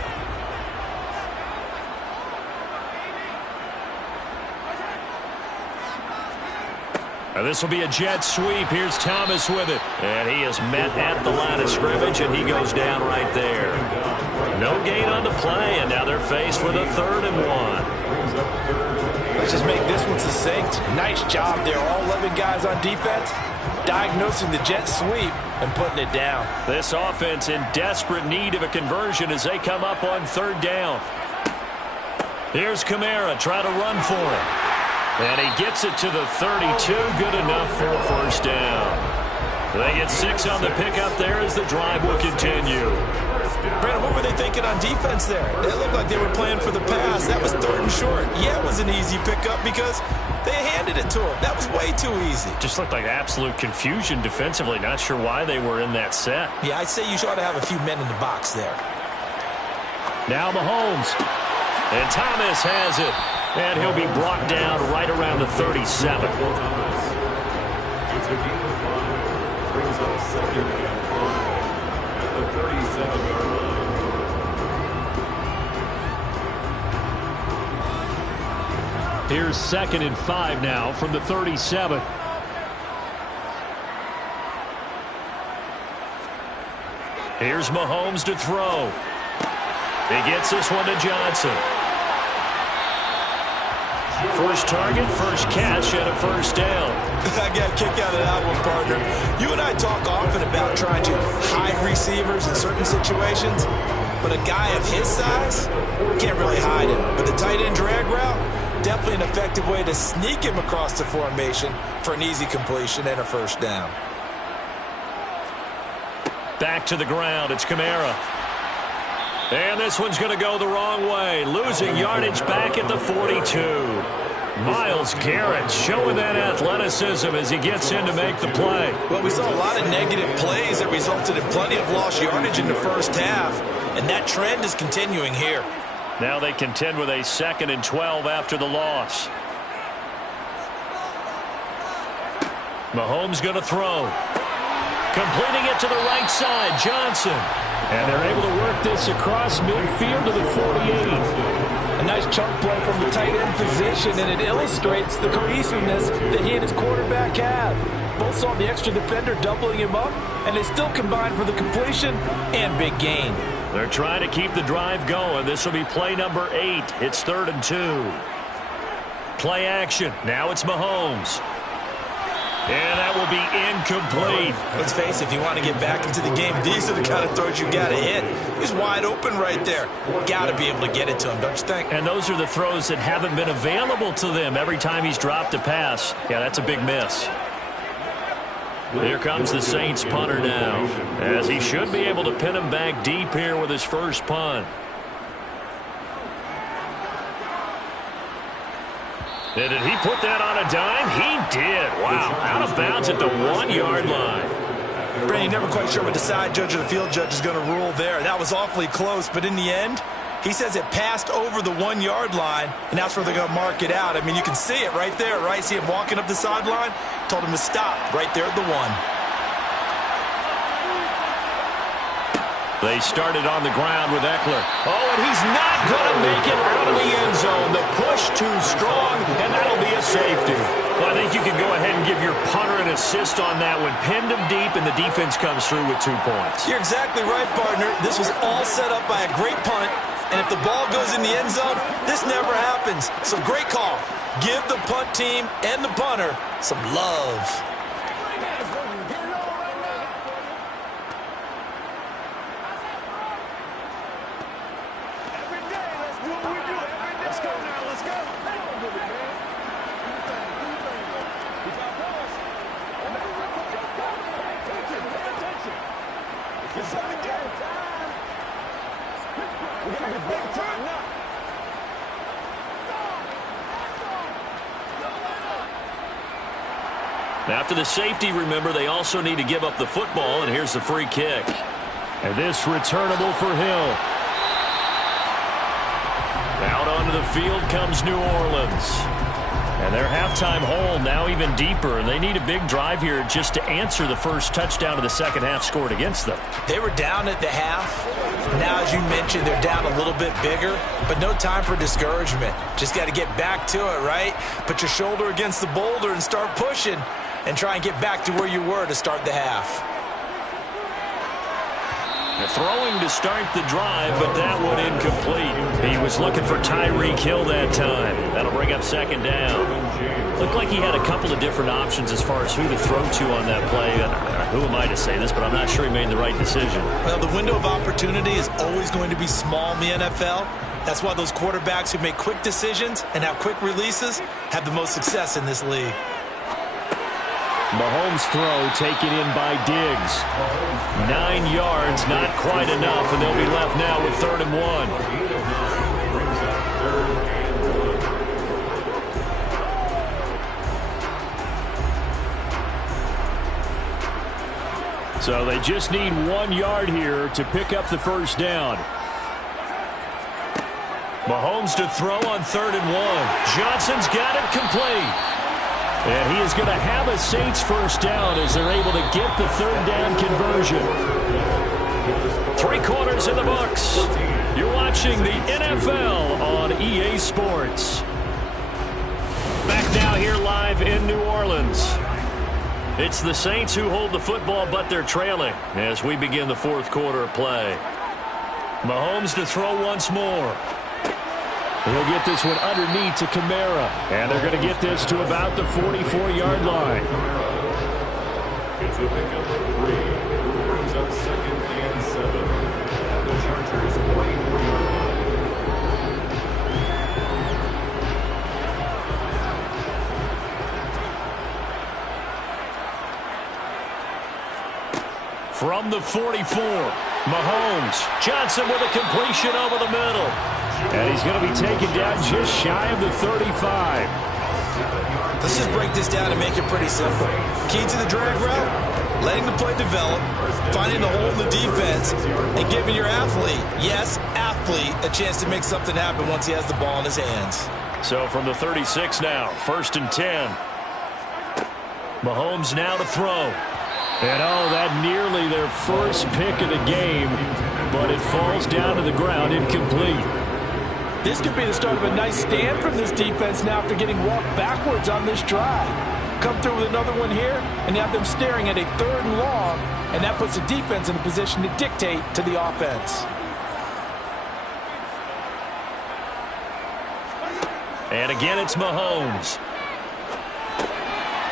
Now this will be a jet sweep. Here's Thomas with it. And he is met at the line of scrimmage, and he goes down right there. No gain on the play, and now they're faced with a 3rd and 1. Let's just make this one succinct. Nice job there. All 11 guys on defense diagnosing the jet sweep and putting it down. This offense in desperate need of a conversion as they come up on 3rd down. Here's Kamara trying to run for it. And he gets it to the 32. Good enough for a first down. They get 6 on the pickup there as the drive will continue. Brandon, what were they thinking on defense there? It looked like they were playing for the pass. That was 3rd and short. Yeah, it was an easy pickup because they handed it to him. That was way too easy. Just looked like absolute confusion defensively. Not sure why they were in that set. Yeah, I'd say you ought to have a few men in the box there. Now Mahomes. And Thomas has it. And he'll be brought down right around the 37. Here's 2nd and 5 now from the 37. Here's Mahomes to throw. He gets this one to Johnson. First target, first catch, and a first down. I got a kick out of that one, partner. You and I talk often about trying to hide receivers in certain situations, but a guy of his size can't really hide him. But the tight end drag route, definitely an effective way to sneak him across the formation for an easy completion and a first down. Back to the ground, it's Kamara. And this one's going to go the wrong way. Losing yardage back at the 42. Myles Garrett showing that athleticism as he gets in to make the play. Well, we saw a lot of negative plays that resulted in plenty of lost yardage in the first half, and that trend is continuing here. Now they contend with a 2nd and 12 after the loss. Mahomes going to throw. Completing it to the right side, Johnson. And they're able to work this across midfield to the 48. A nice chunk play from the tight end position, and it illustrates the cohesiveness that he and his quarterback have. Both saw the extra defender doubling him up, and they still combined for the completion and big gain. They're trying to keep the drive going. This will be play number 8. It's 3rd and 2. Play action. Now it's Mahomes. And that will be incomplete. Let's face it, if you want to get back into the game, these are the kind of throws you got to hit. He's wide open right there. Got to be able to get it to him, don't you think? And those are the throws that haven't been available to them every time he's dropped a pass. Yeah, that's a big miss. Here comes the Saints punter now, as he should be able to pin him back deep here with his first punt. And did he put that on a dime? He did. Wow, out of bounds at the 1-yard line. Brandon, you're never quite sure what the side judge or the field judge is going to rule there. That was awfully close, but in the end, he says it passed over the 1-yard line, and that's where they're going to mark it out. I mean, you can see it right there, right? See him walking up the sideline? Told him to stop right there at the 1. They started on the ground with Eckler. Oh, and he's not going to make it out of the end zone. The push too strong, and that'll be a safety. Well, I think you can go ahead and give your punter an assist on that one. Pinned him deep, and the defense comes through with 2 points. You're exactly right, partner. This was all set up by a great punt, and if the ball goes in the end zone, this never happens. So great call. Give the punt team and the punter some love. After the safety, remember, they also need to give up the football, and here's the free kick. And this returnable for Hill. Out onto the field comes New Orleans. And their halftime hole now even deeper, and they need a big drive here just to answer the first touchdown of the second half scored against them. They were down at the half. Now, as you mentioned, they're down a little bit bigger, but no time for discouragement. Just got to get back to it, right? Put your shoulder against the boulder and start pushing and try and get back to where you were to start the half. Throwing to start the drive, but that one incomplete. He was looking for Tyreek Hill that time. That'll bring up second down. Looked like he had a couple of different options as far as who to throw to on that play. Who am I to say this, but I'm not sure he made the right decision. Well, the window of opportunity is always going to be small in the NFL. That's why those quarterbacks who make quick decisions and have quick releases have the most success in this league. Mahomes' throw taken in by Diggs. 9 yards, not quite enough, and they'll be left now with 3rd and 1. So they just need 1 yard here to pick up the first down. Mahomes to throw on 3rd and 1. Johnson's got it complete. And he is going to have a Saints first down as they're able to get the 3rd down conversion. 3 quarters in the books. You're watching the NFL on EA Sports. now here live in New Orleans. It's the Saints who hold the football, but they're trailing as we begin the fourth quarter of play. Mahomes to throw once more. He'll get this one underneath to Kamara. And they're going to get this to about the 44-yard line. It's a pickup of 3. Brings up 2nd and 7. At the Chargers' 44-yard line. From the 44, Mahomes. Johnson with a completion over the middle. And he's going to be taken down just shy of the 35. Let's just break this down and make it pretty simple. Key to the drag route, letting the play develop, finding the hole in the defense, and giving your athlete, yes, athlete, a chance to make something happen once he has the ball in his hands. So from the 36 now, 1st and 10. Mahomes now to throw. And oh, that nearly their first pick of the game, but it falls down to the ground incomplete. This could be the start of a nice stand from this defense now after getting walked backwards on this drive. Come through with another one here, and have them staring at a 3rd and long, and that puts the defense in a position to dictate to the offense. And again, it's Mahomes.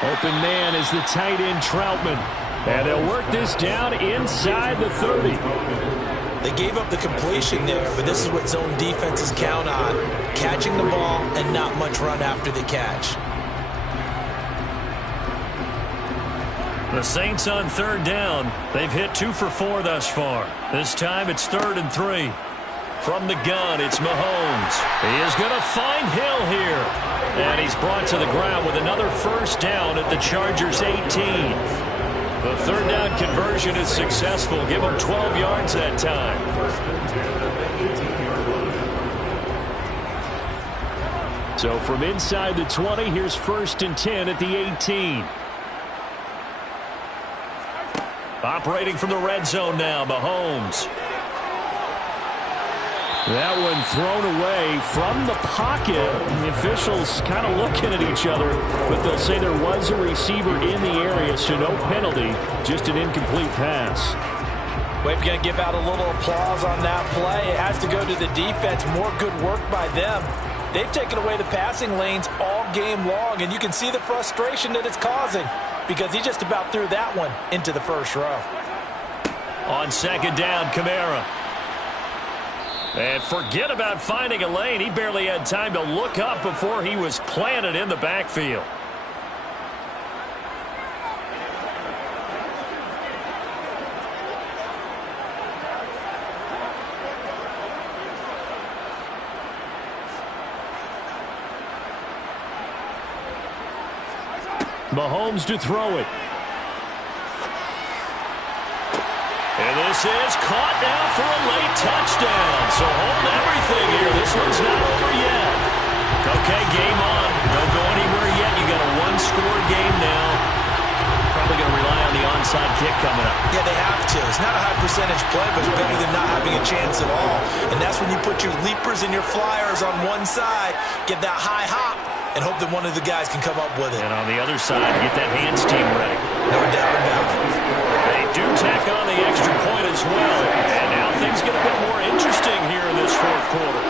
Open man is the tight end Troutman. And they'll work this down inside the 30. They gave up the completion there, but this is what zone defenses count on. Catching the ball and not much run after the catch. The Saints on 3rd down. They've hit 2 for 4 thus far. This time it's 3rd and 3. From the gun, it's Mahomes. He is going to find Hill here. And he's brought to the ground with another 1st down at the Chargers' 18. The 3rd down conversion is successful. Give him 12 yards that time. 1st and 10 at the 18-yard line. So from inside the 20, here's 1st and 10 at the 18. Operating from the red zone now, Mahomes. That one thrown away from the pocket. The officials kind of looking at each other, but they'll say there was a receiver in the area, so no penalty, just an incomplete pass. We're going to give out a little applause on that play. It has to go to the defense. More good work by them. They've taken away the passing lanes all game long, and you can see the frustration that it's causing because he just about threw that one into the 1st row. On 2nd down, Kamara. And forget about finding a lane. He barely had time to look up before he was planted in the backfield. Mahomes to throw it. And this is caught now for a late touchdown. So hold everything here. This one's not over yet. Okay, game on. Don't go anywhere yet. You got a 1-score game now. Probably going to rely on the onside kick coming up. Yeah, they have to. It's not a high percentage play, but it's better than not having a chance at all. And that's when you put your leapers and your flyers on one side, get that high hop, and hope that one of the guys can come up with it. And on the other side, get that hands team ready. No doubt about it. They do tack on the extra point as well. And now things get a bit more interesting here in this 4th quarter.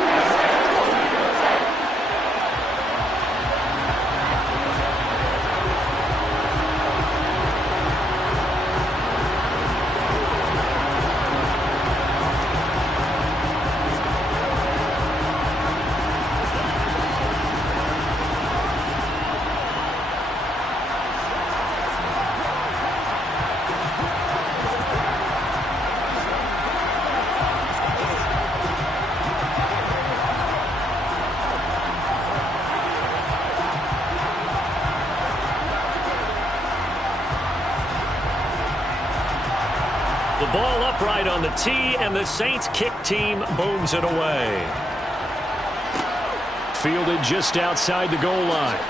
The ball upright on the tee, and the Saints kick team booms it away. Fielded just outside the goal line.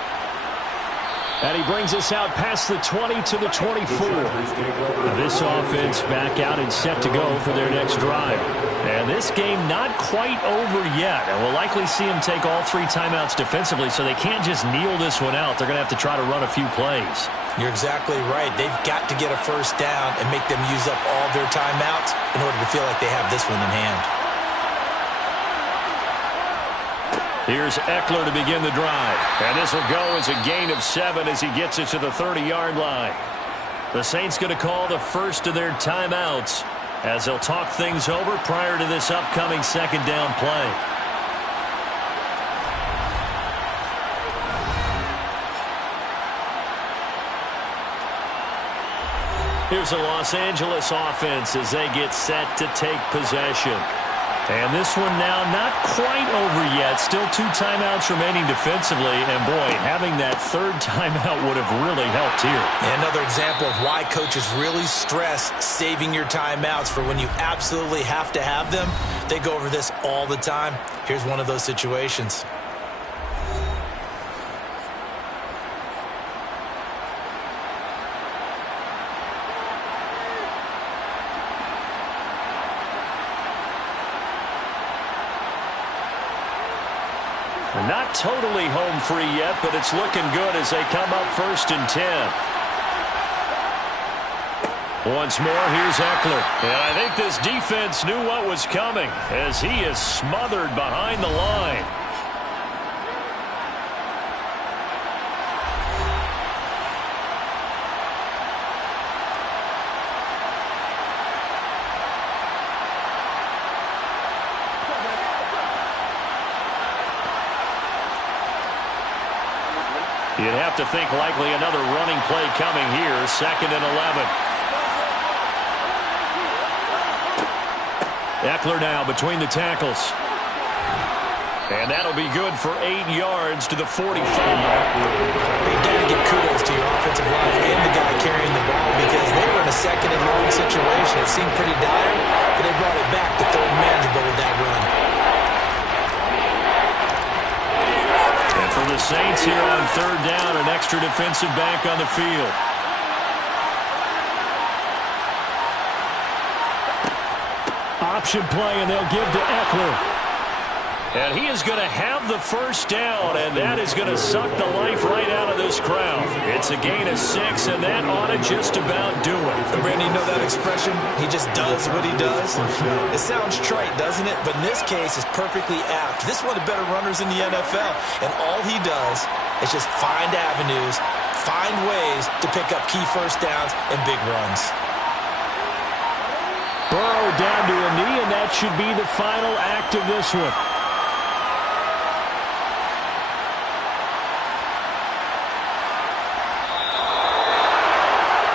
And he brings us out past the 20 to the 24. This offense back out and set to go for their next drive. And this game not quite over yet. And we'll likely see them take all 3 timeouts defensively, so they can't just kneel this one out. They're going to have to try to run a few plays. You're exactly right. They've got to get a first down and make them use up all their timeouts in order to feel like they have this one in hand. Here's Eckler to begin the drive. And this will go as a gain of 7 as he gets it to the 30-yard line. The Saints going to call the first of their timeouts as they'll talk things over prior to this upcoming second down play. Here's the Los Angeles offense as they get set to take possession. And this one now not quite over yet. Still 2 timeouts remaining defensively. And, boy, having that 3rd timeout would have really helped here. Another example of why coaches really stress saving your timeouts for when you absolutely have to have them. They go over this all the time. Here's one of those situations. Not totally home free yet, but it's looking good as they come up 1st and 10. Once more, here's Eckler. And I think this defense knew what was coming as he is smothered behind the line. You'd have to think likely another running play coming here, 2nd and 11. Eckler now between the tackles. And that'll be good for 8 yards to the 45. You got to give kudos to your offensive line and the guy carrying the ball because they were in a 2nd and long situation. It seemed pretty dire, but they brought it back to 3rd manageable with that run. For the Saints here on 3rd down, an extra defensive back on the field. Option play, and they'll give to Eckler. And he is going to have the first down, and that is going to suck the life right out of this crowd. It's a gain of 6, and that ought to just about do it. Randy, you know that expression? He just does what he does. It sounds trite, doesn't it? But in this case, it's perfectly apt. This is one of the better runners in the NFL, and all he does is just find avenues, find ways to pick up key first downs and big runs. Burrow down to a knee, and that should be the final act of this one.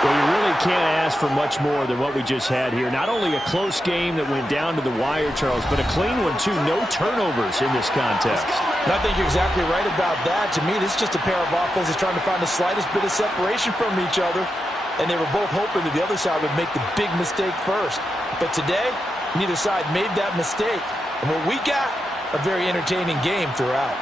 Well, you really can't ask for much more than what we just had here. Not only a close game that went down to the wire, Charles, but a clean one, too. No turnovers in this contest. And I think you're exactly right about that. To me, this is just a pair of offenses trying to find the slightest bit of separation from each other. And they were both hoping that the other side would make the big mistake first. But today, neither side made that mistake. And what we got, a very entertaining game throughout.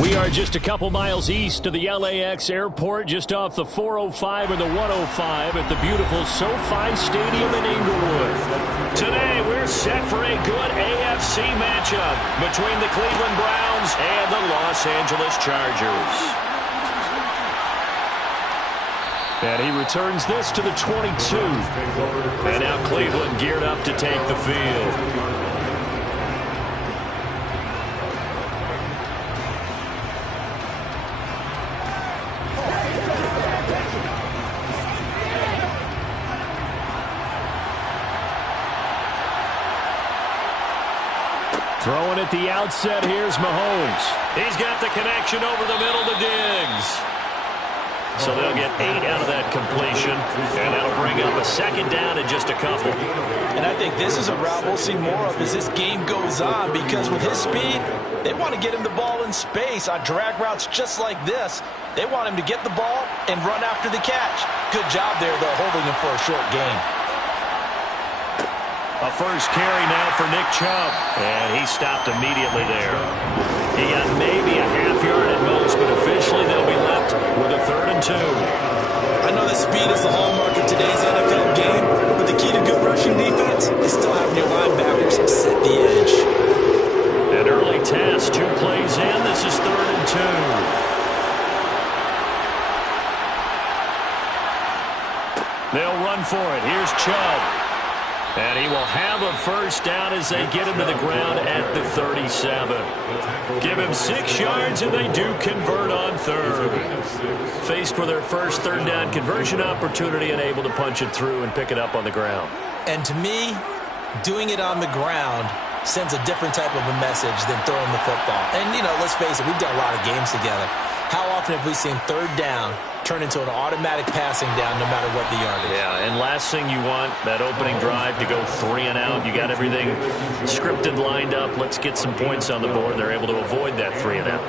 We are just a couple miles east of the LAX airport, just off the 405 and the 105 at the beautiful SoFi Stadium in Inglewood. Today, we're set for a good AFC matchup between the Cleveland Browns and the Los Angeles Chargers. And he returns this to the 22. And now Cleveland geared up to take the field. Throwing at the outset, here's Mahomes. He's got the connection over the middle to Diggs. So they'll get 8 out of that completion, and that'll bring up a second down in just a couple. And I think this is a route we'll see more of as this game goes on, because with his speed, they want to get him the ball in space on drag routes just like this. They want him to get the ball and run after the catch. Good job there, though, holding him for a short game. A first carry now for Nick Chubb, and he stopped immediately there. He got maybe a half yard at most, but officially they'll be left with a 3rd and 2. I know that speed is the hallmark of today's NFL game, but the key to good rushing defense is still having your linebackers set the edge. An early test, 2 plays in. This is 3rd and 2. They'll run for it. Here's Chubb. And he will have a first down as they get him to the ground at the 37. Give him 6 yards, and they do convert on 3rd. Faced with their first 3rd down conversion opportunity and able to punch it through and pick it up on the ground. And to me, doing it on the ground sends a different type of a message than throwing the football. And, you know, let's face it, we've done a lot of games together. How often have we seen 3rd down turn into an automatic passing down no matter what the yardage? Yeah, and last thing you want, that opening drive to go 3 and out. You got everything scripted, lined up. Let's get some points on the board. They're able to avoid that 3 and out.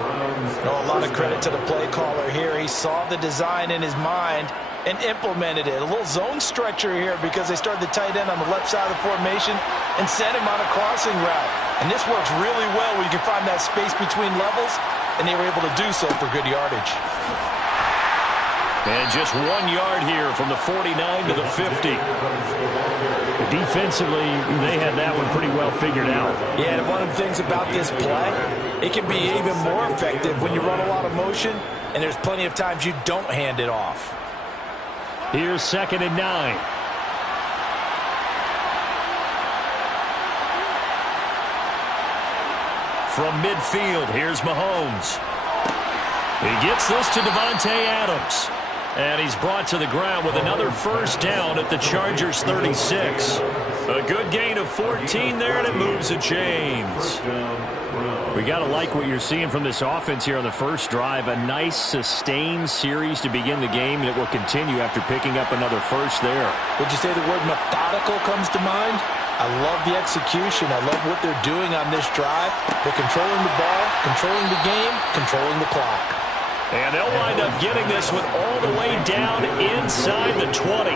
Oh, a lot of credit to the play caller here. He saw the design in his mind and implemented it. A little zone stretcher here because they started the tight end on the left side of the formation and sent him on a crossing route. And this works really well where you can find that space between levels, and they were able to do so for good yardage. And just 1 yard here from the 49 to the 50. Defensively, they had that one pretty well figured out. Yeah, and one of the things about this play, it can be even more effective when you run a lot of motion, and there's plenty of times you don't hand it off. Here's 2nd and 9. From midfield, here's Mahomes. He gets this to Davante Adams. And he's brought to the ground with another first down at the Chargers' 36. A good gain of 14 there, and it moves the chains. We got to like what you're seeing from this offense here on the first drive. A nice, sustained series to begin the game, and it will continue after picking up another first there. Would you say the word methodical comes to mind? I love the execution. I love what they're doing on this drive. They're controlling the ball, controlling the game, controlling the clock. And they'll wind up getting this one all the way down inside the 20.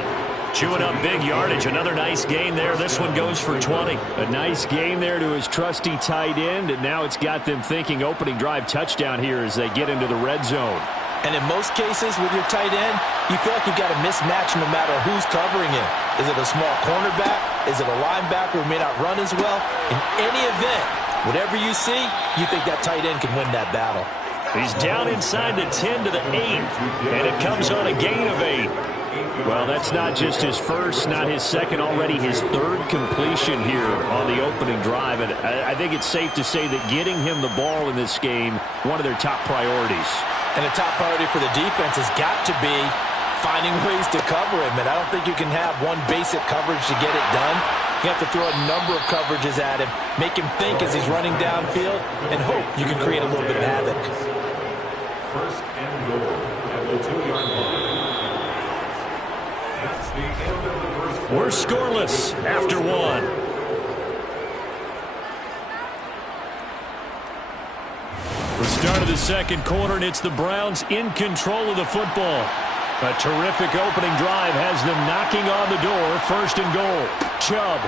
Chewing up big yardage. Another nice gain there. This one goes for 20. A nice gain there to his trusty tight end, and now it's got them thinking opening drive touchdown here as they get into the red zone. And in most cases with your tight end, you feel like you've got a mismatch no matter who's covering him. Is it a small cornerback? Is it a linebacker who may not run as well? In any event, whatever you see, you think that tight end can win that battle. He's down inside the 10 to the 8, and it comes on a gain of 8. Well, that's not just his first, not his second, already his 3rd completion here on the opening drive. And I think it's safe to say that getting him the ball in this game, one of their top priorities. And the top priority for the defense has got to be finding ways to cover him. And I don't think you can have one basic coverage to get it done. You have to throw a number of coverages at him, make him think as he's running downfield, and hope you can create a little bit of havoc. First and goal at the 2-yard line. That's the end of the first quarter. We're scoreless after 1. The start of the second quarter, and it's the Browns in control of the football. A terrific opening drive has them knocking on the door. 1st and goal. Chubb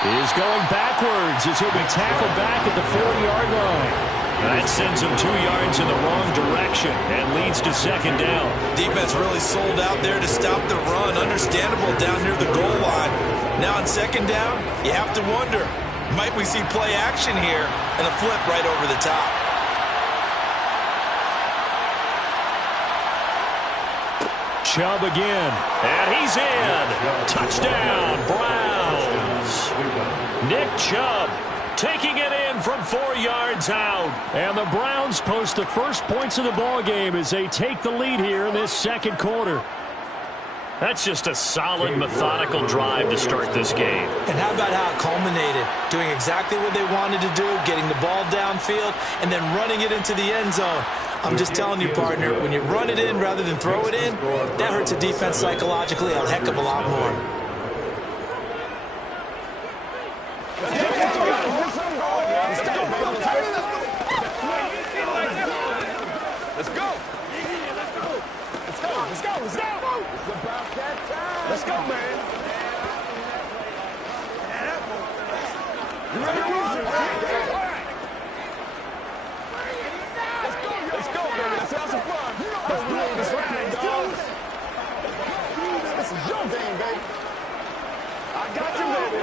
is going backwards as he'll be tackled back at the 40-yard line. That sends him 2 yards in the wrong direction and leads to second down. Defense really sold out there to stop the run. Understandable down near the goal line. Now on second down, you have to wonder, might we see play action here and a flip right over the top? Chubb again, and he's in. Touchdown, Browns. Nick Chubb taking it in from 4 yards out. And the Browns post the first points of the ball game as they take the lead here in this second quarter. That's just a solid, methodical drive to start this game. And how about how it culminated? Doing exactly what they wanted to do, getting the ball downfield, and then running it into the end zone. I'm just telling you, partner, when you run it in rather than throw it in, that hurts a defense psychologically a heck of a lot more. Let's go, man. You ready to lose it? All right. Let's go, baby. Let's have some fun. Let's do it this round, dog. This is your game, baby. I got you, baby.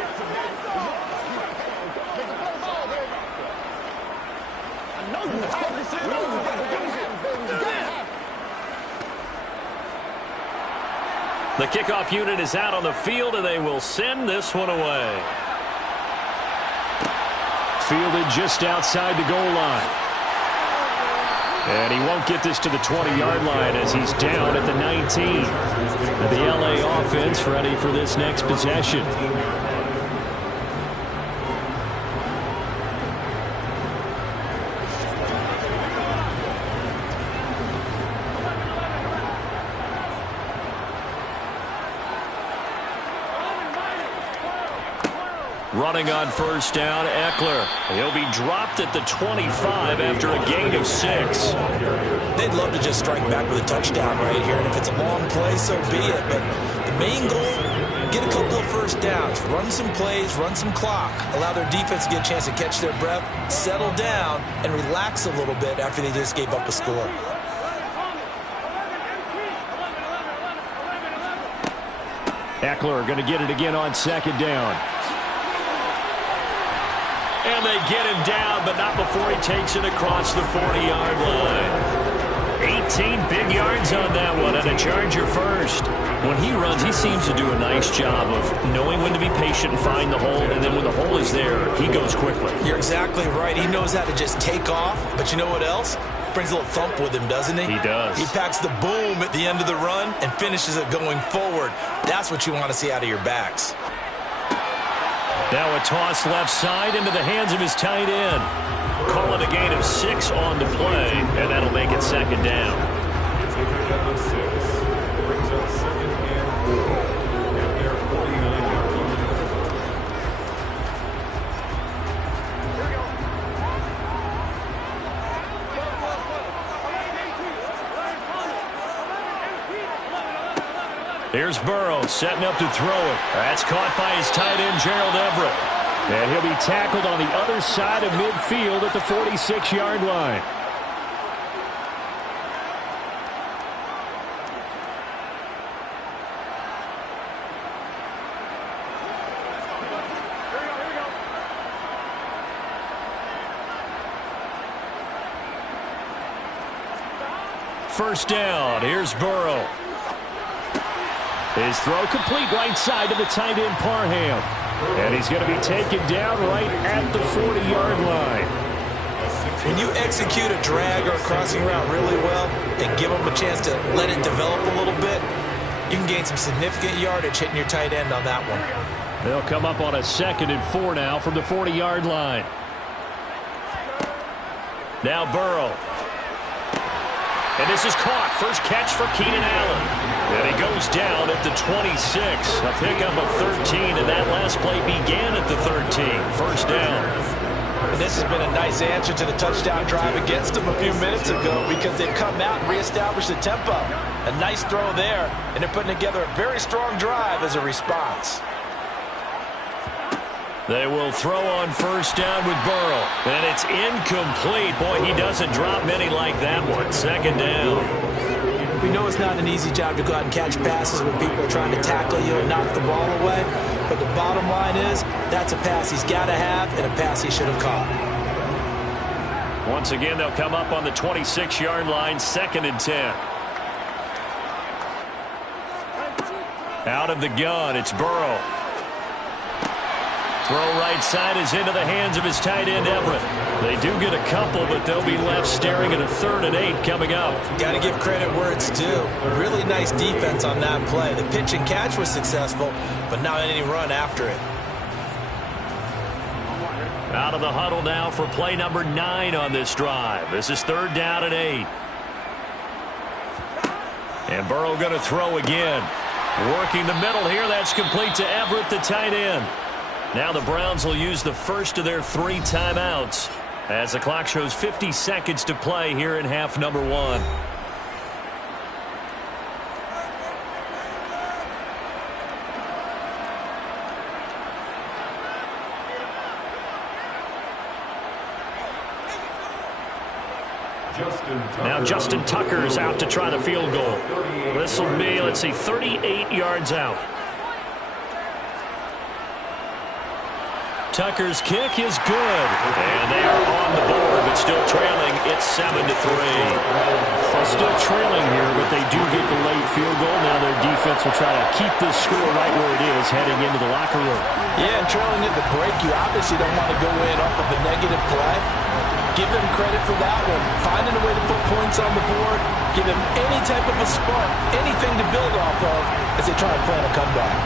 I know you got this shit. I know you got to do it, baby. The kickoff unit is out on the field, and they will send this one away. Fielded just outside the goal line. And he won't get this to the 20-yard line as he's down at the 19. And the LA offense ready for this next possession. Running on first down, Eckler. He'll be dropped at the 25 after a gain of 6. They'd love to just strike back with a touchdown right here, and if it's a long play, so be it. But the main goal, get a couple of first downs, run some plays, run some clock, allow their defense to get a chance to catch their breath, settle down, and relax a little bit after they just gave up a score. Eckler going to get it again on second down. And they get him down, but not before he takes it across the 40-yard line. 18 big yards on that one, and a Charger first. When he runs, he seems to do a nice job of knowing when to be patient and find the hole, and then when the hole is there, he goes quickly. You're exactly right. He knows how to just take off, but you know what else? Brings a little thump with him, doesn't he? He does. He packs the boom at the end of the run and finishes it going forward. That's what you want to see out of your backs. Now a toss left side into the hands of his tight end. Call it a gain of 6 on the play, and that'll make it second down. It's a pickup of 6. Brings up second and 4 at their 49-yard line. Here's Burrow setting up to throw it. That's caught by his tight end, Gerald Everett. And he'll be tackled on the other side of midfield at the 46-yard line. First down. Here's Burrow. His throw complete right side to the tight end, Parham. And he's going to be taken down right at the 40-yard line. When you execute a drag or a crossing route really well and give them a chance to let it develop a little bit, you can gain some significant yardage hitting your tight end on that one. They'll come up on a 2nd and 4 now from the 40-yard line. Now Burrow. And this is caught. First catch for Keenan Allen. And he goes down at the 26. A pickup of 13, and that last play began at the 13. First down. And this has been a nice answer to the touchdown drive against them a few minutes ago because they've come out and reestablished the tempo. A nice throw there, and they're putting together a very strong drive as a response. They will throw on first down with Burrow. And it's incomplete. Boy, he doesn't drop many like that one. Second down. We know it's not an easy job to go out and catch passes when people are trying to tackle you and knock the ball away. But the bottom line is, that's a pass he's got to have and a pass he should have caught. Once again, they'll come up on the 26-yard line, 2nd and 10. Out of the gun, it's Burrow. Throw right side is into the hands of his tight end, Everett. They do get a couple, but they'll be left staring at a 3rd and 8 coming up. Got to give credit where it's due. Really nice defense on that play. The pitch and catch was successful, but not any run after it. Out of the huddle now for play number 9 on this drive. This is 3rd down and 8. And Burrow going to throw again. Working the middle here. That's complete to Everett, the tight end. Now the Browns will use the first of their 3 timeouts as the clock shows 50 seconds to play here in half number 1. Now Justin Tucker's out to try the field goal. This will be, let's see, 38 yards out. Tucker's kick is good. And they are on the board, but still trailing. It's 7-3. Well, still trailing here, but they do get the late field goal. Now their defense will try to keep this score right where it is heading into the locker room. Yeah, and trailing at the break, you obviously don't want to go in off of a negative play. Give them credit for that one. Finding a way to put points on the board. Give them any type of a spark, anything to build off of as they try to plan a comeback.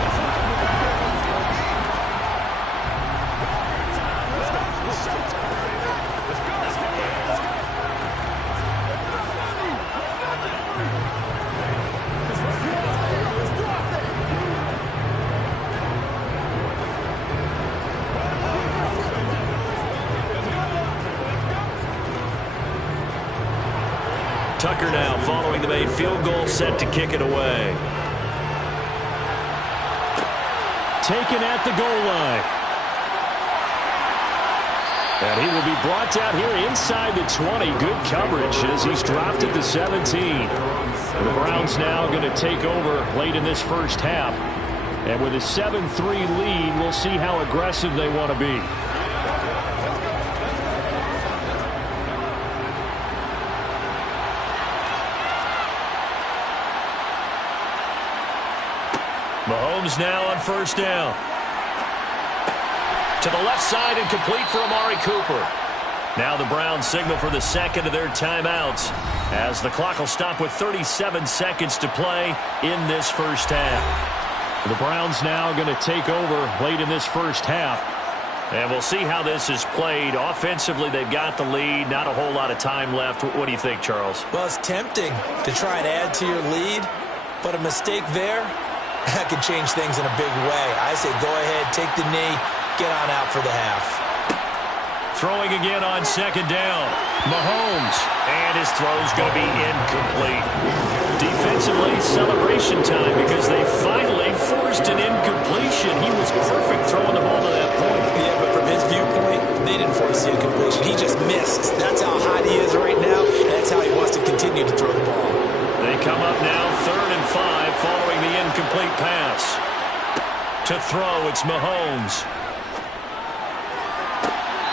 Tucker now following the made field goal, set to kick it away. Taken at the goal line. And he will be brought down here inside the 20. Good coverage as he's dropped at the 17. The Browns now going to take over late in this first half. And with a 7-3 lead, we'll see how aggressive they want to be. Mahomes now on first down. To the left side and complete for Amari Cooper. Now the Browns signal for the 2nd of their timeouts as the clock will stop with 37 seconds to play in this first half. The Browns now going to take over late in this first half. And we'll see how this is played. Offensively, they've got the lead. Not a whole lot of time left. What do you think, Charles? Well, it's tempting to try and add to your lead, but a mistake there, that could change things in a big way. I say go ahead, take the knee, get on out for the half. Throwing again on 2nd down. Mahomes. And his throw's going to be incomplete. Defensively, celebration time because they finally forced an incompletion. He was perfect throwing the ball to that point. Yeah, but from his viewpoint, they didn't force the incompletion. He just missed. That's how hot he is right now, and that's how he wants to continue to throw the ball. They come up now 3rd and 5 following the incomplete pass. To throw, it's Mahomes.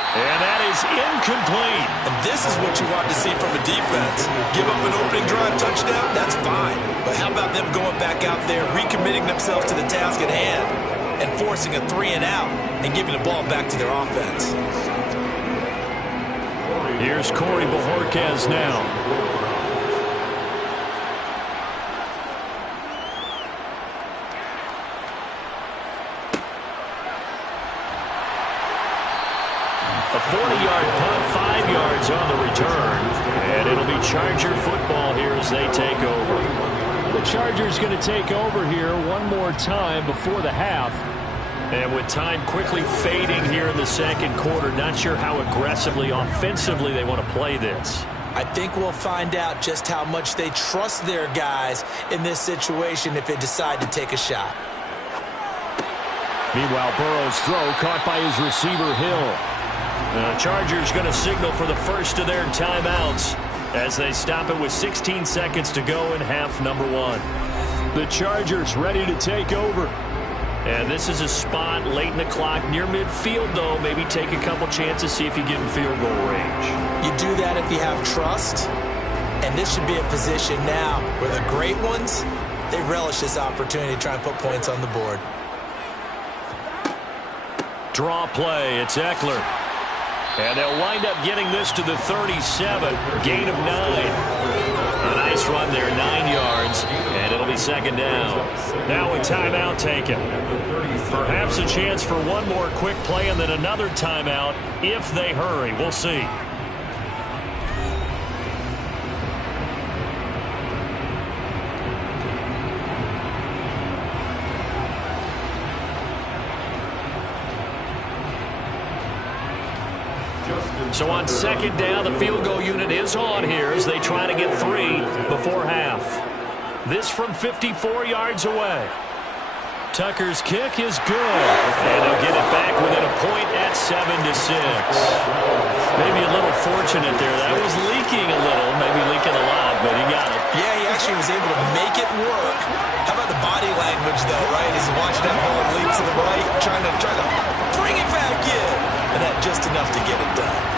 And that is incomplete. And this is what you want to see from a defense. Give up an opening drive touchdown, that's fine. But how about them going back out there, recommitting themselves to the task at hand, and forcing a 3-and-out and giving the ball back to their offense. Here's Corey Bojorquez now. A 40-yard punt, 5 yards on the return. And it'll be Charger football here as they take over. The Chargers going to take over here one more time before the half. And with time quickly fading here in the 2nd quarter, not sure how aggressively, offensively they want to play this. I think we'll find out just how much they trust their guys in this situation if they decide to take a shot. Meanwhile, Burrow's throw caught by his receiver, Hill. The Chargers going to signal for the first of their timeouts as they stop it with 16 seconds to go in half number 1. The Chargers ready to take over. And this is a spot late in the clock near midfield, though. Maybe take a couple chances, see if you get in field goal range. You do that if you have trust. And this should be a position now where the great ones, they relish this opportunity to try and put points on the board. Draw play. It's Eckler. And they'll wind up getting this to the 37. Gain of 9. A nice run there, 9 yards. And it'll be second down. Now a timeout taken. Perhaps a chance for one more quick play and then another timeout if they hurry. We'll see. So on second down, the field goal unit is on here as they try to get 3 before half. This from 54 yards away. Tucker's kick is good. And they'll get it back within a point at 7-6. Maybe a little fortunate there. That was leaking a little, maybe leaking a lot, but he got it. Yeah, he actually was able to make it work. How about the body language, though, right? He's watching that ball leak to the right, trying to bring it back in. And that just enough to get it done.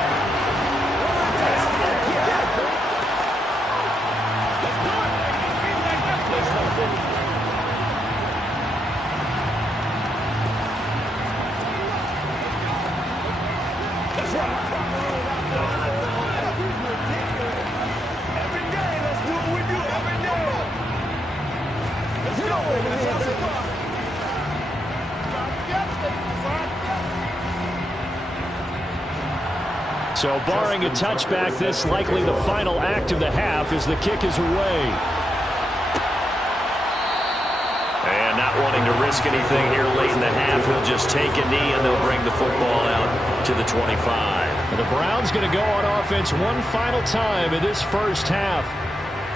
So barring a touchback, this likely the final act of the half as the kick is away. And not wanting to risk anything here late in the half, he'll just take a knee and they'll bring the football out to the 25. And the Browns going to go on offense one final time in this first half.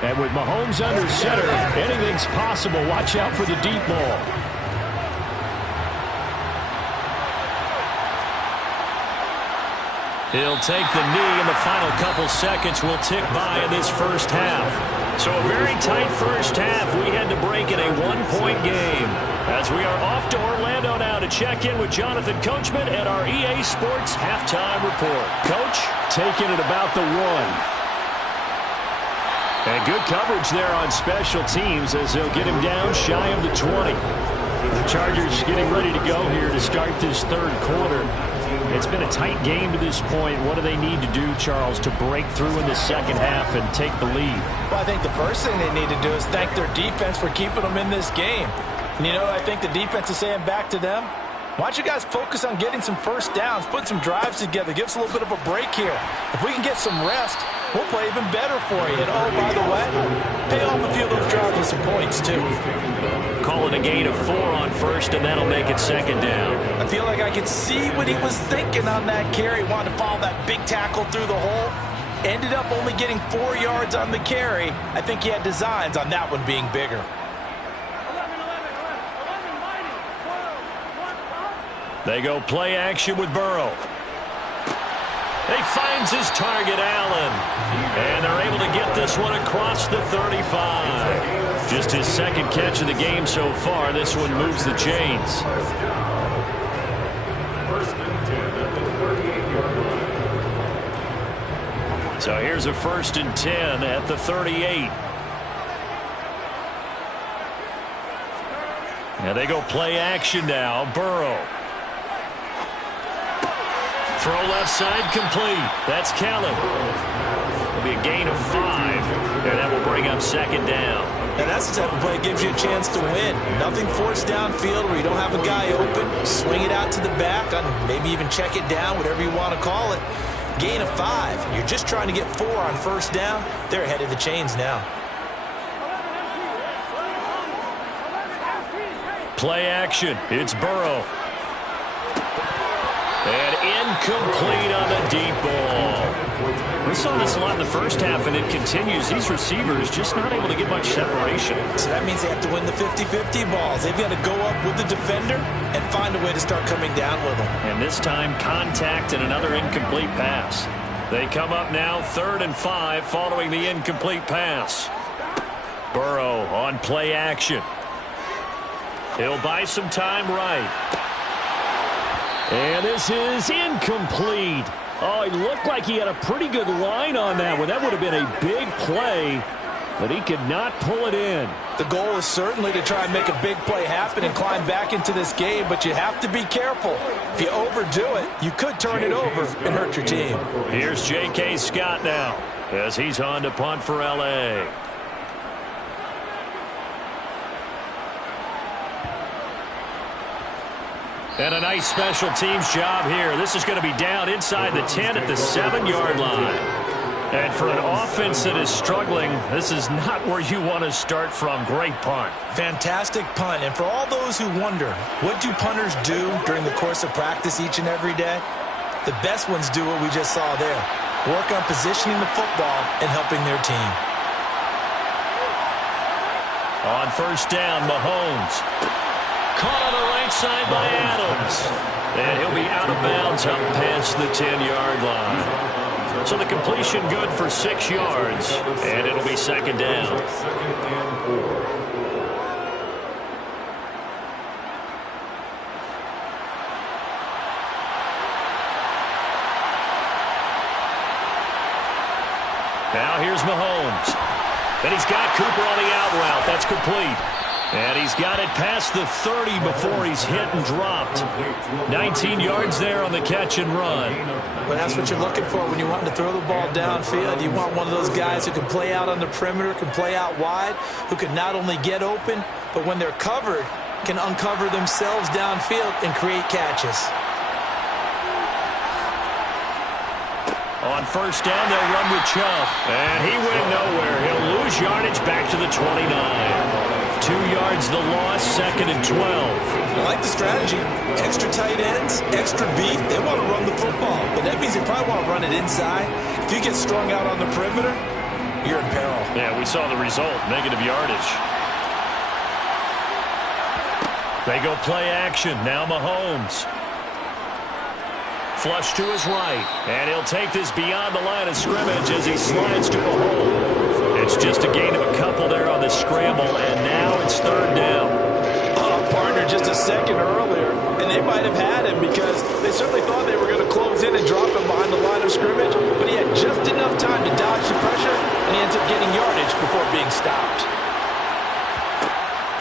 And with Mahomes under center, anything's possible. Watch out for the deep ball. He'll take the knee, and the final couple seconds will tick by in this first half. So a very tight first half. We had to break in a one-point game. As we are off to Orlando now to check in with Jonathan Coachman at our EA Sports Halftime Report. Coach? Taking it about the 1. And good coverage there on special teams as they'll get him down shy of the 20. The Chargers getting ready to go here to start this third quarter. It's been a tight game to this point. What do they need to do, Charles, to break through in the second half and take the lead? Well, I think the first thing they need to do is thank their defense for keeping them in this game. And, you know, I think the defense is saying back to them, why don't you guys focus on getting some first downs, put some drives together, give us a little bit of a break here. If we can get some rest, we'll play even better for you. And, oh, by the way, pay off a few of those drives with some points, too. Call it a gain of 4 on first, and that'll make it second down. I feel like I could see what he was thinking on that carry. Wanted to follow that big tackle through the hole. Ended up only getting 4 yards on the carry. I think he had designs on that one being bigger. They go play action with Burrow. He finds his target, Allen. And they're able to get this one across the 35. Just his second catch of the game so far. This one moves the chains. First and 10 at the 38-yard line. So here's a first and 10 at the 38. And they go play action now. Burrow. Throw left side complete. That's Kellen. It'll be a gain of 5. And that will bring up second down. And that's the type of play that gives you a chance to win. Nothing forced downfield where you don't have a guy open. Swing it out to the back, maybe even check it down, whatever you want to call it. Gain of 5. You're just trying to get 4 on first down. They're ahead of the chains now. Play action. It's Burrow. And incomplete on the deep ball. We saw this a lot in the first half, and it continues. These receivers just not able to get much separation. So that means they have to win the 50-50 balls. They've got to go up with the defender and find a way to start coming down with them. And this time, contact and another incomplete pass. They come up now 3rd and 5 following the incomplete pass. Burrow on play action. He'll buy some time right. And this is incomplete. Oh, it looked like he had a pretty good line on that one. That would have been a big play, but he could not pull it in. The goal is certainly to try and make a big play happen and climb back into this game, but you have to be careful. If you overdo it, you could turn it over and hurt your team. Here's J.K. Scott now as he's on to punt for L.A. And a nice special teams job here. This is going to be down inside the 10 at the 7-yard line. And for an offense that is struggling, this is not where you want to start from. Great punt. Fantastic punt. And for all those who wonder, what do punters do during the course of practice each and every day? The best ones do what we just saw there. Work on positioning the football and helping their team. On 1st down, Mahomes. Caught on the right side by Adams. And he'll be out of bounds up past the 10-yard line. So the completion good for 6 yards. And it'll be 2nd down. 2nd and 4. Now here's Mahomes. And he's got Cooper on the out route. That's complete. And he's got it past the 30 before he's hit and dropped. 19 yards there on the catch and run. But that's what you're looking for when you want to throw the ball downfield. You want one of those guys who can play out on the perimeter, can play out wide, who can not only get open, but when they're covered, can uncover themselves downfield and create catches. On 1st down, they'll run with Chubb. And he went nowhere. He'll lose yardage back to the 29. 2 yards the loss, 2nd and 12. I like the strategy. Extra tight ends, extra beef. They want to run the football, but that means they probably want to run it inside. If you get strung out on the perimeter, you're in peril. Yeah, we saw the result, negative yardage. They go play action. Now Mahomes. Flush to his right, and he'll take this beyond the line of scrimmage as he slides to a hole. It's just a gain of a couple there on the scramble, and now it's 3rd down. Partner just a second earlier, and they might have had him because they certainly thought they were going to close in and drop him behind the line of scrimmage, but he had just enough time to dodge the pressure, and he ends up getting yardage before being stopped.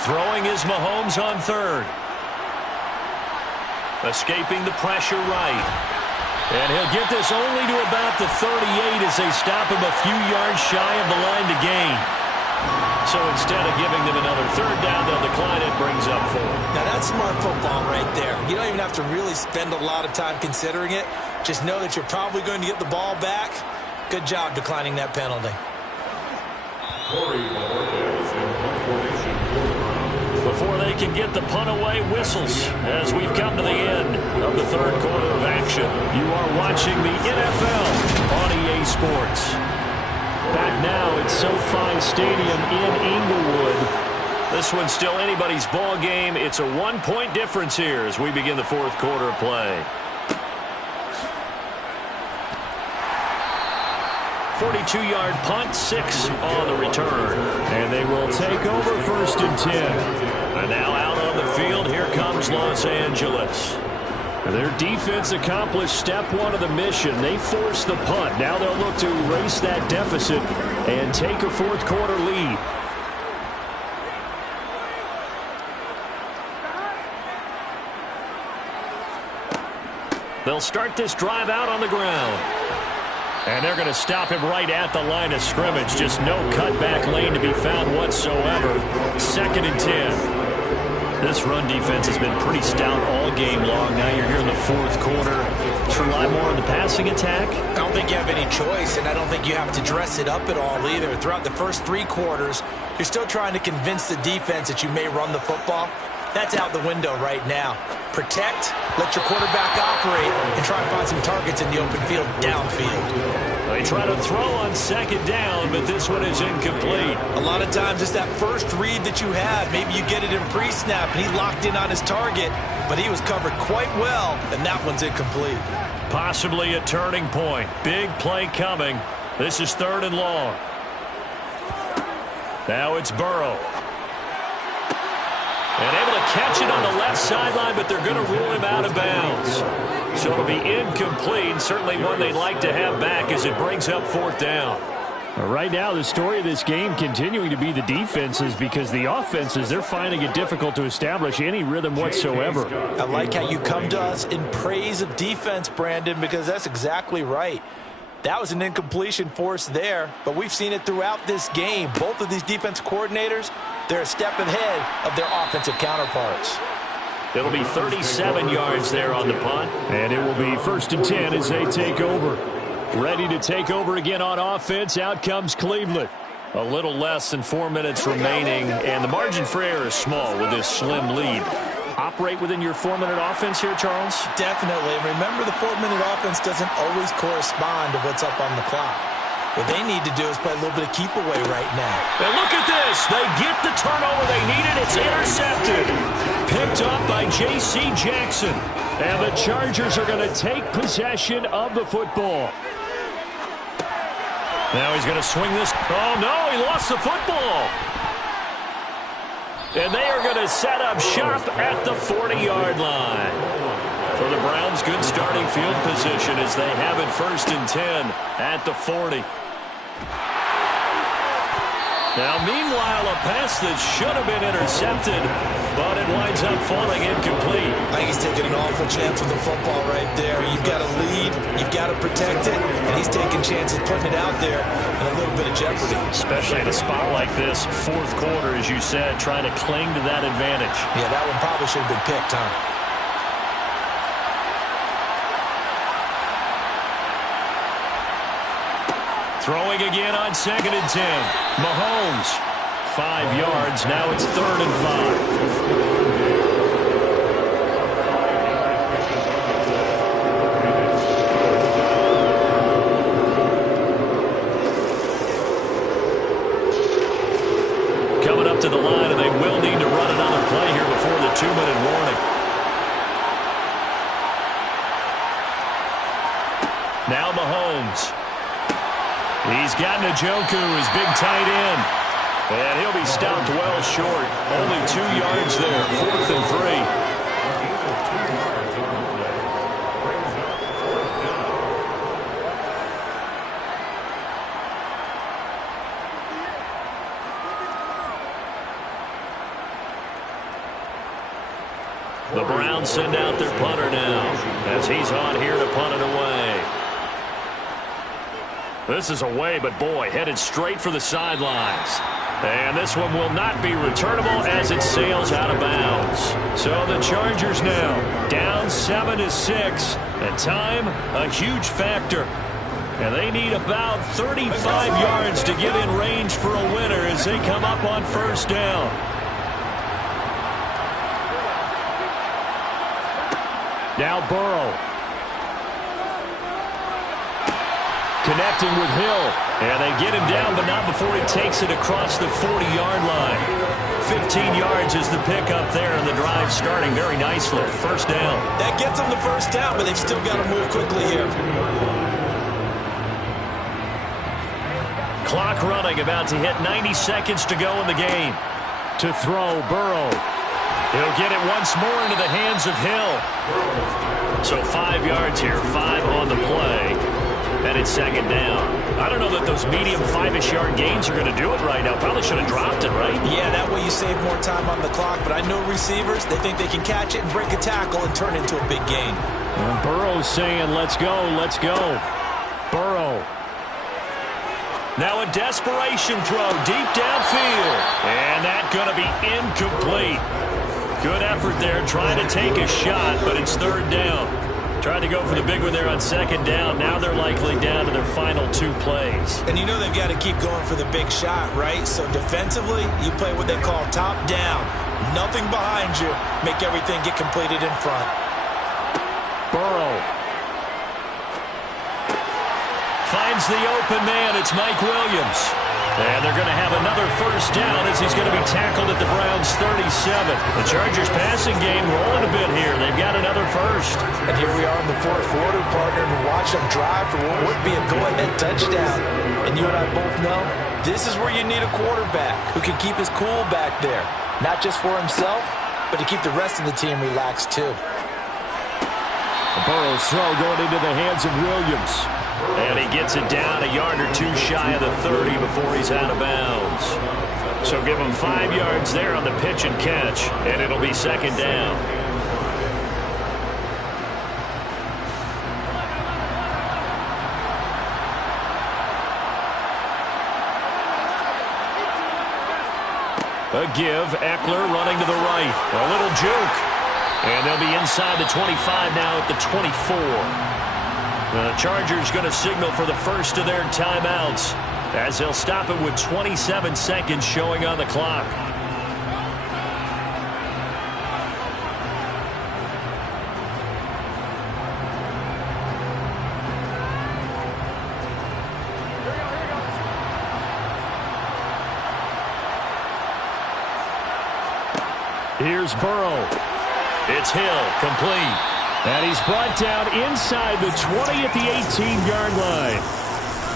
Throwing is Mahomes on 3rd. Escaping the pressure right. And he'll get this only to about the 38 as they stop him a few yards shy of the line to gain. So instead of giving them another 3rd down, they'll decline it, brings up 4. Now that's smart football right there. You don't even have to really spend a lot of time considering it. Just know that you're probably going to get the ball back. Good job declining that penalty. Corey Marquez in punt formation for the Browns. Before they can get the punt away, whistles as we've come to the end of the 3rd quarter of action. You are watching the NFL on EA Sports. Back now at SoFi Stadium in Inglewood. This one's still anybody's ball game. It's a 1-point difference here as we begin the 4th quarter of play. 42-yard punt, 6 on the return. And they will take over 1st and 10. And now out on the field, here comes Los Angeles. Their defense accomplished step 1 of the mission. They forced the punt. Now they'll look to erase that deficit and take a 4th quarter lead. They'll start this drive out on the ground. And they're going to stop him right at the line of scrimmage. Just no cutback lane to be found whatsoever. 2nd and 10. This run defense has been pretty stout all game long. Now you're here in the 4th quarter. To rely more on the passing attack? I don't think you have any choice, and I don't think you have to dress it up at all either. Throughout the first 3 quarters, you're still trying to convince the defense that you may run the football. That's out the window right now. Protect, let your quarterback operate, and try to find some targets in the open field downfield. They try to throw on second down, but this one is incomplete. A lot of times it's that first read that you have. Maybe you get it in pre-snap, and he locked in on his target, but he was covered quite well, and that one's incomplete. Possibly a turning point. Big play coming. This is 3rd and long. Now it's Burrow. And able to catch it on the left sideline, but they're going to rule him out of bounds. So it'll be incomplete. Certainly one they'd like to have back as it brings up 4th down. Right now, the story of this game continuing to be the defenses, because the offenses, they're finding it difficult to establish any rhythm whatsoever. I like how you come to us in praise of defense, Brandon, because that's exactly right. That was an incompletion forced there, but we've seen it throughout this game. Both of these defense coordinators, they're a step ahead of their offensive counterparts. It'll be 37 yards there on the punt. And it will be 1st and 10 as they take over. Ready to take over again on offense. Out comes Cleveland. A little less than 4 minutes remaining, and the margin for error is small with this slim lead. Operate within your 4-minute offense here, Charles? Definitely. And remember, the 4-minute offense doesn't always correspond to what's up on the clock. What they need to do is play a little bit of keep away right now. And look at this. They get the turnover they needed. It's intercepted. Picked up by J.C. Jackson. And the Chargers are going to take possession of the football. Now he's going to swing this. Oh, no, he lost the football. And they are going to set up shop at the 40-yard line. For the Browns, good starting field position as they have it 1st and 10 at the 40. Now, meanwhile, a pass that should have been intercepted, but it winds up falling incomplete. I think he's taking an awful chance with the football right there. You've got to lead, you've got to protect it, and he's taking chances putting it out there in a little bit of jeopardy. Especially in a spot like this, 4th quarter, as you said, trying to cling to that advantage. Yeah, that one probably should have been picked, huh? Throwing again on 2nd and 10. Mahomes, 5 yards. Now it's 3rd and 5. Coming up to the line, and they will need to run another play here before the 2-minute warning. Now Mahomes. He's got Njoku, his big tight end. And he'll be stopped well short. Only 2 yards there, 4th and 3. The Browns send out their punter now as he's on here to punt it away. This is away, but boy, headed straight for the sidelines. And this one will not be returnable as it sails out of bounds. So the Chargers now down 7-6. And time, a huge factor. And they need about 35 yards to get in range for a winner as they come up on 1st down. Now Burrow. Connecting with Hill. And they get him down, but not before he takes it across the 40-yard line. 15 yards is the pickup there, and the drive starting very nicely. 1st down. That gets them the 1st down, but they've still got to move quickly here. Clock running, about to hit 90 seconds to go in the game. To throw, Burrow. He'll get it once more into the hands of Hill. So 5 yards here, 5 on the play. And it's 2nd down. I don't know that those medium 5-ish yard gains are going to do it right now. Probably should have dropped it, right? Yeah, that way you save more time on the clock. But I know receivers, they think they can catch it and break a tackle and turn it into a big gain. And Burrow's saying, let's go, let's go. Burrow. Now a desperation throw deep downfield. And that's going to be incomplete. Good effort there trying to take a shot, but it's 3rd down. Tried to go for the big one there on second down. Now they're likely down to their final 2 plays. And you know they've got to keep going for the big shot, right? So defensively, you play what they call top down. Nothing behind you. Make everything get completed in front. Burrow finds the open man. It's Mike Williams. And they're going to have another first down as he's going to be tackled at the Browns' 37. The Chargers passing game rolling a bit here. They've got another first. And here we are in the fourth quarter, partner, and watch them drive for what would be a go-ahead touchdown. And you and I both know this is where you need a quarterback who can keep his cool back there. Not just for himself, but to keep the rest of the team relaxed too. Burrow's throw going into the hands of Williams. And he gets it down a yard or 2 shy of the 30 before he's out of bounds. So give him 5 yards there on the pitch and catch, and it'll be second down. A give, Eckler running to the right. A little juke. And they'll be inside the 25 now at the 24. The Chargers going to signal for the first of their timeouts as they'll stop it with 27 seconds showing on the clock. Here's Burrow. It's Hill, complete. And he's brought down inside the 20 at the 18-yard line.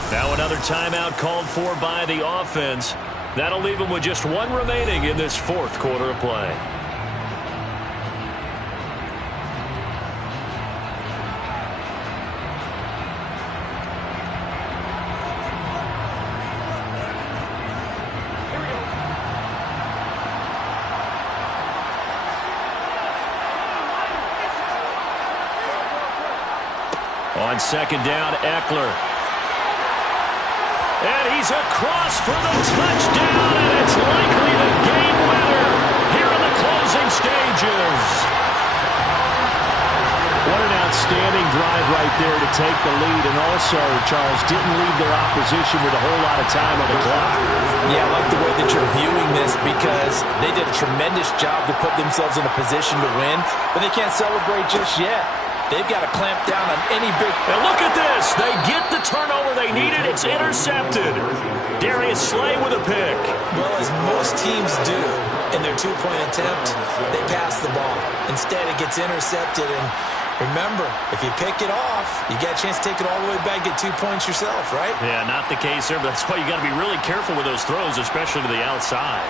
Now another timeout called for by the offense. That'll leave them with just 1 remaining in this fourth quarter of play. On second down, Eckler. And he's across for the touchdown, and it's likely the game winner here in the closing stages. What an outstanding drive right there to take the lead, and also, Charles, didn't leave their opposition with a whole lot of time on the clock. Yeah, I like the way that you're viewing this because they did a tremendous job to put themselves in a position to win, but they can't celebrate just yet. They've got to clamp down on any big... And look at this. They get the turnover they needed. It's intercepted. Darius Slay with a pick. Well, as most teams do in their 2-point attempt, they pass the ball. Instead, it gets intercepted. And remember, if you pick it off, you get a chance to take it all the way back, get 2 points yourself, right? Yeah, not the case there, but that's why you got to be really careful with those throws, especially to the outside.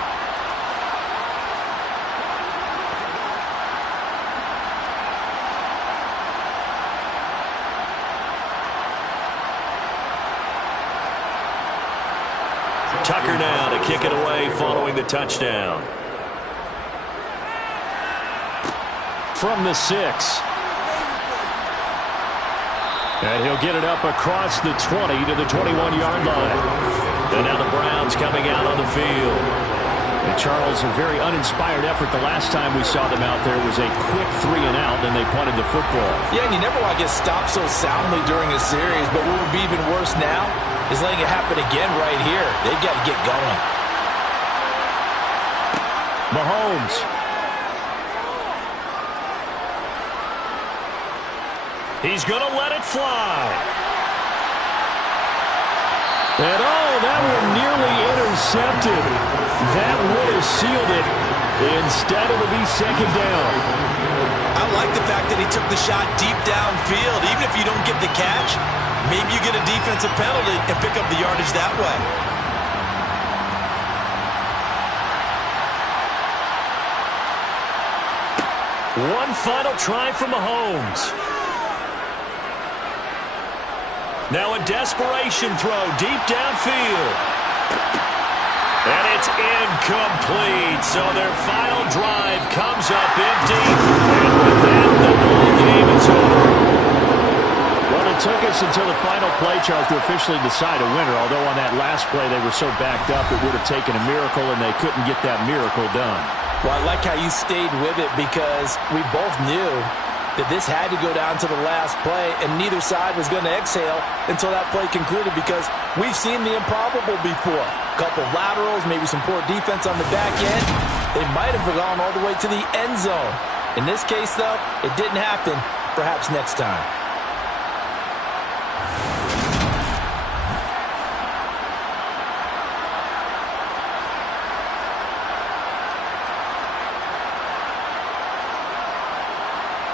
Tucker now to kick it away following the touchdown. From the 6. And he'll get it up across the 20 to the 21-yard line. And now the Browns coming out on the field. And Charles, a very uninspired effort. The last time we saw them out there was a quick 3-and-out, and they punted the football. Yeah, and you never want to get stopped so soundly during a series, but what would be even worse now is letting it happen again right here. They've got to get going. Mahomes. He's going to let it fly. And oh, that one nearly intercepted. That would have sealed it. Instead, it'll be second down. I like the fact that he took the shot deep downfield. Even if you don't get the catch, maybe you get a defensive penalty and pick up the yardage that way. One final try from Mahomes. Now a desperation throw deep downfield. And it's incomplete. So their final drive comes up empty. And with that, the ball game is over. Well, it took us until the final play, Charles, to officially decide a winner. Although on that last play they were so backed up, it would have taken a miracle, and they couldn't get that miracle done. Well, I like how you stayed with it because we both knew that this had to go down to the last play, and neither side was going to exhale until that play concluded, because we've seen the improbable before. A couple of laterals, maybe some poor defense on the back end. They might have gone all the way to the end zone. In this case, though, it didn't happen. Perhaps next time.